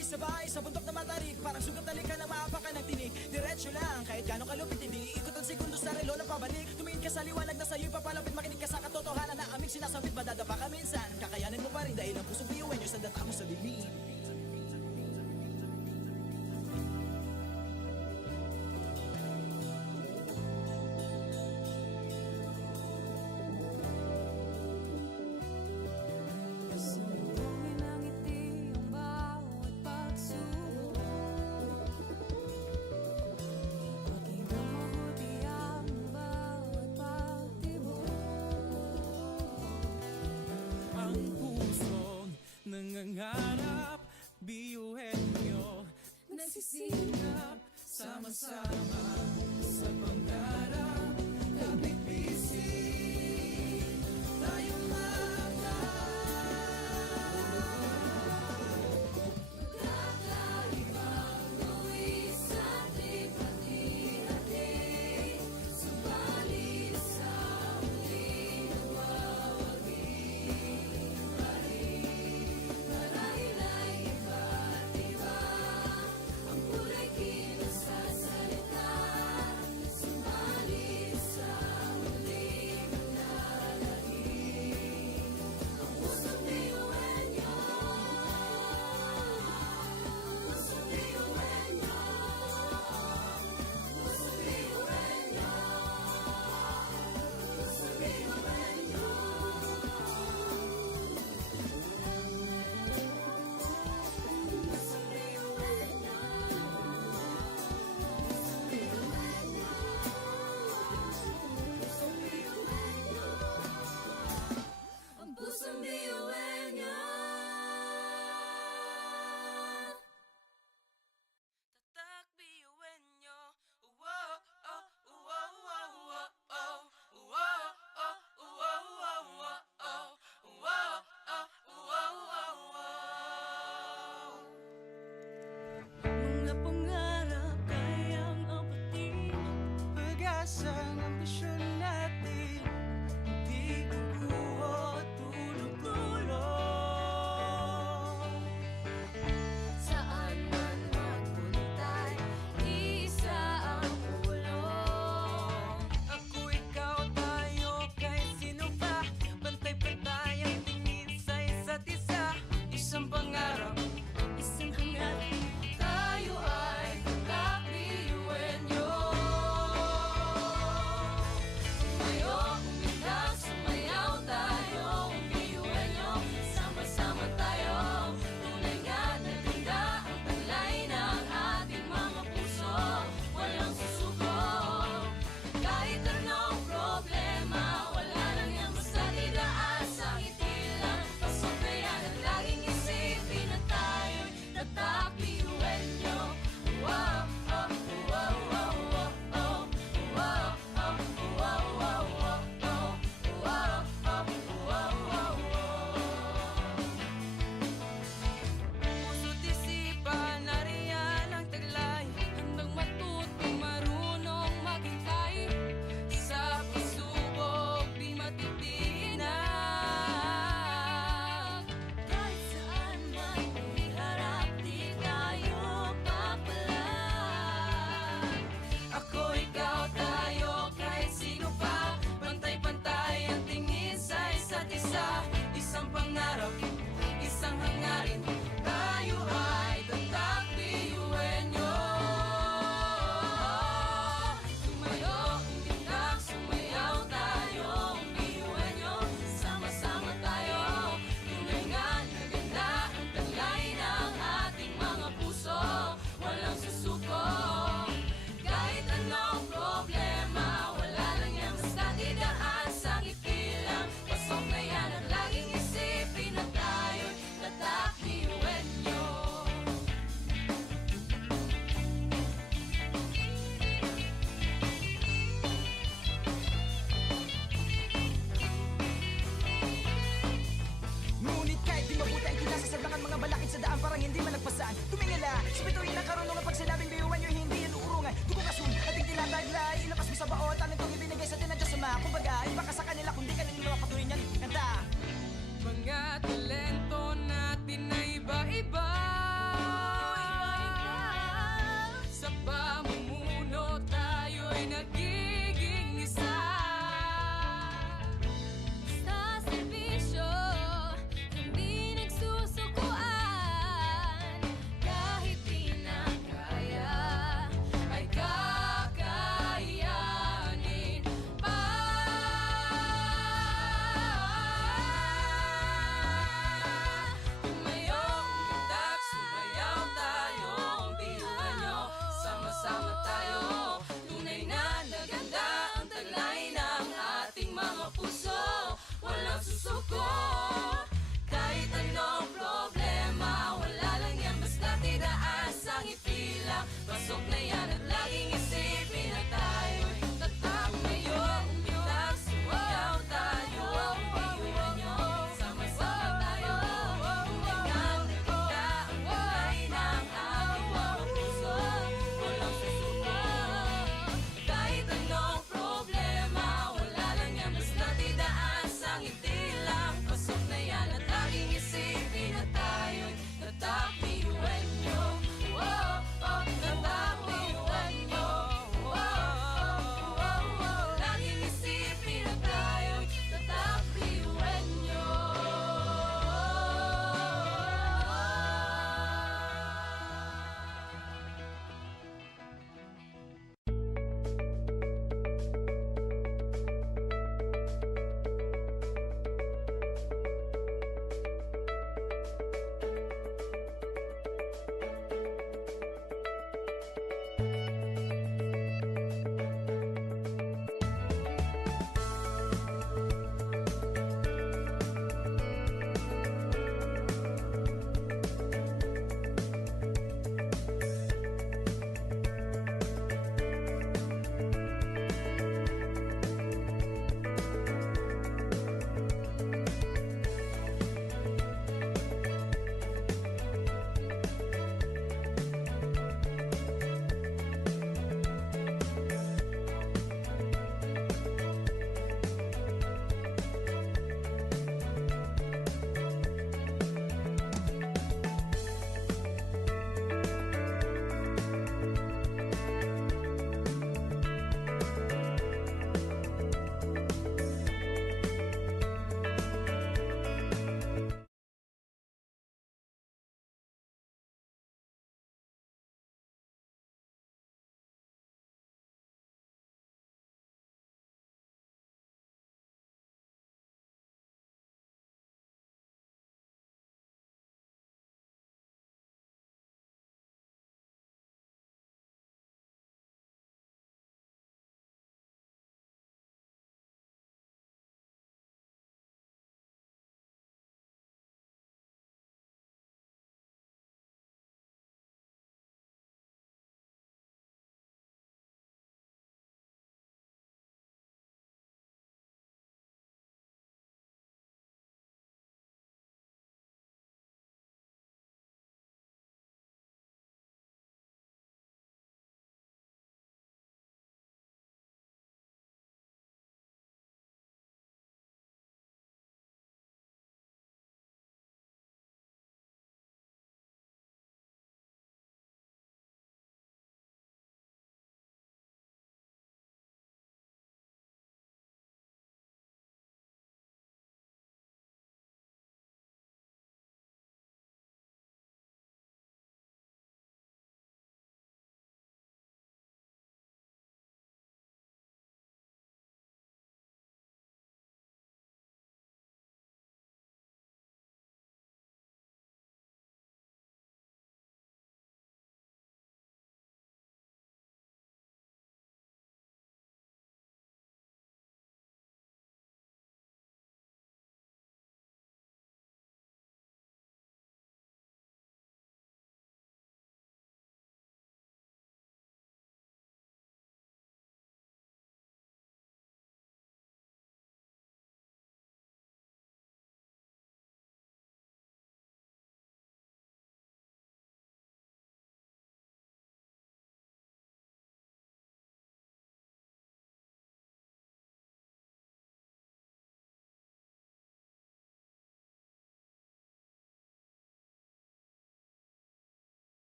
Sabay-sabay sa bundok na matarik, parang sugat na lika na maapakan ng tinig. Diretso lang, kahit gano'ng kalupit, hindi ikot ang segundo sa relo na pabalik. Tumingin ka sa liwanag na sa'yo'y papalapit, makinig ka sa katotohanan na aming sinasabit. Madadapa ka minsan, kakayanin mo pa rin dahil ang pusong biyuin nyo sa data mo sa bibig. Sumugin ang ngiti ang bawat pagsubok. Pakinggan mabuti ang bawat pagtibok. Ang pusong nangangarap, biyuhin nyo, Nagsisikap sama-sama sa pangarap. Kapit bisig, tayong Kakaibang luwis ating pati-hati. Subalit sa muling nagwawagi pa rin. Marahil ay iba't iba ang kulay kilos sa salita. Subalit sa muling naglalahim. Ang pusong biyuin niyo. Pusong biyuin niyo. Pusong biyuin niyo. Pusong biyuin niyo. Pusong biyuin niyo. Pusong biyuin niyo. Ang pusong biyuin niyo. Tatak biyuin nyo. Uwo, oh, uwo, uwo, uwo, oh. Uwo, oh, uwo, uwo, uwo, oh. Uwo, oh, uwo, uwo, uwo. Mga pangarap kayang apatin. pag-asa ng ambisyon natin, di kukuha tulog-tulog. Saan man magpuntay, isa ang ulo. Ako, ikaw, tayo, kahit sino pa. Pantay-pantay ang tingin sa isa't isa. Isang pangarap, Isang hangarin, tayo ay kakabiyuin nyo. Tumayo, umilag, sumayaw tayo, biyuin nyo. Sama-sama tayo, tunay nga na ganda ang taglay ng ating mga puso. Walang susuko, kahit anong problema, wala lang yan basta didaan sa ngiti lang. Pasok na yan at laging isipin na tayo'y tatak biyuin nyo. Wow, oh, wow, wow, wow, oh. Wow, oh, wow, wow, wow, oh. Wow, oh, wow, wow, wow. puso't isipan, nariyan ang taglay. Handang matuto, marunong maghintay. Sa pagsubok, di matitinag. Kahit saan man iharap, di tayo papalag. Ako, ikaw, tayo, kahit sino pa. Pantay-pantay ang tingin sa isa't isa. Isang pangarap, isang hangarin. Tayo ay tatak biyuin nyo. Tumayo, umilag, sumayaw tayo, biyuin nyo. Sama-sama tayo, tunay nga na ganda ang taglay ng ating mga puso. Walang susuko, kahit anong problema, wala lang yan basta didaan sa ngiti lang. Pasok na yan at laging isipin na tayo'y tatak biyuin nyo. Ngunit kahit di mabuti ang kinasasadlakan mga balakid sa daan parang hindi malagpasan. Tumingala, sa bituin ng karunungan pag sinabing biyuan nyo hindi yan uurungan. Dugo kasun, ating tinataglay, ilabas mo sa baon, talentong ibinigay sa tinadya sa mga. Kumbaga, iba ka sa kanila kung di ka nila patuloy niyan. Kanta! Mga talento natin na iba-iba.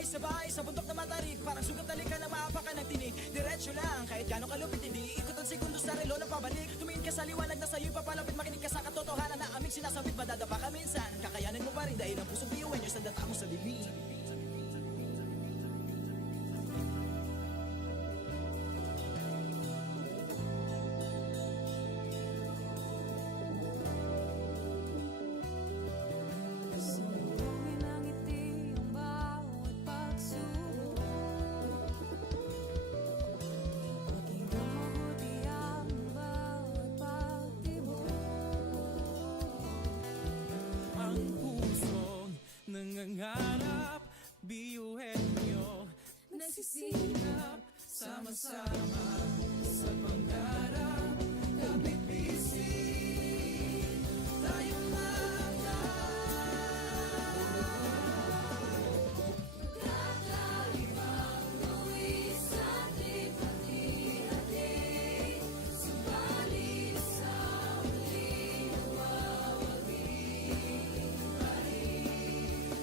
Sabay-sabay sa bundok na matarik, parang sugat talikan na maapakan ng tinig. Diretso lang, kahit gano'ng kalupit, hindi ikot ang segundo sa relo na pabalik. Tumingin ka sa liwanag na sa'yo'y papalapit, makinig ka sa katotohanan na aming sinasabit. Madadapa ka minsan, kakayanin mo pa rin dahil ang pusong biyuin nyo sa data mo sa dilim. Sanduin ang ngiti ang bawat pagsubok. Pakinggan mabuti ang bawat pagtibok. Ang pusong nangangarap, biyuhin nyo Nagsisikap, sama-sama sa pangarap. Kapit bisig, tayong kakaibang luwis at hati-hati. Subalit sa huli nawawagi.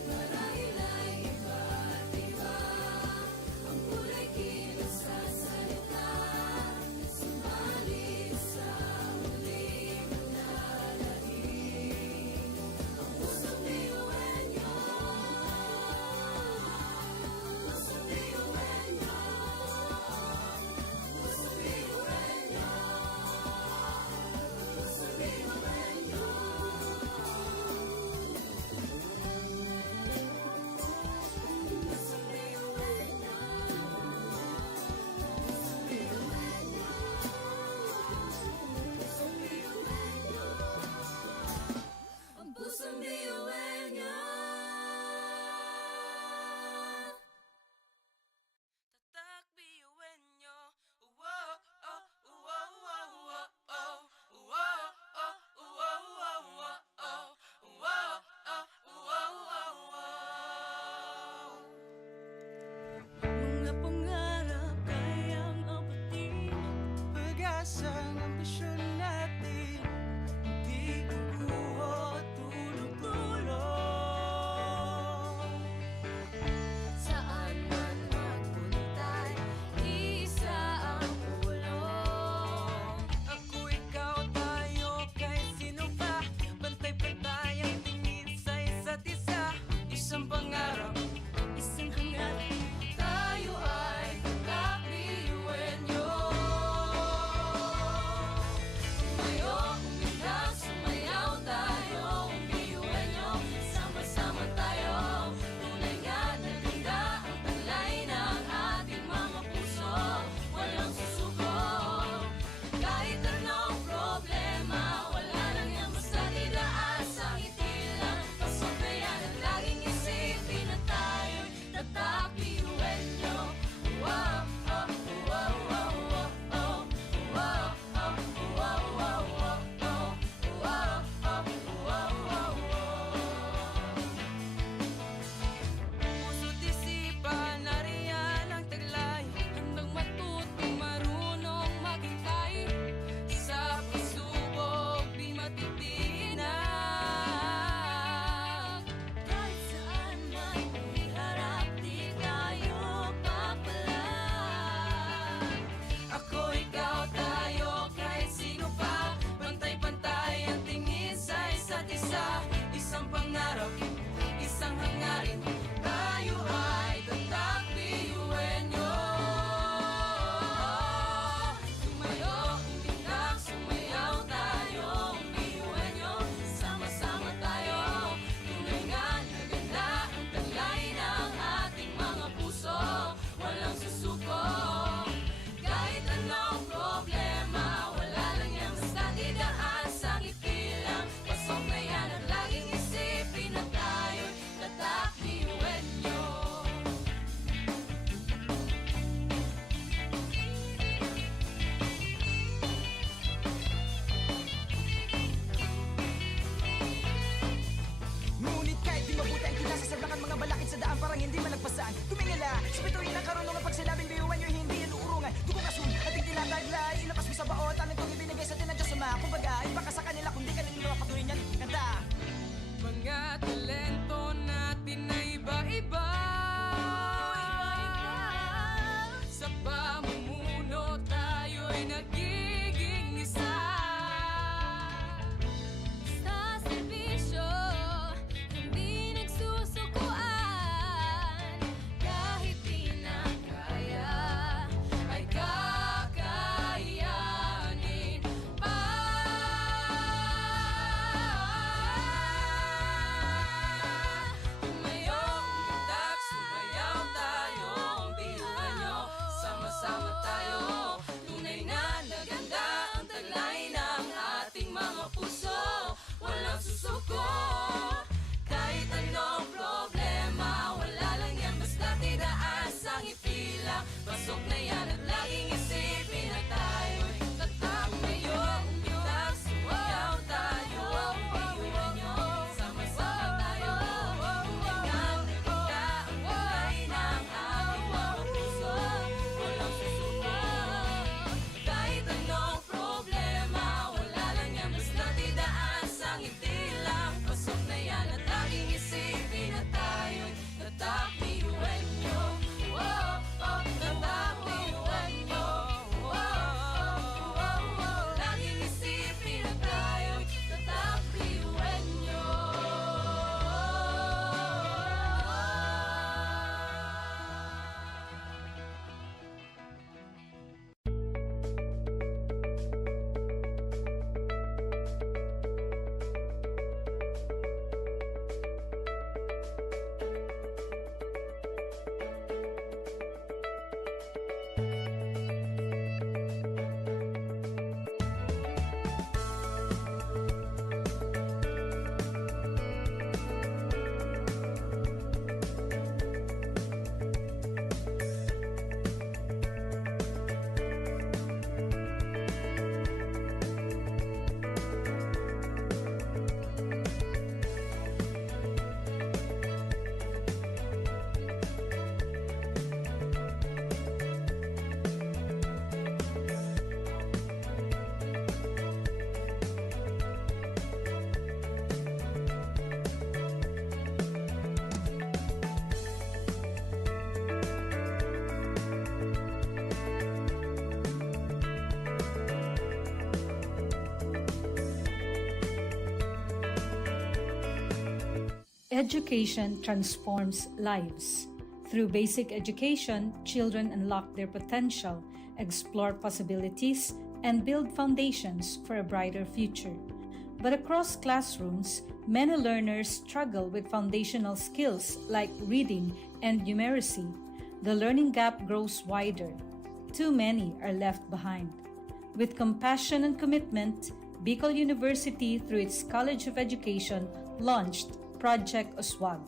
Marahil ay iba't iba ang kulay kilos sa salita. Subalit sa huli manlalahim ang pusong biyuin nyo. Pusong biyuin nyo. Pusong biyuin nyo. Pusong biyuin nyo. Pusong biyuin nyo. Pusong biyuin nyo. Ang pusong biyuin nyo. Tatak biyuin nyo. Uwo, oh, uwo, uwo, uwo, oh. Uwo, oh, uwo, uwo, uwo, oh. Uwo, oh, uwo, uwo, uwo. Mga pangarap kayang apatin. pag-asa ng ambisyon natin. Di kukuha tulog-tulog. Saan man magpuntay, isa ang ulong. Ako, ikaw, tayo, kahit sino pa. Pantay-pantay ang tingin sa isa't isa. Isang pangarap, Isang hangarin, tayo ay kakbiyuin nyo. Tumayo, umilang, sumayaw tayo, biyuin nyo. Sama-sama tayo, tunay nga na ganda ang talay ng ating mga puso. Walang susuko, kahit anong problema, wala lang yan basta didaan sa ngiti lang. Pasokayan at laging isipin na tayo'y tatak biyuin nyo. Wow, oh, wow, wow, wow, oh. Wow, oh, wow, wow, wow, oh. Wow, oh, wow, wow, wow. puso't isipan, nariyan ang taglay. Handang matutong marunong maghintay. Sa pagsubok, di matitinag. Kahit saan man iharap, di tayo papalag. Ako, ikaw, tayo, kahit sino pa. Pantay-pantay ang tingin sa isa't isa. Isang pangarap, isang hangarin. Tayo ay tatak biyuin nyo. Tumayo, umilang, sumayaw tayo, biyuin nyo. Sama-sama tayo, tunay nga na ganda ang talay ng ating mga puso. Walang susuko, kahit anong problema, wala lang yan basta didaan sa ngiti lang. Pasok na yan at laging isipin na tayo'y tatak biyuin nyo. Ngunit kahit di mabuti ang kinasa sa blankan mga balakid sa daan parang hindi man nagpasan. Tumingala sa bituin ng karunungan pag sinabing biyuan nyo hindi yan uurungan. Dugo kasun at hindi tinataglay, ilapas mo sa baot. Ang itong ibinigay sa atin ng Diyos Ama. Kumbaga, iba ka sa kanila kung di ka nila patuloy niyan. Kanta! Mga talento natin na iba-iba. Pasok na yan at laging isipin na tayo'y tatak ngayon. Kita sumayaw tayo, iwan nyo, sama-sama tayo. Tulingan na kita ang kulay ng ating mga puso. Walang susuko. Kahit anong problema, wala lang yan, basta't idaan sa ngiti lang. Pasok na yan at laging isipin na tayo'y tatak iwan nyo. Tatak iwan nyo. Laging isipin na tayo'y tatak iwan nyo. Education transforms lives. Through basic education, children unlock their potential, explore possibilities, and build foundations for a brighter future. But across classrooms, many learners struggle with foundational skills like reading and numeracy. The learning gap grows wider. Too many are left behind. With compassion and commitment, Bicol University, through its College of Education, launched Project Uswag.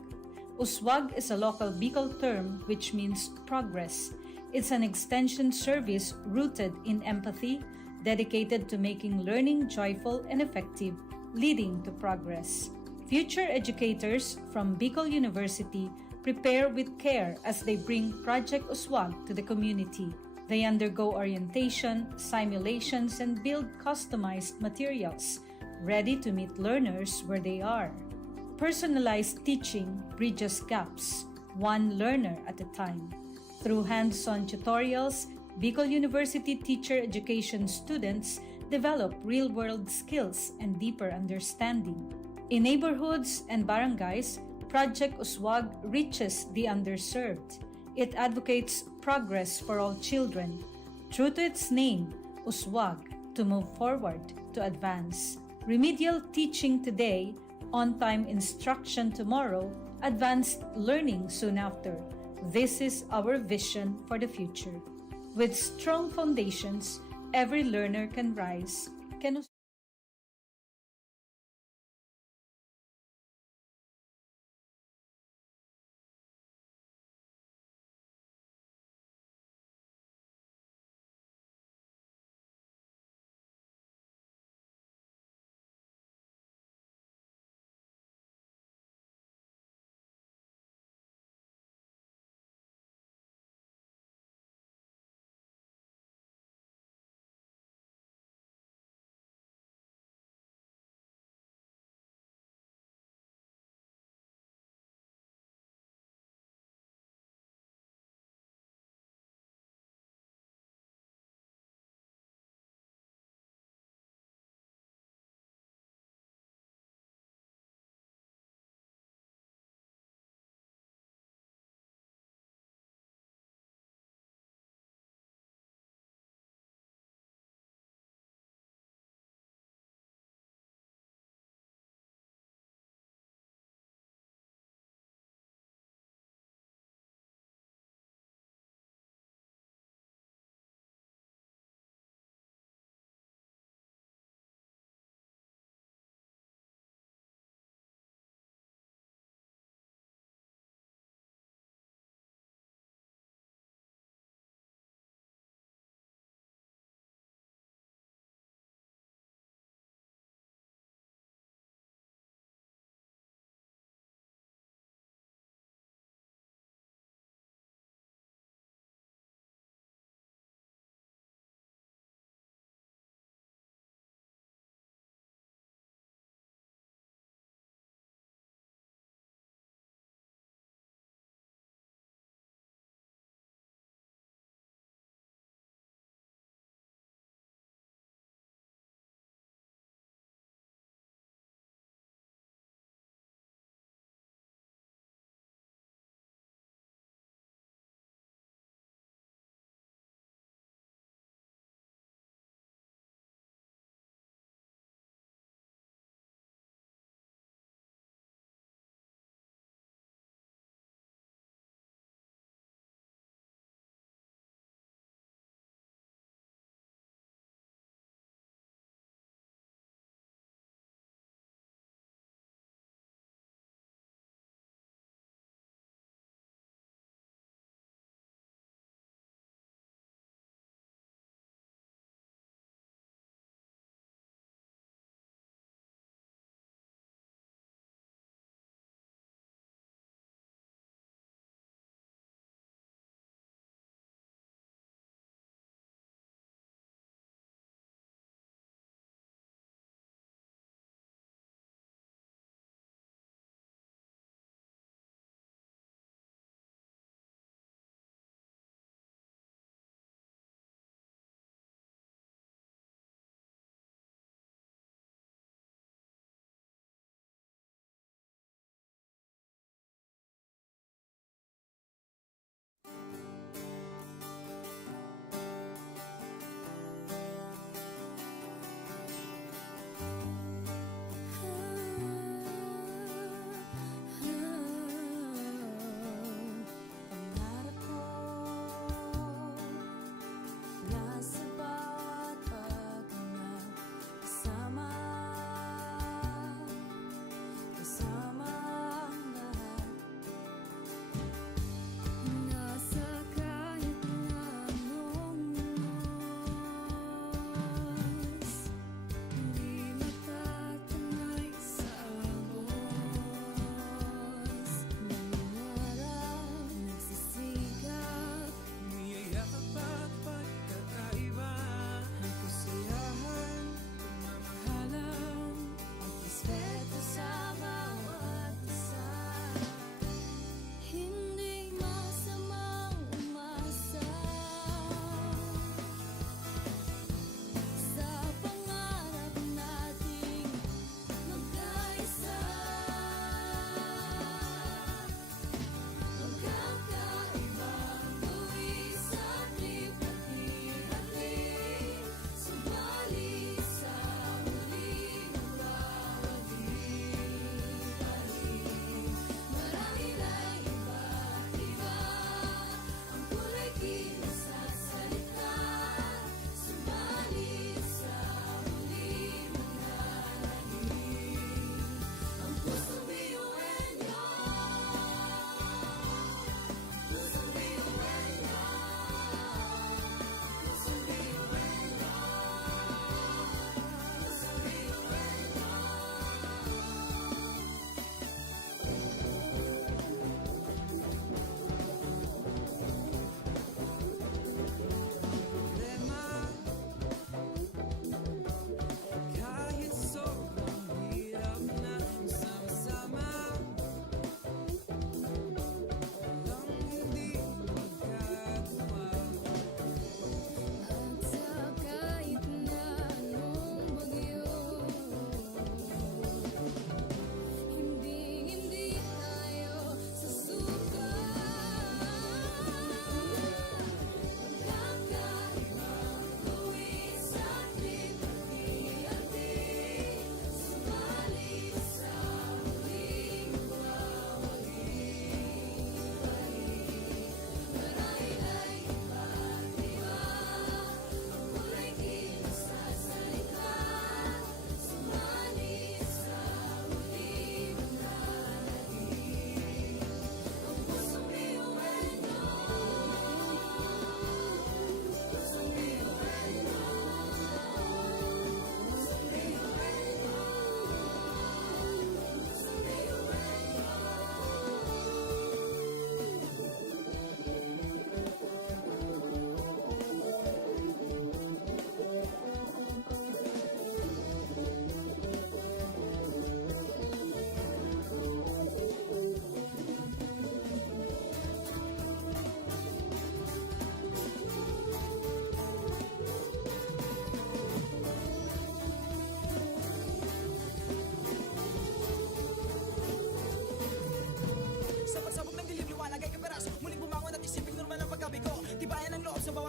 Uswag is a local Bicol term which means progress. It's an extension service rooted in empathy, dedicated to making learning joyful and effective, leading to progress. Future educators from Bicol University prepare with care as they bring Project Uswag to the community. They undergo orientation, simulations, and build customized materials, ready to meet learners where they are. Personalized teaching bridges gaps, one learner at a time. Through hands-on tutorials, Bicol University teacher education students develop real-world skills and deeper understanding. In neighborhoods and barangays, Project Uswag reaches the underserved. It advocates progress for all children. True to its name, Uswag, to move forward, to advance. Remedial teaching today, on-time instruction tomorrow, advanced learning soon after. This is our vision for the future. With strong foundations, every learner can rise, can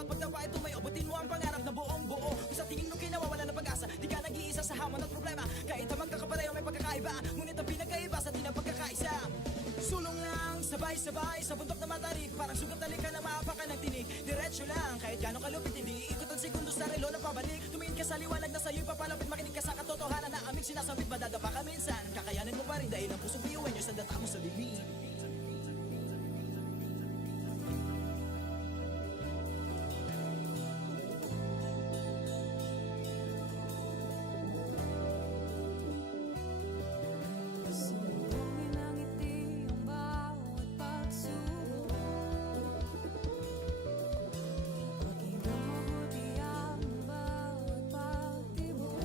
bawat pagtawa ito may abutin mo ang pangarap na buong buo. Kung sa tingin mo kinawawala ng pag-asa, di ka nag-iisa sa hamon at problema. Kahit na magkakapareho may pagkakaiba, ngunit ang pinagkaiba sa di na pagkakaisa. Sulong lang, sabay-sabay sa bundok na matarik, parang sugat na lika na maapakan ng tinig. Diretso lang, kahit gano'ng kalupit, hindi ikot ang segundo sa relo na pabalik. Tumingin ka sa liwanag na sa'yo'y papalapit, makinig ka sa katotohanan na aming sinasabit. Madadapa ka minsan, kakayanin mo pa rin dahil ang pusong biyuin nyo sa data mo sa bibig. Sumbungin ang ngiti ang bawat pagsubok. Paging mabuti ang bawat pagtibok.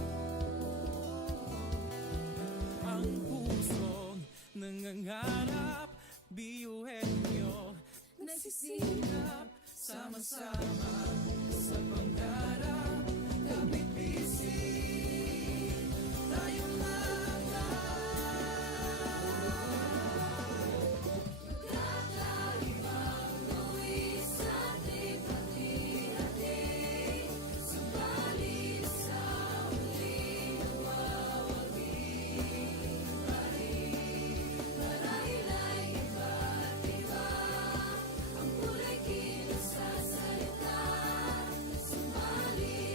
Ang pusong nangangarap, biyuhin nyo Nagsisikap sama-sama sa pangarap. Kapit bisig, tayong Kakaibang luwis at hati-hati. Subalit sa huling mawawagi pa rin. Marahil ay iba't iba ang kulay kilos sa salita. Subalit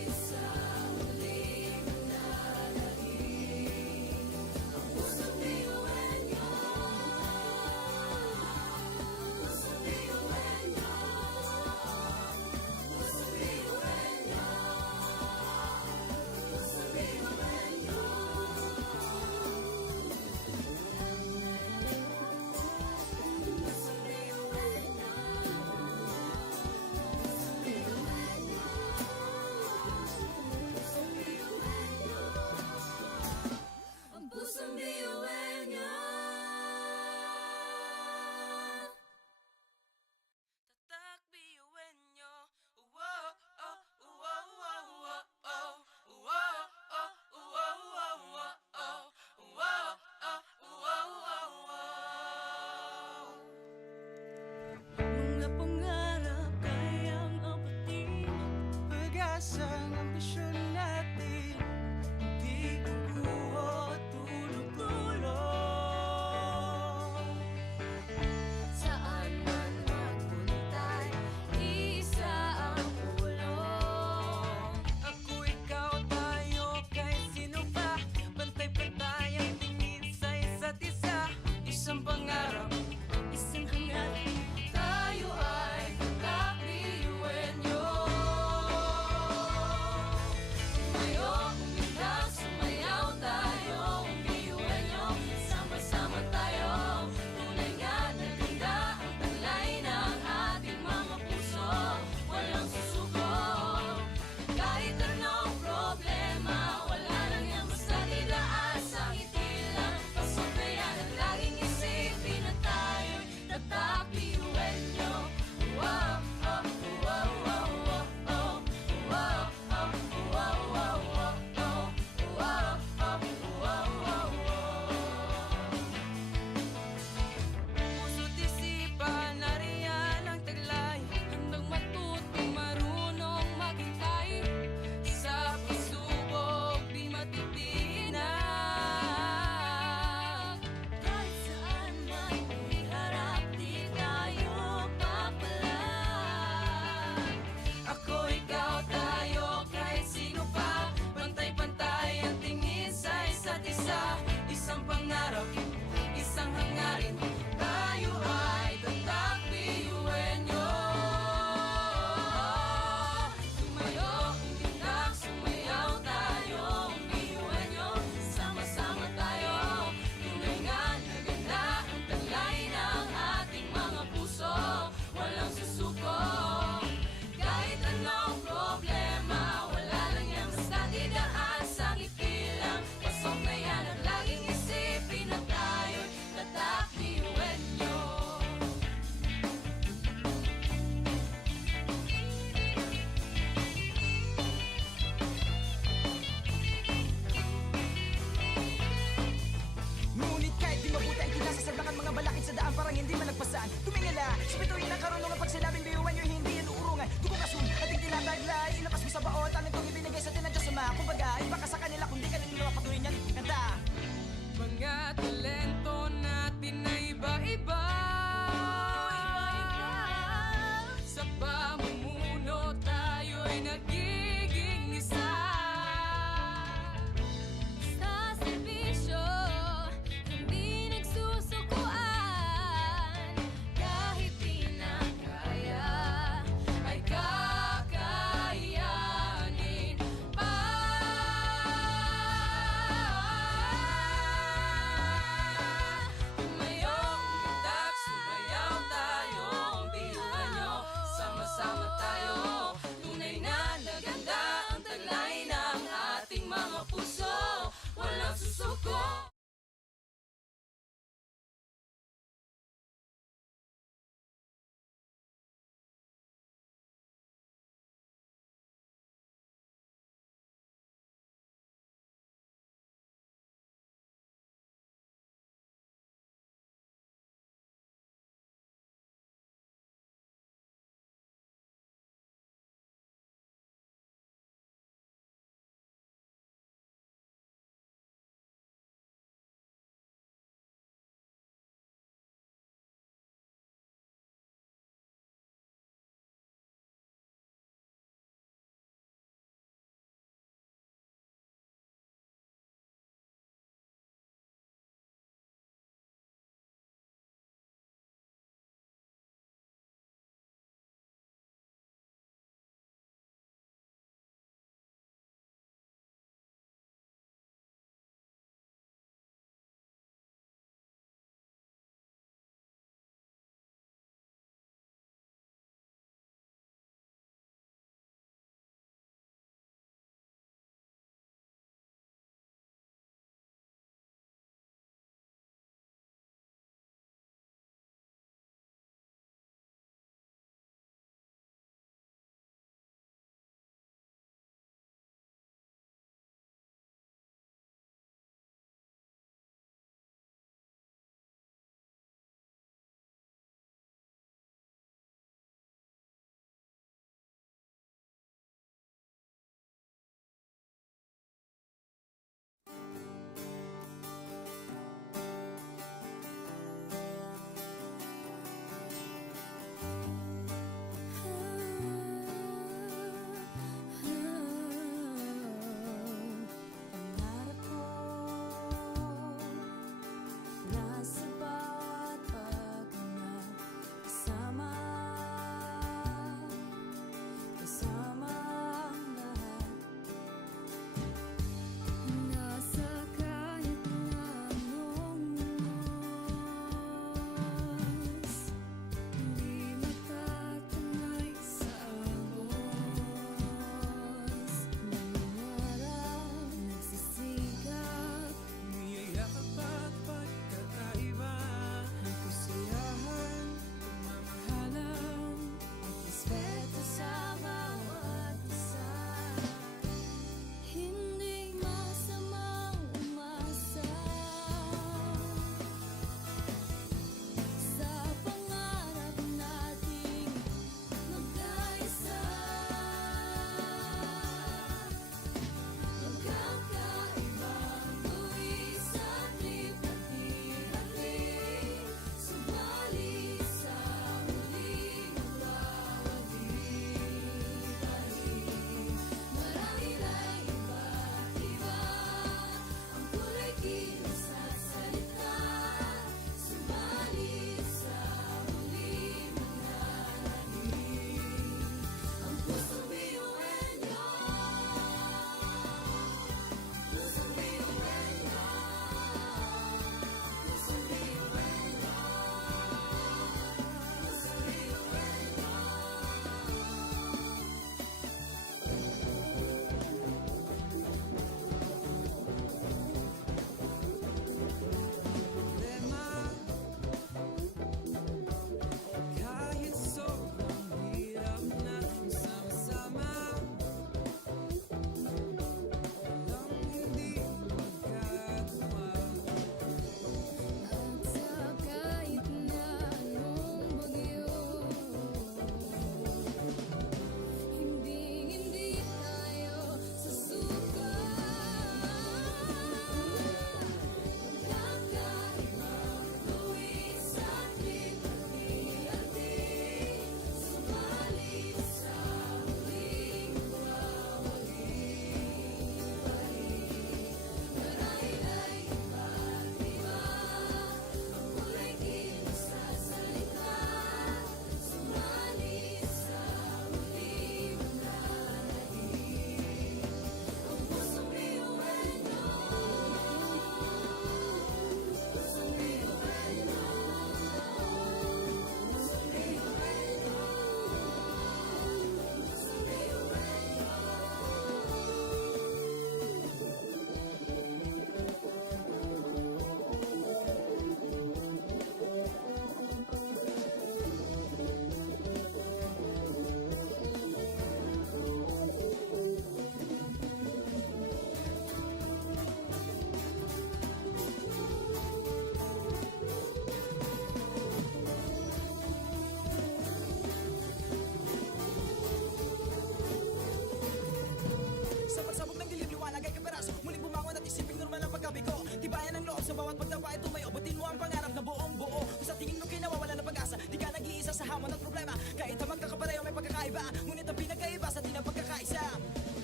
Kahit ang magkakapareho may pagkakaiba, ngunit ang pinagkaiba sa di na pagkakaisa.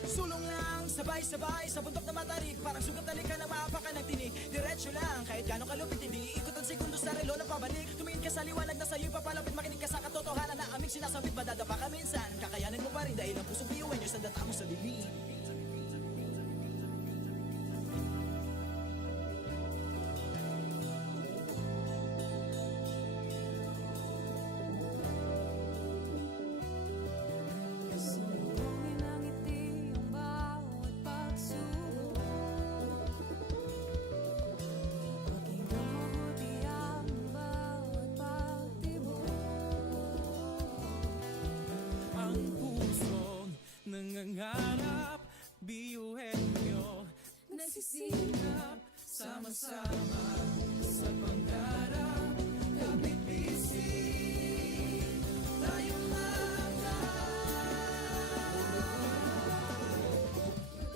Sulong lang, sabay-sabay sa bundok na matarik, parang sugat na lika na maapakan ng tinig. Diretso lang, kahit gano'ng kalupit, hindi ikot ang segundo sa relo na pabalik. Tumingin ka sa liwanag na sa'yo'y papalapit, makinig ka sa katotohanan na aming sinasabit. Madadapa ka minsan, kakayanin mo pa rin dahil ang pusong biyuin nyo sa data mo sa lilim. Sumugin ang ngiti ang bawat pagsubok. Pakinggan mabuti ang bawat pagtibok. Ang pusong nangangarap, biyuhin nyo. Nagsisikap, Sama-sama sa pangarap, kapit-bisig tayong mga.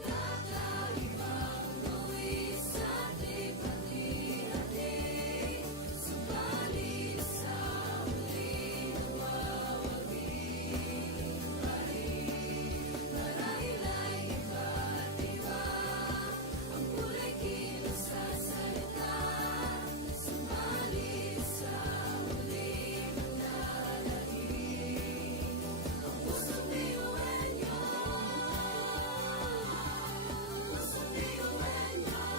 kakaibang buwis at ikati-hati. Subalit sa huli nawawagi. Marahil ay iba't iba ang kulay kilos sa salita. Subalit sa huli manlalahig ang pusong biyuhin niyo. Pusong biyuhin niyo.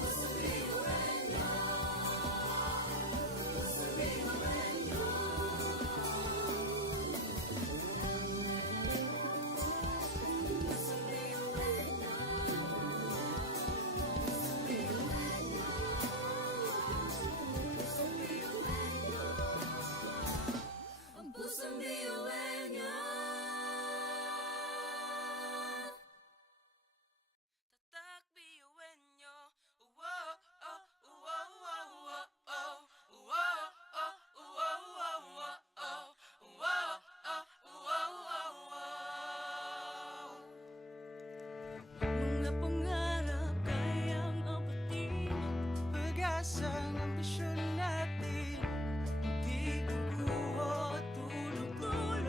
Pusong biyuhin niyo. Pusong biyuhin niyo. Pusong biyuhin niyo. Pusong biyuhin niyo. Ang pusong biyuhin niyo. Tatak biyuhin nyo. Wow, oh, wow, wow, wow, oh. Wow, oh, wow, wow, wow, oh. Wow, oh, wow, wow, wow. Mga pangarap kayang abutin. Pag-asa ng ambisyon natin, di kukuha tulog-tulog.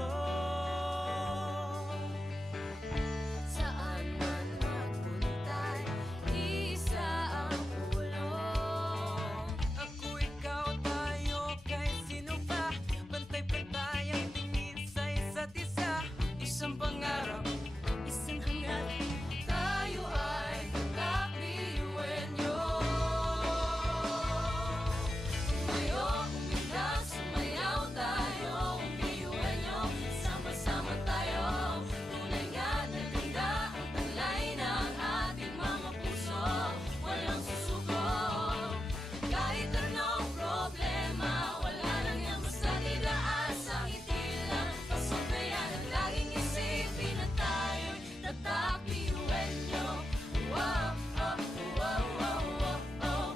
Saan man magpuntay, isa ang kulong. Ako, ikaw, tayo, kahit sino pa. Pantay-pantay ang tingin sa isa't isa. Isang pangarap, Isang hangarin, tayo ay kakabiyuhin niyo. Sumayo, umilag, sumayaw tayo, biyuhin niyo. Sama-sama tayo, tunay nga na ganda ang taglay ng ating mga puso. Walang susuko, kahit anong problema, wala lang yan basta didaan sa ngiti lang. Pasok na yan at laging isipin na tayo'y tatak biyuhin niyo. Wow, oh, wow, wow, wow, oh.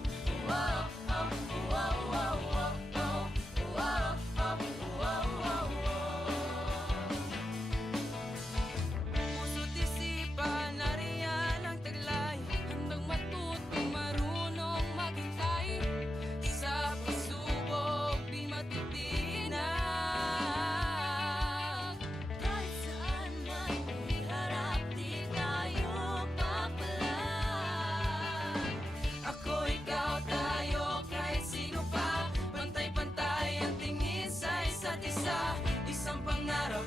Wow, oh, wow, wow, wow, oh. Wow, oh, wow, wow, wow. puso't isipan, nariyan ang taglay. Handang matuto, marunong maghintay. Sa pagsubok, di matitinag. Kahit saan man iharap, di tayo papalag. Ako, ikaw, tayo, kahit sino pa. Pantay-pantay ang tingin sa isa't isa. Isang pangarap,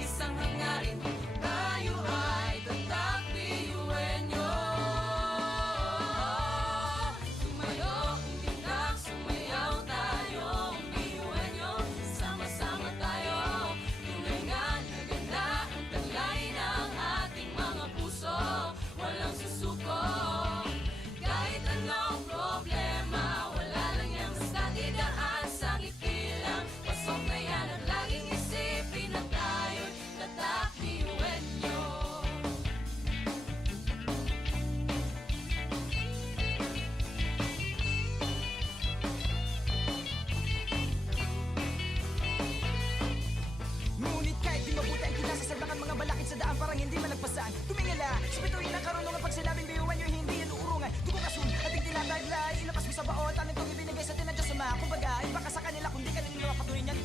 isang hangarin. Tayo ay tatak biyuhin nyo. Sumayo, umilag, sumayaw tayo, biyuhin niyo. Sama-sama tayo, tunay nga na ganda ang taglay ng ating mga puso. Walang susuko, kahit anong problema, wala lang yan basta didaan sa ngiti lang. Pasok na yan at laging isipin na tayo'y tatak biyuhin niyo. Ngunit kahit di mabuti ang kinasasalbakan mga balakid sa daan parang hindi malagpasan. Tumingala, sa bituin ng karunungan pag sinabing biyuhan nyo hindi yan uurungan. Dugong asun at hindi tinataglay, ilapas mo sa baot, ang itong ibinigay sa tinadya sa mga. Kumbaga, iba ka sa kanila kundi kanila mga patuloy niyan.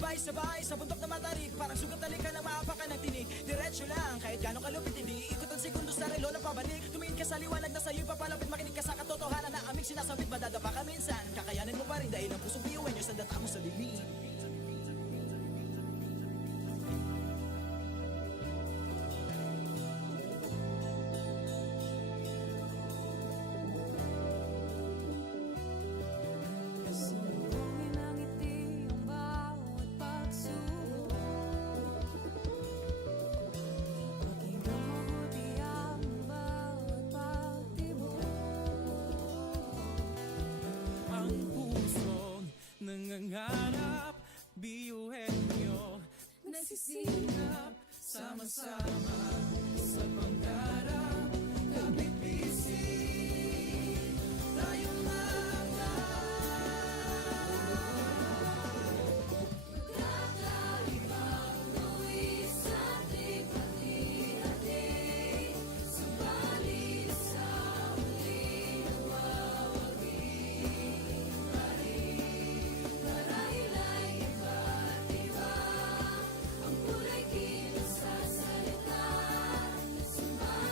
Sabay-sabay sa bundok na matarik, parang sugat talikan na maapakan ng tinig. Diretso lang, kahit gano'ng kalupit hindi ikot ang segundo sa relo na pabalik. Tumingin ka sa liwanag na sa'yo'y papalapit, makinig ka sa katotohanan na aming sinasabit. Madadapa ka minsan, kakayanin mo pa rin dahil ang pusong biyuin nyo sa data mo sa dilim. Sumbongin ang ngiti ang bawat pagsubok. Pakinggan mabuti ang bawat pagtibok. Ang pusong nangangarap, biyuhin nyo. Nagsisikap, Sama-sama sa pangarap, kapit bisig, tayong kakaibang luwi sa ating hati-hati. Subalit sa huli nawawagi pa rin. Marahil ay iba't iba ang kulay kilos sa salita. Subalit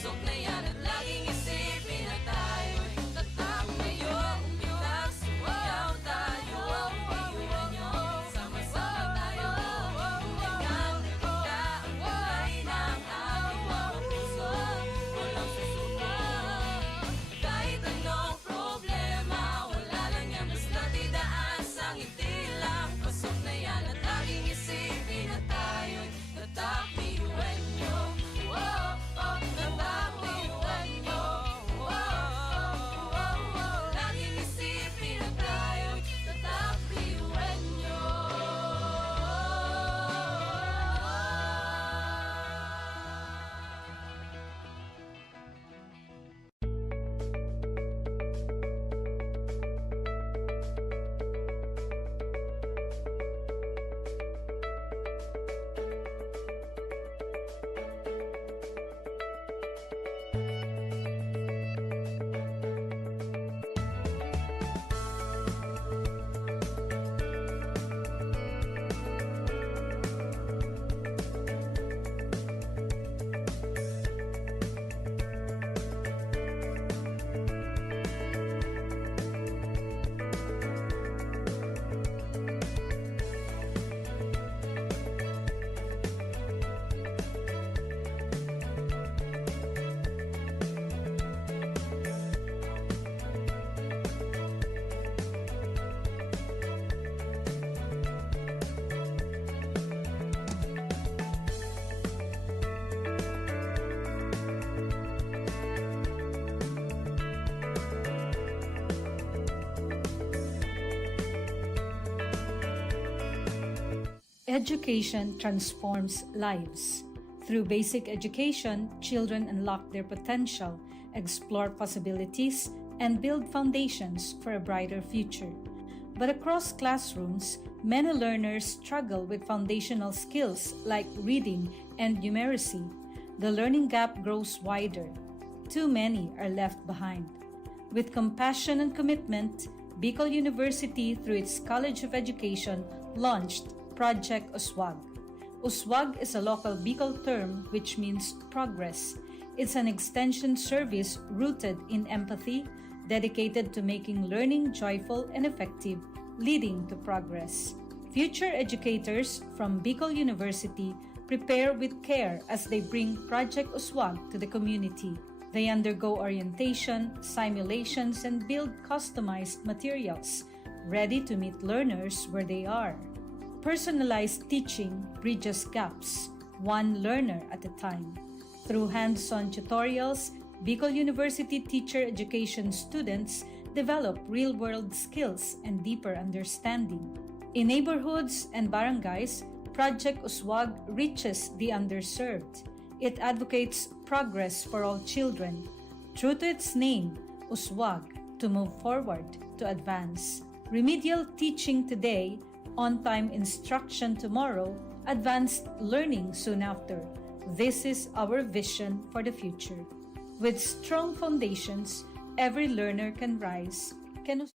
Pasok na yan at laging isipin na tayo'y tatak ngayon. Umitak, sumayaw tayo, iwan nyo, sama-sama tayo. Tulingan, naganda ang kulay ng ating mga puso. Walang susuko, kahit anong problema, wala lang yan basta't idaan sa ngiti lang. Pasok na yan at laging isipin na tayo'y tatak iwan nyo. Tatak iwan nyo. Laging isipin na tayo'y tatak iwan nyo. Education transforms lives. Through basic education, children unlock their potential, explore possibilities, and build foundations for a brighter future. But across classrooms, many learners struggle with foundational skills like reading and numeracy. The learning gap grows wider. Too many are left behind. With compassion and commitment, Bicol University, through its College of Education, launched Project Uswag. Uswag is a local Bicol term which means progress. It's an extension service rooted in empathy, dedicated to making learning joyful and effective, leading to progress. Future educators from Bicol University prepare with care as they bring Project Uswag to the community. They undergo orientation, simulations, and build customized materials, ready to meet learners where they are. Personalized teaching bridges gaps, one learner at a time. Through hands-on tutorials, Bicol University teacher education students develop real-world skills and deeper understanding. In neighborhoods and barangays, Project Uswag reaches the underserved. It advocates progress for all children. True to its name, Uswag, to move forward, to advance. Remedial teaching today, on-time instruction tomorrow, advanced learning soon after. This is our vision for the future. With strong foundations, every learner can rise, can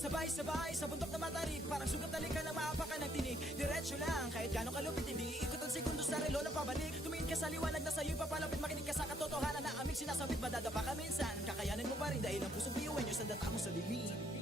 Sabay-sabay sa bundok na matarik, parang sugat talikan na maapakan ng tinig. Diretso lang, kahit gano'ng kalupit hindi ikot ang segundo sa relo na pabalik. Tumingin ka sa liwanag na sa'yo'y papalapit, makinig ka sa katotohanan na aming sinasabit. Madadapa ka minsan, kakayanin mo pa rin dahil ang pusong biyuin nyo sa data mo sa dilim.